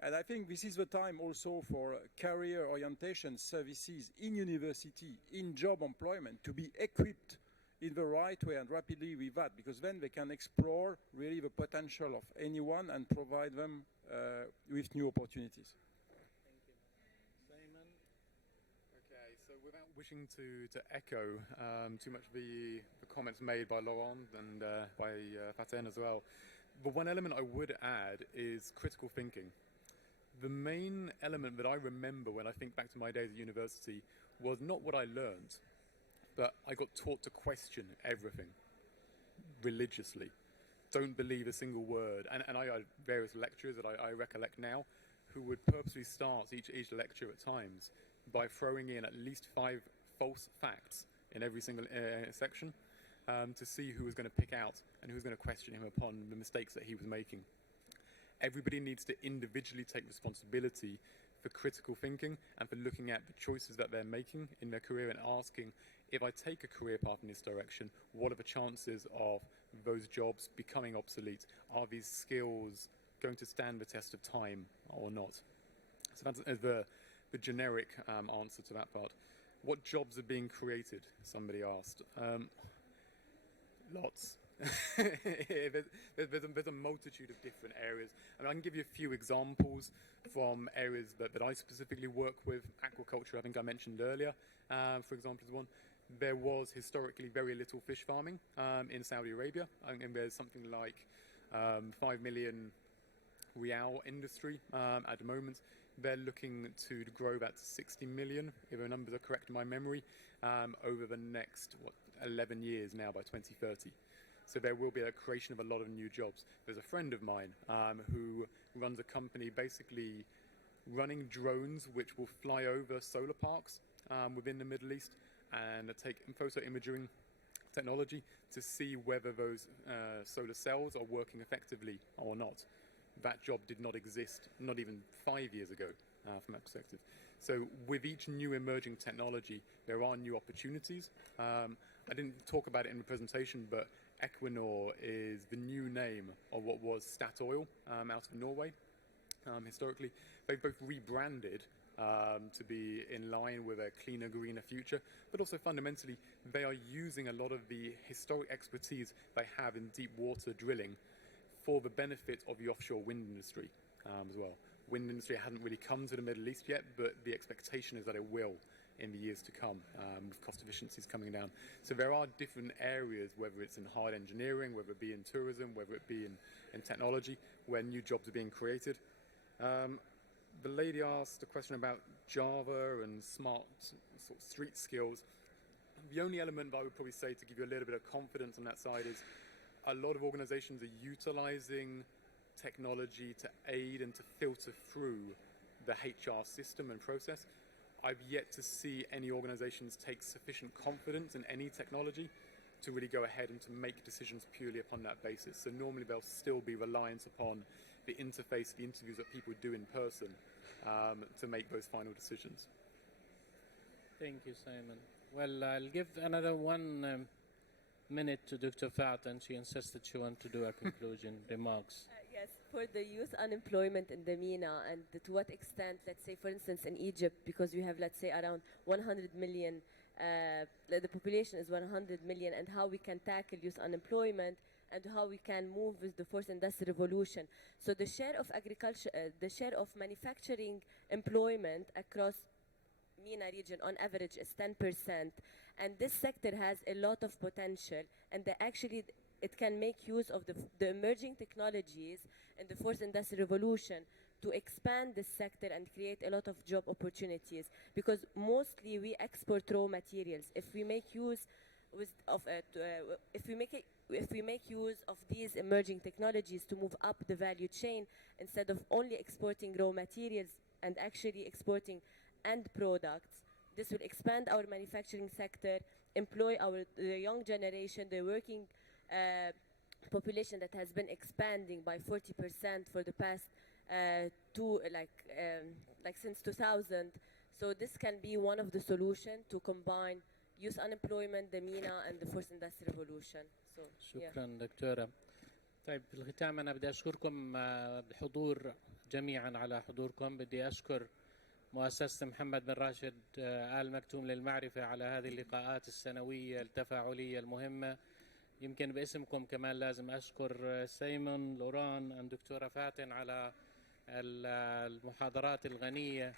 And I think this is the time also for career orientation services in university, in job employment, to be equipped in the right way and rapidly with that, because then they can explore really the potential of anyone and provide them with new opportunities. Simon? Okay, so without wishing to echo too much the comments made by Laurent and by Faten as well, but one element I would add is critical thinking. The main element that I remember when I think back to my days at university was not what I learned, but I got taught to question everything religiously. Don't believe a single word. And I had various lecturers that I recollect now who would purposely start each lecture at times by throwing in at least 5 false facts in every single section to see who was going to pick out and who was going to question him upon the mistakes that he was making. Everybody needs to individually take responsibility for critical thinking and for looking at the choices that they're making in their career and asking, if I take a career path in this direction, what are the chances of those jobs becoming obsolete? Are these skills going to stand the test of time or not? So that's the generic answer to that part. What jobs are being created? Somebody asked. Lots. There's a multitude of different areas. I mean, I can give you a few examples from areas that I specifically work with. Aquaculture, I think I mentioned earlier, for example, is one. There was historically very little fish farming in Saudi Arabia, and there's something like 5 million rial industry at the moment. they're looking to grow that to 60 million, if the numbers are correct in my memory, over the next 11 years now by 2030. So there will be a creation of a lot of new jobs. There's a friend of mine who runs a company basically running drones which will fly over solar parks within the Middle East and take photo imaging technology to see whether those solar cells are working effectively or not. That job did not exist, not even 5 years ago from that perspective. So with each new emerging technology, there are new opportunities. I didn't talk about it in the presentation, but Equinor is the new name of what was Statoil out of Norway. Historically, they've both rebranded to be in line with a cleaner, greener future, but also fundamentally, they are using a lot of the historic expertise they have in deep water drilling for the benefit of the offshore wind industry as well. Wind industry hadn't really come to the Middle East yet, but the expectation is that it will in the years to come, with cost efficiencies coming down. So there are different areas, whether it's in hard engineering, whether it be in tourism, whether it be in technology, where new jobs are being created. The lady asked a question about Java and smart sort of street skills. The only element that I would probably say to give you a little bit of confidence on that side is a lot of organizations are utilizing technology to aid and to filter through the HR system and process. I've yet to see any organizations take sufficient confidence in any technology to really go ahead and to make decisions purely upon that basis. So normally there'll still be reliance upon the interface, the interviews that people do in person to make those final decisions. Thank you, Simon. Well, I'll give another 1 minute to Dr. Faten. She insisted she wanted to do a conclusion remarks. Yes, for the youth unemployment in the MENA, and to what extent, let's say, for instance, in Egypt, because we have, let's say, around 100 million, the population is 100 million, and how we can tackle youth unemployment and how we can move with the fourth industrial revolution. So the share of agriculture, the share of manufacturing employment across MENA region on average is 10%, and this sector has a lot of potential, and actually it can make use of the emerging technologies in the fourth industrial revolution to expand this sector and create a lot of job opportunities, because mostly we export raw materials. If we make use if we make use of these emerging technologies to move up the value chain instead of only exporting raw materials and actually exporting end products, this will expand our manufacturing sector, employ the young generation, the working population that has been expanding by 40% for the past since 2000. So this can be one of the solutions to combine youth unemployment, the MENA, and the fourth industrial revolution. So, شكرا دكتورة. طيب في الختام أنا بدي أشكركم بحضور جميعا على حضوركم. بدي أشكر مؤسسة محمد بن راشد آل مكتوم للمعرفة على هذه اللقاءات السنوية التفاعلية المهمة. يمكن باسمكم كمان لازم أشكر سيمون لوران والدكتورة فاتن على المحاضرات الغنية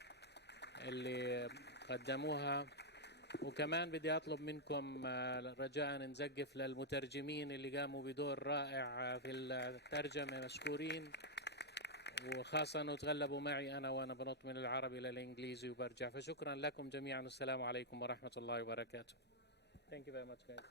اللي قدموها. وكمان بدي أطلب منكم رجاء نزقف للمترجمين اللي قاموا بدور رائع في الترجمة، مشكورين، وخاصة أنه تغلبوا معي أنا وأنا بنط من العربي إلى الإنجليزي وبرجع. فشكرا لكم جميعا والسلام عليكم ورحمة الله وبركاته. Thank you very much, guys.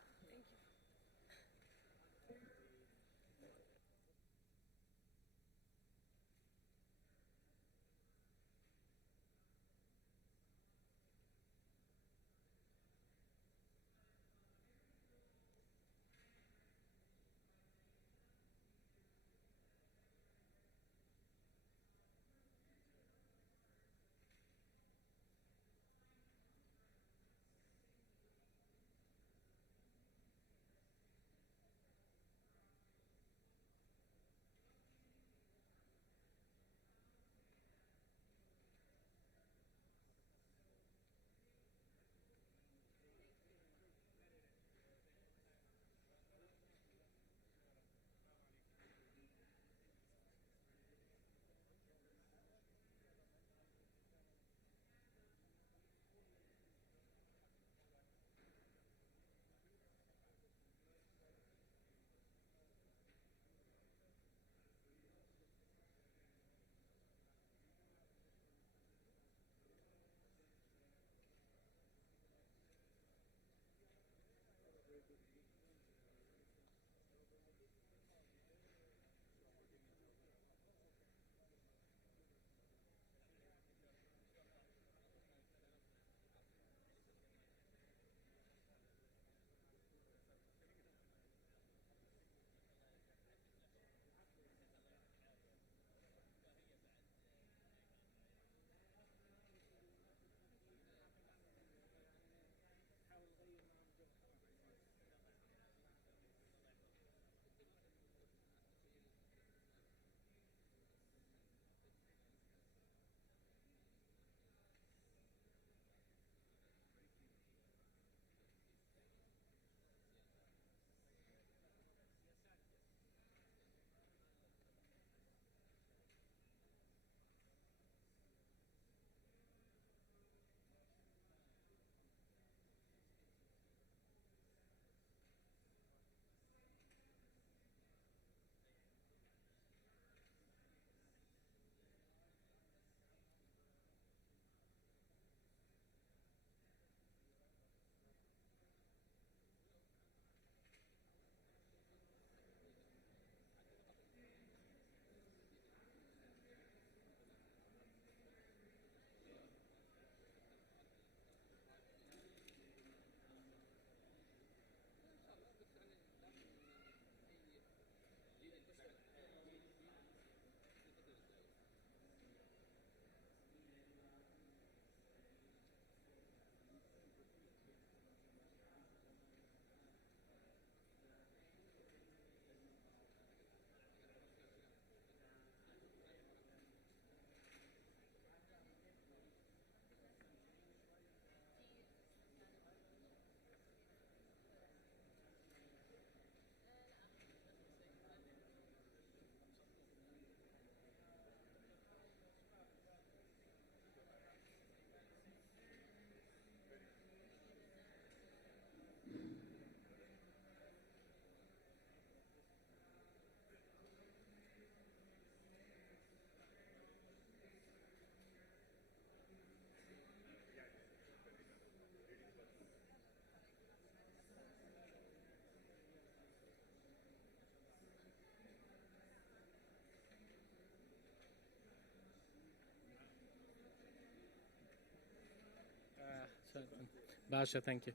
باشا ثانك يو.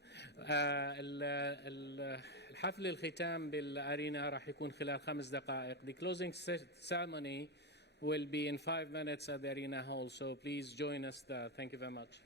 الحفل الختام بالارينا راح يكون خلال 5 دقائق. The closing ceremony will be in 5 minutes at the arena hall, so please join us there. Thank you very much.